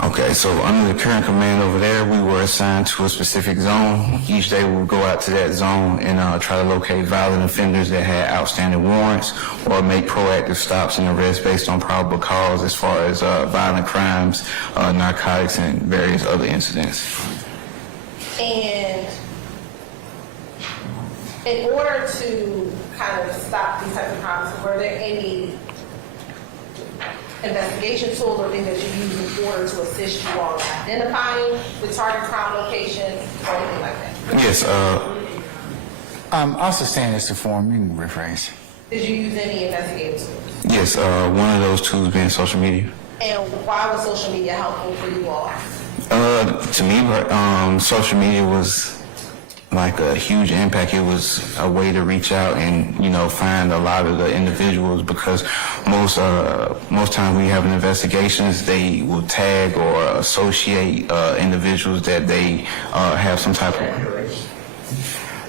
Okay, so under the current command over there, we were assigned to a specific zone. Each day we would go out to that zone and try to locate violent offenders that had outstanding warrants or make proactive stops and arrests based on probable cause as far as violent crimes, narcotics, and various other incidents. And in order to kind of stop these types of crimes, were there any investigation tools or things that you use in order to assist you on identifying the target crime locations or anything like that? Yes. I'll sustain this to form. You can rephrase. Did you use any investigative tools? Yes, one of those tools being social media. And why was social media helpful for you all? To me, social media was like a huge impact. It was a way to reach out and, find a lot of the individuals because most times we have investigations, they will tag or associate individuals that they have some type of...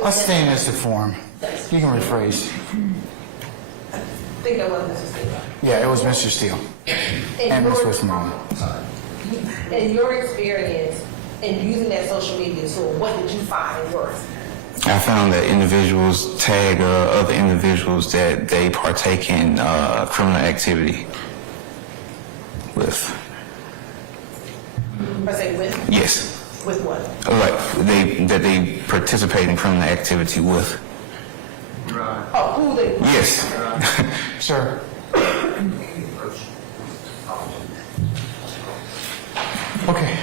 I'll sustain this to form. You can rephrase. I think that was Mr. Steele. Yeah, it was Mr. Steele. And Ms. Wismore. In your experience in using that social media tool, what did you find worse? I found that individuals tag other individuals that they partake in criminal activity with. I say with? Yes. With what? Like that they participate in criminal activity with. Oh, who they? Yes. Sir. Okay.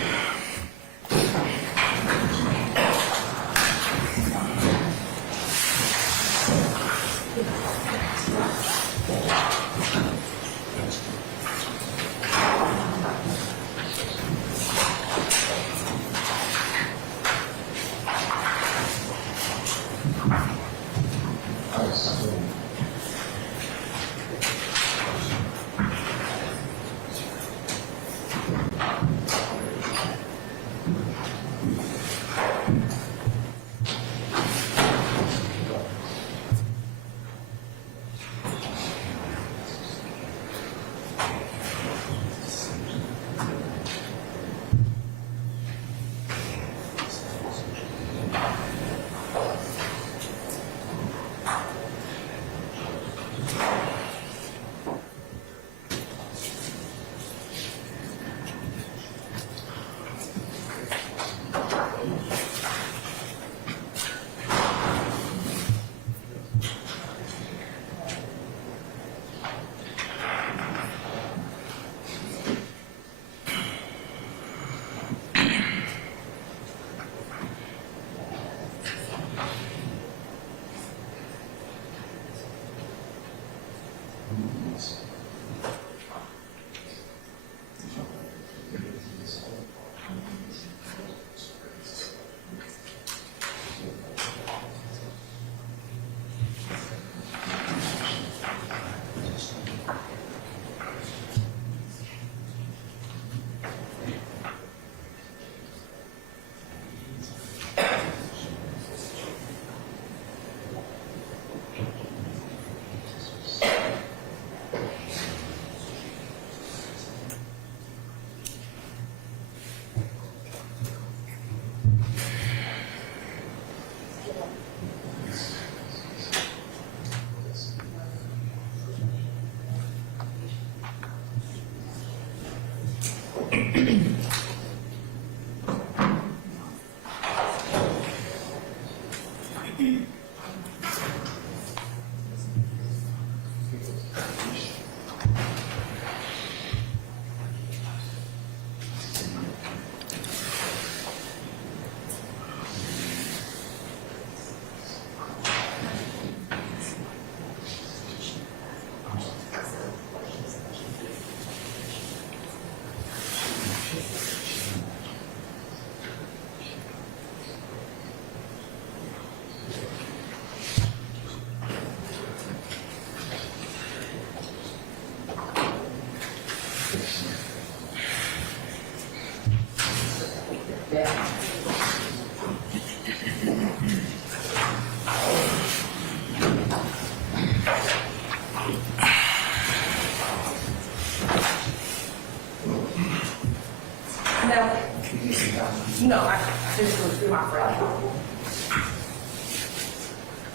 No, I just was through my friend.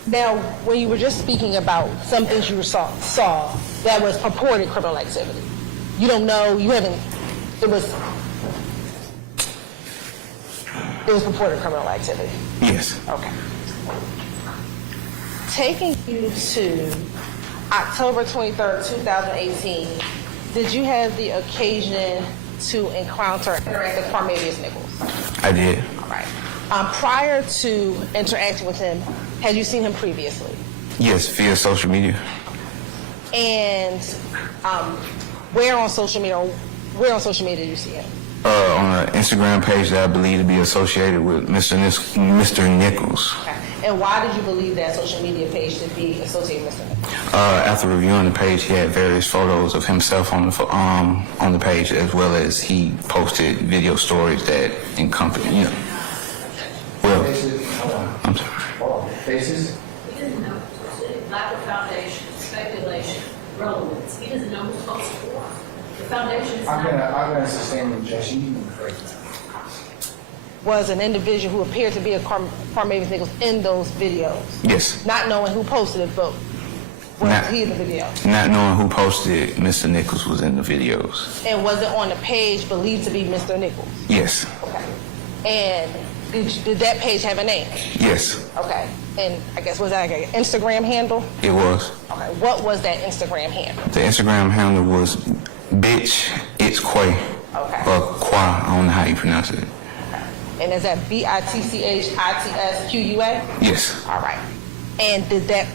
Now, when you were just speaking about some things you saw that was purported criminal activity, you don't know, you haven't, it was purported criminal activity? Yes. Okay. Taking you to October 23rd, 2018, did you have the occasion to encounter and interact with Cornelius Nichols? I did. All right. Prior to interacting with him, had you seen him previously? Yes, via social media. And where on social media did you see him? On an Instagram page that I believe to be associated with Mr. Nichols. Okay. And why did you believe that social media page to be associated with Mr. Nichols? After reviewing the page, he had various photos of himself on the page, as well as he posted video stories that encompass, Well, I'm sorry. Faces? He doesn't know. Lack of foundation, speculation, relevance. He doesn't know who's supposed to work. The foundation is I'm not. gonna sustain the objection. You can break that. Was an individual who appeared to be a Cornelius Nichols in those videos? Yes. Not knowing who posted it, but was he in the video? Not knowing who posted it, Mr. Nichols was in the videos. And was it on the page believed to be Mr. Nichols? Yes. Okay. And did that page have a name? Yes, Okay. And I guess, was that like an Instagram handle? it was. Okay. What was that Instagram handle? The Instagram handle was Bitch It's Quay. Okay. Or Qua, I don't know how you pronounce it. And is that BITCHITSQUA? Yes. All right. And did that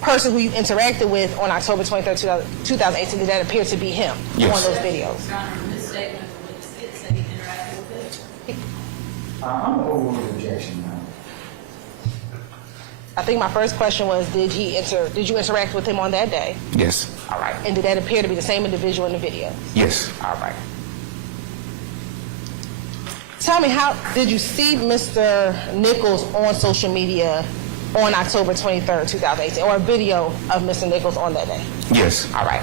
person who you interacted with on October 23rd, 2018, did that appear to be him Yes. on those videos? Your Honor, in this statement, the witness did say he interacted with it. I'm over the objection now. I think my first question was, did you interact with him on that day? Yes. All right. And did that appear to be the same individual in the video? Yes. All right. Tell me, how did you see Mr. Nichols on social media on October 23rd, 2018, or a video of Mr. Nichols on that day? Yes. All right.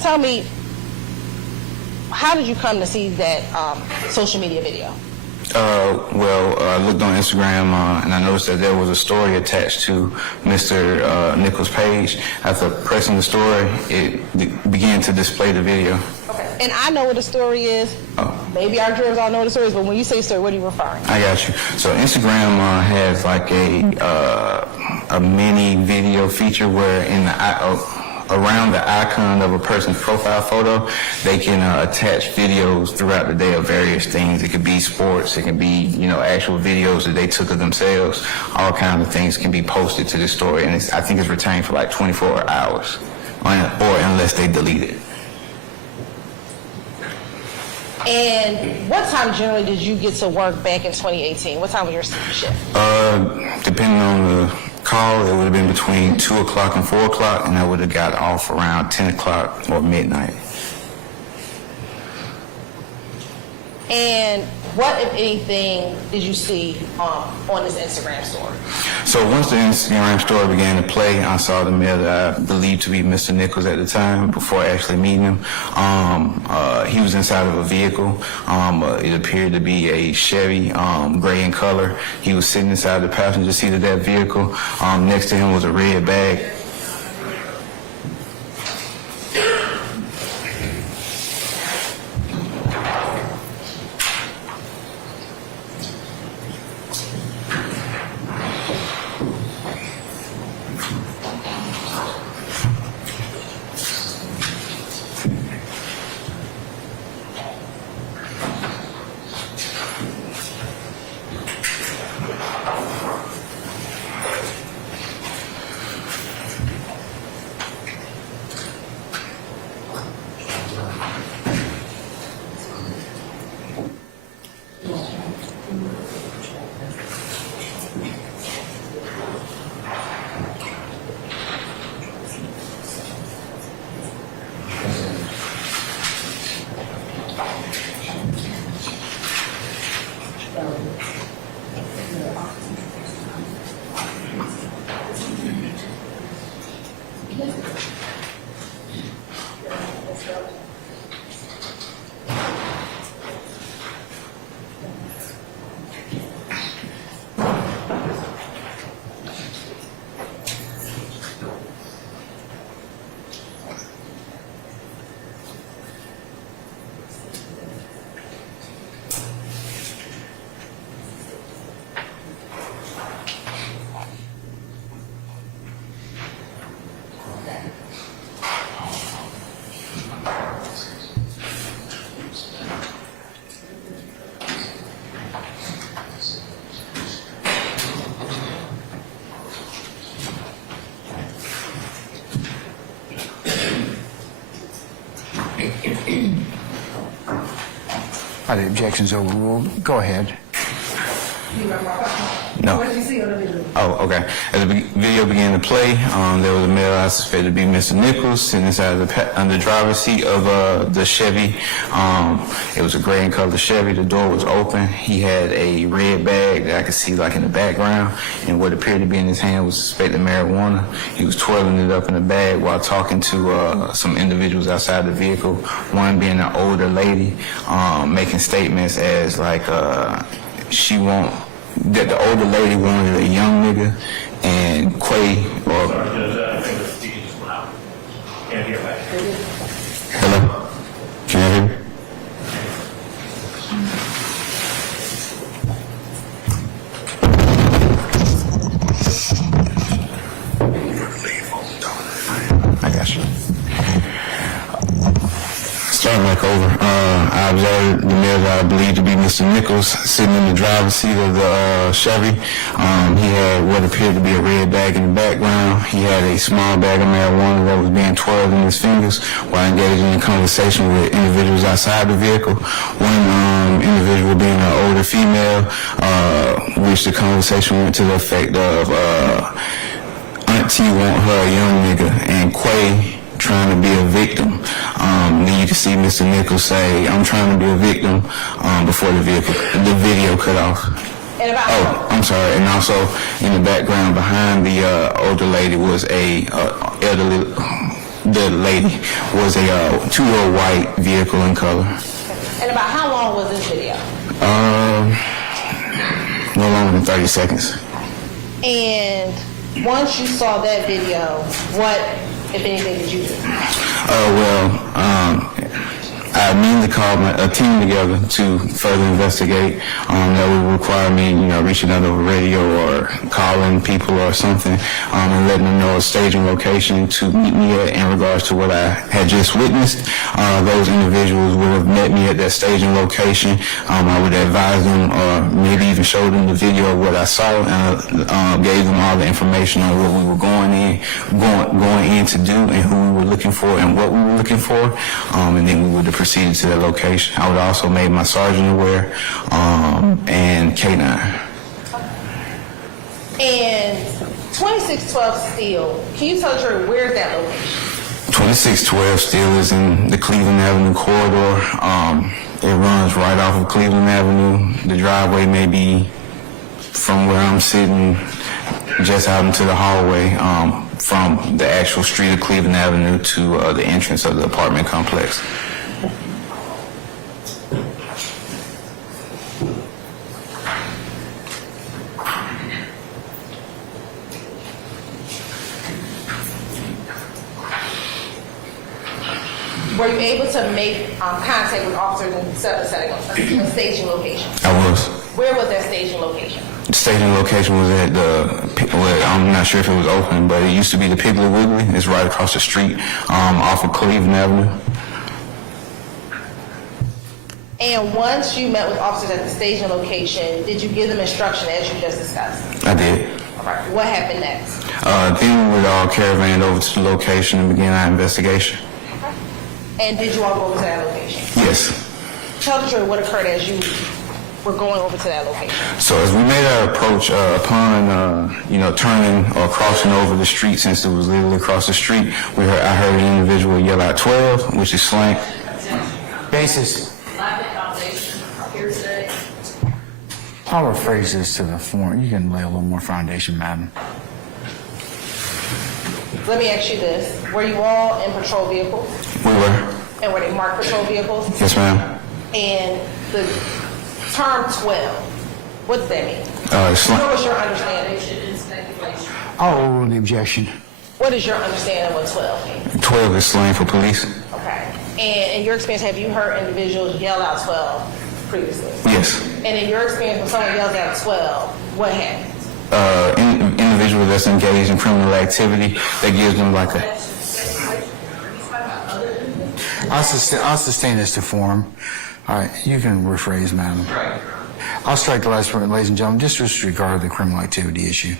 Tell me, how did you come to see that social media video? Well, I looked on Instagram and I noticed that there was a story attached to Mr. Nichols' page. After pressing the story, it began to display the video. Okay. And I know what the story is. Maybe our jurors all know what the story is, but when you say story, what are you referring to? I got you. So Instagram has like a mini video feature where in the around the icon of a person's profile photo, they can attach videos throughout the day of various things. It could be sports, it can be, actual videos that they took of themselves. All kinds of things can be posted to the story, and I think it's retained for like 24 hours, or unless they delete it. And what time generally did you get to work back in 2018? What time was your shift? Depending on the call, it would have been between 2 o'clock and 4 o'clock, and I would have got off around 10 o'clock or midnight. And what, if anything, did you see on this Instagram story? So once the Instagram story began to play, I saw the male that I believed to be Mr. Nichols at the time before actually meeting him. He was inside of a vehicle. It appeared to be a Chevy, gray in color. He was sitting inside the passenger seat of that vehicle. Next to him was a red bag. Are the objections overruled? Go ahead. No. What did you see on the video? Oh, okay. As the video began to play, there was a male I suspected to be Mr. Nichols sitting inside the driver's seat of the Chevy. It was a gray and color Chevy. The door was open. He had a red bag that I could see like in the background, and what appeared to be in his hand was suspected marijuana. He was twirling it up in the bag while talking to some individuals outside the vehicle, one being an older lady, making statements as like that the older lady wanted a young nigga, and Quay Hello? Can you hear me? I got you. Sergeant Rickover. I observed the male that I believe to be Mr. Nichols sitting in the driver's seat of the Chevy. He had what appeared to be a red bag in the background. He had a small bag of marijuana that was being twirled in his fingers while engaging in conversation with individuals outside the vehicle. One individual being an older female, which the conversation went to the effect of Auntie want her a young nigga, and Quay trying to be a victim. Then you can see Mr. Nichols say, "I'm trying to be a victim," before the video cut off. I'm sorry. And also in the background behind the older lady was the lady was a two-door white vehicle in color. And about how long was this video? No longer than 30 seconds. And once you saw that video, what, if anything, did you do? I immediately called a team together to further investigate. That would require me, reaching out over radio or calling people or something, and letting them know a staging location to meet me at in regards to what I had just witnessed. Those individuals would have met me at that staging location. I would advise them or maybe even show them the video of what I saw, and gave them all the information on what we were going in to do and who we were looking for and what we were looking for, and then we would have proceeded to that location. I would also make my sergeant aware, and K9. And 2612 Steel, can you tell the jury where's that location? 2612 Steel is in the Cleveland Avenue corridor. It runs right off of Cleveland Avenue. The driveway may be from where I'm sitting just out into the hallway, from the actual street of Cleveland Avenue to the entrance of the apartment complex. Were you able to make contact with officers in setting up a staging location? I was. Where was that staging location? The staging location was at I'm not sure if it was open, but it used to be the Piggly Wiggly. It's right across the street off of Cleveland Avenue. And once you met with officers at the staging location, did you give them instruction as you just discussed? I did. All right. What happened next? Then we would all caravaned over to the location and began our investigation. Okay. And did you all go over to that location? Yes. Tell the jury what occurred as you were going over to that location. So as we made our approach, upon turning or crossing over the street, since it was literally across the street, I heard an individual yell out 12, which is slang. Basis. I'll rephrase this to the form. You can lay a little more foundation, madam. Let me ask you this. Were you all in patrol vehicles? We were. And were they marked patrol vehicles? Yes, ma'am. And the term 12, what does that mean? What was your understanding? I'll overrule the objection. What is your understanding of what 12 means? 12 is slang for police. Okay. And in your experience, have you heard individuals yell out 12 previously? Yes. And in your experience, when someone yells out 12, what happens? Individual that's engaged in criminal activity, that gives them like a... I'll sustain this to form. All right, you can rephrase, madam. I'll strike the last word, ladies and gentlemen, just disregard the criminal activity issue.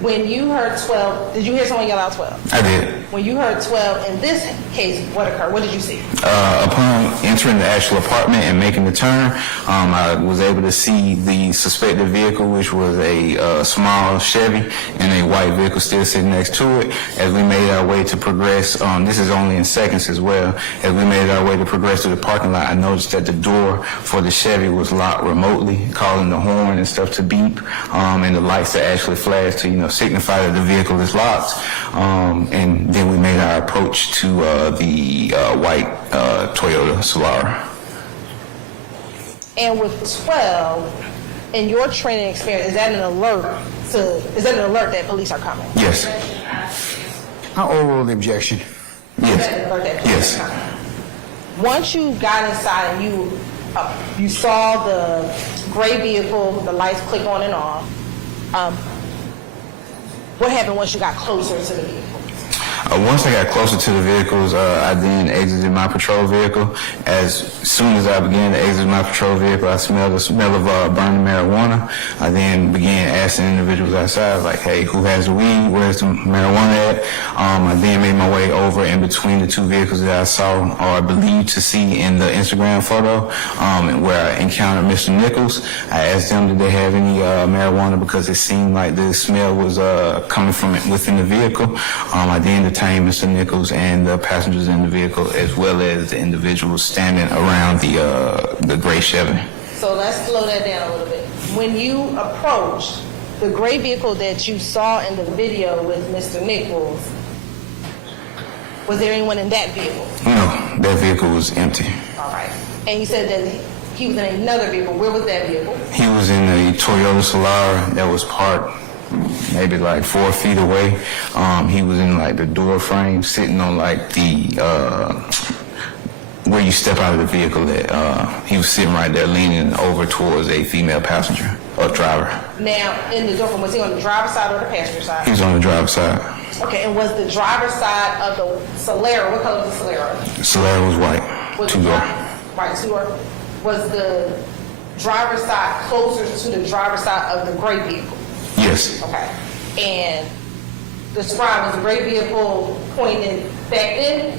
When you heard 12, did you hear someone yell out 12? I did. When you heard 12, in this case, what occurred? What did you see? Upon entering the actual apartment and making the turn, I was able to see the suspected vehicle, which was a small Chevy, and a white vehicle still sitting next to it. As we made our way to progress, this is only in seconds as well, as we made our way to progress to the parking lot, I noticed that the door for the Chevy was locked remotely, causing the horn and stuff to beep, and the lights to actually flash to, signify that the vehicle is locked. And then we made our approach to the white Toyota Solara. And with 12, in your training experience, is that an alert that police are coming? Yes. I'll overrule the objection. Yes. Is that an alert that police are coming? Once you got inside and you saw the gray vehicle, the lights click on and off, what happened once you got closer to the vehicle? Once I got closer to the vehicles, I then exited my patrol vehicle. As soon as I began to exit my patrol vehicle, I smelled the smell of burning marijuana. I then began asking individuals outside, like, hey, who has the weed? Where's the marijuana at? I then made my way over in between the two vehicles that I saw or believed to see in the Instagram photo, where I encountered Mr. Nichols. I asked them, did they have any marijuana, because it seemed like the smell was coming from within the vehicle. I then detained Mr. Nichols and the passengers in the vehicle, as well as the individuals standing around the gray Chevy. So let's slow that down a little bit. When you approached the gray vehicle that you saw in the video with Mr. Nichols, was there anyone in that vehicle? No, that vehicle was empty. All right. And you said that he was in another vehicle. Where was that vehicle? He was in a Toyota Solara that was parked maybe like 4 feet away. He was in like the door frame, sitting on like the where you step out of the vehicle. That he was sitting right there, leaning over towards a female passenger or driver. Now, in the door frame, was he on the driver's side or the passenger side? He was on the driver's side. Okay, and was the driver's side of the Solara, what color was the Solara? The Solara was white. Was Two-door. Right, two-door. Was the driver's side closer to the driver's side of the gray vehicle? Yes. Okay. And describe, was the gray vehicle pointed back in?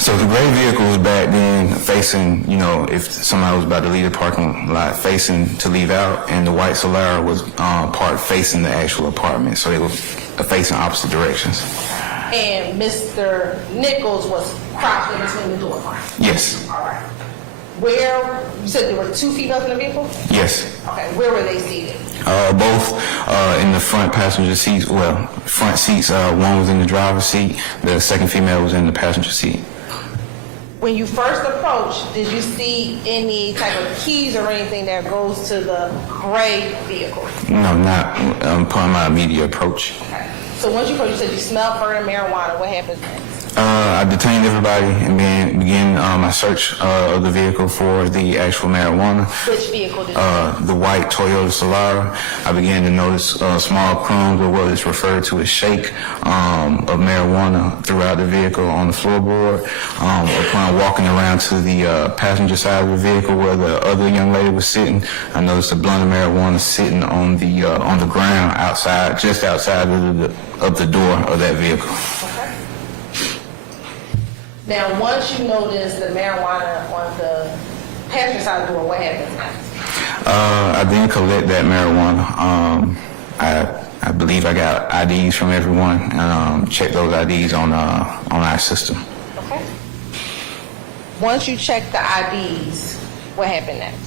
So the gray vehicle was back then facing, if somebody was about to leave the parking lot, facing to leave out, and the white Solara was parked facing the actual apartment, so they were facing opposite directions. And Mr. Nichols was crouched in between the door frames? Yes. All right. Where, you said there were two females in the vehicle? Yes. Okay, where were they seated? Both in the front passenger seats, front seats. One was in the driver's seat, the second female was in the passenger seat. When you first approached, did you see any type of keys or anything that goes to the gray vehicle? No, not upon my immediate approach. Okay. So once you approached, you said you smelled burning marijuana. What happened next? I detained everybody and then began my search of the vehicle for the actual marijuana. Which vehicle did you The white Toyota Solara. I began to notice small crumbs, or what is referred to as shake, of marijuana throughout the vehicle on the floorboard. Upon walking around to the passenger side of the vehicle where the other young lady was sitting, I noticed a blunt of marijuana sitting on the ground outside, just outside of the door of that vehicle. Now, once you noticed the marijuana on the passenger side of the door, what happened next? I then collect that marijuana. I believe I got IDs from everyone, and check those IDs on our system. Okay. Once you checked the IDs, what happened next?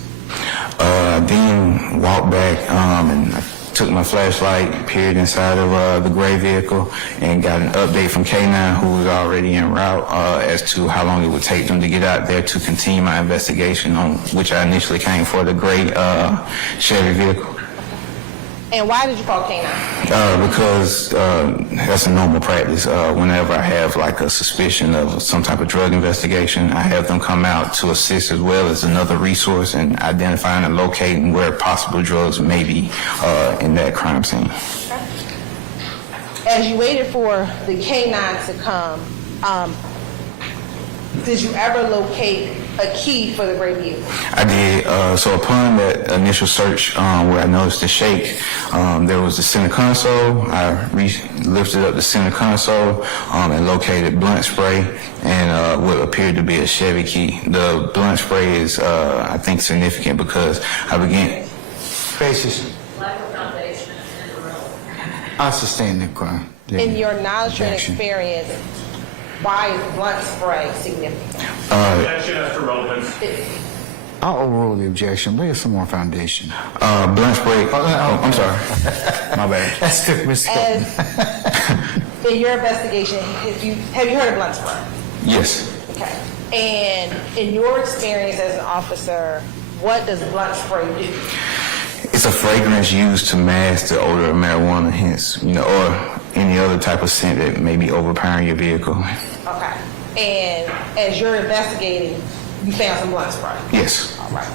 I then walked back and I took my flashlight, peered inside of the gray vehicle, and got an update from K9, who was already en route, as to how long it would take them to get out there to continue my investigation, on which I initially came for the gray Chevy vehicle. And why did you call K9? Because that's a normal practice. Whenever I have like a suspicion of some type of drug investigation, I have them come out to assist, as well as another resource in identifying and locating where possible drugs may be in that crime scene. As you waited for the K9 to come, did you ever locate a key for the gray vehicle? I did. So upon that initial search, where I noticed the shake, there was the center console. I lifted up the center console and located blunt spray and what appeared to be a Chevy key. The blunt spray is, I think, significant because I began... Basis. Lack of foundation and irrelevant. I sustained the crime. In your knowledge and experience, why is blunt spray significant? Objection as to relevance. I'll overrule the objection. Lay some more foundation. Blunt spray. Oh, I'm sorry. My bad. That's good, Mr. As in your investigation, have you heard of blunt spray? Yes. Okay. And in your experience as an officer, what does blunt spray do? It's a fragrance used to mask the odor of marijuana, hence, or any other type of scent that may be overpowering your vehicle. Okay. And as you're investigating, you found some blunt spray? Yes. All right.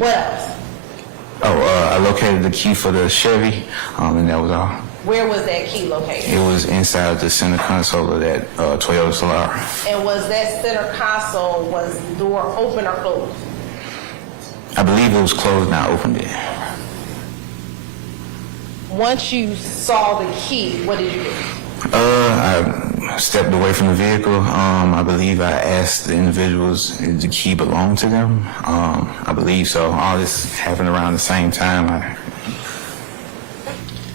What else? I located the key for the Chevy, and that was all. Where was that key located? It was inside the center console of that Toyota Solara. And was that center console, was the door open or closed? I believe it was closed, and I opened it. Once you saw the key, what did you do? I stepped away from the vehicle. I believe I asked the individuals if the key belonged to them. I believe so. All this happened around the same time.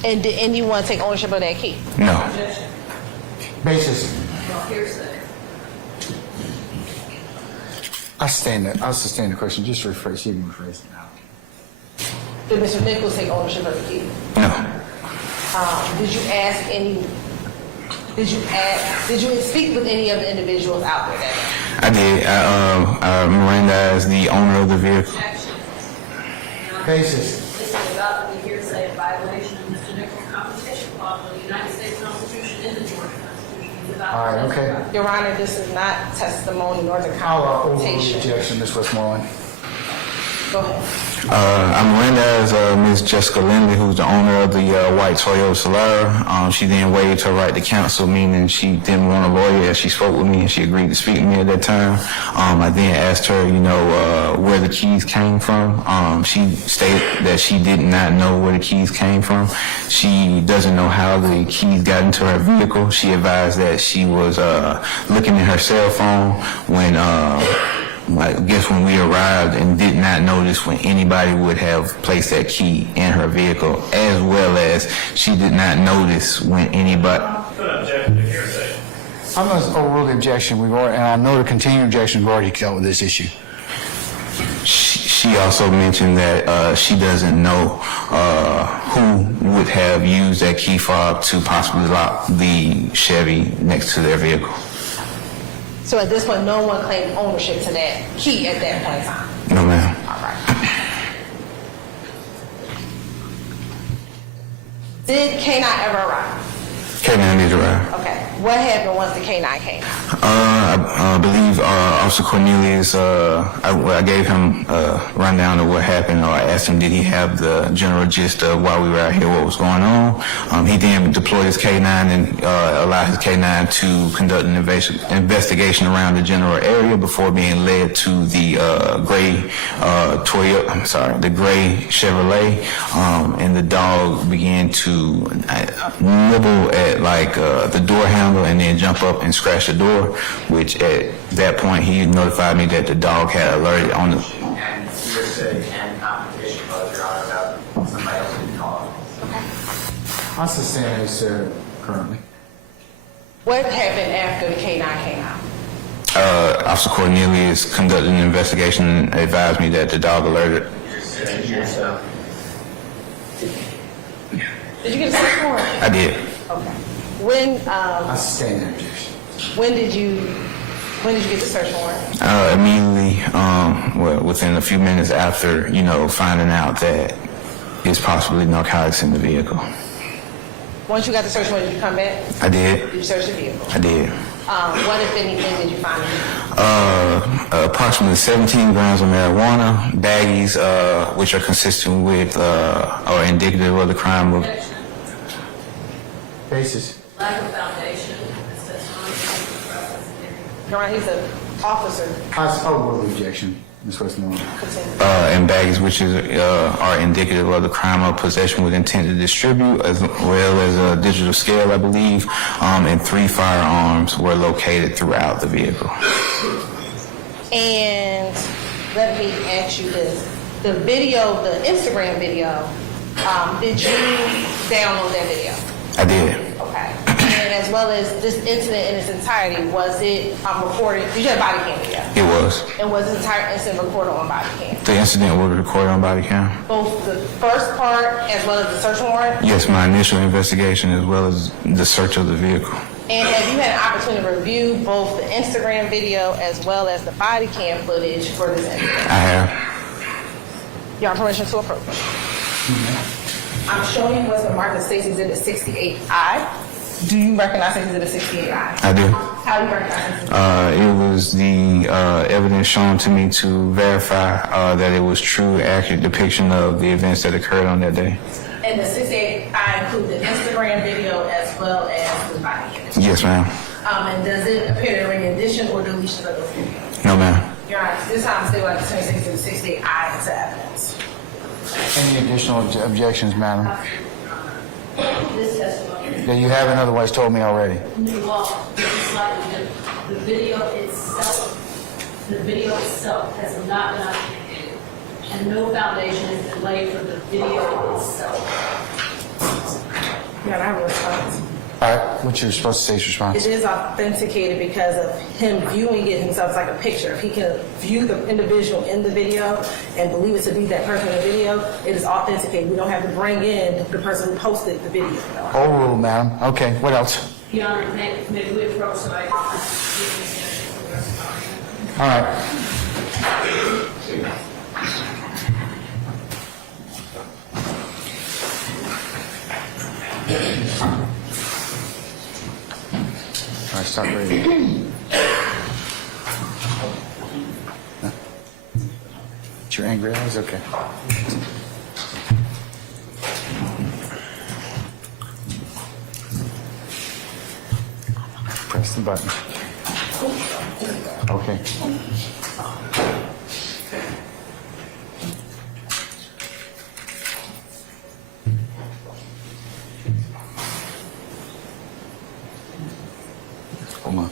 And did anyone take ownership of that key? No. Basis. Hearsay. I'll sustain the question. Just rephrase it now. Did Mr. Nichols take ownership of the key? No. Did you ask any? Did you speak with any of the individuals out there that day? I did. I Mirandized the owner of the vehicle. Basis. This is about the hearsay in violation of Mr. Nichols' Confrontation Clause of the United States Constitution and the Georgia Constitution. It's about All right, okay. Your Honor, this is not testimony nor the I'll overrule the confrontation. objection, Ms. Westmoreland. Go ahead. I Mirandized Ms. Jessica Lindley, who's the owner of the white Toyota Solara. She then waived her right to counsel, meaning she didn't want a lawyer as she spoke with me, and she agreed to speak to me at that time. I then asked her, where the keys came from. She stated that she did not know where the keys came from. She doesn't know how the keys got into her vehicle. She advised that she was looking at her cell phone when I guess when we arrived, and did not notice when anybody would have placed that key in her vehicle, as well as she did not notice when anybody... I'm going to overrule the objection. And I know the continuing objection, we've already dealt with this issue. She also mentioned that she doesn't know who would have used that key fob to possibly lock the Chevy next to their vehicle. So at this point, no one claimed ownership to that key at that point in time? No, ma'am. All right. Did K-9 ever arrive? K-9 did arrive. Okay. What happened once the K-9 came? I believe Officer Cornelius, I gave him a rundown of what happened, or I asked him did he have the general gist of why we were out here, what was going on. He then deployed his K-9 and allowed his K-9 to conduct an investigation around the general area before being led to the gray the gray Chevrolet, and the dog began to nibble at the door handle and then jump up and scratch the door, which at that point he notified me that the dog had alerted on the... And hearsay and confrontation clause, Your Honor, about somebody else being called. I'll sustain it, sir, currently. What happened after the K-9 came out? Officer Cornelius conducted an investigation and advised me that the dog alerted. Did you get a search warrant? I did. Okay. When I sustain that objection. when did you get the search warrant? Immediately, within a few minutes after, finding out that it's possibly narcotics in the vehicle. Once you got the search warrant, did you come back? I did. Did you search the vehicle? I did. What, if anything, did you find? Approximately 17 grams of marijuana, baggies, which are consistent with or indicative of the crime of... Basis. Lack of foundation. Your Honor, he's an officer. I overrule the objection, Ms. Westmoreland. Continue. And baggies which are indicative of the crime of possession with intent to distribute, as well as a digital scale, I believe, and 3 firearms were located throughout the vehicle. And let me ask you this. The video, the Instagram video, did you download that video? I did. Okay. And as well as this incident in its entirety, was it recorded? Did you have body cam video? It was. And was the entire incident recorded on body cam? The incident was recorded on body cam? Both the first part as well as the search warrant? Yes, my initial investigation as well as the search of the vehicle. And have you had an opportunity to review both the Instagram video as well as the body cam footage for this incident? I have. You have permission to approach? I'm showing you what's been marked as Stacy Exhibit 68I. Do you recognize Stacy Exhibit 68I? I do. How do you recognize it? It was the evidence shown to me to verify that it was true, accurate depiction of the events that occurred on that day. And the 68I include the Instagram officers by the end. Yes, ma'am. And does it appear there are any additions or deletions of those videos? No, ma'am. Your Honor, this time still like the 26 to the 68 items of evidence. Any additional objections, madam, This testimony. that you haven't otherwise told me already? Well, this is slightly different. The video itself has not been authenticated, and no foundation has been laid for the video itself. Your Honor, I have a response. All right, what you're supposed to say is response. It is authenticated because of him viewing it himself. It's like a picture. If he can view the individual in the video and believe it to be that person in the video, it is authenticated. We don't have to bring in the person who posted the video. Overrule, madam. Okay, what else? Your Honor, maybe we approach somebody. All right. All right, stop reading. It's your angry eyes? Okay. Press the button. Okay. Hold on.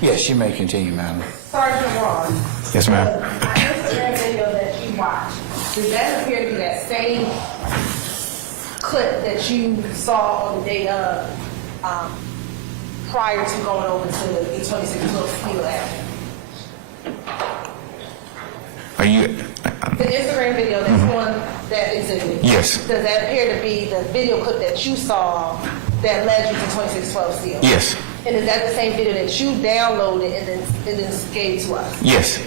Yes, you may continue, madam. Sergeant Ron. Yes, ma'am. The Instagram video that you watched, does that appear to be that same clip that you saw on the day of prior to going over to the 2612 Steel Avenue? Are you? The Instagram video that's on that exhibit. Yes. Does that appear to be the video clip that you saw that led you to 2612 Steel? Yes. And is that the same video that you downloaded and then gave to us? Yes.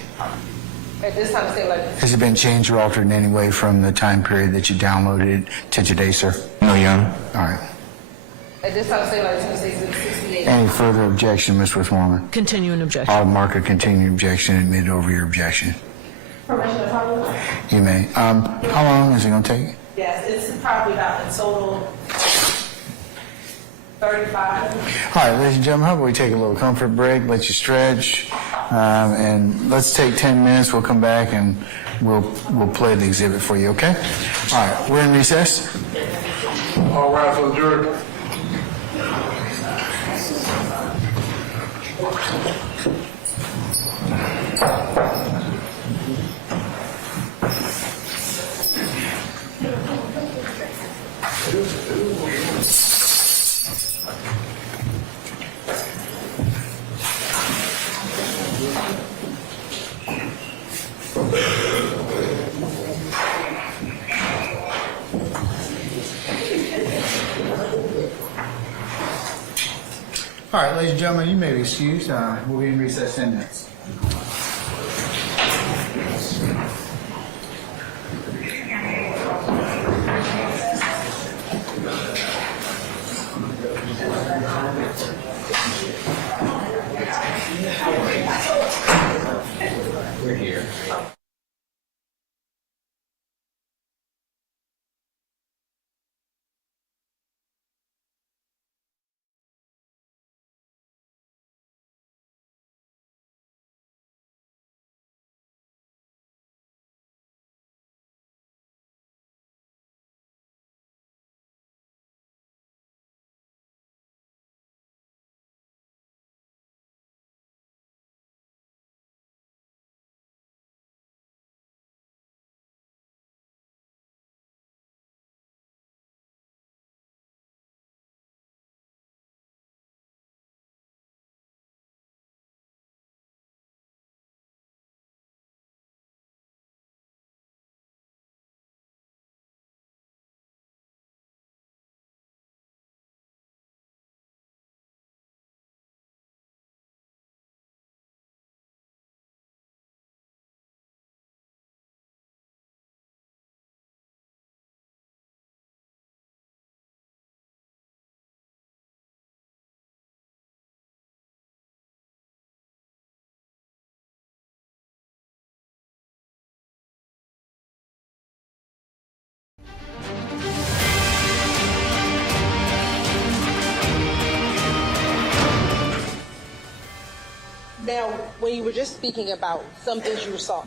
At this time, say like Has it been changed or altered in any way from the time period that you downloaded it to today, sir? No, Your Honor. All right. at this time, say like 2668. Any further objection, Ms. Westmoreland? Continuing objection. I'll mark a continuing objection and admit over your objection. Permission to follow? You may. How long is it going to take? Yes, it's probably about in total 35. All right, ladies and gentlemen, how about we take a little comfort break, let you stretch, and let's take 10 minutes. We'll come back and we'll play the exhibit for you, okay? All right, we're in recess. All rise for the jury. All right, ladies and gentlemen, you may be excused. We'll be in recess 10 minutes. Now, when you were just speaking about some things you saw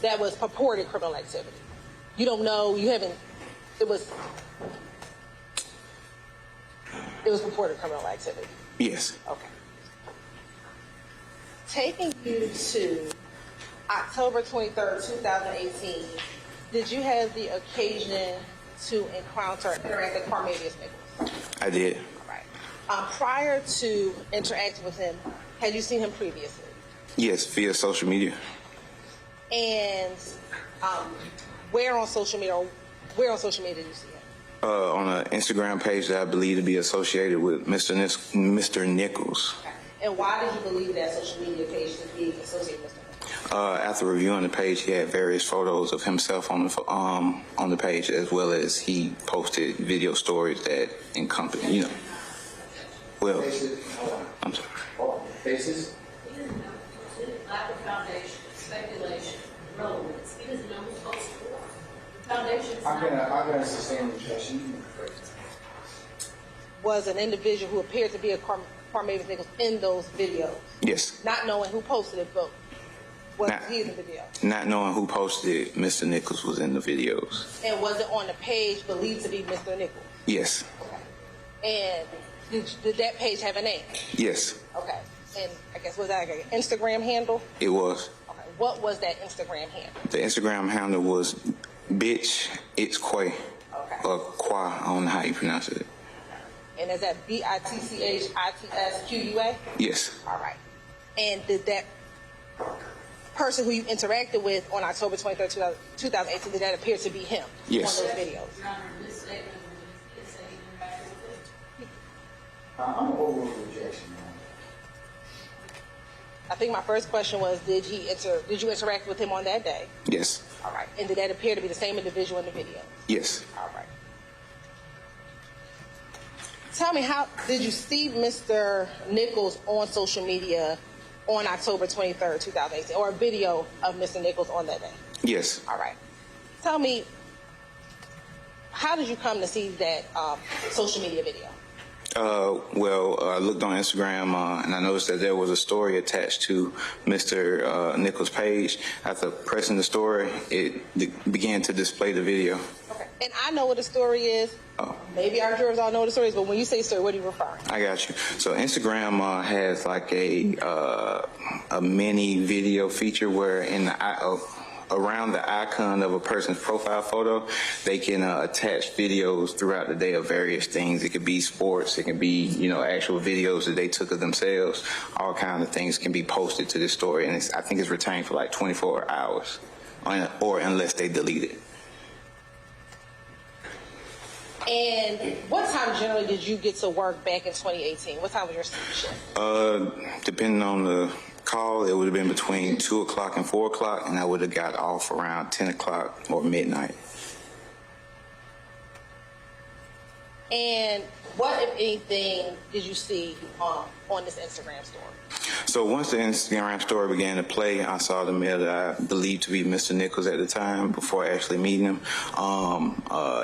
that was purported criminal activity, you don't know, you haven't, it was purported criminal activity. Yes. Okay. Taking you to October 23rd, 2018, did you have the occasion to encounter or interact with Carmelius Nichols? I did. All right. Prior to interacting with him, had you seen him previously? Yes, via social media. And where on social media did you see him? On an Instagram page that I believe to be associated with Mr. Nichols. Okay. And why did you believe that social media page to be associated with Mr. Nichols? After reviewing the page, he had various photos of himself on the page, as well as he posted video stories that encompass, well, I'm sorry. Faces? He doesn't know. Lack of foundation, speculation, relevance. He doesn't know who's supposed to work. Foundation's I'm gonna sustain the objection. Was an individual who appeared to be a Carmelius Nichols in those videos? Yes. Not knowing who posted it, but was he in the video? Not knowing who posted it, Mr. Nichols was in the videos. And was it on the page believed to be Mr. Nichols? Yes. And did that page have a name? Yes, Okay. And I guess, was that like an Instagram handle? it was. Okay. What was that Instagram handle? The Instagram handle was bitch, it's Quay. Okay. Or Qua, I don't know how you pronounce it. And is that BITCHITSQUA? Yes. All right. And did that person who you interacted with on October 23rd, 2018, did that appear to be him? Yes. On those videos? Your Honor, this statement is that he interacted with him. I'm over the objection, man. I think my first question was, did you interact with him on that day? Yes. All right. And did that appear to be the same individual in the video? Yes. All right. Tell me, how did you see Mr. Nichols on social media on October 23rd, 2018, or a video of Mr. Nichols on that day? Yes. All right. Tell me, how did you come to see that social media video? I looked on Instagram and I noticed that there was a story attached to Mr. Nichols' page. After pressing the story, it began to display the video. Okay. And I know what the story is. Oh. Maybe our jurors all know what the story is, but when you say story, what are you referring to? I got you. So Instagram has like a mini video feature where around the icon of a person's profile photo, they can attach videos throughout the day of various things. It could be sports, it can be, actual videos that they took of themselves. All kinds of things can be posted to this story, and I think it's retained for like 24 hours, or unless they delete it. And what time generally did you get to work back in 2018? What time was your shift? Depending on the call, it would have been between 2 o'clock and 4 o'clock, and I would have got off around 10 o'clock or midnight. And what, if anything, did you see on this Instagram story? So once the Instagram story began to play, I saw the male that I believed to be Mr. Nichols at the time before actually meeting him.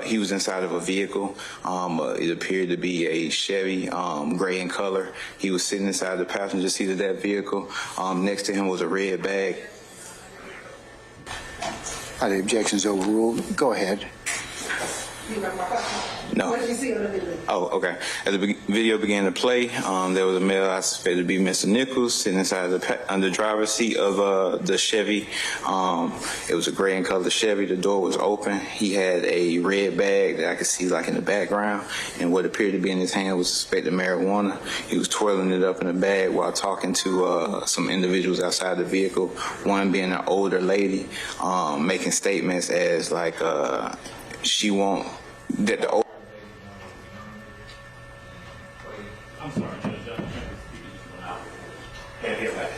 He was inside of a vehicle. It appeared to be a Chevy, gray in color. He was sitting inside the passenger seat of that vehicle. Next to him was a red bag. Are the objections overruled? Go ahead. You remember my question? No. What did you see on the video? Oh, okay. As the video began to play, there was a male I suspected to be Mr. Nichols sitting inside the driver's seat of the Chevy. It was a gray in color Chevy. The door was open. He had a red bag that I could see like in the background, and what appeared to be in his hand was suspected marijuana. He was twirling it up in the bag while talking to some individuals outside the vehicle, one being an older lady, making statements as like she won't, that the old. I'm sorry, Judge. Can't hear that.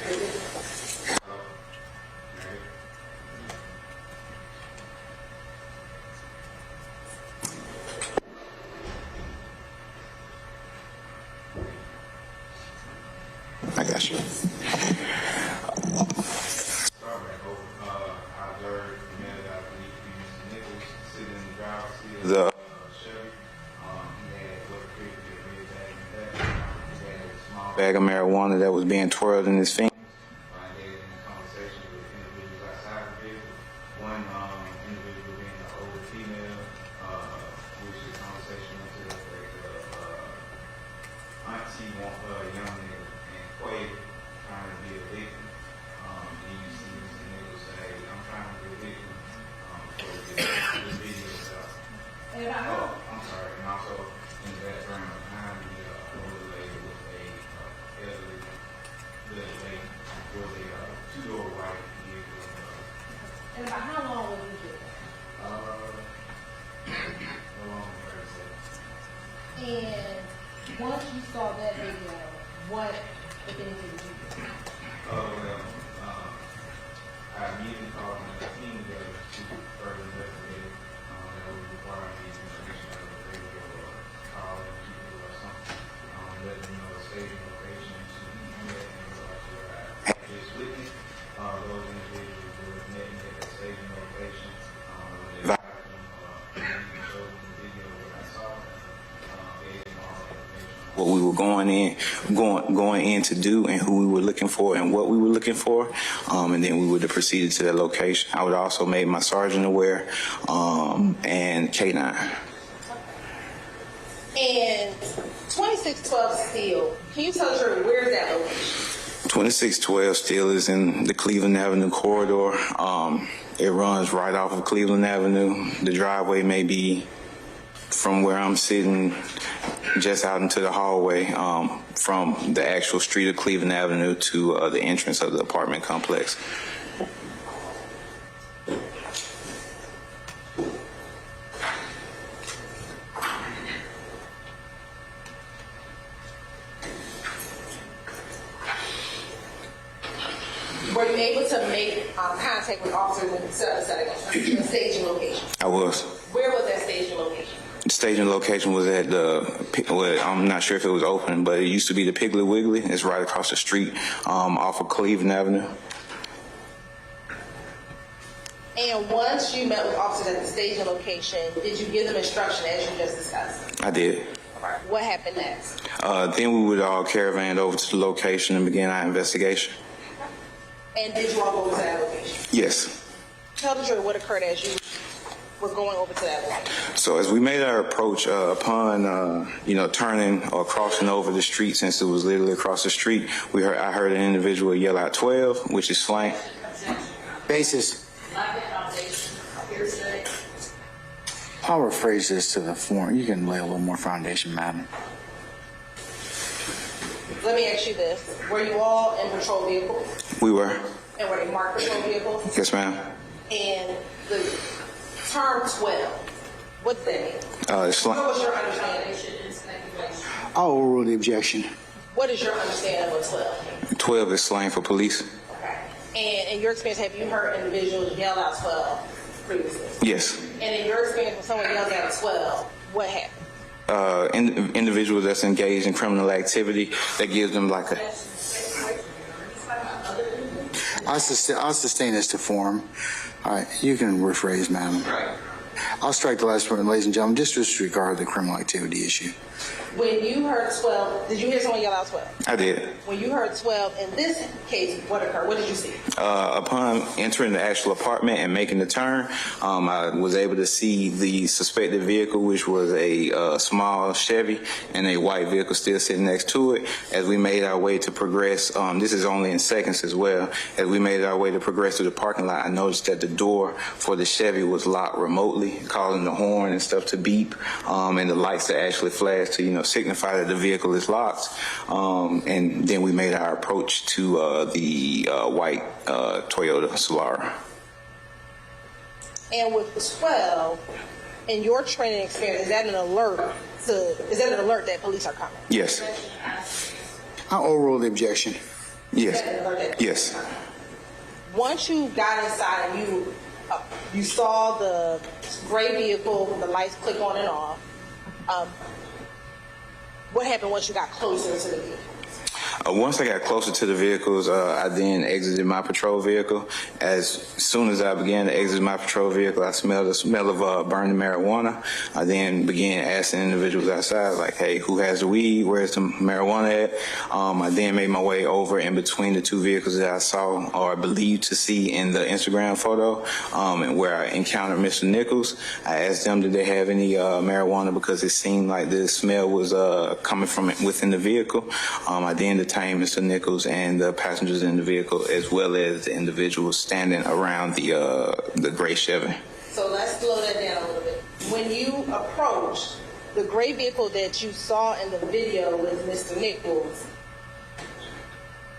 I got you. The bag of marijuana that was being twirled in his finger. was a two-door white vehicle. And about how long was you there? A long time. And once you saw that video, what, if anything, did you do? I immediately called my team together to further investigate. That would require me information out of the radio or call people or something. Let them know the staging location to met in regards to what I just witnessed. Those individuals were met me at the staging location. They advised them, showed them the video of what I saw. Gave them all the information. What we were going in to do, and who we were looking for, and what we were looking for, and then we would have proceeded to that location. I would also make my sergeant aware, and K9. And 2612 Steel, can you tell us where is that location? 2612 still is in the Cleveland Avenue corridor. It runs right off of Cleveland Avenue. The driveway may be from where I'm sitting just out into the hallway, from the actual street of Cleveland Avenue to the entrance of the apartment complex. Were you able to make contact with officers and set up a staging location? I was. Where was that staging location? The staging location was at I'm not sure if it was open, but it used to be the Piggly Wiggly. It's right across the street off of Cleveland Avenue. And once you met with officers at the staging location, did you give them instruction as you just discussed? I did. All right. What happened next? Then we would all caravan over to the location and begin our investigation. And did you all go over to that location? Yes. Tell the jury what occurred as you were going over to that location. So as we made our approach, upon turning or crossing over the street, since it was literally across the street, I heard an individual yell out 12, which is slang. Basis. I'll rephrase this to the form. You can lay a little more foundation, madam. Let me ask you this. Were you all in patrol vehicles? We were. And were they marked patrol vehicles? Yes, ma'am. And the term 12, what's that mean? What was your understanding? I'll overrule the objection. What is your understanding of 12? 12 is slang for police. Okay. And in your experience, have you heard individuals yell out 12 previously? Yes. And in your experience, when someone yells out 12, what happens? Individuals that's engaged in criminal activity, that gives them like a... I'll sustain this to form. All right, you can rephrase, madam. Right. I'll strike the last word, ladies and gentlemen, just disregard the criminal activity issue. When you heard 12, did you hear someone yell out 12? I did. When you heard 12, in this case, what occurred? What did you see? Upon entering the actual apartment and making the turn, I was able to see the suspected vehicle, which was a small Chevy, and a white vehicle still sitting next to it. As we made our way to progress, this is only in seconds as well, as we made our way to progress through the parking lot, I noticed that the door for the Chevy was locked remotely, causing the horn and stuff to beep, and the lights to actually flash to, signify that the vehicle is locked. And then we made our approach to the white Toyota Solara. And with 12, in your training experience, is that an alert that police are coming? Yes. I'll overrule the objection. Yes. Yes. Once you got inside and you saw the gray vehicle, the lights click on and off, what happened once you got closer to the vehicle? Once I got closer to the vehicles, I then exited my patrol vehicle. As soon as I began to exit my patrol vehicle, I smelled the smell of burning marijuana. I then began asking individuals outside, like, hey, who has the weed? Where's the marijuana at? I then made my way over in between the two vehicles that I saw or believed to see in the Instagram photo, and where I encountered Mr. Nichols. I asked them, did they have any marijuana, because it seemed like the smell was coming from within the vehicle. I then detained Mr. Nichols and the passengers in the vehicle, as well as the individuals standing around the gray Chevy. So let's slow that down a little bit. When you approached the gray vehicle that you saw in the video with Mr. Nichols,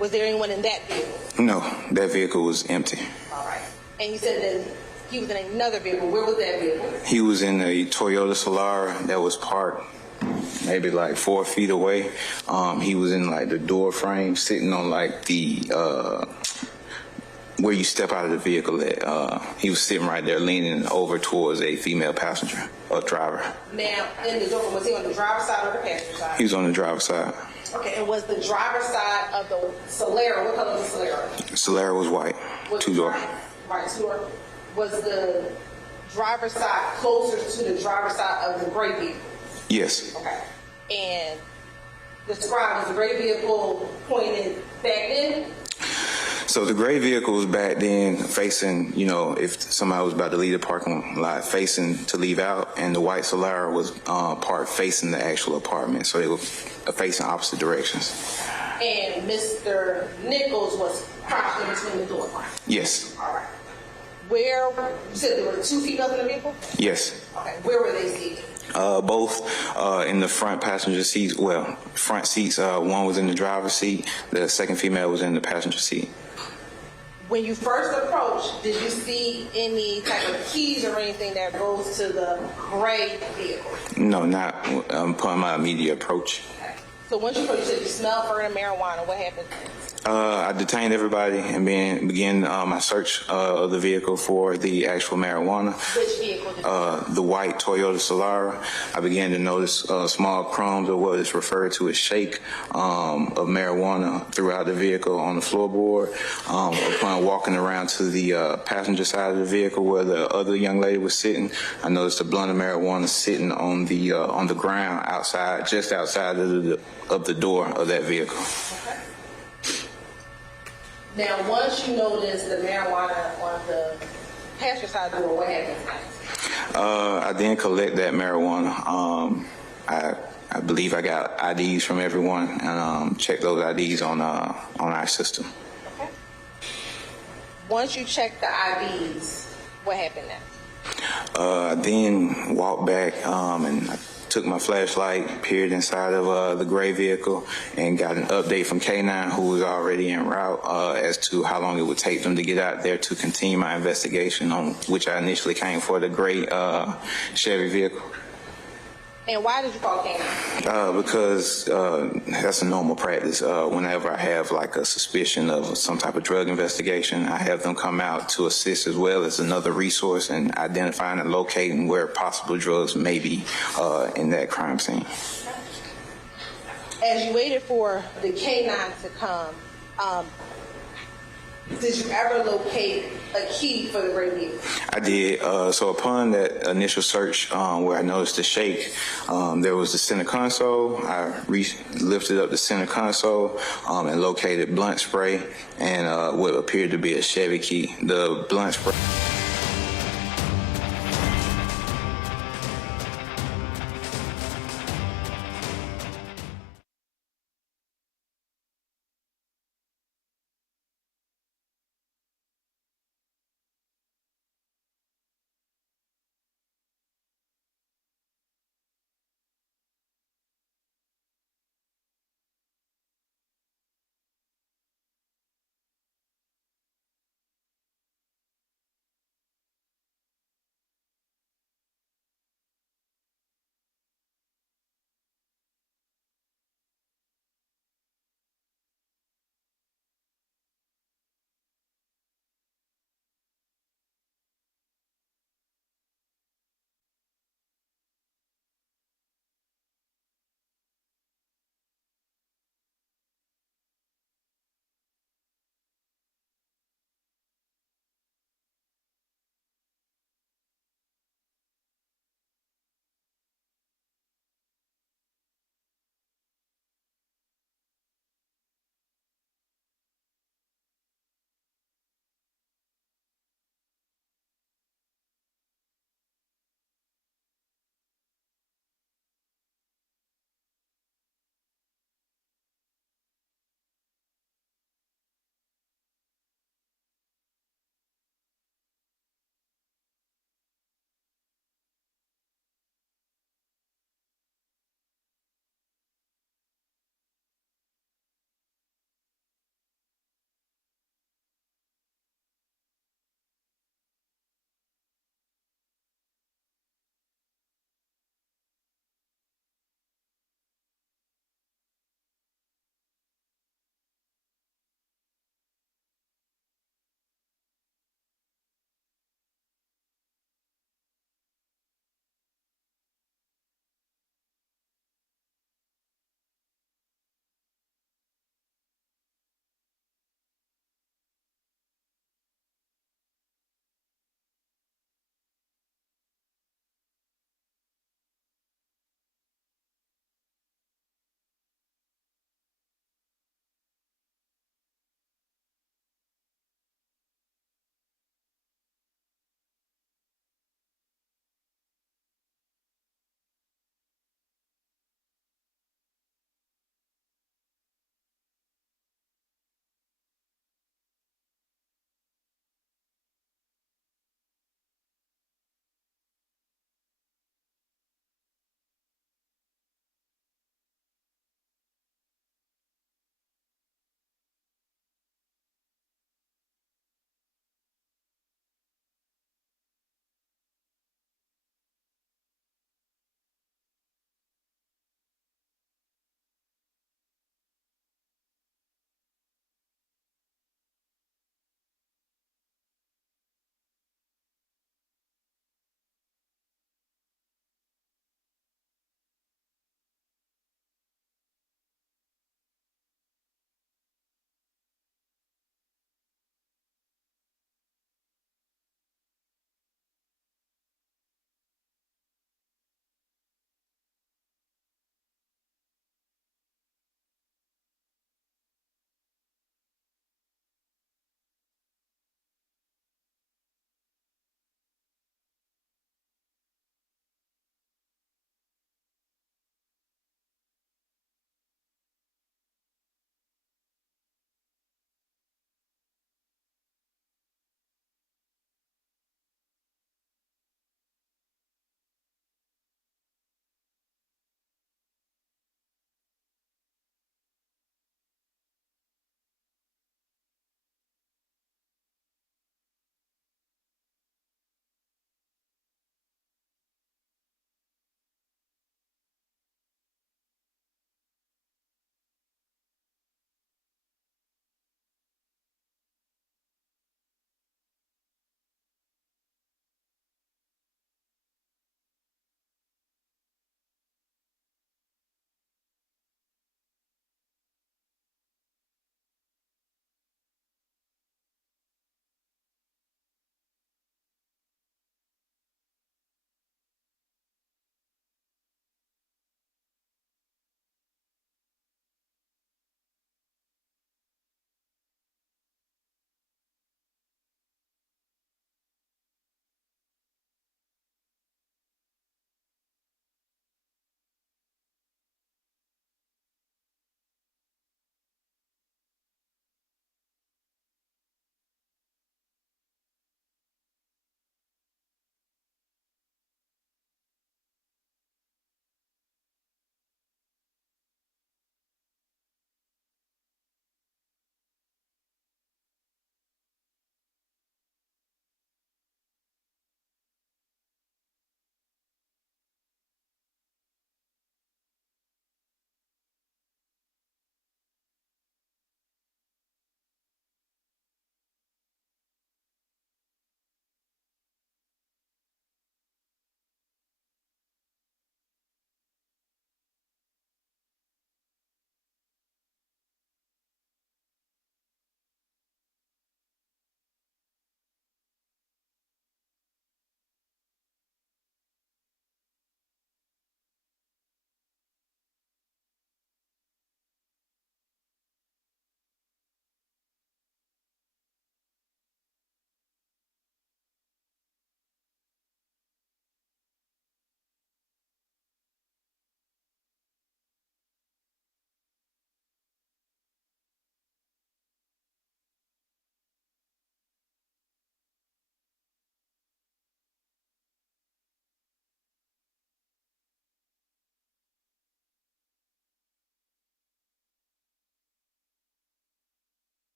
Was there anyone in that vehicle? No, that vehicle was empty. All right. And you said that he was in another vehicle. Where was that vehicle? He was in a Toyota Solara that was parked maybe like 4 feet away. He was in like the door frame, sitting on like the where you step out of the vehicle at. He was sitting right there leaning over towards a female passenger or driver. Now, in the door, was he on the driver's side or the passenger side? He was on the driver's side. Okay, and was the driver's side of the Solara, what color was the Solara? Solara was white, two-door. Right, two-door. Was the driver's side closer to the driver's side of the gray vehicle? Yes. Okay. And describe, was the gray vehicle pointed back in? So the gray vehicle was back then facing, you know, if somebody was about to leave the parking lot, facing to leave out, and the white Solara was parked facing the actual apartment, so they were facing opposite directions. And Mr. Nichols was crouched in between the door. Yes. All right. Where, you said there were 2 females in the vehicle? Yes. Okay, where were they seated? Both in the front passenger seats, well, front seats, one was in the driver's seat, the second female was in the passenger seat. When you first approached, did you see any type of keys or anything that goes to the gray vehicle? No, not upon my immediate approach. Okay. So once you approached, you said you smelled further marijuana. What happened? I detained everybody and began my search of the vehicle for the actual marijuana. Which vehicle did you The white Toyota Solara. I began to notice small crumbs, or what is referred to as shake, of marijuana throughout the vehicle on the floorboard. Upon walking around to the passenger side of the vehicle where the other young lady was sitting, I noticed a blunt of marijuana sitting on the ground outside, just outside of the door of that vehicle. Okay. Now, once you noticed the marijuana on the passenger side door, what happened next? I then collect that marijuana. I believe I got IDs from everyone, and check those IDs on our system. Okay. Once you checked the IDs, what happened next? I then walked back and I took my flashlight, peered inside of the gray vehicle, and got an update from K9, who was already en route, as to how long it would take them to get out there to continue my investigation, on which I initially came for the gray Chevy vehicle. And why did you call K9? Because that's a normal practice. Whenever I have like a suspicion of some type of drug investigation, I have them come out to assist, as well as another resource in identifying and locating where possible drugs may be in that crime scene. As you waited for the K9 to come, did you ever locate a key for the gray vehicle? I did. So upon that initial search, where I noticed the shake, there was the center console. I lifted up the center console and located blunt spray and what appeared to be a Chevy key. The blunt spray.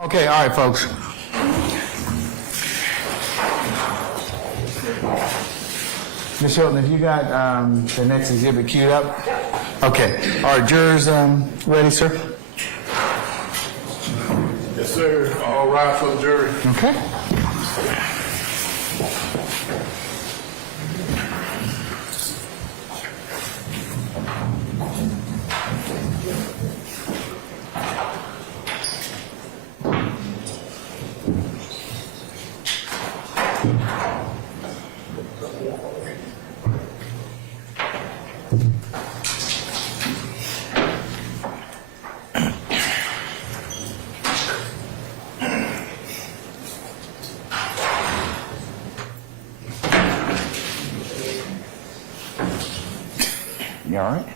Okay, all right, folks. Ms. Hilton, have you got the next exhibit queued up? Okay. All right, jurors ready, sir? Yes, sir. All rise for the jury. Okay. You all right?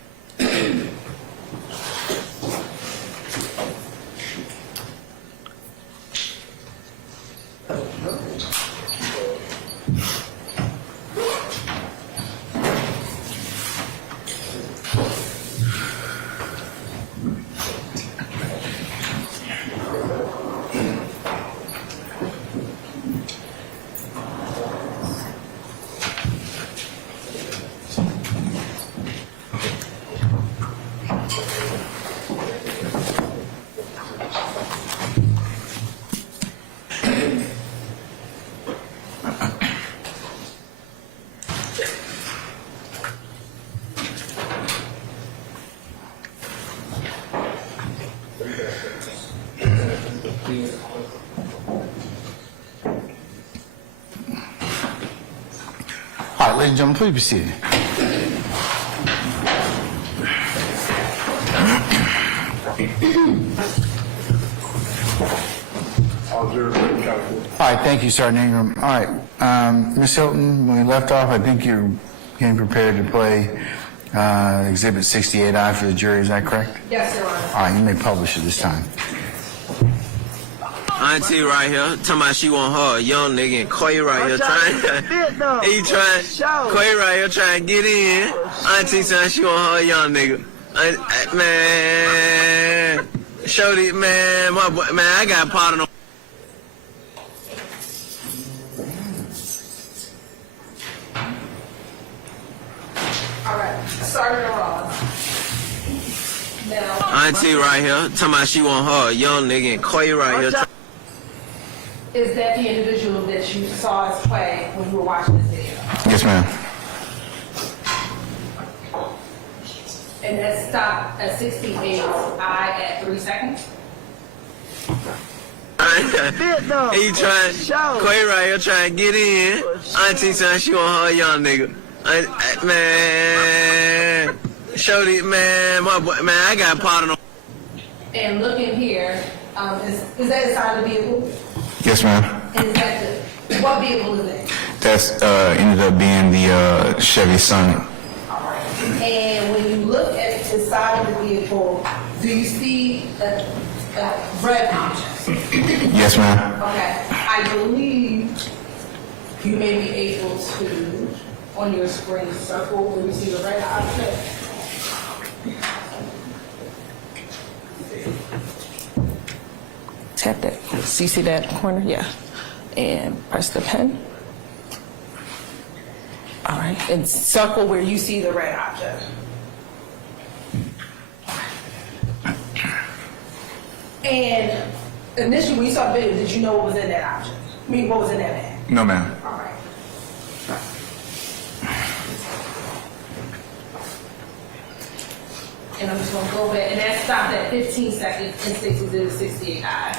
All right, ladies and gentlemen, please be seated. All jurors ready to count. All right, thank you, Sergeant Ingram. All right, Ms. Hilton, when we left off, I think you're getting prepared to play Exhibit 68I for the jury. Is that correct? Yes, Your Honor. All right, you may publish it this time. Auntie right here, talking about she want her a young nigga, and Quay right here trying, Quay right here trying to get in. Auntie saying she want her a young nigga. Man, show the man, my boy, man, I got part of no. All right, Sergeant Ross. Now, Auntie right here, talking about she want her a young nigga, and Quay right here. is that the individual that you saw as Quay when you were watching this video? Yes, ma'am. And that stopped at 68I at 3 seconds? He trying, Quay right here trying to get in. Auntie saying she want her a young nigga. Man, show the man, my boy, man, I got part of no. And looking here, is that inside the vehicle? Yes, ma'am. And is that what vehicle is that? That's ended up being the Chevy Sonic. And when you look at inside of the vehicle, do you see a red object? Yes, ma'am. Okay. I believe you may be able to, on your screen, circle where you see the red object. Tap that. So you see that corner? Yeah. And press the pen. All right. And circle where you see the red object. And initially, when you saw the video, did you know what was in that object? I mean, what was in that bag? No, ma'am. All right. And I'm just gonna go back, and that stopped at 15 seconds and 68I.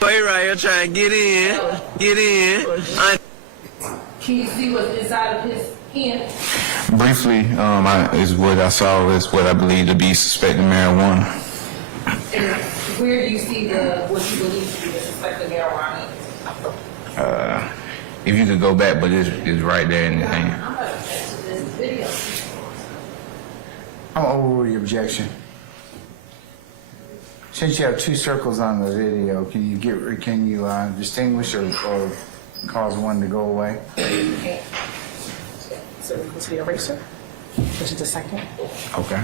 Quay right here trying to get in. Can you see what's inside of his hand? Briefly, is what I saw is what I believe to be suspected marijuana. And where do you see what you believe to be the suspected marijuana? If you could go back, but it's right there in the hand. I'm gonna object to this video. I'm over the objection. Since you have two circles on the video, can you distinguish or cause one to go away? Okay. So it goes to the eraser, which is the second. Okay.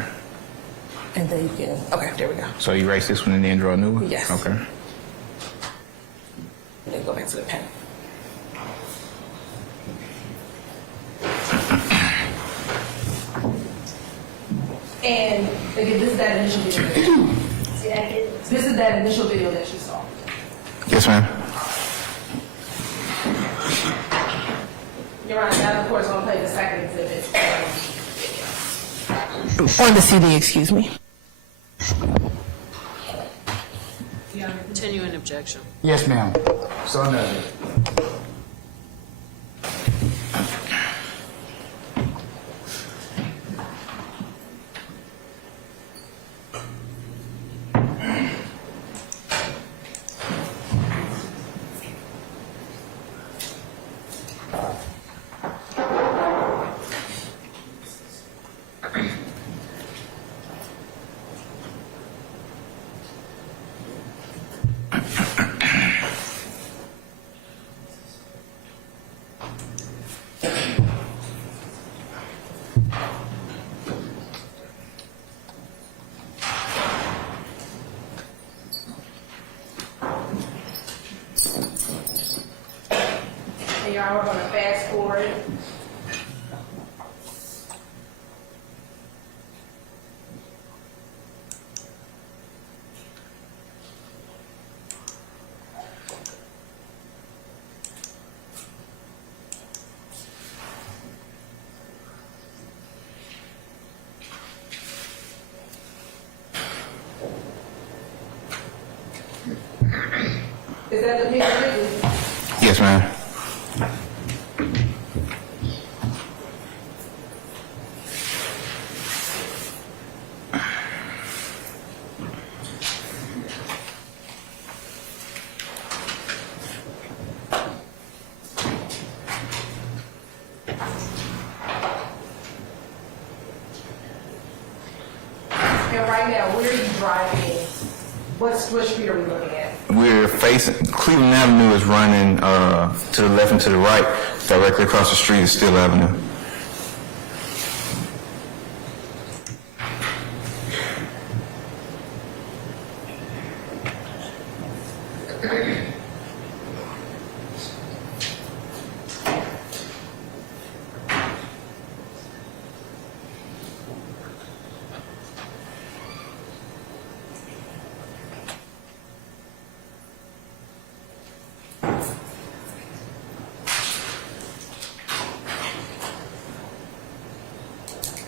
And then you can, okay, there we go. So you erase this one and then draw a new one? Yes. Okay. And then go back to the pen. And again, this is that initial video. This is that initial video that you saw. Yes, ma'am. Your Honor, now of course I'm gonna play the second exhibit. On the CD, excuse me. Continuing objection. Yes, ma'am. So noted. And Your Honor, we're gonna fast forward. Is that the picture? Yes, ma'am. And right now, where are you driving? What street are we looking at? We're facing, Cleveland Avenue is running to the left and to the right. Directly across the street is Steele Avenue.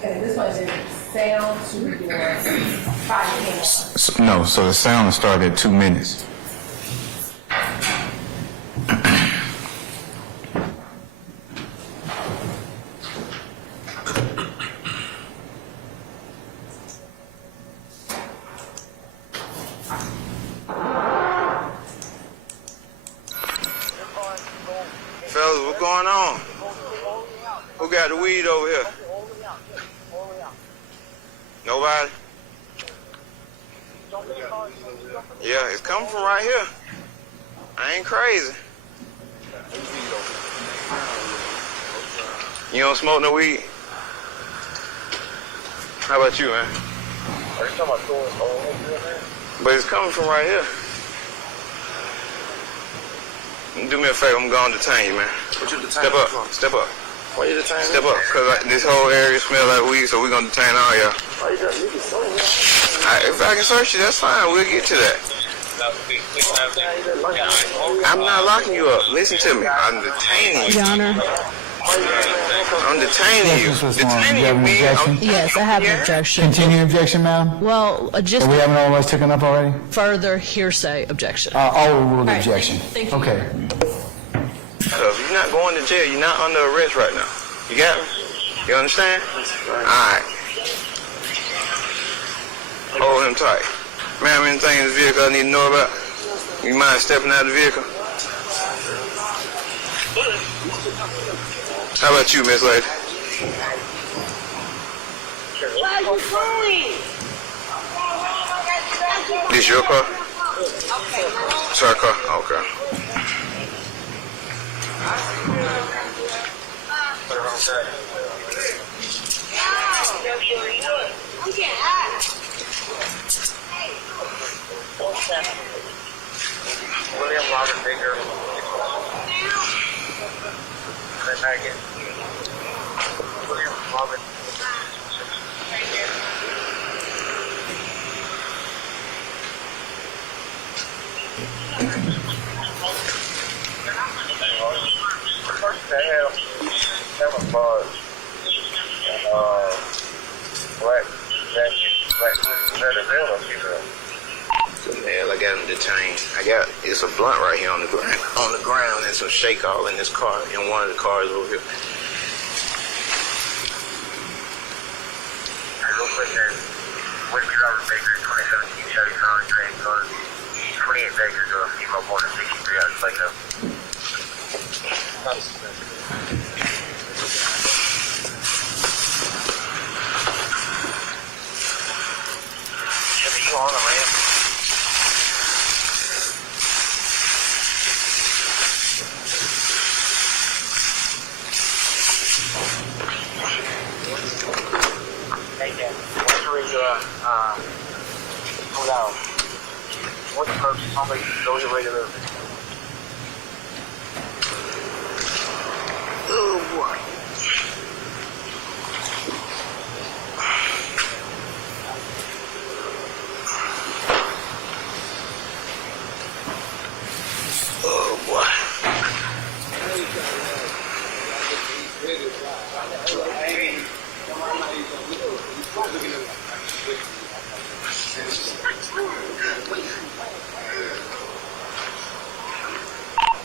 And this one is sound to your body camera. No, so the sound started at 2 minutes. Fellas, what's going on? Who got the weed over here? Nobody? Yeah, it's coming from right here. I ain't crazy. You don't smoke no weed? How about you, man? Are you talking about throwing But it's coming from right here. Do me a favor, I'm going to detain you, man. What you detain? Step up. Why you detain me? Step up, because this whole area smells like weed, so we're going to detain all y'all. Why you got me to search you? If I can search you, that's fine. We'll get to that. I'm not locking you up. Listen to me. I'm detaining you. Your Honor. I'm detaining you. Detaining you, man. Yes, I have an objection. Continuing objection, madam? Well, just We haven't always taken up already? further hearsay objection. Overruled right, objection. thank you. Okay. Because you're not going to jail. You're not under arrest right now. You got me? You understand? All right. Hold him tight. Ma'am, anything in the vehicle I need to know about? You mind stepping out of the vehicle? How about you, Miss Lady? Why are you going? This your car? It's her car? Okay. William Robert Baker. William Robert. Seven bars. Black jacket, black leather belt or female? Hell, I got him detained. It's a blunt right here on the ground. On the ground, and some shake all in this car, in one of the cars over here. Real quick, Whiskey Robert Baker, 2017 Chevy College Train Car, 28 Baker to a female born in 63 out of Plato. Chevy, you on the ramp? Hold out. What's the purpose? How many those are regular? Oh boy. Oh boy.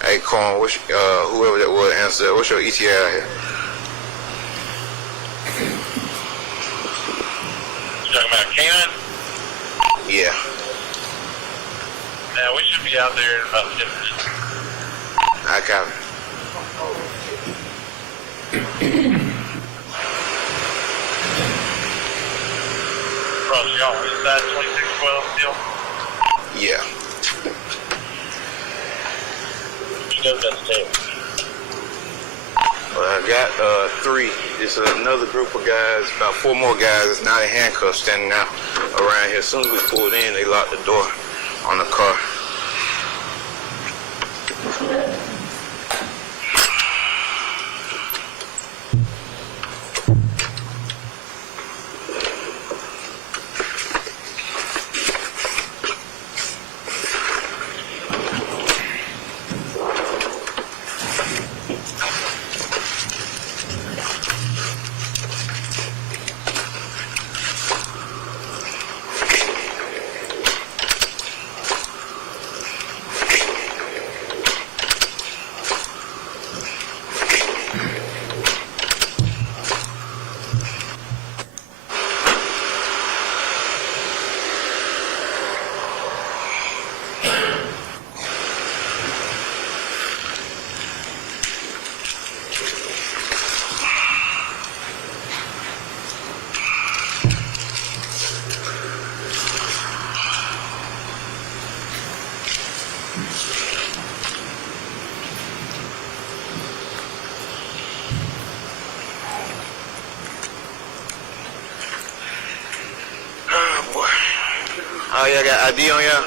Hey, Corn, whoever that was, answer. What's your ETA out here? You talking about Canaan? Yeah. Yeah, we should be out there in about 10 minutes. I copy. Cross y'all, is that 2612 still? Yeah. Well, I got 3. It's another group of guys, about 4 more guys that's not in handcuffs standing out around here. As soon as we pulled in, they locked the door on the car. Oh, y'all got ID on y'all?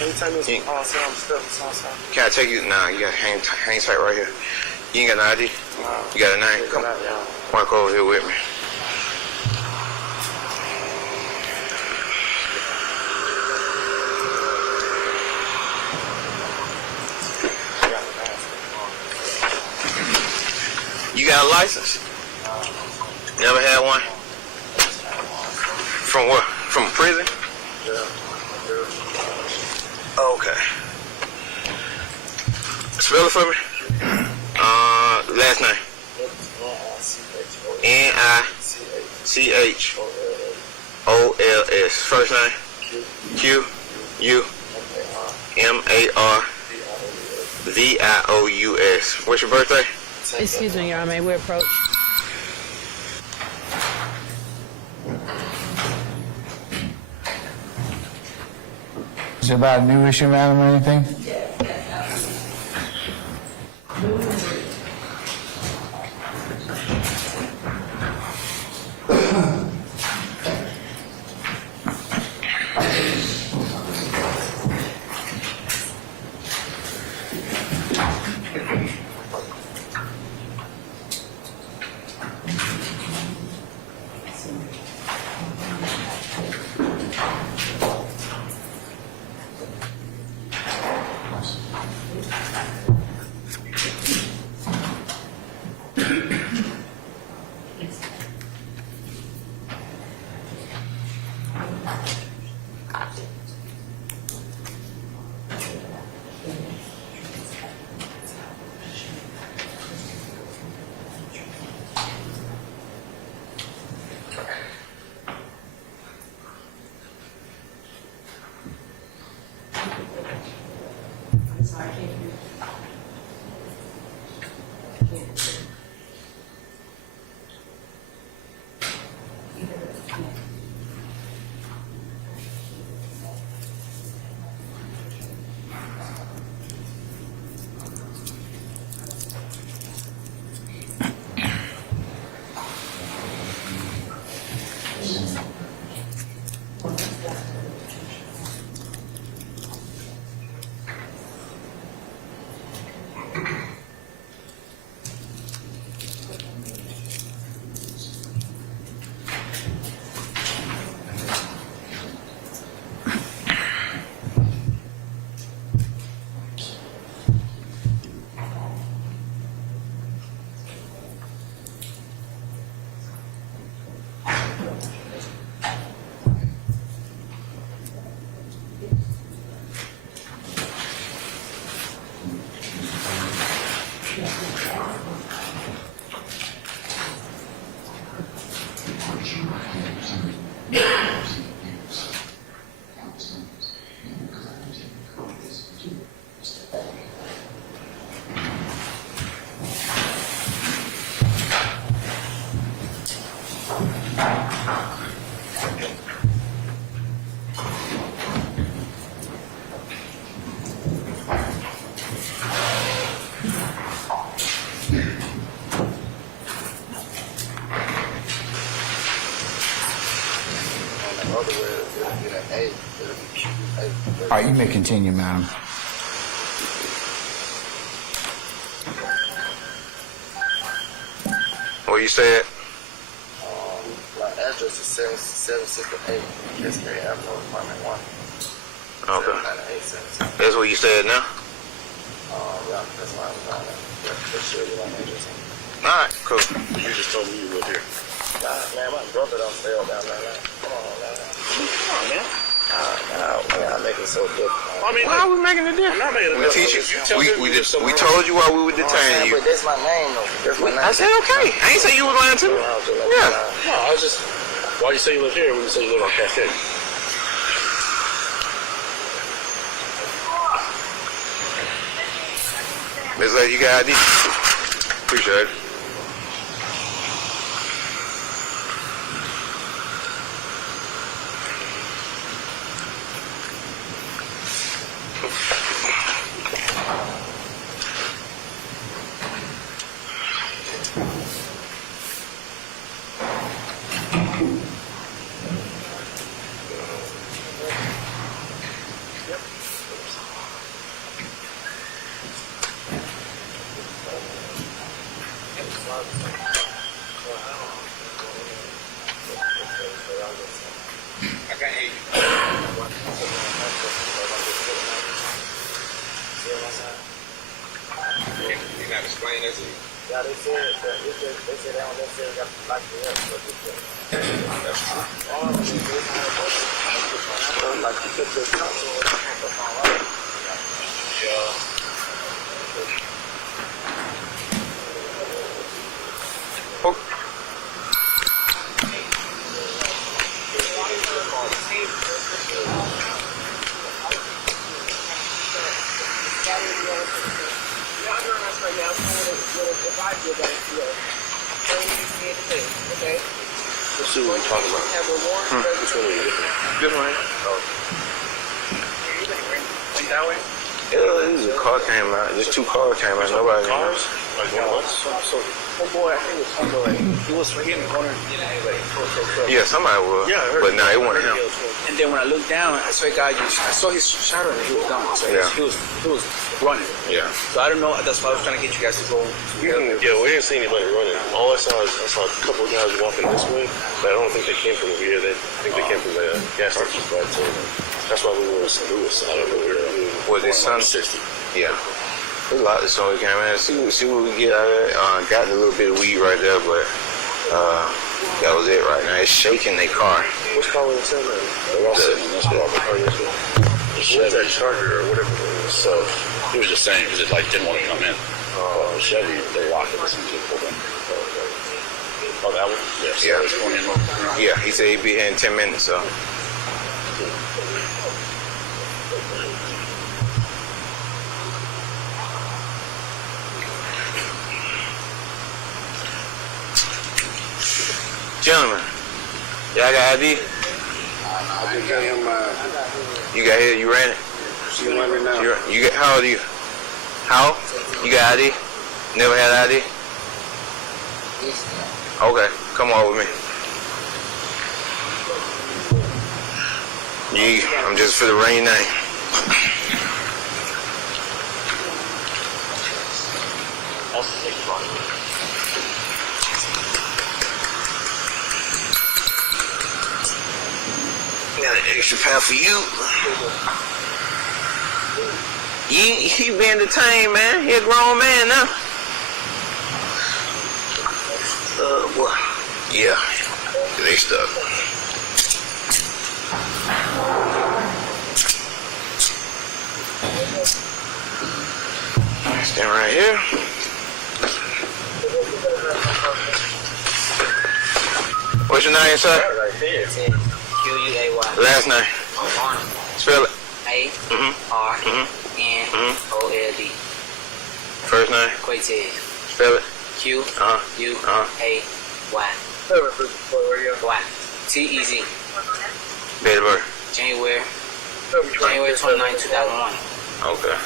Anytime there's some stuff, it's outside. Can I take you? Nah, you got hang tight right here. You ain't got no ID? You got a name? Come walk over here with me. You got a license? Never had one? From what? From prison? Yeah. Okay. Spell it for me. Last name. Nichholls. First name. Qumarivious. What's your birthday? Excuse me, Your Honor, may we approach? Is it about a new issue, madam, or anything? All right, you may continue, madam. What you said? My address is 768 SK Avenue, apartment 1. Okay. 798. That's what you said now? Yeah, that's why I was on it. Yeah, for sure, you want my address. Alright, cool. You just told me you live here. Nah, man, my brother don't stay up down there. Come on, man. Come on, man. Man, I make it so difficult. I mean, why are we making it different? I'm not making it different. We told you why we would detain you. But that's my name, though. That's my name. I said okay. I ain't say you were lying to me. Yeah. No, I was just, why you say you live here when you say you live on Cascade? Looks like you got ID. Appreciate it. Yeah, they said they don't necessarily got to like the rest, but that's true. Like you took the council, that's all right. Yeah. Let's see what we're talking about. Which one are you getting? This one. You that way? Yeah, it was a car came out. Just 2 cars came out. Nobody. Cars? Like what? So homeboy, I think it was homeboy. He was right here in the corner. Yeah, somebody was. Yeah, I heard. But no, it wasn't him. And then when I looked down, I swear God, I saw his shadow and he was gone. So Yeah. he was running. Yeah. So I don't know. That's why I was trying to get you guys to go. Yeah, we didn't see anybody running. All I saw is a couple of guys walking this way, but I don't think they came from here. I think they came from the gas station. But that's why we were I don't know where. Was it Sun? 60. Yeah. There's a lot of songs we came in. See what we get out of it. Got a little bit of weed right there, but that was it right now. It's shaking their car. Which car was it? They're all sitting in this car. The Chevy Charger or whatever it was. So he was just saying because it didn't want to come in. The Chevy, they locked it as soon as they pulled in. Oh, that one? Yeah. So Yeah. it's going in. Yeah, he said he'd be here in 10 minutes, so. Gentlemen, y'all got ID? I got him. You got here, you ran it? You got, how old are you? How? You got ID? Never had ID? Okay, come on with me. I'm just for the rain name. Got an extra pound for you. He been detained, man. He a grown man now. Boy. Yeah. They stuck. Stand right here. What's your name, sir? Right there. Q-U-A-Y. Last name. Arnold. Spell it. A-R-N-O-L-D. First name. Quaitez. Spell it. Q-U-A-Y. Y. T-E-Z. Date of birth. January 29, 2001. Okay.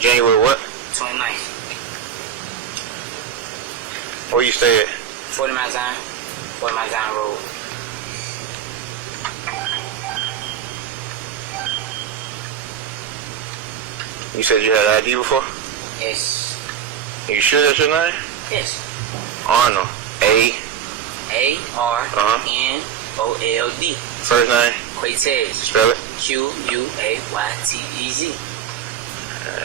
January what? 29. Where you stay at? 40 Mile Zion Road. You said you had ID before? Yes. You sure that's your name? Yes. Arnold. A-R-N-O-L-D. First name? Quaitez. Spell it. Q-U-A-Y-T-E-Z.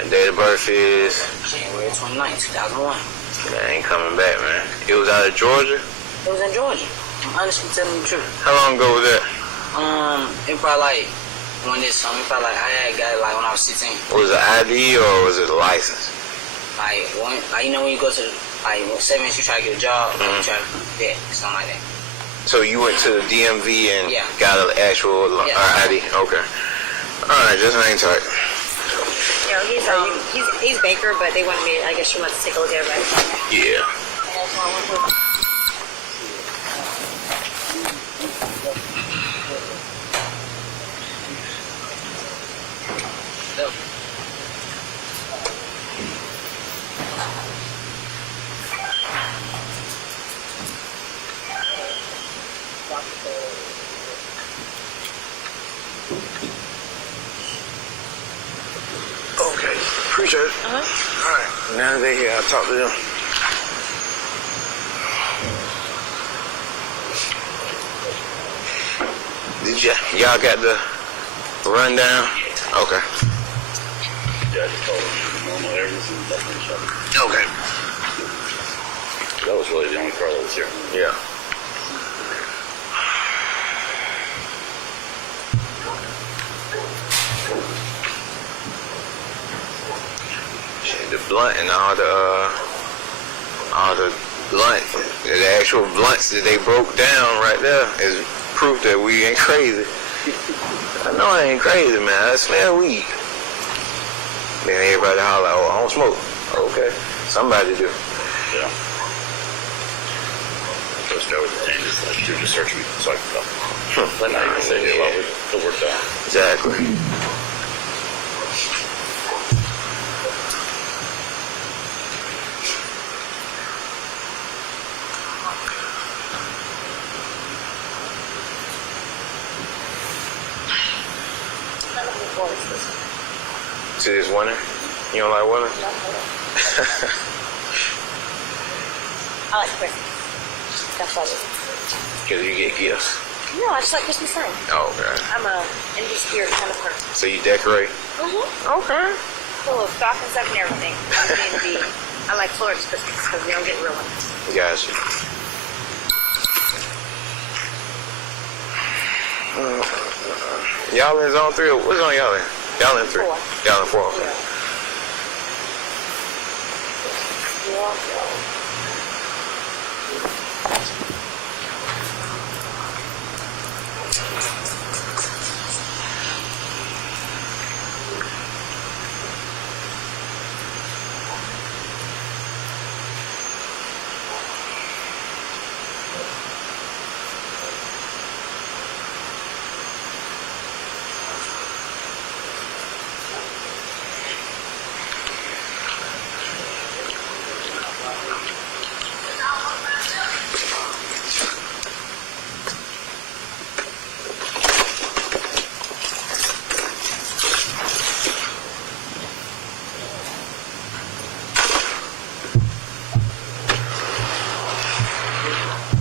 Date of birth is? January 29, 2001. That ain't coming back, man. It was out of Georgia? It was in Georgia. I'm honestly telling you the truth. How long ago was that? It probably when this summer, probably I had got it when I was 16. Was it ID or was it a license? When you go to 7 months, you try to get a job, you try to get something like that. So you went to the DMV and Yeah. got an actual ID? Okay. All right, just hang tight. No, he's Baker, but they wanted me. I guess she wants to take a look at everybody. Yeah. Okay, appreciate it. All right, now they're here. I'll talk to them. Y'all got the rundown? Okay. Yeah, I just told them normal areas and definitely. Okay. That was really the only car that was here. Yeah. The blunt and all the blunt, the actual blunts that they broke down right there is proof that we ain't crazy. I know I ain't crazy, man. I smell weed. Then everybody holler, oh, I don't smoke. Okay. Somebody do. Yeah. First guy was detained. Just search me so I can tell. But now you can say, yeah, well, we worked out. Exactly. See this winter? You don't like winter? I like Christmas. That's what it is. Because you get gifts. No, I just like Christmas time. Oh, okay. I'm a indie spirit kind of person. So you decorate? Mm-hmm. Okay. Full of stockings up and everything. I like Florida's Christmas because we don't get real ones. Gotcha. Y'all in zone 3 or what's on y'all in? Y'all in 3? 4. Y'all in 4, okay. Yeah.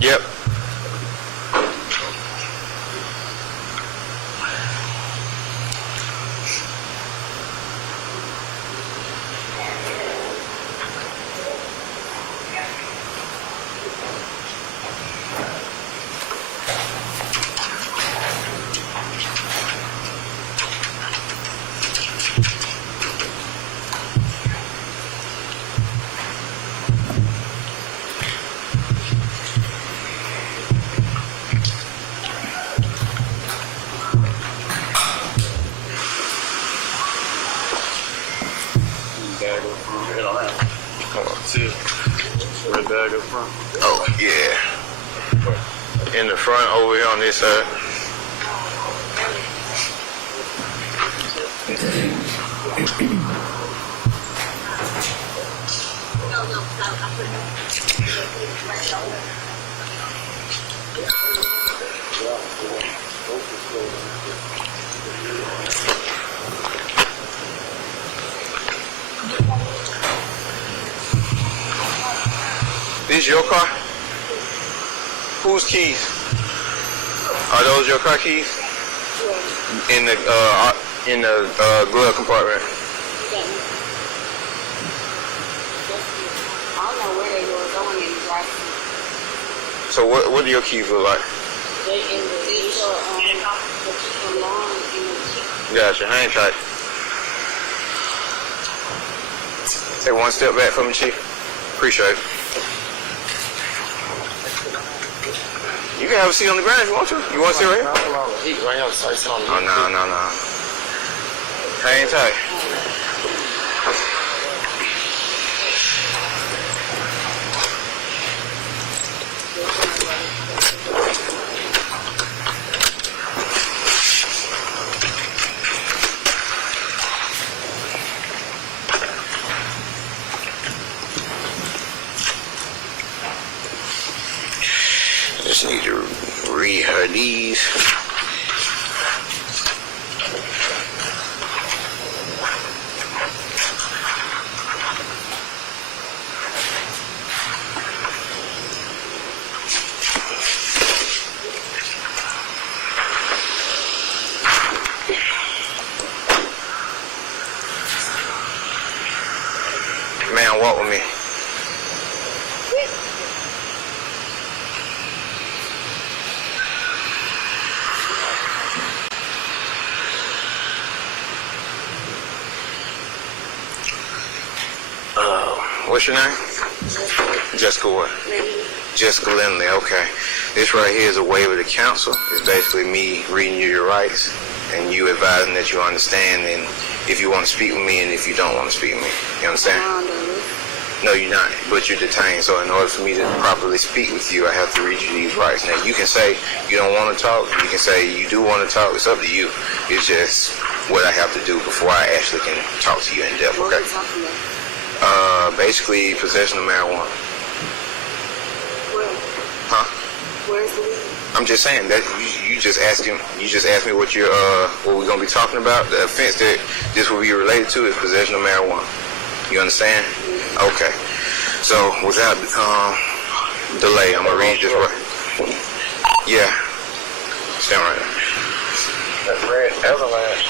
Yep. Red bag up front. Oh, yeah. In the front over here on this side. This your car? Whose keys? Are those your car keys? In the glove compartment. I don't know where they were going in the drive-thru. So what do your keys look like? They in the long in the cheek. Gotcha, hang tight. Take one step back from me, Chief. Appreciate it. You can have a seat on the ground if you want to. You want to sit right here? Right here, so sit on the Oh, no. Hang tight. Just need to rehear these. Man, walk with me. What's your name? Jessica what? Jessica Lindley, okay. This right here is a waiver to counsel. It's basically me reading you your rights and you advising that you understand and if you want to speak with me and if you don't want to speak with me. You understand? No, you're not, but you're detained. So in order for me to properly speak with you, I have to read you these rights. Now, you can say you don't want to talk. You can say you do want to talk. It's up to you. It's just what I have to do before I actually can talk to you in depth, okay? Basically, possession of marijuana. Huh? Where's the weed? I'm just saying that you just asked me what you're what we're gonna be talking about. The offense that this will be related to is possession of marijuana. You understand? Okay. So without delay, I'm gonna read this right. Yeah. Stand right there. That red avalanche.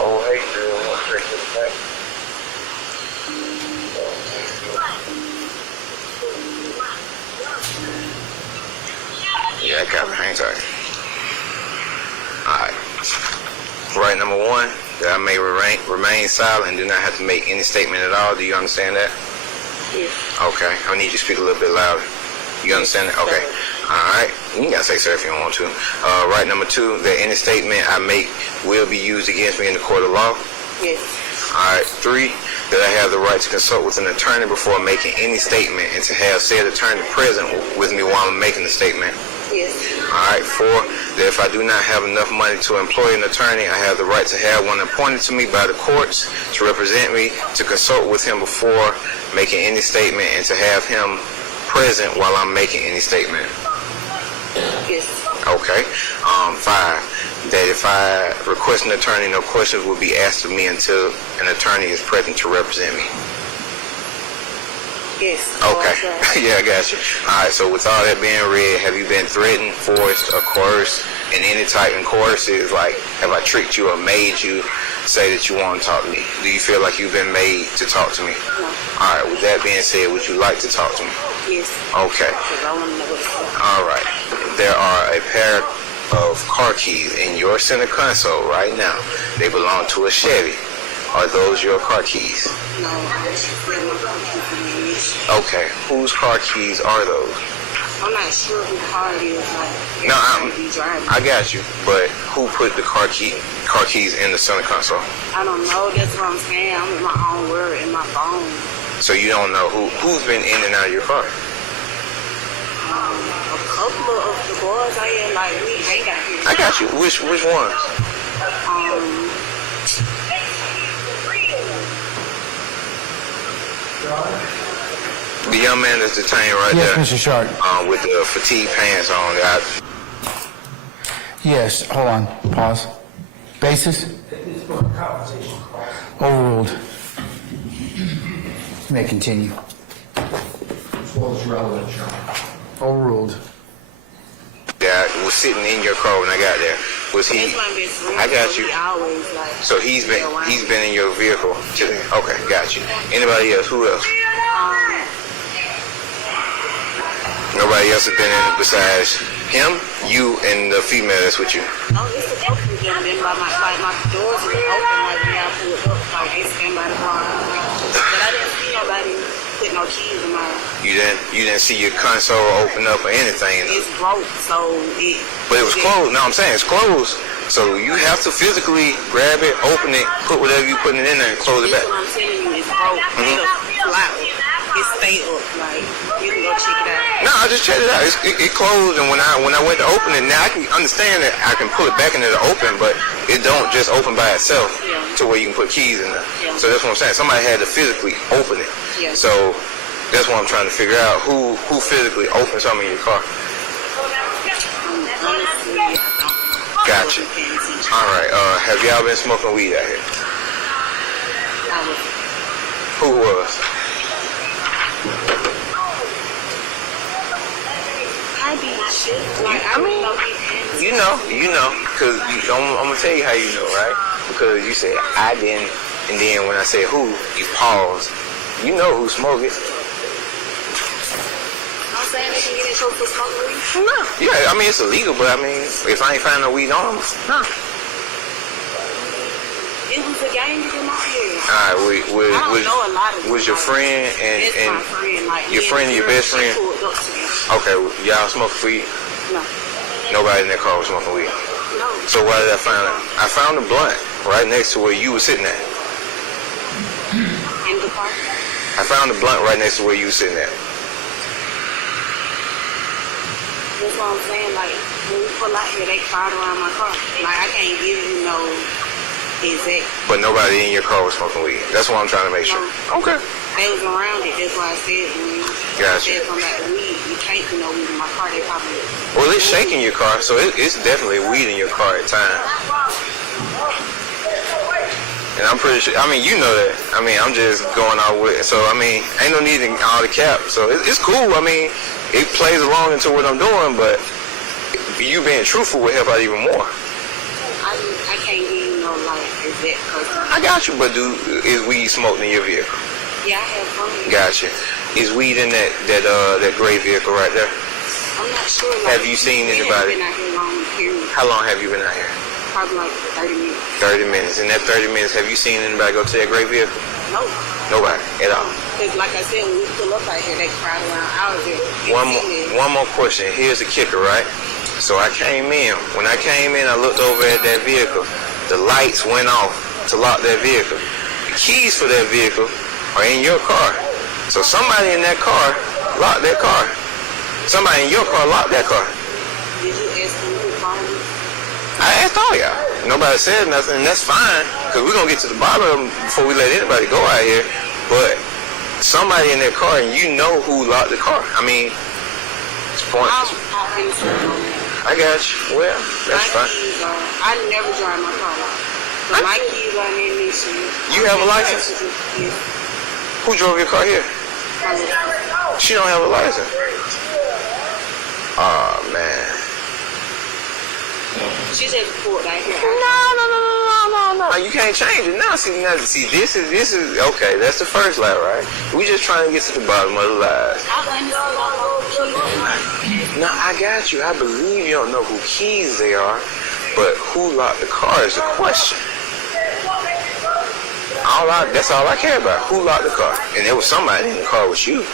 Oh, hey, girl, what's straight to the back? Yeah, I got hang tight. Alright. Right, number 1, that I may remain silent and do not have to make any statement at all. Do you understand that? Yes. Okay. I need you to speak a little bit louder. You understand that? Okay. Alright. You ain't gotta say sir if you don't want to. Right, number 2, that any statement I make will be used against me in the court of law. Yes. Alright. 3, that I have the right to consult with an attorney before making any statement and to have said attorney present with me while I'm making the statement. Yes. Alright, 4, that if I do not have enough money to employ an attorney, I have the right to have one appointed to me by the courts to represent me, to consult with him before making any statement, and to have him present while I'm making any statement. Yes. Okay. 5, that if I request an attorney, no questions will be asked of me until an attorney is present to represent me. Yes. Okay. Yeah, I got you. Alright, so with all that being read, have you been threatened, forced, or coerced in any type of coercive? Like, have I tricked you or made you say that you want to talk to me? Do you feel like you've been made to talk to me? No. Alright, with that being said, would you like to talk to me? Yes. Okay. Alright. There are a pair of car keys in your center console right now. They belong to a Chevy. Are those your car keys? No. Okay. Whose car keys are those? I'm not sure who car it is. No, I got you. But who put the car keys in the center console? I don't know. That's what I'm saying. I'm in my own word in my phone. So you don't know who's been in and out of your car? A couple of the boys I am like we hang out here. I got you. Which ones? The young man that's detained right Yes, there. Mr. Sharp. With the fatigue pants on. Yes, hold on, pause. Basis? Overruled. You may continue. Overruled. Yeah, was sitting in your car when I got there. Was he? I got you. So he's been in your vehicle today. Okay, got you. Anybody else? Who else? Nobody else has been in it besides him, you, and the female that's with you. Oh, it's a couple of them. Then my doors were open like when I pulled up, like they stand by the car. But I didn't see nobody put no keys in mine. You didn't see your console open up or anything. It's broke, so it. But it was closed. No, I'm saying it's closed. So you have to physically grab it, open it, put whatever you putting it in there, and close it back. That's what I'm telling you. It's broke. It's flat. It stay up. Like you can go check it out. No, I just checked it out. It closed, and when I went to open it, now I can understand that I can pull it back into the open, but it don't just open by itself to where you can put keys in there. So that's what I'm saying. Somebody had to physically open it. So that's what I'm trying to figure out. Who physically opened something in your car? Gotcha. All right. Have y'all been smoking weed out here? Who was? You know, because I'm going to tell you how you know, right? Because you say, I didn't, and then when I say who, you pause. You know who smoked it. I'm saying they can get in trouble for smoking weed? No. Yeah, I mean, it's illegal, but I mean, if I ain't find no weed on them, no. It was a gang in my area. All right, I don't know a lot of was your friend and my friend, like, your friend and your best friend? Okay, y'all smoking weed? No. Nobody in that car was smoking weed? No. So why did I find it? I found a blunt right next to where you were sitting at. And car. I found the blunt right next to where you was sitting at. That's what I'm saying. Like, when we pull out here, they crowd around my car. Like, I can't give you no exact. But nobody in your car was smoking weed. That's what I'm trying to make sure. Okay. They was around it. That's why I said when you Gotcha. said something about the weed, you can't do no weed in my car. They probably. Well, it's shaking your car, so it's definitely weed in your car at times. And I'm pretty sure, I mean, you know that. I mean, I'm just going out with it. So, I mean, ain't no need in all the cap. So, it's cool. I mean, it plays along into what I'm doing, but you being truthful would help out even more. I can't give you no, like, exact person. I got you, but is weed smoked in your vehicle? Yeah, I have fun. Gotcha. Is weed in that gray vehicle right there? I'm not sure. Like, have you seen we anybody? Been out here long, period. How long have you been out here? Probably like 30 minutes. 30 minutes. In that 30 minutes, have you seen anybody go to that gray vehicle? No. Nobody at all. Because like I said, when we pull up out here, they crowd around our vehicle. One more question. Here's the kicker, right? So I came in. When I came in, I looked over at that vehicle. The lights went off to lock that vehicle. The keys for that vehicle are in your car. So somebody in that car locked that car. Somebody in your car locked that car. Did you ask them who called me? I asked all y'all. Nobody said nothing, and that's fine, because we're going to get to the bottom of them before we let anybody go out here. But somebody in that car, and you know who locked the car. I mean, it's pointless. I got you. Well, that's fine. I never drive my car. But my keys are in this shit. You have a license? Yes. Who drove your car here? She don't have a license. Oh, man. She just pulled right here. No. You can't change it now. See, this is okay. That's the first lie, right? We just trying to get to the bottom of the lies. No, I got you. I believe you don't know who keys they are, but who locked the car is the question. That's all I care about. Who locked the car? And there was somebody in the car with you.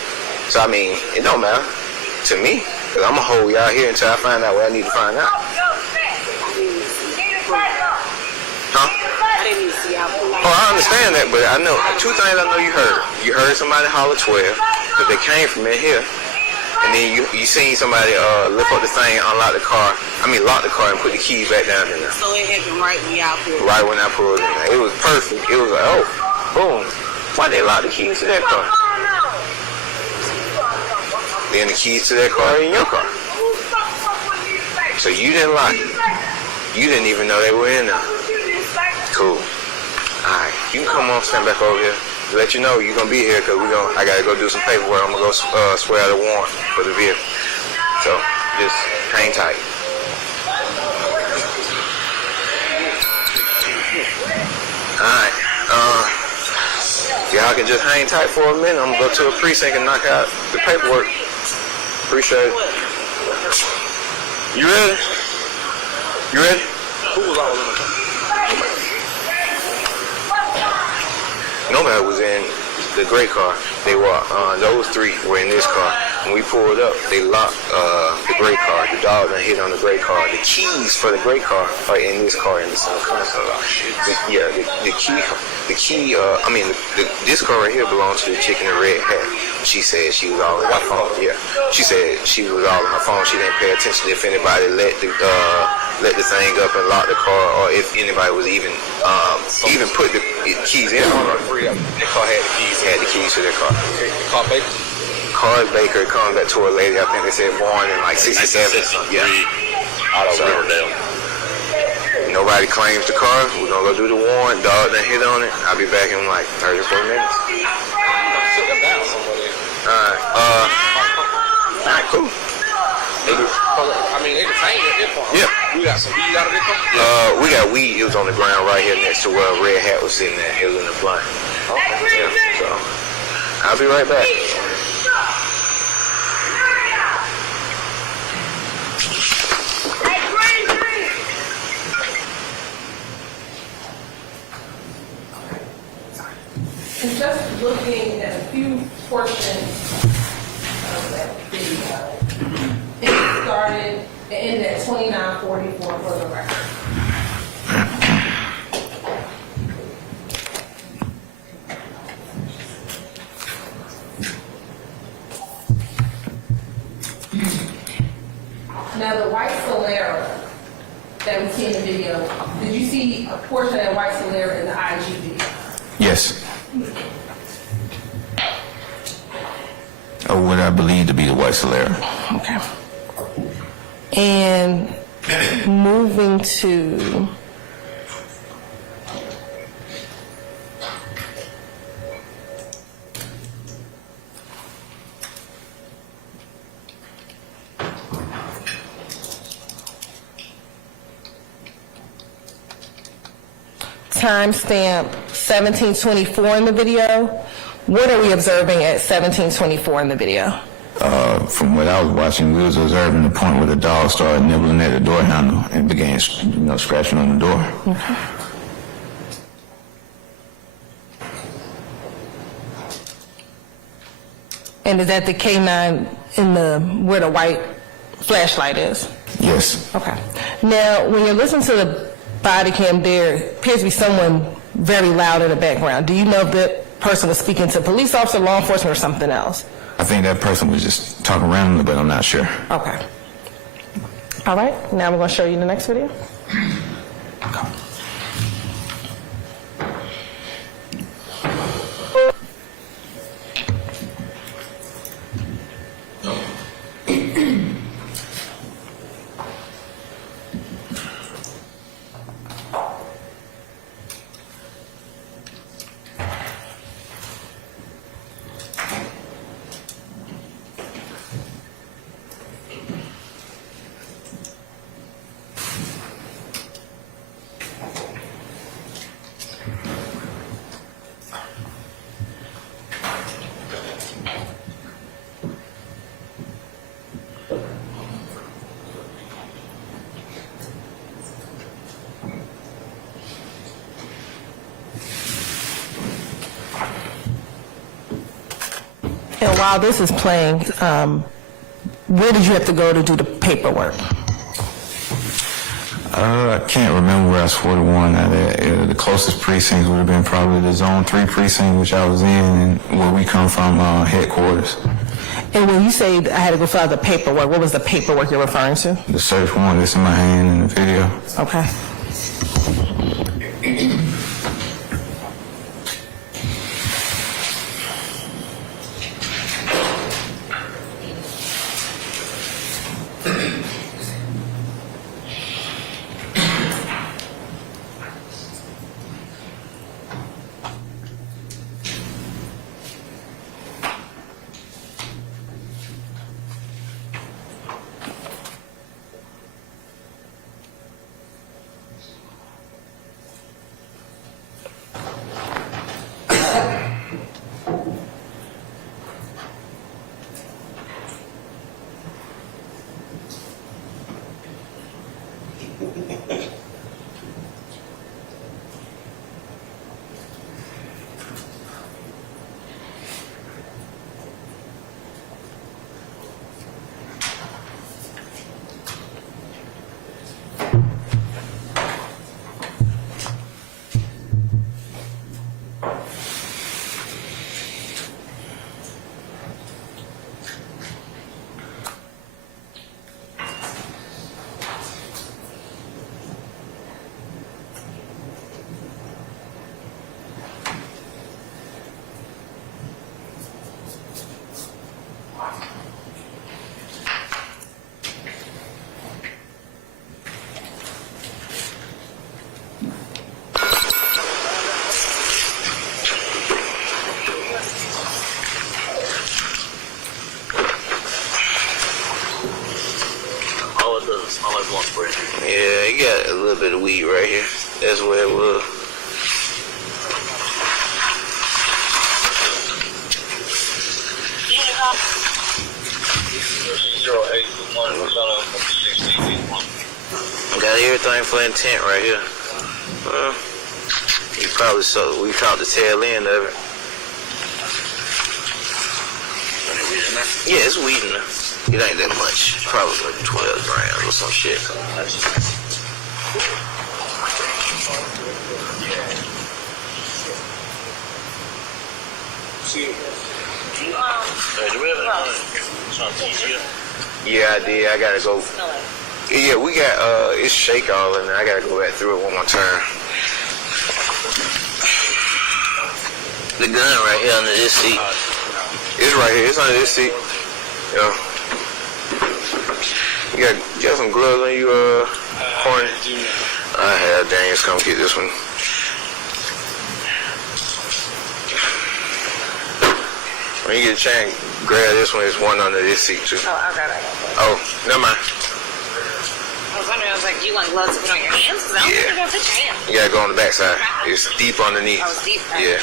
So I mean, it don't matter to me, because I'm gonna hold y'all here until I find out what I need to find out. Huh? I didn't even see y'all pull out. Oh, I understand that, but I know two things I know you heard. You heard somebody holler 12, because they came from in here. And then you seen somebody lift up the thing, lock the car and put the keys back down in there. So it happened right when y'all pulled in. Right when I pulled in there. It was perfect. It was like, oh, boom. Why they lock the keys to that car? Then the keys to that car are in your car. So you didn't lock it. You didn't even know they were in there. Cool. Alright, you can come on, stand back over here. Let you know you're gonna be here because I gotta go do some paperwork. I'm gonna go swear out a warrant for the vehicle. So just hang tight. Alright. Y'all can just hang tight for a minute. I'm gonna go to a precinct and knock out the paperwork. Appreciate it. You ready? You ready? Who was all in the car? Nobody was in the gray car. They were, those three were in this car. When we pulled up, they locked the gray car. The dog done hit on the gray car. The keys for the gray car are in this car in the same car. This car right here belongs to the chick in the red hat. She said she was all on her phone. Yeah. She said she was all on her phone. She didn't pay attention if anybody let the thing up and lock the car, or if anybody was even put the keys in. The car had the keys. Had the keys to their car. Car Baker? Car Baker. It comes back to a lady. I think they said born in like 67. Yeah. Out of Riverdale. Nobody claims the car. We're gonna go do the warrant. Dog done hit on it. I'll be back in like 30 or 40 minutes. Sit them down somebody. Alright, cool. I mean, they detained at this point. Yeah. We got some weed out of this car? We got weed. It was on the ground right here next to where Red Hat was sitting at. It was in the blunt. Okay. Yeah, so I'll be right back. And just looking at a few portions of that video, it ended at 29:44 for the record. that we see in the video, did you see a portion of that white Solera in the IG video? Yes. Or what I believe to be the white Solera. Okay. And moving to timestamp 1724 in the video. What are we observing at 1724 in the video? From what I was watching, we was observing the point where the dog started nibbling at the door handle and began, scratching on the door. Okay. And is that the K9 in the where the white flashlight is? Yes. Okay. Now, when you're listening to the body cam, there appears to be someone very loud in the background. Do you know if that person was speaking to a police officer, law enforcement, or something else? I think that person was just talking randomly, but I'm not sure. Okay. All right. Now we're going to show you the next video. And while this is playing, where did you have to go to do the paperwork? I can't remember where I swore to one. The closest precincts would have been probably the Zone 3 precinct, which I was in, and where we come from, headquarters. And when you say I had to go fill out the paperwork, what was the paperwork you're referring to? The search warrant that's in my hand in the video. Okay. Yeah, you got a little bit of weed right here. That's where it was. Got everything for intent right here. You probably saw, we caught the tail end of it. Yeah, it's weed in there. It ain't that much. Probably like 12 grams or some shit. Yeah, I did. I gotta go. Yeah, we got, it's shake all in there. I gotta go back through it one more time. The gun right here under this seat. It's right here. It's under this seat. Yeah. You got some gloves on you, Horn? I have Daniels come get this one. When you get a chance, grab this one. There's one under this seat too. Oh, I got it. Oh, never mind. I was wondering, I was like, do you want gloves to put on your hands? Because I don't think you're going to fit your hands. You gotta go on the back side. It's deep underneath. Oh, it's deep. Yeah.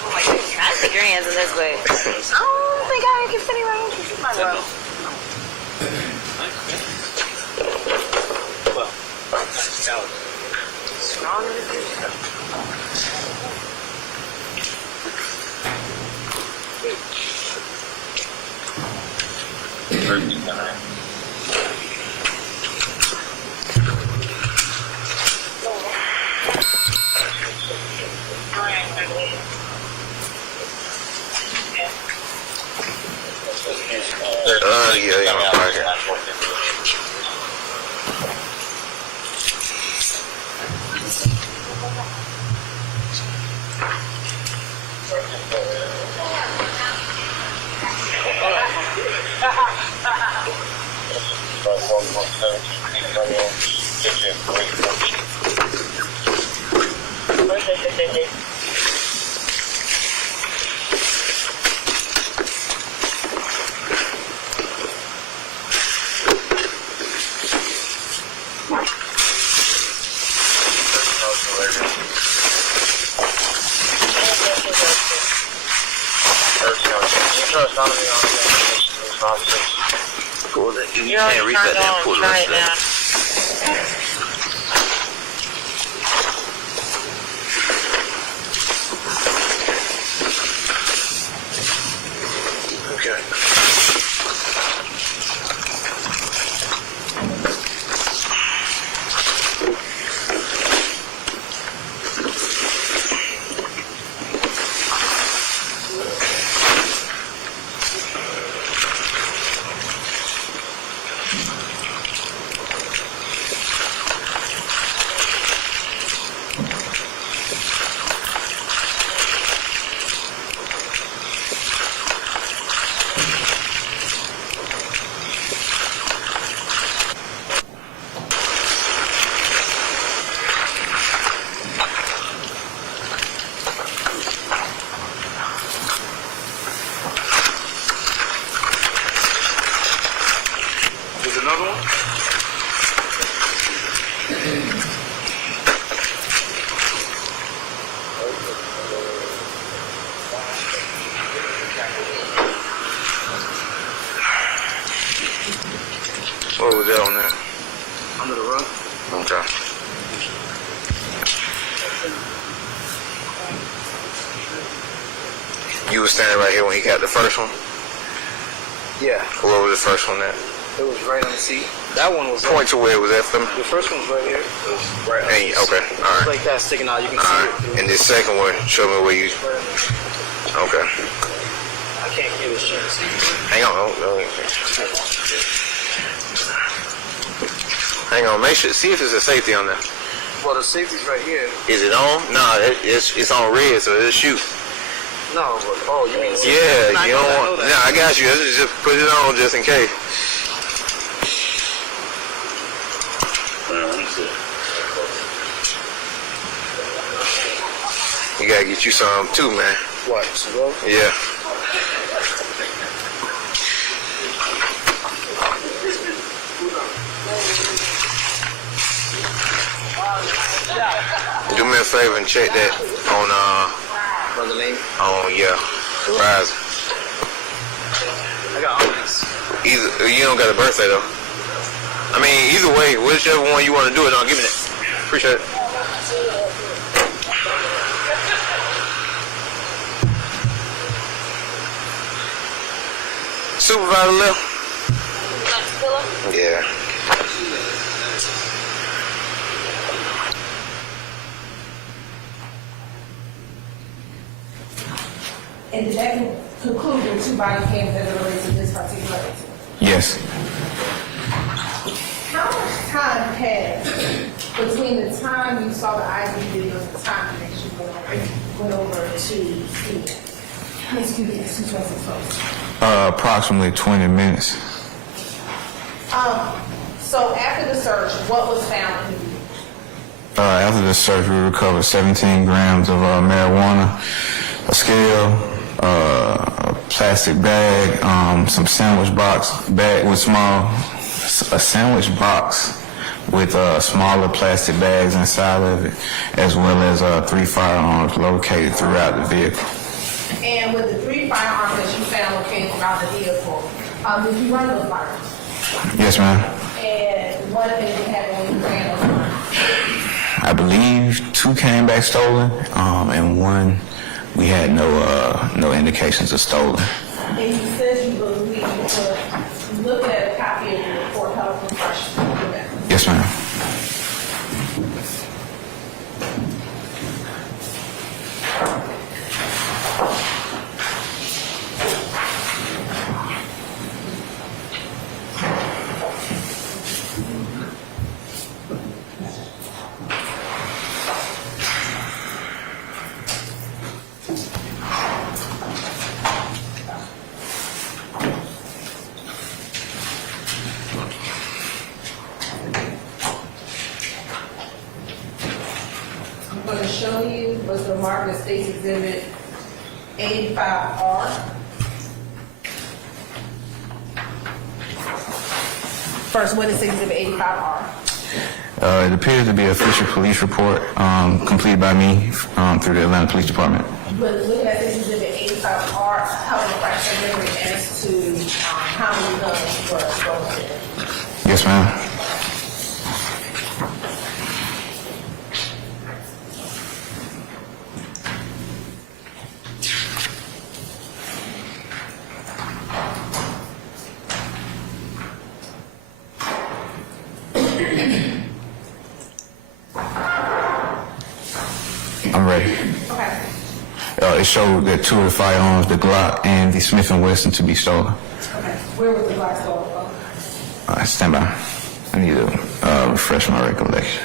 Oh my goodness. I stick your hands in this way. I don't think I can fit my hands in my row. Strong in the future. Yeah, I'm right here. You can't reach that damn pull right now. What was that on there? Under the rug. Okay. You was standing right here when he got the first one? Yeah. Where was the first one at? It was right on the seat. That one was. Point to where it was at for me. The first one's right here. It was right on Hey, the seat. okay, all right. It's like that sticking out. You can All see right. it. And this second one, show me where you. Okay. I can't get this shit. Hang on. Hang on. Make sure. See if there's a safety on there. Well, the safety's right here. Is it on? Nah, it's on red, so it'll shoot. No, but, oh, you mean? Yeah, you don't want. Nah, I got you. Just put it on just in case. You gotta get you some too, man. What? Some gloves? Yeah. Do me a favor and check that on Run the name? yeah, Verizon. I got Onyx. Either you don't got a birthday though. I mean, either way, whichever one you want to do it on, give me that. Appreciate it. Supervisor left. Yeah. And did that conclude your two body cams as it relates to this particular incident? Yes. time passed between the time you saw the ID video and the time that you went over to see it? Excuse me, 226 folks. Approximately 20 minutes. So after the search, what was found in the vehicle? After the search, we recovered 17 grams of marijuana, a scale, a plastic bag, some sandwich box bag with a sandwich box with smaller plastic bags inside of it, as well as 3 firearms located throughout the vehicle. And with the 3 firearms that you found located throughout the vehicle, did you run those firearms? Yes, ma'am. And what if it happened when you ran those firearms? I believe 2 came back stolen, and 1 we had no indications of stolen. And you said you believe you were looking at a copy of the report held for questioning. Yes, ma'am. I'm going to show you what's the marked State's Exhibit 85R. First, what is Exhibit 85R? It appears to be an official police report completed by me through the Atlanta Police Department. But looking at this Exhibit 85R, how would refresh your memory as to how many guns were stolen? Yes, ma'am. I'm ready. Okay. It showed that 2 of the firearms, the Glock and the Smith & Wesson, to be stolen. Okay. Where was the Glock stolen from? Stand by. I need to refresh my recollection.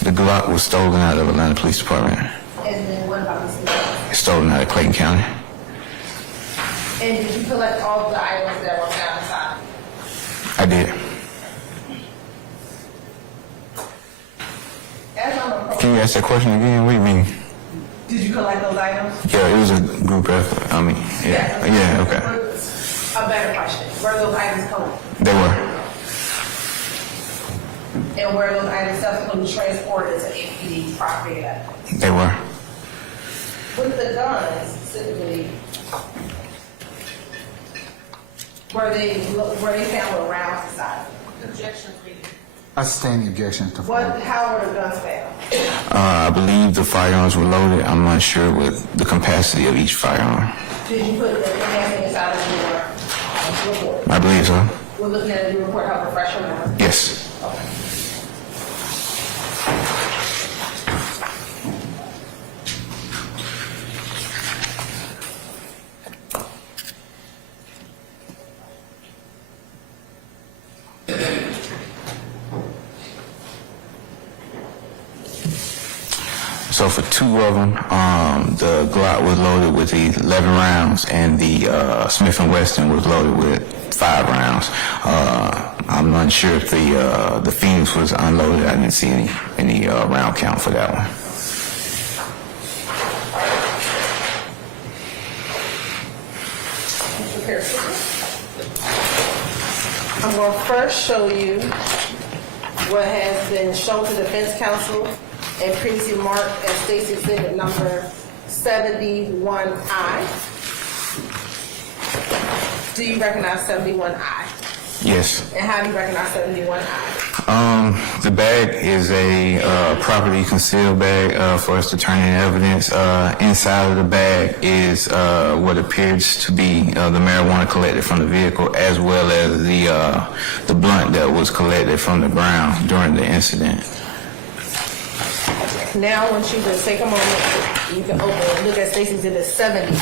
The Glock was stolen out of Atlanta Police Department. And then what about the Smith? Stolen out of Clayton County. And did you collect all of the items that were found inside? I did. As I'm approaching, Can you ask that question again? What do you mean? did you collect those items? Yeah, it was a group effort. I mean, yeah, okay. A better question. Were those items collected? They were. And were those items subsequently transported to APD's property? They were. With the guns, specifically, were they found with rounds inside? Objection, please. I sustain the objection to How were the guns found? I believe the firearms were loaded. I'm not sure with the capacity of each firearm. Did you put anything inside of your report? I believe so. We're looking at your report, how refresh your memory? Yes. So for 2 of them, the Glock was loaded with 11 rounds, and the Smith & Wesson was loaded with 5 rounds. I'm not sure if the Phoenix was unloaded. I didn't see any round count for that one. Mr. Pearson. I'm going to first show you what has been shown to defense counsel and previously marked as State's Exhibit number 71I. Do you recognize 71I? Yes. And how do you recognize 71I? The bag is a property concealed bag for us to turn in evidence. Inside of the bag is what appears to be the marijuana collected from the vehicle, as well as the blunt that was collected from the ground during the incident. Now, I want you to take a moment, you can open and look at Stacy Exhibit 70I.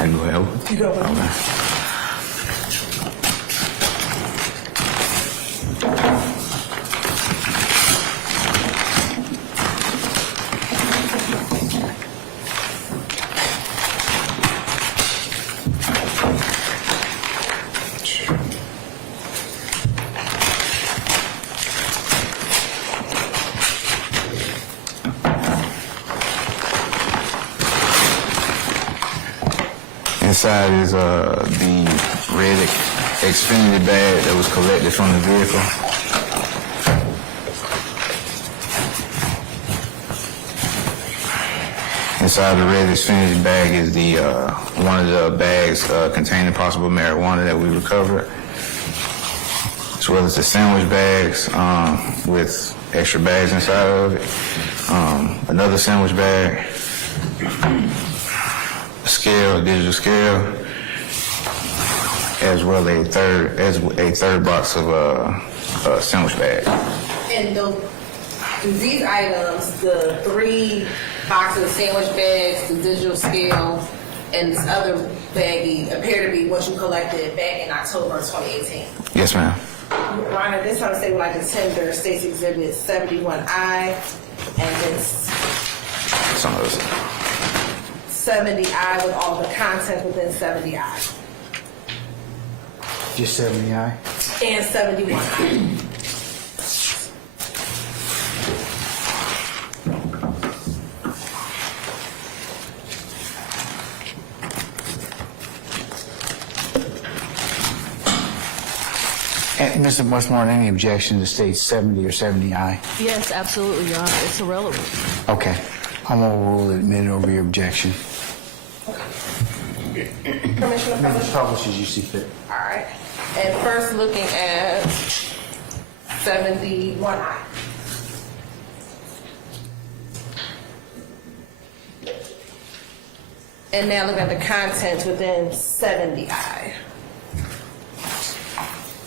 I go ahead. You go ahead. Inside is the red Xfinity bag that was collected from the vehicle. Inside the red Xfinity bag is the one of the bags containing possible marijuana that we recovered, as well as the sandwich bags with extra bags inside of it. Another sandwich bag. Scale, digital scale, as well as a third box of sandwich bags. And these items, the 3 boxes of sandwich bags, the digital scale, and this other baggie appear to be what you collected back in October of 2018. Yes, ma'am. Rhonda, this time say we'd like to tender Stacy Exhibit 71I, and this Some of those. 70I with all the content within 70I. Just 70I? And 71I. And Mr. Westmore, any objection to state 70 or 70I? Yes, absolutely, Your Honor. It's irrelevant. Okay. I'm going to rule it admitted over your objection. Permission to publish? Publish as you see fit. All right. And first looking at 71I. And now looking at the contents within 70I.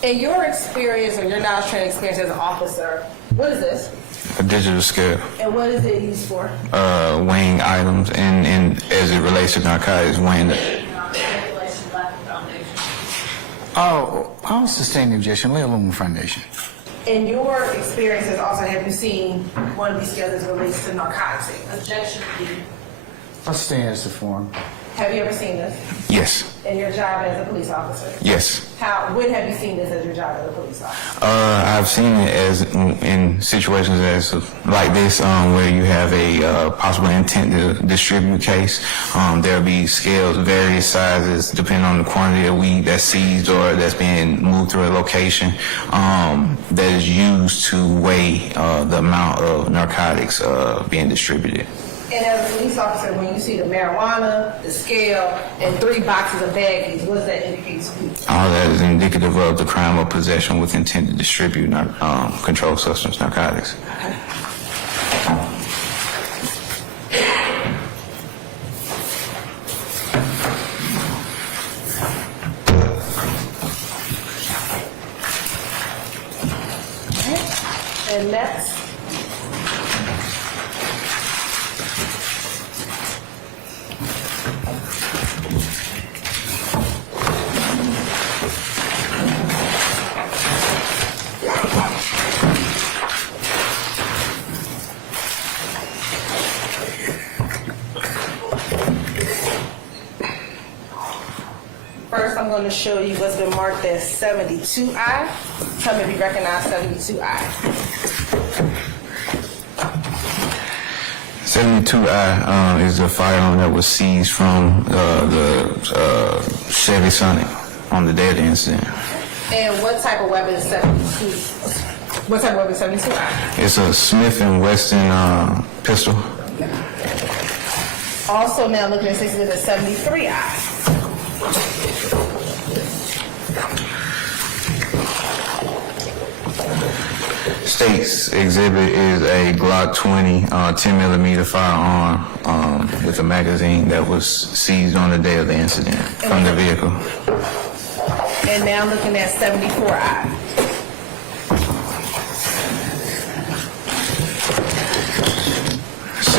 In your experience or your knowledge training experience as an officer, what is this? A digital scale. And what is it used for? Weighing items and as it relates to narcotics, weighing the... Oh, I'll sustain the objection. Lay a little more foundation. In your experiences also, have you seen one of these scales as relates to narcotics? Objection. I'll sustain as the form. Have you ever seen this? Yes. In your job as a police officer? Yes. When have you seen this as your job as a police officer? I've seen it as in situations as like this, where you have a possible intent to distribute case. There'll be scales, various sizes, depending on the quantity of weed that's seized or that's being moved through a location, that is used to weigh the amount of narcotics being distributed. And as a police officer, when you see the marijuana, the scale, and 3 boxes of baggies, what does that indicate to you? All that is indicative of the crime of possession with intent to distribute controlled substance narcotics. Okay. And next. First, I'm going to show you what's been marked as 72I. Tell me if you recognize 72I. 72I is a firearm that was seized from the Chevy Sonic on the day of the incident. And what type of weapon is 72? What type of weapon is 72I? It's a Smith & Wesson pistol. Also now looking at 73I. State's exhibit is a Glock 20 10mm firearm with a magazine that was seized on the day of the incident from the vehicle. And now looking at 74I.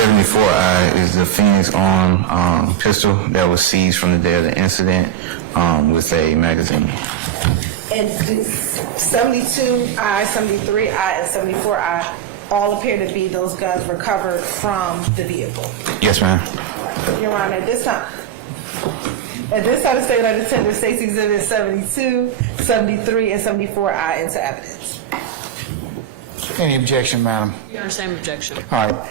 74I is the Phoenix arm pistol that was seized from the day of the incident with a magazine. And 72I, 73I, and 74I all appear to be those guns recovered from the vehicle. Yes, ma'am. Your Honor, at this time, the State Letter Tender States Exhibit 72, 73, and 74I into evidence. Any objection, madam? You understand objection? All right.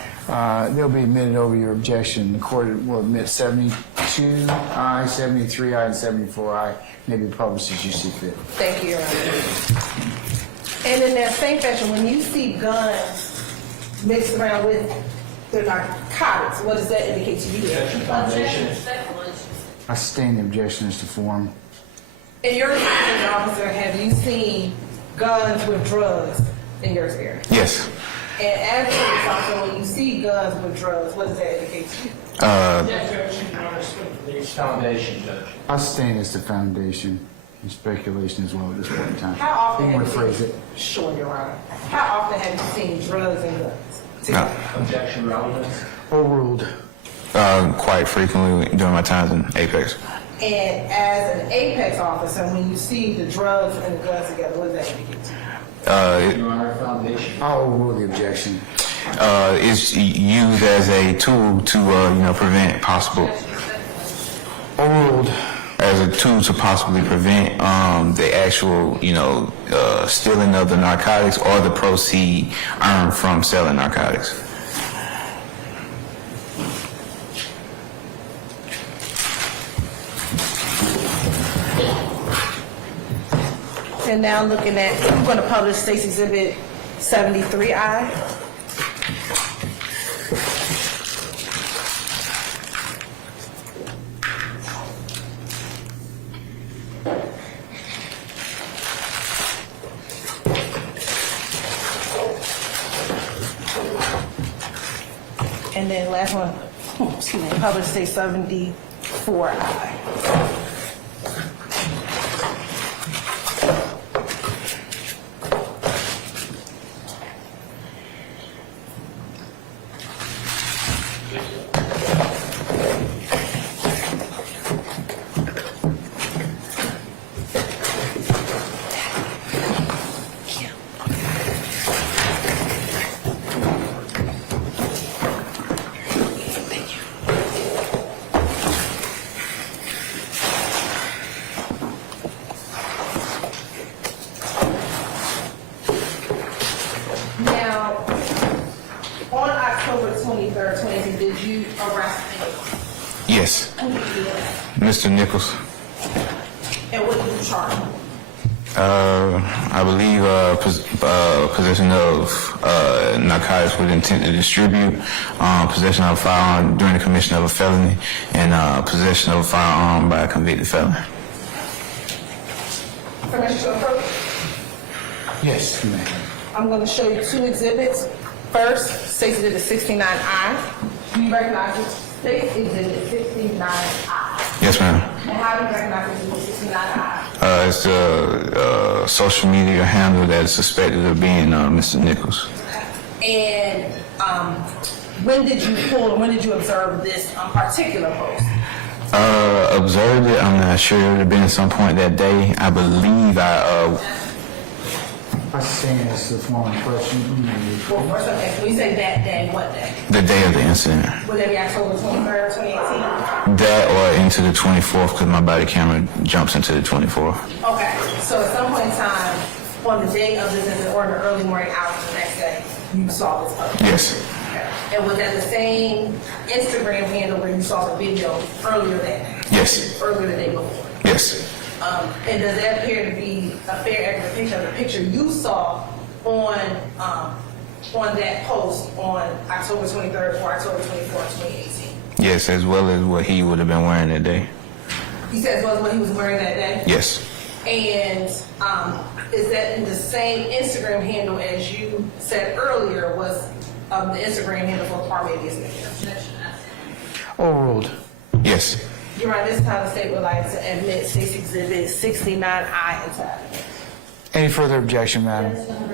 They'll be admitted over your objection. The court will admit 72I, 73I, and 74I may be published as you see fit. Thank you, Your Honor. And in that same fashion, when you see guns mixed around with the narcotics, what does that indicate to you? I sustain the objection as to form. In your experience, officer, have you seen guns with drugs in your experience? Yes. And as a police officer, when you see guns with drugs, what does that indicate to you? Foundation, Judge. I sustain as the foundation and speculation as well at this point in time. How often You have want you to phrase it? Sure, Your Honor. How often have you seen drugs and guns? No. Objection relevance. Overruled. Quite frequently during my times in Apex. And as an Apex officer, when you see the drugs and the guns together, what does that indicate to you? Your Honor, foundation. I'll overrule the objection. It's used as a tool to, prevent possible. Overruled. As a tool to possibly prevent the actual, stealing of the narcotics or the proceed earned from selling narcotics. And now looking at, I'm going to publish State's Exhibit 73I. And then last one, publish State 74I. Now, on October 23rd, 2018, did you arrest anyone? Yes. Who did you arrest? Mr. Nichols. And what did you charge him? I believe possession of narcotics with intent to distribute, possession of a firearm during the commission of a felony, and possession of a firearm by a convicted felon. Permission to approach? Yes, ma'am. I'm going to show you two exhibits. First, State's Exhibit 69I. Do you recognize it? State's Exhibit 69I. Yes, ma'am. And how do you recognize Exhibit 69I? It's a social media handle that is suspected of being Mr. Nichols. And when did you pull, or when did you observe this particular post? Observed it. I'm not sure. It would have been at some point that day. I believe I saying this is the form question. Well, first, okay, when you say that day, what day? The day of the incident. Would that be October 23rd, 2018? That or into the 24th because my body camera jumps into the 24th. Okay, so at some point in time, on the day of this incident or in the early morning hours of the next day, you saw this post? Yes. Okay. And was that the same Instagram handle where you saw the video earlier that day? Yes. Earlier the day before? Yes. And does that appear to be a fair representation of the picture you saw on that post on October 23rd or October 24th, 2018? Yes, as well as what he would have been wearing that day. You said as well as what he was wearing that day? Yes. And is that in the same Instagram handle as you said earlier was the Instagram handle for Parmedia's name? Overruled. Yes. You're right, this time the state would like to admit State's Exhibit 69I into evidence. Any further objection, madam? It's not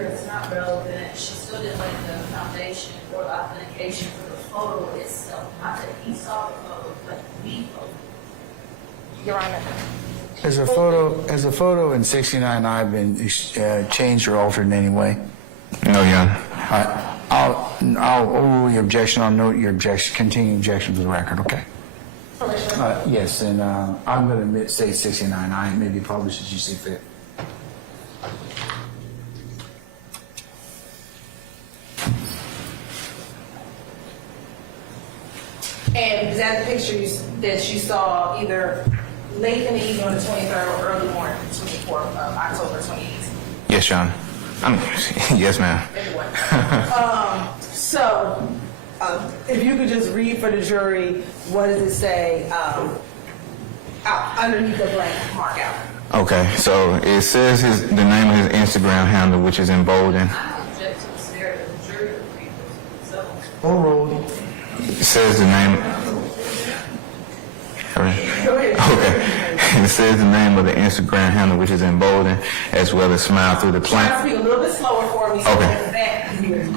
relevant. She still didn't lay the foundation violation or the authentication for the photo itself. Not that he saw the photo, but the photo. Your Honor. Has a photo in 69I been changed or altered in any way? No, Your Honor. I'll overrule your objection. I'll note your objection, continue objection to the record, okay? Yes, and I'm going to say 69I, maybe publish as you see fit. And is that the picture that you saw either late in the evening on the 23rd or early morning, 24th of October 2018? Yes, Your Honor. Yes, ma'am. If you could just read for the jury, what does it say underneath the blank mark out? Okay, so it says the name of his Instagram handle, which is emboldened. Overruled. It says the name. Okay. It says the name of the Instagram handle, which is emboldened, as well as smile through the Try to pain. speak a little bit slower for me. So Okay.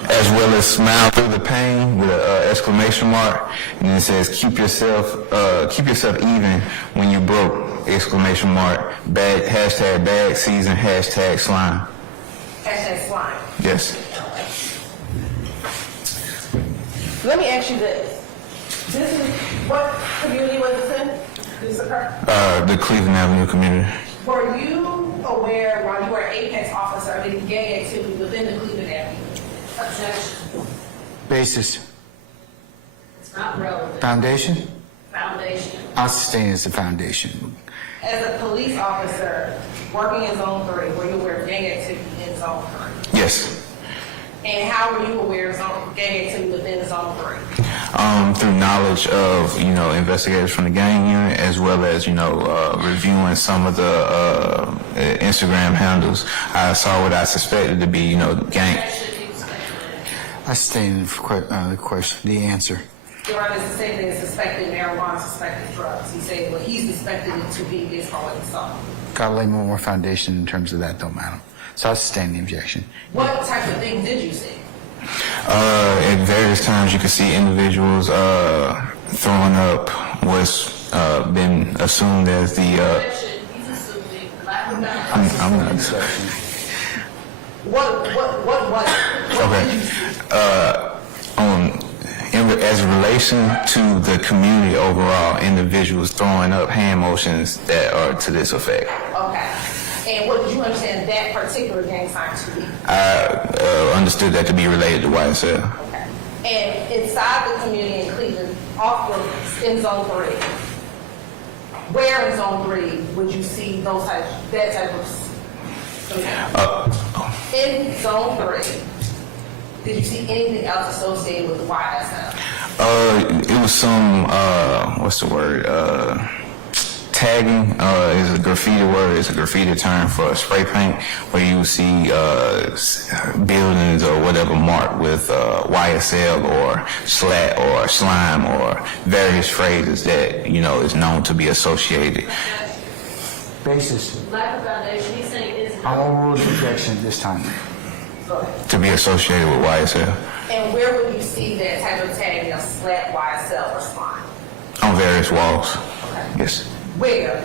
As well as smile through the pain with an exclamation mark, and then it says keep yourself even when you broke, exclamation mark, bad, hashtag bad season, hashtag slime. Hashtag slime. Yes. Let me ask you this. This is, what community was this in? This occurred? The Cleveland Avenue community. Were you aware while you were an Apex officer of any gang activity within the Cleveland Avenue? Objection. Basis. It's not relevant. Foundation? Foundation. I'll sustain it as a foundation. As a police officer working in Zone 3, were you aware of gang activity in Zone 3? Yes. And how were you aware of gang activity within Zone 3? Through knowledge of, investigators from the gang unit, as well as, reviewing some of the Instagram handles. I saw what I suspected to be, gang. I sustain the question, the answer. Your Honor, is to say that it's suspected marijuana, suspected drugs. He said what he suspected it to be is what he saw. Gotta lay more foundation in terms of that, though, madam. So I sustain the objection. What type of things did you see? At various times, you can see individuals throwing up what's been assumed as the. I'm not. What Okay. As a relation to the community overall, individuals throwing up hand motions that are to this effect. Okay. And what did you understand that particular gang sign to be? I understood that to be related to YSL. Okay. And inside the community in Cleveland, in Zone 3, where in Zone 3 would you see that type of? In Zone 3, did you see anything else associated with the YSL? It was some, what's the word? Tagging is a graffiti word. It's a graffiti term for spray paint, where you see buildings or whatever marked with YSL or slat or slime or various phrases that, is known to be associated. Basis. Lack of foundation, he's saying is I'll overrule the objection this time. To be associated with YSL. And where would you see that type of tag, slat, YSL, or slime? On various walls. Okay. Yes. Where?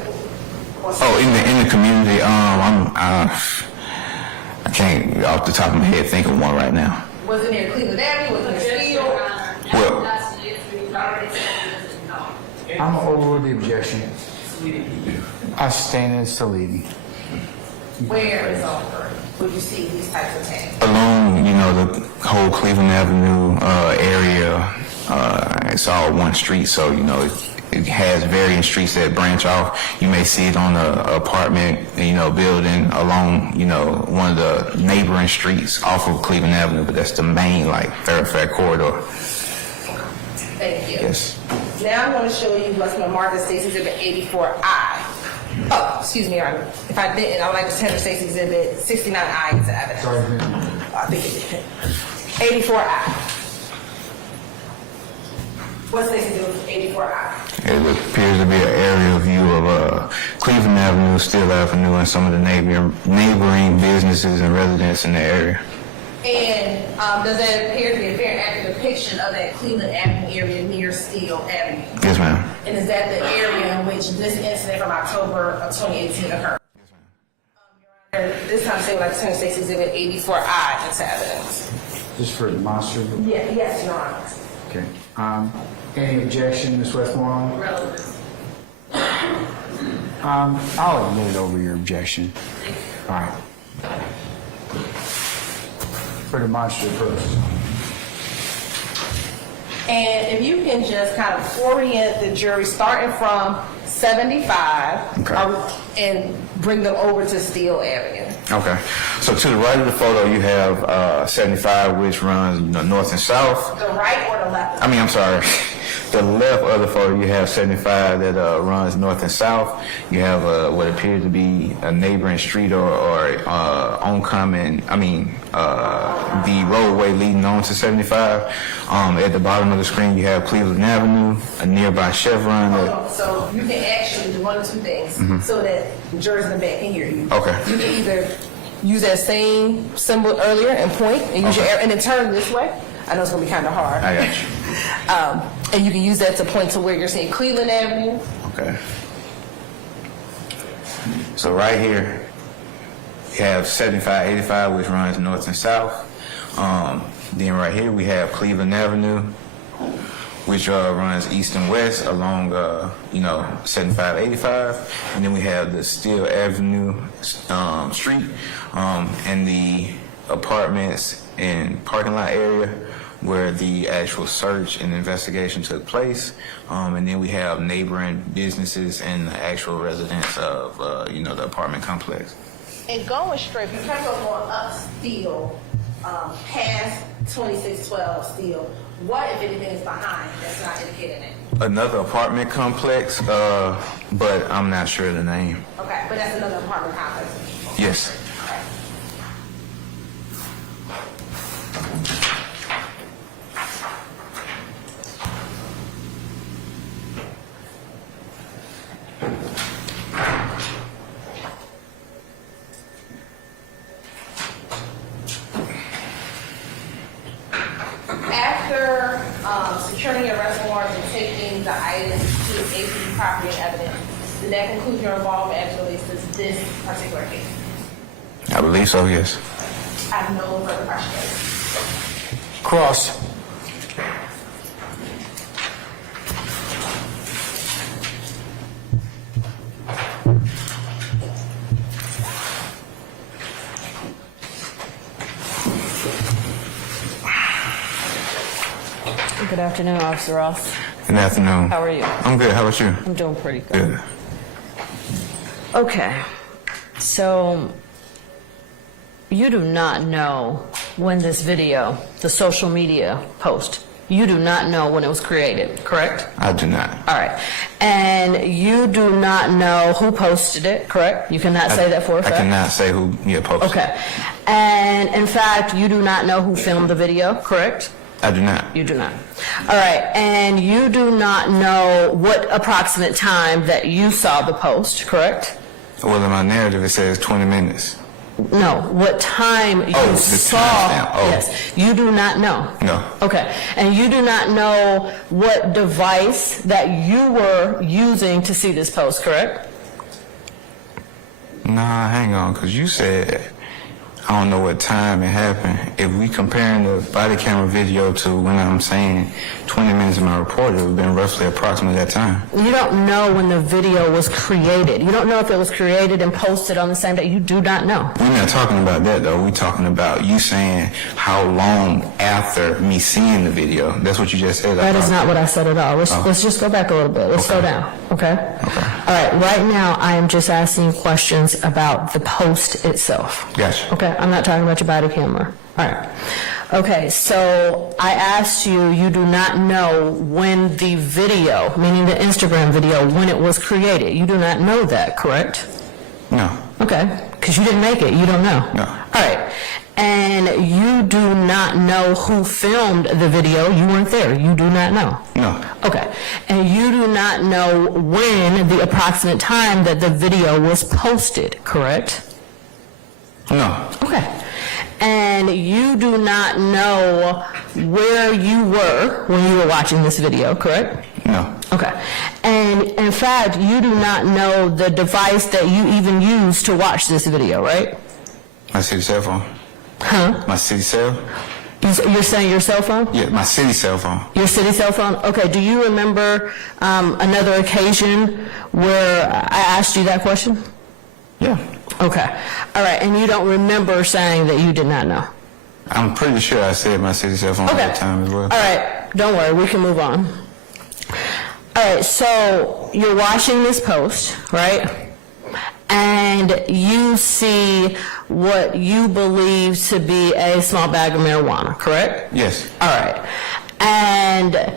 Oh, in the community. I can't off the top of my head think of one right now. Was it near Cleveland Avenue? Was it near Field? Well, I'm going to overrule the objection. I sustain it as to leading. Where in Zone 3 would you see these types of tags? along, the whole Cleveland Avenue area, it's all one street, so, it has various streets that branch off. You may see it on the apartment, building along, one of the neighboring streets off of Cleveland Avenue, but that's the main, thoroughfare corridor. Thank you. Yes. Now I'm going to show you what's been marked as State's Exhibit 84I. Oh, excuse me, Your Honor. If I didn't, I would like to tender State's Exhibit 69I as evidence. Sorry, ma'am. I think it did. 84I. What's State's Exhibit 84I? It appears to be an aerial view of Cleveland Avenue, Steele Avenue, and some of the neighboring businesses and residents in the area. And does that appear to be a very accurate depiction of that Cleveland Avenue area near Steele Avenue? Yes, ma'am. And is that the area in which this incident from October of 2018 occurred? This time, say like 26 Exhibit 84I into evidence. Just for demonstrative? Yeah, yes, Your Honor. Okay. Any objection, Ms. Westmoreland? Relevance. I'll admit it over your objection. All right. For demonstrative purposes. And if you can just kind of orient the jury starting from 75 and bring them over to Steele Avenue. Okay. So to the right of the photo, you have 75, which runs north and south. The right or the left? I mean, I'm sorry. The left of the photo, you have 75 that runs north and south. You have what appears to be a neighboring street or oncoming, the roadway leading on to 75. At the bottom of the screen, you have Cleveland Avenue, a nearby Chevron. So you can actually do one of two things so that the jurors in the back can hear you. Okay. You can either use that same symbol earlier and point and use your arrow and then turn this way. I know it's going to be kind of hard. I got you. And you can use that to point to where you're seeing Cleveland Avenue. Okay. So right here, you have 75, 85, which runs north and south. Then right here, we have Cleveland Avenue, which runs east and west along, 75, 85. And then we have the Steele Avenue street and the apartments and parking lot area where the actual search and investigation took place. And then we have neighboring businesses and the actual residents of, the apartment complex. And going straight, you kind of go going up Steele, past 2612 Steele, what, if anything, is behind that's not indicated in it? Another apartment complex, but I'm not sure the name. Okay, but that's another apartment complex. Yes. After securing your arrest warrant and taking the items to APD property and evidence, did that conclude your involvement as it relates to this particular case? I believe so, yes. I have no further questions. Cross. Good afternoon, Officer Ross. Good afternoon. How are you? I'm good. How about you? I'm doing pretty good. Good. Okay, so you do not know when this video, the social media post, you do not know when it was created, correct? I do not. All right. And you do not know who posted it, correct? You cannot say that for a fact? I cannot say who posted it. Okay. And in fact, you do not know who filmed the video, correct? I do not. You do not. All right. And you do not know what approximate time that you saw the post, correct? Well, in my narrative, it says 20 minutes. No, what time you saw. Yes, you do not know. No. Okay, and you do not know what device that you were using to see this post, correct? Nah, hang on, because you said, I don't know what time it happened. If we comparing the body camera video to when I'm saying 20 minutes of my report, it would have been roughly approximately that time. You don't know when the video was created. You don't know if it was created and posted on the same day. You do not know. We're not talking about that, though. We're talking about you saying how long after me seeing the video. That's what you just said. That is not what I said at all. Let's just go back a little bit. Let's go down, okay? Okay. All right, right now I am just asking questions about the post itself. Gotcha. Okay, I'm not talking about your body camera. All right. Okay, so I asked you, you do not know when the video, meaning the Instagram video, when it was created. You do not know that, correct? No. Okay, because you didn't make it. You don't know. No. All right. And you do not know who filmed the video. You weren't there. You do not know. No. Okay. And you do not know when the approximate time that the video was posted, correct? No. Okay. And you do not know where you were when you were watching this video, correct? No. Okay. And in fact, you do not know the device that you even used to watch this video, right? My city cell phone. Huh? My city cell? You're saying your cell phone? Yeah, my city cell phone. Your city cell phone? Okay. Do you remember another occasion where I asked you that question? Yeah. Okay. All right. And you don't remember saying that you did not know? I'm pretty sure I said my city cell phone all the time as well. All right. Don't worry. We can move on. All right. So you're watching this post, right? And you see what you believe to be a small bag of marijuana, correct? Yes. All right. And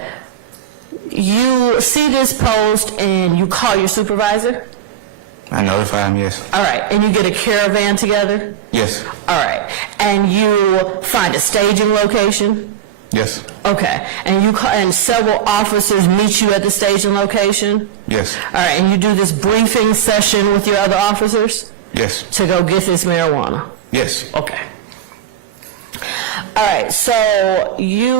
you see this post and you call your supervisor? I notify him, yes. All right. And you get a caravan together? Yes. All right. And you find a staging location? Yes. Okay. And you call, and several officers meet you at the staging location? Yes. All right. And you do this briefing session with your other officers? Yes. To go get this marijuana? Yes. Okay. All right. So you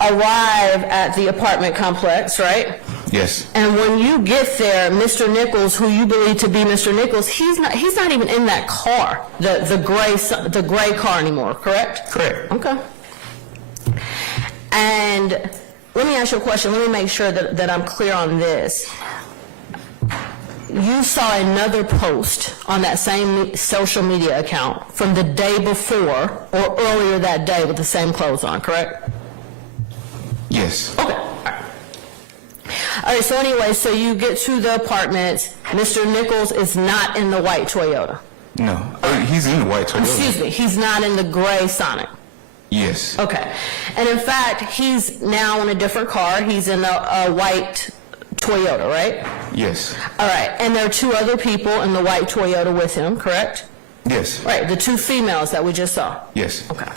arrive at the apartment complex, right? Yes. And when you get there, Mr. Nichols, who you believe to be Mr. Nichols, he's not even in that car, the gray car anymore, correct? Correct. Okay. And let me ask you a question. Let me make sure that I'm clear on this. You saw another post on that same social media account from the day before or earlier that day with the same clothes on, correct? Yes. Okay. All right, so anyway, so you get to the apartment. Mr. Nichols is not in the white Toyota. No. He's in the white Toyota. Excuse me, he's not in the gray Sonic. Yes. Okay. And in fact, he's now in a different car. He's in a white Toyota, right? Yes. All right. And there are two other people in the white Toyota with him, correct? Yes. Right, the two females that we just saw. Yes. Okay.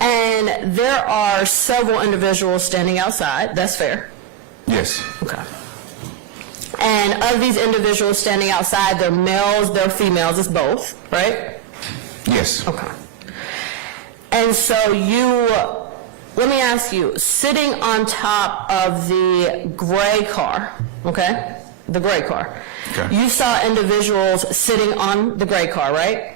And there are several individuals standing outside. That's fair? Yes. Okay. And of these individuals standing outside, they're males, they're females, it's both, right? Yes. Okay. And so let me ask you, sitting on top of the gray car, okay? The gray car. Okay. You saw individuals sitting on the gray car, right?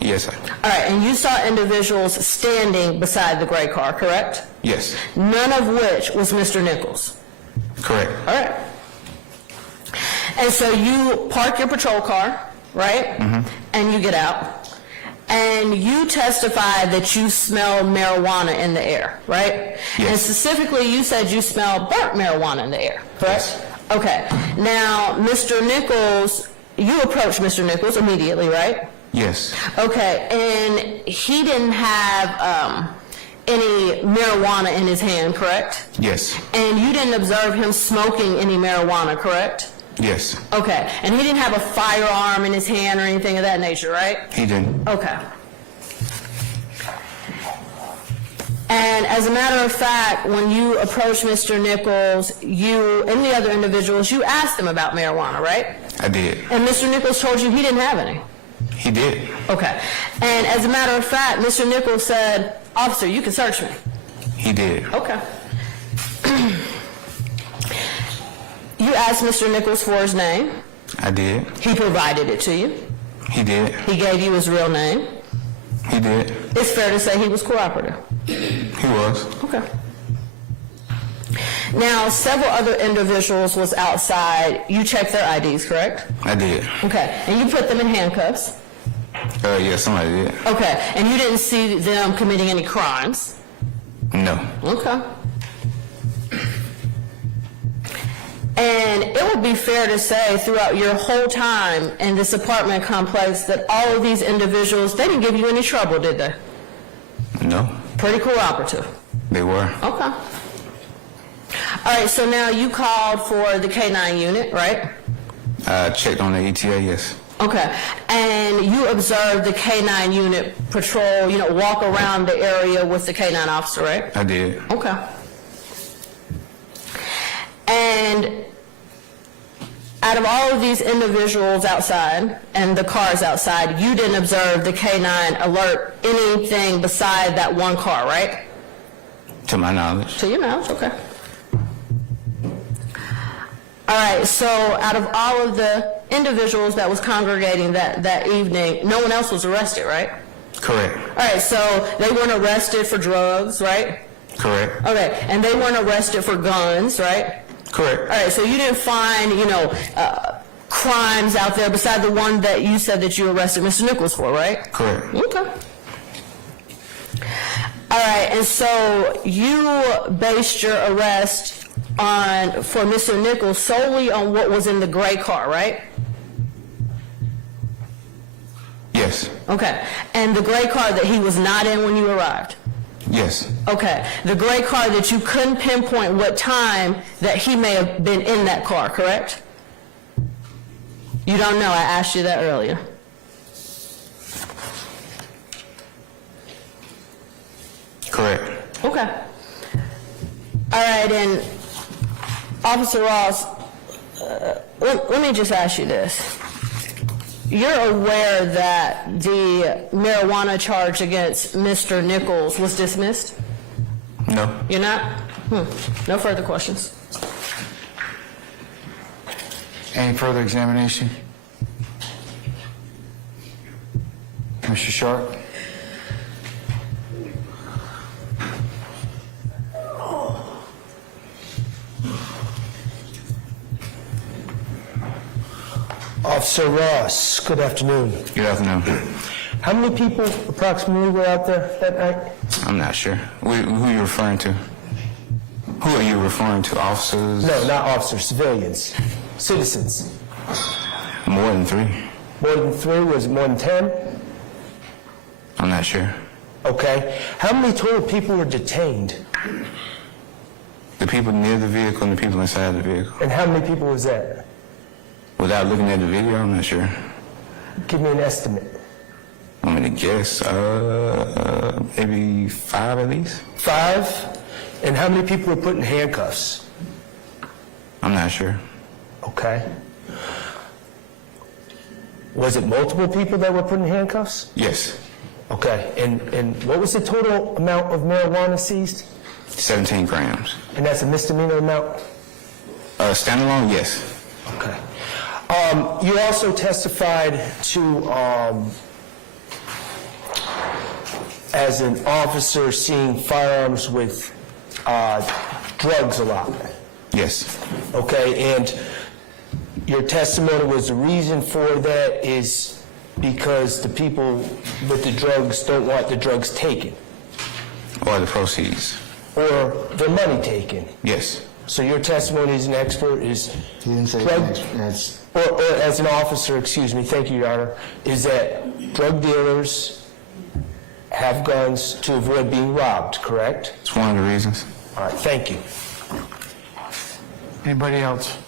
Yes, sir. All right, and you saw individuals standing beside the gray car, correct? Yes. None of which was Mr. Nichols. Correct. All right. And so you park your patrol car, right? Mm-hmm. And you get out. And you testify that you smell marijuana in the air, right? Yes. And specifically, you said you smell burnt marijuana in the air, correct? Yes. Okay. Now, Mr. Nichols, you approached Mr. Nichols immediately, right? Yes. Okay. And he didn't have any marijuana in his hand, correct? Yes. And you didn't observe him smoking any marijuana, correct? Yes. Okay. And he didn't have a firearm in his hand or anything of that nature, right? He didn't. Okay. And as a matter of fact, when you approached Mr. Nichols, you and the other individuals, you asked them about marijuana, right? I did. And Mr. Nichols told you he didn't have any. He did. Okay. And as a matter of fact, Mr. Nichols said, "Officer, you can search me." He did. Okay. You asked Mr. Nichols for his name. I did. He provided it to you. He did. He gave you his real name. He did. It's fair to say he was cooperative. He was. Okay. Now, several other individuals was outside. You checked their IDs, correct? I did. Okay. And you put them in handcuffs. Yeah, somebody did. Okay. And you didn't see them committing any crimes? No. Okay. And it would be fair to say throughout your whole time in this apartment complex that all of these individuals, they didn't give you any trouble, did they? No. Pretty cooperative. They were. Okay. All right, so now you called for the K-9 unit, right? Checked on the ETA, yes. Okay. And you observed the K-9 unit patrol, walk around the area with the K-9 officer, right? I did. Okay. And out of all of these individuals outside and the cars outside, you didn't observe the K-9 alert anything beside that one car, right? To my knowledge. To your knowledge, okay. All right, so out of all of the individuals that was congregating that evening, no one else was arrested, right? Correct. All right, so they weren't arrested for drugs, right? Correct. Okay, and they weren't arrested for guns, right? Correct. All right, so you didn't find, crimes out there beside the one that you said that you arrested Mr. Nichols for, right? Correct. Okay. All right, and so you based your arrest for Mr. Nichols solely on what was in the gray car, right? Yes. Okay, and the gray car that he was not in when you arrived? Yes. Okay, the gray car that you couldn't pinpoint what time that he may have been in that car, correct? You don't know, I asked you that earlier. Correct. Okay. All right, and Officer Ross, let me just ask you this. You're aware that the marijuana charge against Mr. Nichols was dismissed? No. You're not? No further questions. Any further examination? Mr. Sharp? Officer Ross, good afternoon. Good afternoon. How many people approximately were out there that night? I'm not sure. Who are you referring to? Who are you referring to? Officers? No, not officers, civilians, citizens. More than 3. More than 3? Was it more than 10? I'm not sure. Okay. How many total people were detained? The people near the vehicle and the people inside the vehicle. And how many people was that? Without looking at the video, I'm not sure. Give me an estimate. I'm gonna guess, maybe 5 at least. 5? And how many people were put in handcuffs? I'm not sure. Okay. Was it multiple people that were put in handcuffs? Yes. Okay. And what was the total amount of marijuana seized? 17 grams. And that's a misdemeanor amount? Standalone, yes. Okay. You also testified to, as an officer, seeing firearms with drugs a lot. Yes. Okay, and your testimony was the reason for that is because the people with the drugs don't want the drugs taken. Or the proceeds. Or the money taken. Yes. So your testimony as an expert is He didn't say drug, that's or as an officer, excuse me, thank you, Your Honor, is that drug dealers have guns to avoid being robbed, correct? It's one of the reasons. All right, thank you. Anybody else?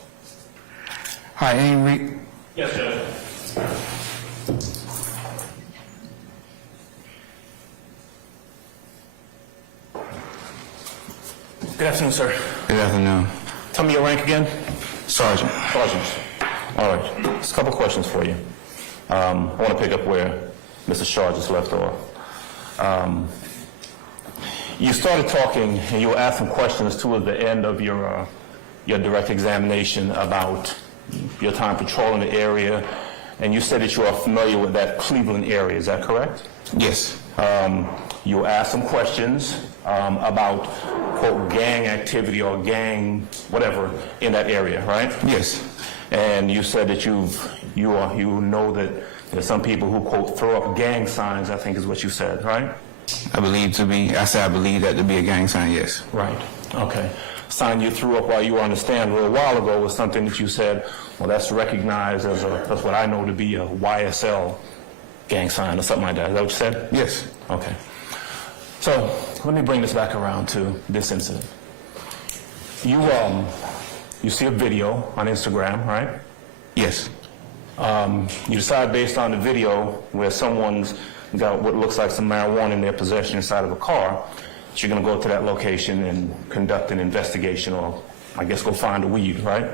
All right, Yes, Judge. Good afternoon, sir. Good afternoon. Tell me your rank again. Sergeant. Sergeant. All right. Just a couple questions for you. I want to pick up where Mr. Shaw just left off. You started talking and you were asking questions toward the end of your direct examination about your time patrolling the area, and you said that you are familiar with that Cleveland area. Is that correct? Yes. You asked some questions about, quote, gang activity or gang whatever in that area, right? Yes. And you said that you know that there's some people who, quote, throw up gang signs, I think is what you said, right? I believe that to be a gang sign, yes. Right. Okay. Sign you threw up while you were on the stand a little while ago was something that you said, well, that's recognized as that's what I know to be a YSL gang sign or something like that. Is that what you said? Yes. Okay. So let me bring this back around to this incident. You see a video on Instagram, right? Yes. You decide based on the video where someone's got what looks like some marijuana in their possession inside of a car, that you're going to go to that location and conduct an investigation, or I guess go find the weed, right?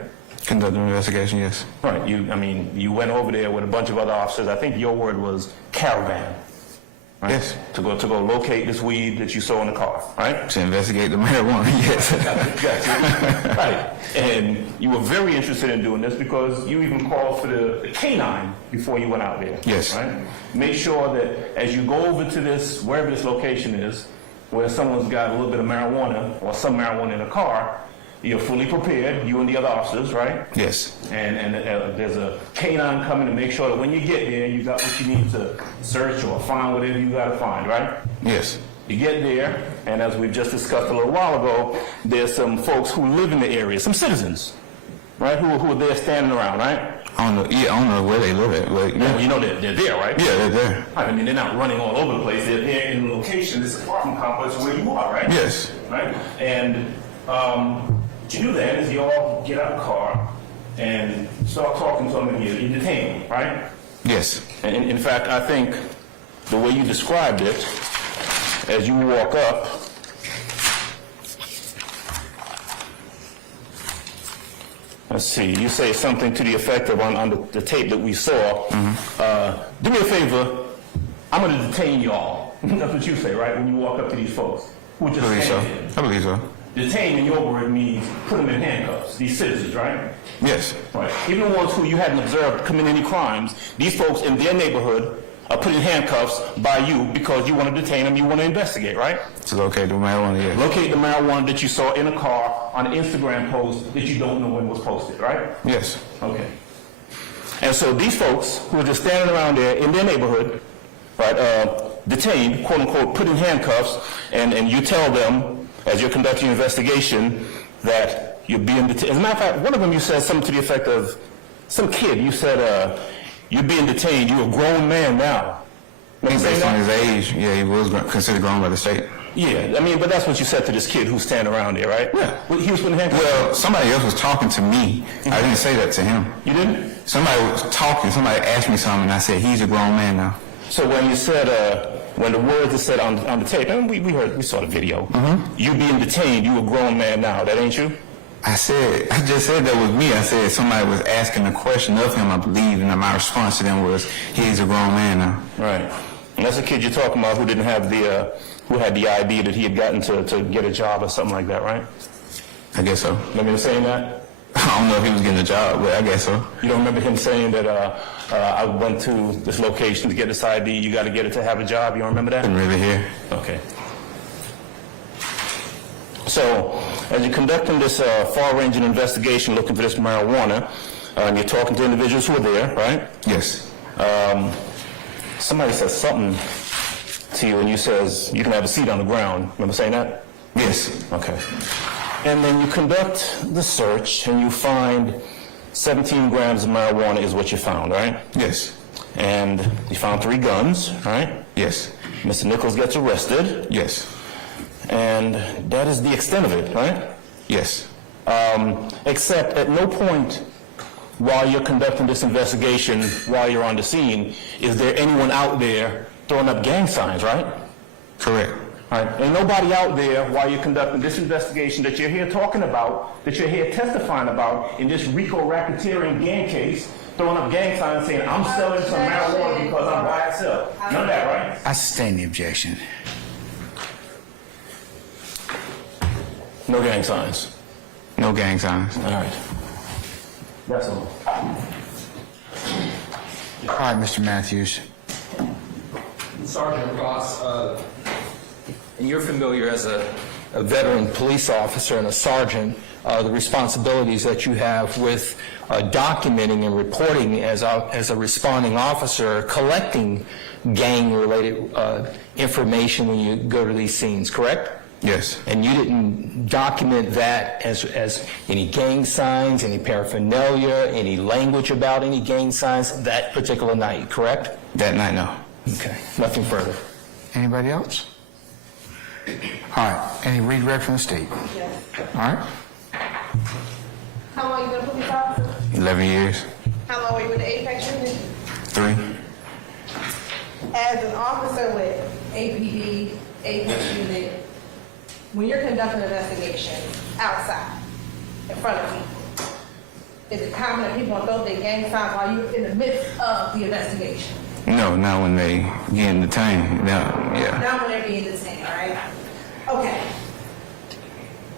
Conduct an investigation, yes. Right, you went over there with a bunch of other officers. I think your word was caravan. Right? Yes. To go locate this weed that you saw in the car, right? To investigate the marijuana, yes. Gotcha. Right. And you were very interested in doing this because you even called for the canine before you went out there. Yes. Right? Make sure that as you go over to this, wherever this location is, where someone's got a little bit of marijuana or some marijuana in a car, you're fully prepared, you and the other officers, right? Yes. And there's a canine coming to make sure that when you get there, you got what you need to search or find whatever you got to find, right? Yes. You get there, and as we've just discussed a little while ago, there's some folks who live in the area, some citizens, right, who are there standing around, right? I don't know where they live at. But, yeah. You know they're there, right? Yeah, they're there. I mean, they're not running all over the place. They're there in the location, this apartment complex where you are, right? Yes. Right? And what you do then is you all get out of the car and start talking to them and you detain them, right? Yes. And in fact, I think the way you described it, as you walk up, let's see, you say something to the effect of on the tape that we saw, do me a favor, I'm going to detain y'all. That's what you say, right, when you walk up to these folks who are just standing there. I believe so. Detain in your word means put them in handcuffs, these citizens, right? Yes. Right. Even the ones who you hadn't observed commit any crimes, these folks in their neighborhood are put in handcuffs by you because you want to detain them, you want to investigate, right? To locate the marijuana, yes. Locate the marijuana that you saw in a car on an Instagram post that you don't know when was posted, right? Yes. Okay. And so these folks who are just standing around there in their neighborhood, right, detained, quote unquote, put in handcuffs, and you tell them, as you're conducting an investigation, that you're being detained. As a matter of fact, one of them you said something to the effect of, some kid, you said, you're being detained, you're a grown man now. Based on his age, yeah, he was considered grown by the state. Yeah, I mean, but that's what you said to this kid who's standing around there, right? Yeah. He was putting handcuffs. Well, somebody else was talking to me. I didn't say that to him. You didn't? Somebody was talking, somebody asked me something, and I said, he's a grown man now. So when you said, when the words are said on the tape, and we saw the video, you being detained, you a grown man now, that ain't you? I just said that was me. I said somebody was asking a question of him, I believe, and my response to them was, he's a grown man now. Right. And that's the kid you're talking about who didn't have who had the ID that he had gotten to get a job or something like that, right? I guess so. Remember him saying that? I don't know if he was getting a job, but I guess so. You don't remember him saying that I went to this location to get this ID, you got to get it to have a job? You don't remember that? Didn't really hear. Okay. So, as you're conducting this far-ranging investigation looking for this marijuana, and you're talking to individuals who are there, right? Yes. Somebody says something to you, and you says, you can have a seat on the ground. Remember saying that? Yes. Okay. And then you conduct the search, and you find 17 grams of marijuana is what you found, right? Yes. And you found 3 guns, right? Yes. Mr. Nichols gets arrested. Yes. And that is the extent of it, right? Yes. Except at no point while you're conducting this investigation, while you're on the scene, is there anyone out there throwing up gang signs, right? Correct. Right. Ain't nobody out there while you're conducting this investigation that you're here talking about, that you're here testifying about in this RICO racketeering gang case, throwing up gang signs saying, I'm selling some marijuana because I'm YSL. None of that, right? I sustain the objection. No gang signs. No gang signs. All right. That's all. All right, Mr. Matthews. Sergeant Ross, and you're familiar as a veteran police officer and a sergeant, the responsibilities that you have with documenting and reporting as a responding officer, collecting gang-related information when you go to these scenes, correct? Yes. And you didn't document that as any gang signs, any paraphernalia, any language about any gang signs that particular night, correct? That night, no. Okay, nothing further. Anybody else? All right, any redirect from the state? Yes. All right. How long you been a police officer? 11 years. How long were you with the Apex unit? 3. As an officer with APD, Apex unit, when you're conducting an investigation outside, in front of people, is it common that people throw their gang signs while you're in the midst of the investigation? No, not when they get detained. No, yeah. Not when they're being detained, all right? Okay.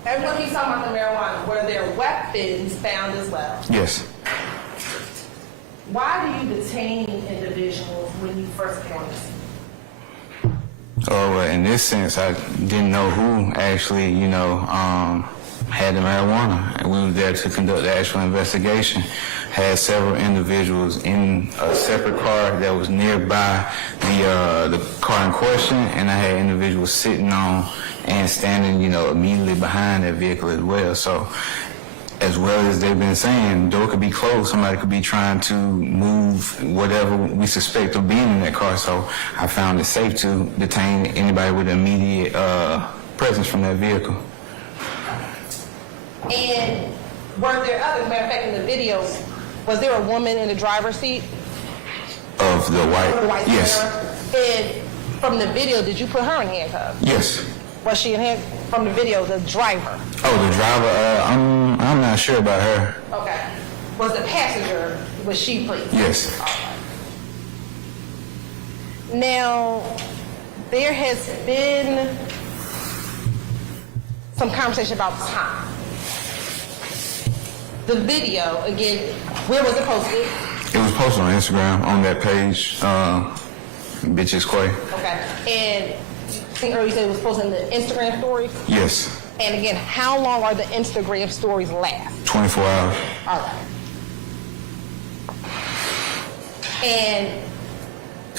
Everyone keeps talking about the marijuana. Were there weapons found as well? Yes. Why do you detain individuals when you first get on the scene? Oh, well, in this sense, I didn't know who actually, had the marijuana. And we were there to conduct the actual investigation. Had several individuals in a separate car that was nearby the car in question, and I had individuals sitting on and standing, immediately behind that vehicle as well. So, as well as they've been saying, the door could be closed. Somebody could be trying to move whatever we suspect of being in that car. So I found it safe to detain anybody with immediate presence from that vehicle. And were there others? Matter of fact, in the video, was there a woman in the driver's seat? Of the white? Yes. And from the video, did you put her in handcuffs? Yes. Was she in handcuffs? From the video, the driver? Oh, the driver, I'm not sure about her. Okay. Was the passenger, was she please? Yes. Now, there has been some conversation about time. The video, again, where was it posted? It was posted on Instagram, on that page, Bitches Quay. Okay. And I think earlier you said it was posted in the Instagram stories? Yes. And again, how long are the Instagram stories last? 24 hours. All right. And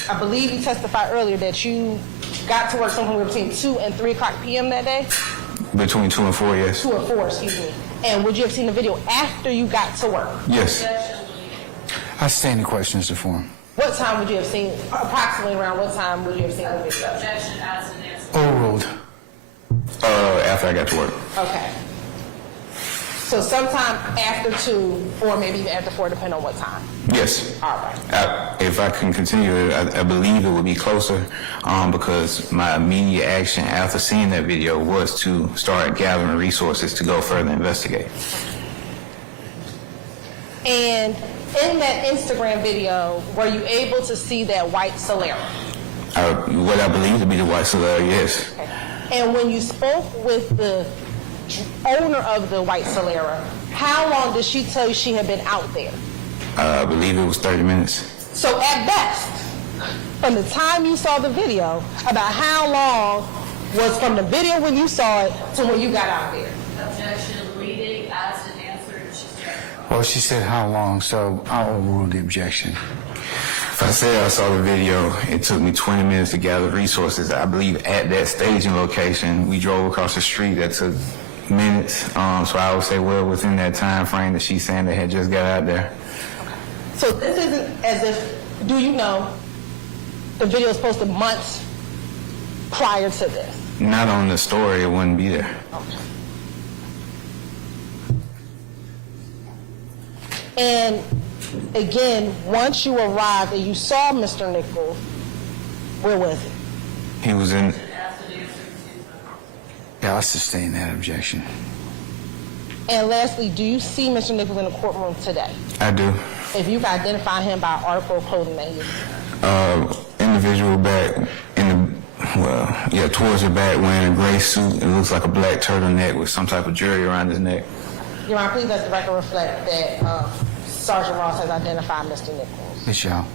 I believe you testified earlier that you got to work somewhere between 2 and 3 o'clock p.m. that day? Between 2 and 4, yes. 2 and 4, excuse me. And would you have seen the video after you got to work? Yes. I stand the questions to form. What time would you have seen, approximately around what time would you have seen the video? Objection, as an answer. Overruled. After I got to work. Okay. So sometime after 2, or maybe even after 4, depending on what time? Yes. All right. If I can continue, I believe it would be closer because my immediate action after seeing that video was to start gathering resources to go further investigate. And in that Instagram video, were you able to see that white Solera? What I believe to be the white Solera, yes. Okay. And when you spoke with the owner of the white Solera, how long did she tell you she had been out there? I believe it was 30 minutes. So at best, from the time you saw the video, about how long was from the video when you saw it to when you got out there? Objection, reading as an answer. Well, she said how long, so I'll overrule the objection. If I said I saw the video, it took me 20 minutes to gather resources. I believe at that staging location, we drove across the street. That took minutes. So I would say, well, within that time frame that she's saying they had just got out there. Okay. So this isn't as if, do you know, the video was posted months prior to this? Not on the story, it wouldn't be there. Okay. And again, once you arrived and you saw Mr. Nichols, where was he? He was in. Yeah, I sustain that objection. And lastly, do you see Mr. Nichols in the courtroom today? I do. If you can identify him by article of clothing that he is. Individual back in the, towards the back wearing a gray suit. It looks like a black turtleneck with some type of jewelry around his neck. Your Honor, please let the record reflect that Sergeant Ross has identified Mr. Nichols. Yes, y'all.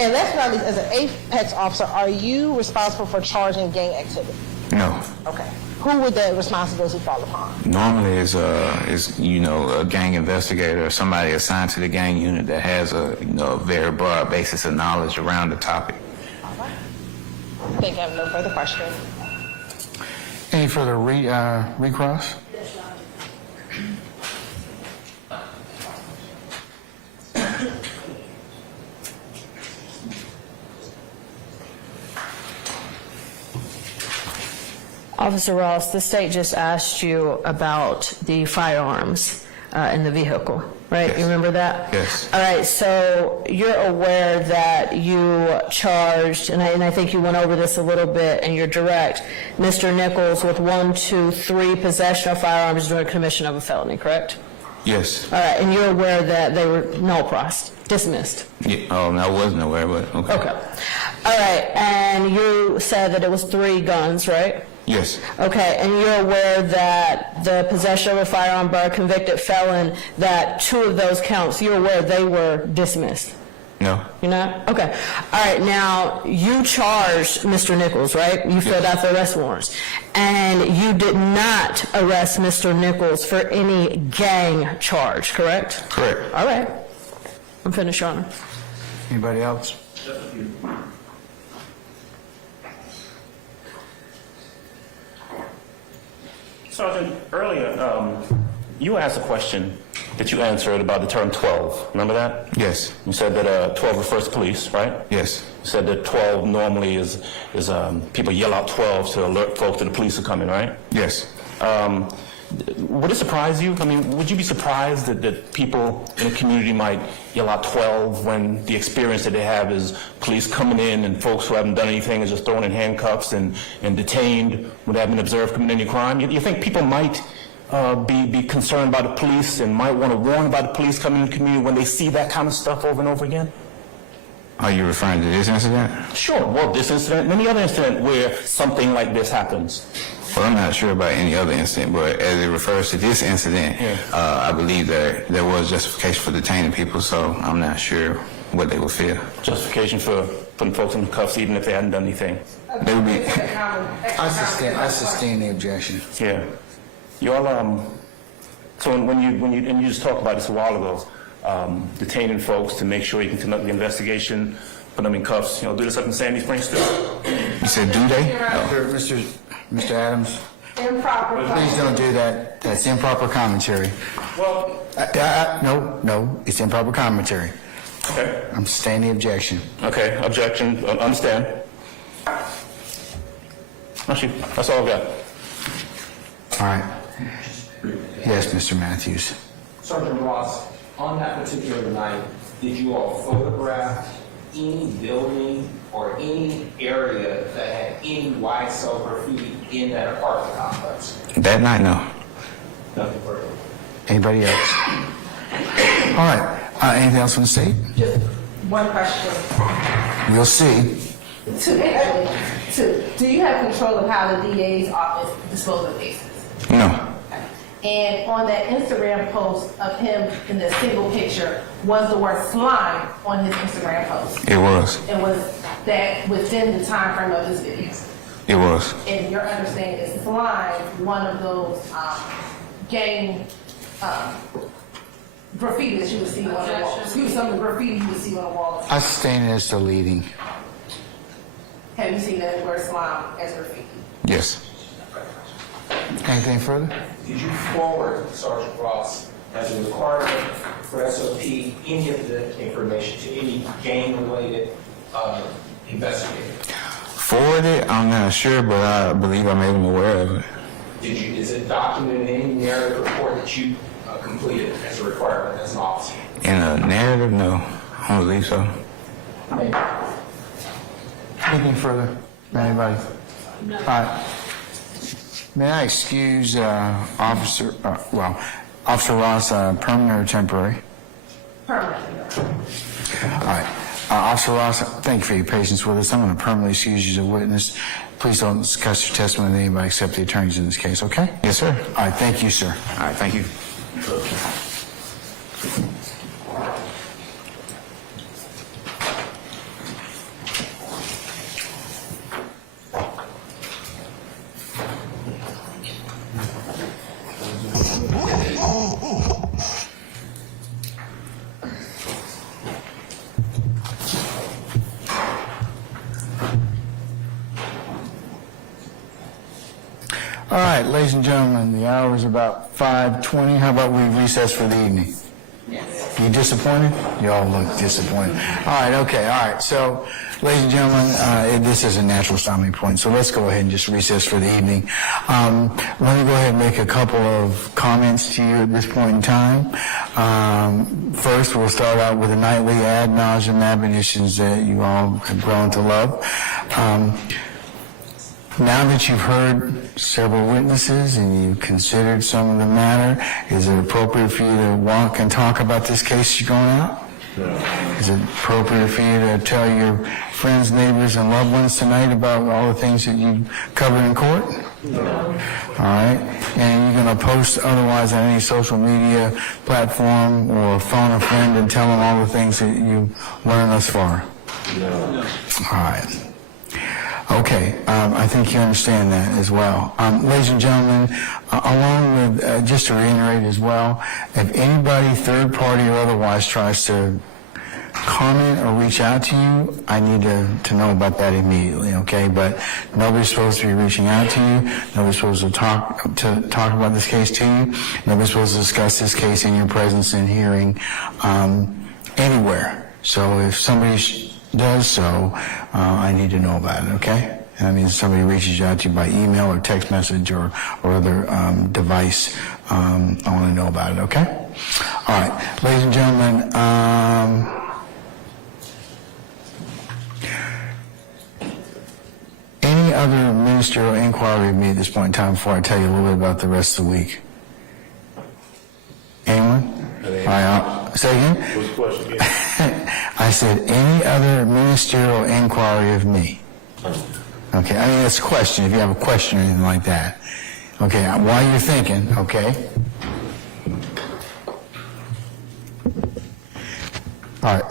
And last but not least, as an Apex officer, are you responsible for charging gang activity? No. Okay. Who would that responsibility fall upon? Normally it's a gang investigator or somebody assigned to the gang unit that has a very broad basis of knowledge around the topic. All right. I think I have no further questions. Any further recross? Officer Ross, the state just asked you about the firearms. in the vehicle, right? Yes. You remember that? Yes. All right, so you're aware that you charged, and I think you went over this a little bit, and you're direct, Mr. Nichols with 1, 2, 3 possession of firearms during commission of a felony, correct? Yes. All right, and you're aware that they were null pros, dismissed? Yeah, I wasn't aware, but okay. Okay. All right, and you said that it was 3 guns, right? Yes. Okay, and you're aware that the possession of a firearm by a convicted felon, that 2 of those counts, you're aware they were dismissed? No. You're not? Okay. All right, now, you charged Mr. Nichols, right? You filled out the arrest warrants. And you did not arrest Mr. Nichols for any gang charge, correct? Correct. All right. I'm finished, Your Honor. Anybody else? Sergeant, earlier, you asked a question that you answered about the term 12. Remember that? Yes. You said that 12 refers to police, right? Yes. You said that 12 normally is people yell out 12 to alert folks that the police are coming, right? Yes. Would it surprise you? I mean, would you be surprised that people in a community might yell out 12 when the experience that they have is police coming in and folks who haven't done anything is just thrown in handcuffs and detained when they haven't been observed committing any crime? You think people might be concerned about the police and might want to warn about the police coming in the community when they see that kind of stuff over and over again? Are you referring to this incident? Sure. Well, this incident and any other incident where something like this happens. Well, I'm not sure about any other incident, but as it refers to this incident, I believe that there was justification for detaining people, so I'm not sure what they would feel. Justification for putting folks in cuffs even if they hadn't done anything. They would be. I sustain the objection. Yeah. Y'all, so when you just talked about this a while ago, detaining folks to make sure you can conduct the investigation, put them in cuffs, do this up in Sandy Springs too? You said do they? Mr. Adams? Improper. Please don't do that. That's improper commentary. Well, no, it's improper commentary. Okay. I'm sustaining the objection. Okay, objection, understand. That's all I've got. All right. Yes, Mr. Matthews. Sergeant Ross, on that particular night, did you all photograph any building or any area that had any YSL graffiti in that apartment complex? That night, no. Nothing further. Anybody else? All right. Anything else from the state? Just one question. We'll see. Two. Do you have control of how the DA's office disposes of cases? No. And on that Instagram post of him in the single picture, was the word slime on his Instagram post? It was. And was that within the time frame of this video? It was. And your understanding is slime one of those gang graffiti that you would see on the wall? Excuse some of the graffiti you would see on the wall. I sustain it as deleting. Have you seen that word slime as graffiti? Yes. Anything further? Did you forward, Sergeant Ross, as a requirement for SOP, any of the information to any gang-related investigator? Forward it? I'm not sure, but I believe I made them aware of it. Is it documented in any narrative report that you completed as a requirement as an officer? In a narrative? No. I don't believe so. Anything further? Anybody? No. All right. May I excuse Officer Ross, permanent or temporary? Permanent. All right. Officer Ross, thank you for your patience with us. I'm going to permanently excuse you as a witness. Please don't discuss your testimony with anybody except the attorneys in this case, okay? Yes, sir. All right, thank you, sir. All right, thank you. All right, ladies and gentlemen, the hour is about 5:20. How about we recess for the evening? Yes. You disappointed? You all look disappointed. All right, okay, all right. So, ladies and gentlemen, this is a natural stopping point, so let's go ahead and just recess for the evening. Let me go ahead and make a couple of comments to you at this point in time. First, we'll start out with the nightly ad nauseum admonitions that you all have grown to love. Now that you've heard several witnesses and you've considered some of the matter, is it appropriate for you to walk and talk about this case you're going out? No. Is it appropriate for you to tell your friends, neighbors, and loved ones tonight about all the things that you covered in court? No. All right. And you're going to post otherwise on any social media platform or phone a friend and tell them all the things that you learned thus far? No. All right. Okay, I think you understand that as well. Ladies and gentlemen, along with, just to reiterate as well, if anybody, third party or otherwise, tries to comment or reach out to you, I need to know about that immediately, okay? But nobody's supposed to be reaching out to you. Nobody's supposed to talk about this case to you. Nobody's supposed to discuss this case in your presence and hearing anywhere. So if somebody does so, I need to know about it, okay? That means somebody reaches out to you by email or text message or other device. I want to know about it, okay? All right, ladies and gentlemen, any other ministerial inquiry of me at this point in time before I tell you a little bit about the rest of the week? Anyone? All right, say again? What's the question again? I said, any other ministerial inquiry of me? Okay, I mean, that's a question, if you have a question or anything like that. Okay, while you're thinking, okay? All right.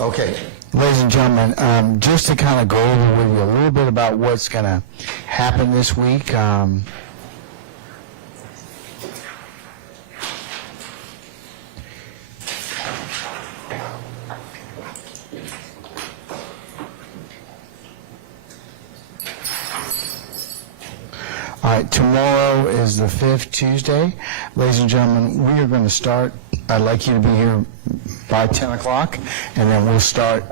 Okay, ladies and gentlemen, just to kind of go over with you a little bit about what's going to happen this week. All right, tomorrow is the 5th, Tuesday. Ladies and gentlemen, we are going to start. I'd like you to be here by 10 o'clock, and then we'll start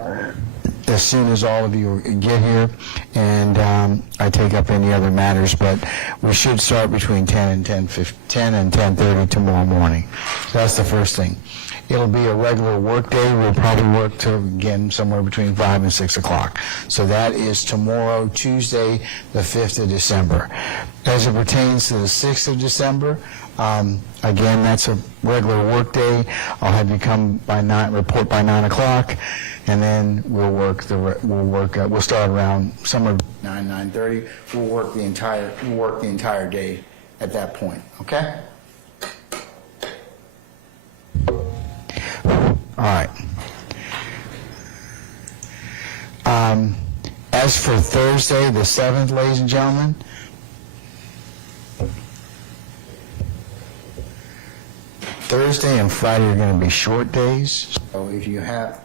as soon as all of you get here, and I take up any other matters, but we should start between 10 and 10:30 tomorrow morning. So that's the first thing. It'll be a regular work day. We'll probably work till, again, somewhere between 5 and 6 o'clock. So that is tomorrow, Tuesday, the 5th of December. As it pertains to the 6th of December, again, that's a regular work day. I'll have you come by report by 9 o'clock, and then we'll start around somewhere 9:30. We'll work the entire day at that point. Okay? All right. As for Thursday, the 7th, ladies and gentlemen, Thursday and Friday are going to be short days. So if you have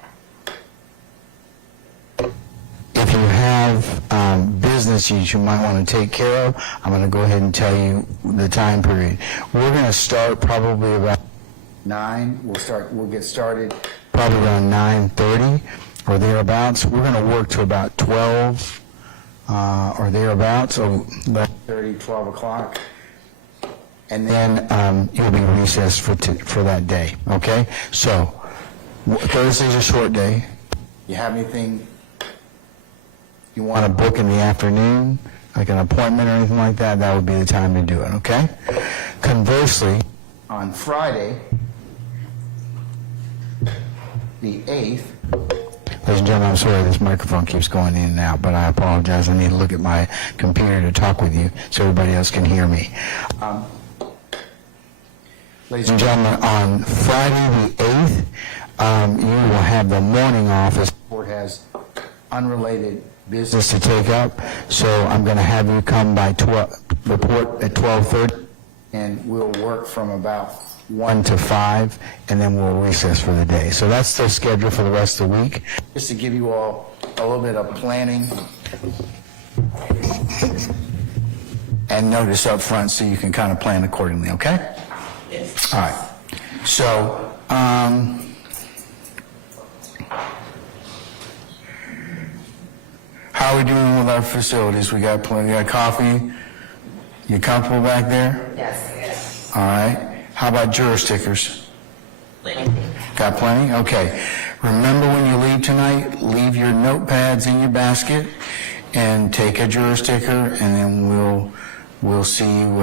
business you might want to take care of, I'm going to go ahead and tell you the time period. We're going to start probably about 9. We'll get started probably around 9:30 or thereabouts. We're going to work to about 12 or thereabouts, so 11:30, 12 o'clock. And then you'll be recessed for that day, okay? So Thursday's a short day. You have anything you want to book in the afternoon, like an appointment or anything like that, that would be the time to do it, okay? Conversely, on Friday, the 8th, ladies and gentlemen, I'm sorry this microphone keeps going in and out, but I apologize. I need to look at my computer to talk with you so everybody else can hear me. Ladies and gentlemen, on Friday the 8th, you will have the morning office. The court has unrelated business to take up, so I'm going to have you come by report at 12:30, and we'll work from about 1 to 5, and then we'll recess for the day. So that's the schedule for the rest of the week. Just to give you all a little bit of planning and notice up front so you can kind of plan accordingly, okay? Yes. All right. So, how are we doing with our facilities? We got plenty, we got coffee? You comfortable back there? Yes. All right. How about juror stickers? Got plenty? Okay. Remember when you leave tonight, leave your notepads in your basket and take a juror sticker, and then we'll see you,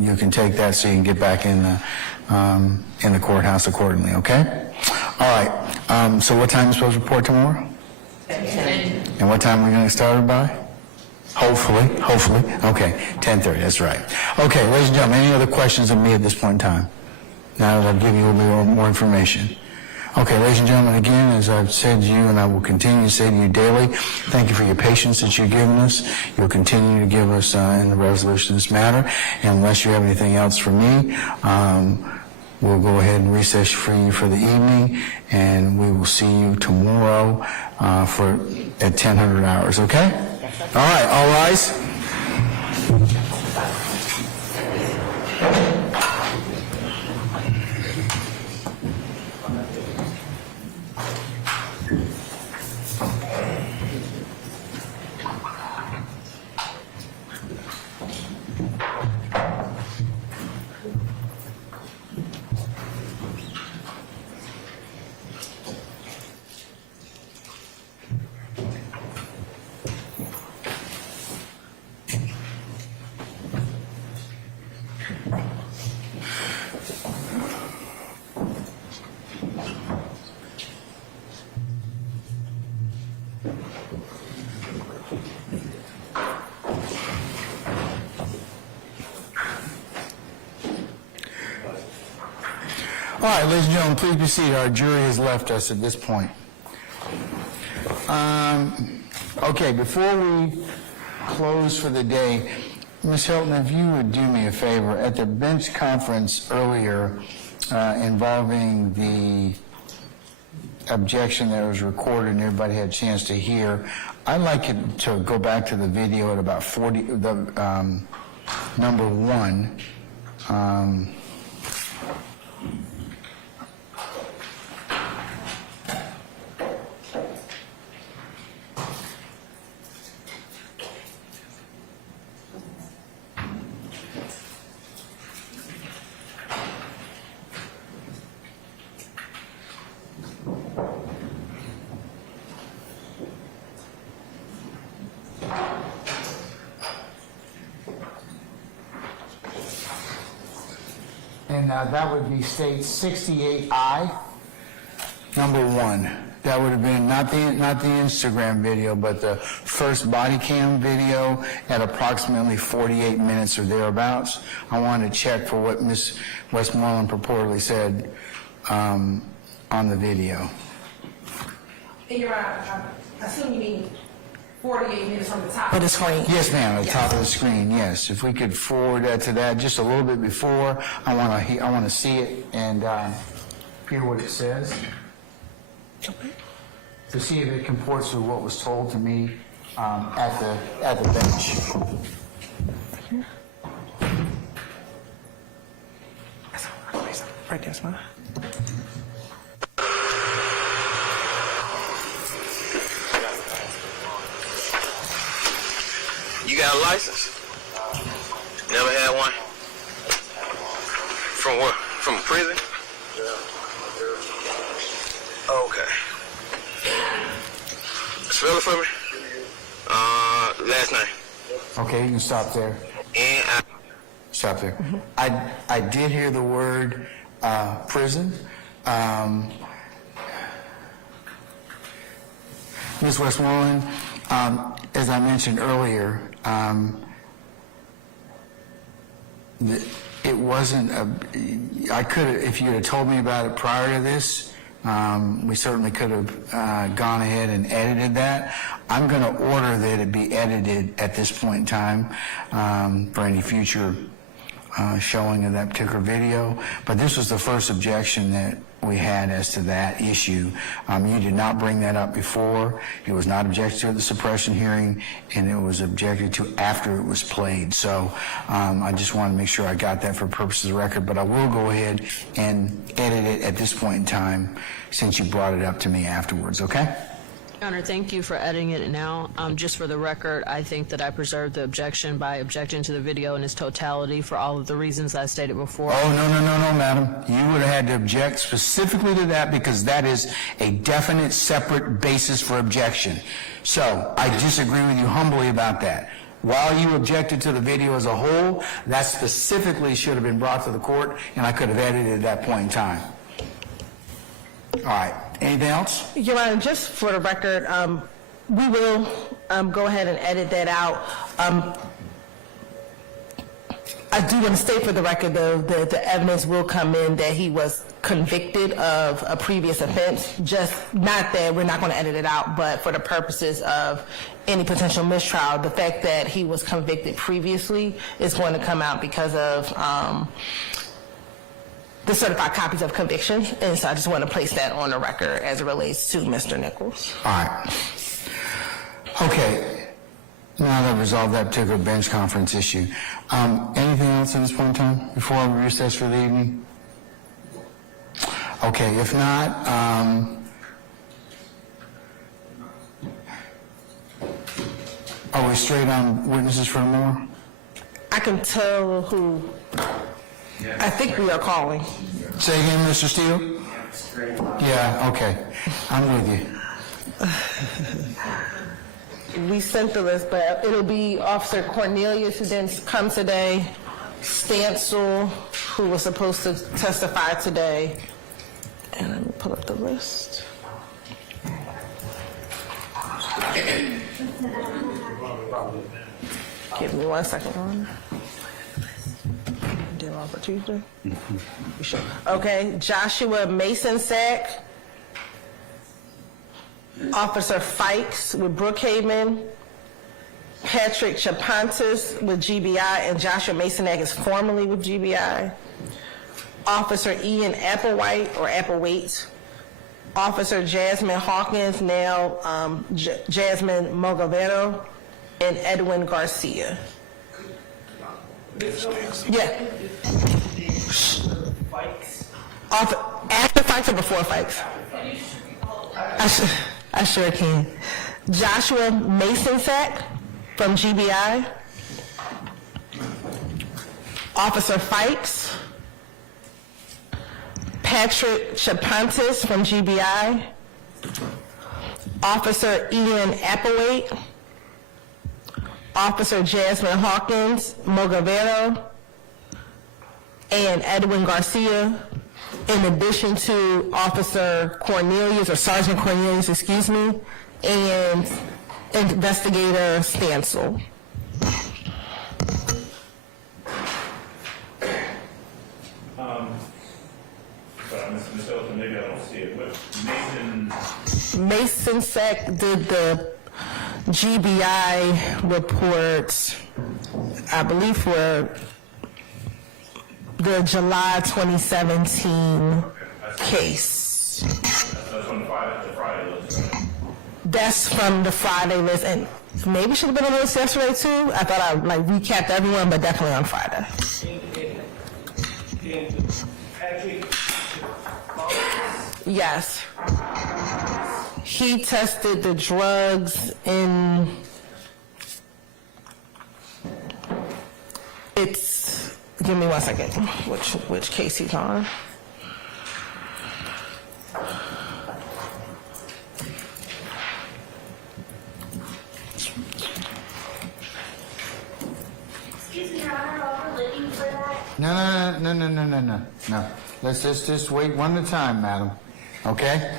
you can take that so you can get back in the courthouse accordingly, okay? All right. So what time are you supposed to report tomorrow? 10. And what time are we going to start it by? Hopefully. Okay, 10:30, that's right. Okay, ladies and gentlemen, any other questions of me at this point in time? Now that I've given you a little bit more information. Okay, ladies and gentlemen, again, as I've said to you, and I will continue to say to you daily, thank you for your patience that you've given us. You'll continue to give us in the resolution of this matter. And unless you have anything else for me, we'll go ahead and recess for you for the evening, and we will see you tomorrow at 10:00 hours, okay? All right, all rise. All right, ladies and gentlemen, please be seated. Our jury has left us at this point. Okay, before we close for the day, Ms. Hilton, if you would do me a favor, at the bench conference earlier involving the objection that was recorded and everybody had a chance to hear, I'd like it to go back to the video at about 40, number 1. And that would be state 68I, number 1. That would have been not the Instagram video, but the first body cam video at approximately 48 minutes or thereabouts. I wanted to check for what Ms. Westmoreland purportedly said on the video. And you're right, I assume you mean 48 minutes from the top of the screen. Yes, ma'am, at the top of the screen, yes. If we could forward that to that just a little bit before, I want to see it and hear what it says. To see if it comports with what was told to me at the bench. Right there, smile. You got a license? Never had one? From what? From prison? Okay. Spell it for me. Last name. Okay, you can stop there. Stop there. I did hear the word prison. Ms. Westmoreland, as I mentioned earlier, it wasn't I could have, if you had told me about it prior to this, we certainly could have gone ahead and edited that. I'm going to order that it be edited at this point in time for any future showing of that particular video, but this was the first objection that we had as to that issue. You did not bring that up before. It was not objected to at the suppression hearing, and it was objected to after it was played. So I just want to make sure I got that for purposes of the record, but I will go ahead and edit it at this point in time since you brought it up to me afterwards, okay? Your Honor, thank you for editing it now. Just for the record, I think that I preserved the objection by objecting to the video in its totality for all of the reasons I stated before. Oh, no, madam. You would have had to object specifically to that because that is a definite separate basis for objection. So I disagree with you humbly about that. While you objected to the video as a whole, that specifically should have been brought to the court, and I could have edited it at that point in time. All right. Anything else? Your Honor, just for the record, we will go ahead and edit that out. I do want to state for the record, though, that the evidence will come in that he was convicted of a previous offense, just not that we're not going to edit it out, but for the purposes of any potential mistrial, the fact that he was convicted previously is going to come out because of the certified copies of convictions, and so I just want to place that on the record as it relates to Mr. Nichols. All right. Okay. Now that I've resolved that particular bench conference issue, anything else at this point in time before we recess for the evening? Okay, if not, are we straight on witnesses for more? I can tell who I think we are calling. Say again, Mr. Steele? Yeah, okay. I'm with you. We sent the list, but it'll be Officer Cornelius, who didn't come today, Stancil, who was supposed to testify today, and let me pull up the list. Give me 1 second, Ron. Did on for Tuesday? Sure. Okay, Joshua Mason-Sack, Officer Fikes with Brookhaven, Patrick Chapontis with GBI, and Joshua Mason-Sack is formerly with GBI, Officer Ian Applewhite, Officer Jasmine Hawkins, now Jasmine Mogavero, and Edwin Garcia. Yeah. After Fikes or before Fikes? I sure can. Joshua Mason-Sack from GBI. Officer Fikes. Patrick Chapontis from GBI. Officer Ian Applewhite. Officer Jasmine Hawkins, Mogavero, and Edwin Garcia, in addition to Officer Cornelius, or Sergeant Cornelius, excuse me, and Investigator Stancil. Ms. Elton, maybe I don't see it, but Mason-Sack did the GBI report, I believe, for the July 2017 case. that's on the Friday list, right? That's from the Friday list, and maybe should have been on the list yesterday too. I thought I recapped everyone, but definitely on Friday. Yes. He tested the drugs in, give me 1 second, which case he's on. Excuse me, Your Honor, while we're looking for that. No. Let's just wait one at a time, madam. Okay?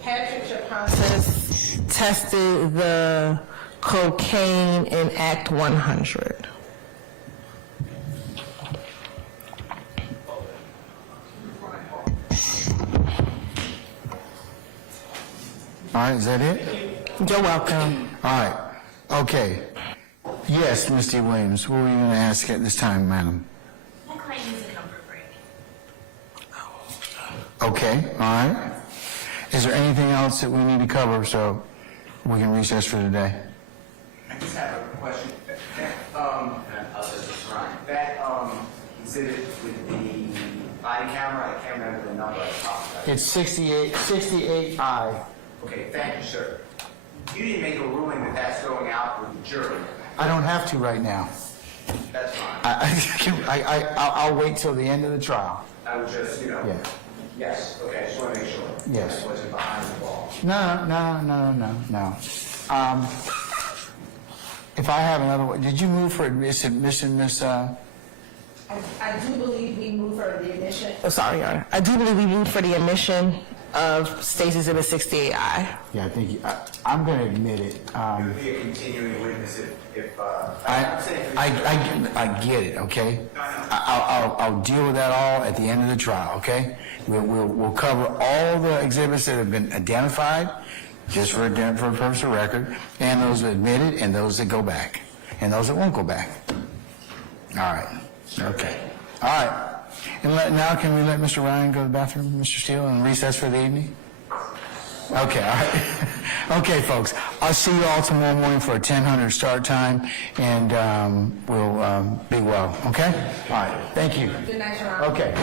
Patrick Chaponsis tested the cocaine in Act 100. All right, is that it? You're welcome. All right, okay. Yes, Mr. Williams, what were you going to ask at this time, madam? My client needs a comfort break. Okay, all right. Is there anything else that we need to cover so we can recess for today? I just have a question. That exhibit with the body camera, I can't remember the number I talked about. It's 68I. Okay, thank you, sir. You didn't make a ruling that that's going out with the jury. I don't have to right now. That's fine. I'll wait till the end of the trial. I was just, Yeah. Yes, okay, I just want to make sure. Yes. I wasn't behind the ball. No. If I have another one, did you move for admission, Miss? I do believe we moved for the admission. Oh, sorry, Your Honor. I do believe we moved for the admission of State's Exhibit 68I. Yeah, I think I'm going to admit it. It would be a continuing witness if I get it. Okay. I'll deal with that all at the end of the trial. Okay. We'll cover all the exhibits that have been identified, just for purpose of record, and those admitted, and those that go back, and those that won't go back. All right. Okay. All right. And now can we let Mr. Ryan go to the bathroom, Mr. Steele, and recess for the evening? Okay, all right. Okay, folks. I'll see you all tomorrow morning for a 10:00 start time, and we'll be well, okay? All right. Thank you. Good night, Your Honor. Okay.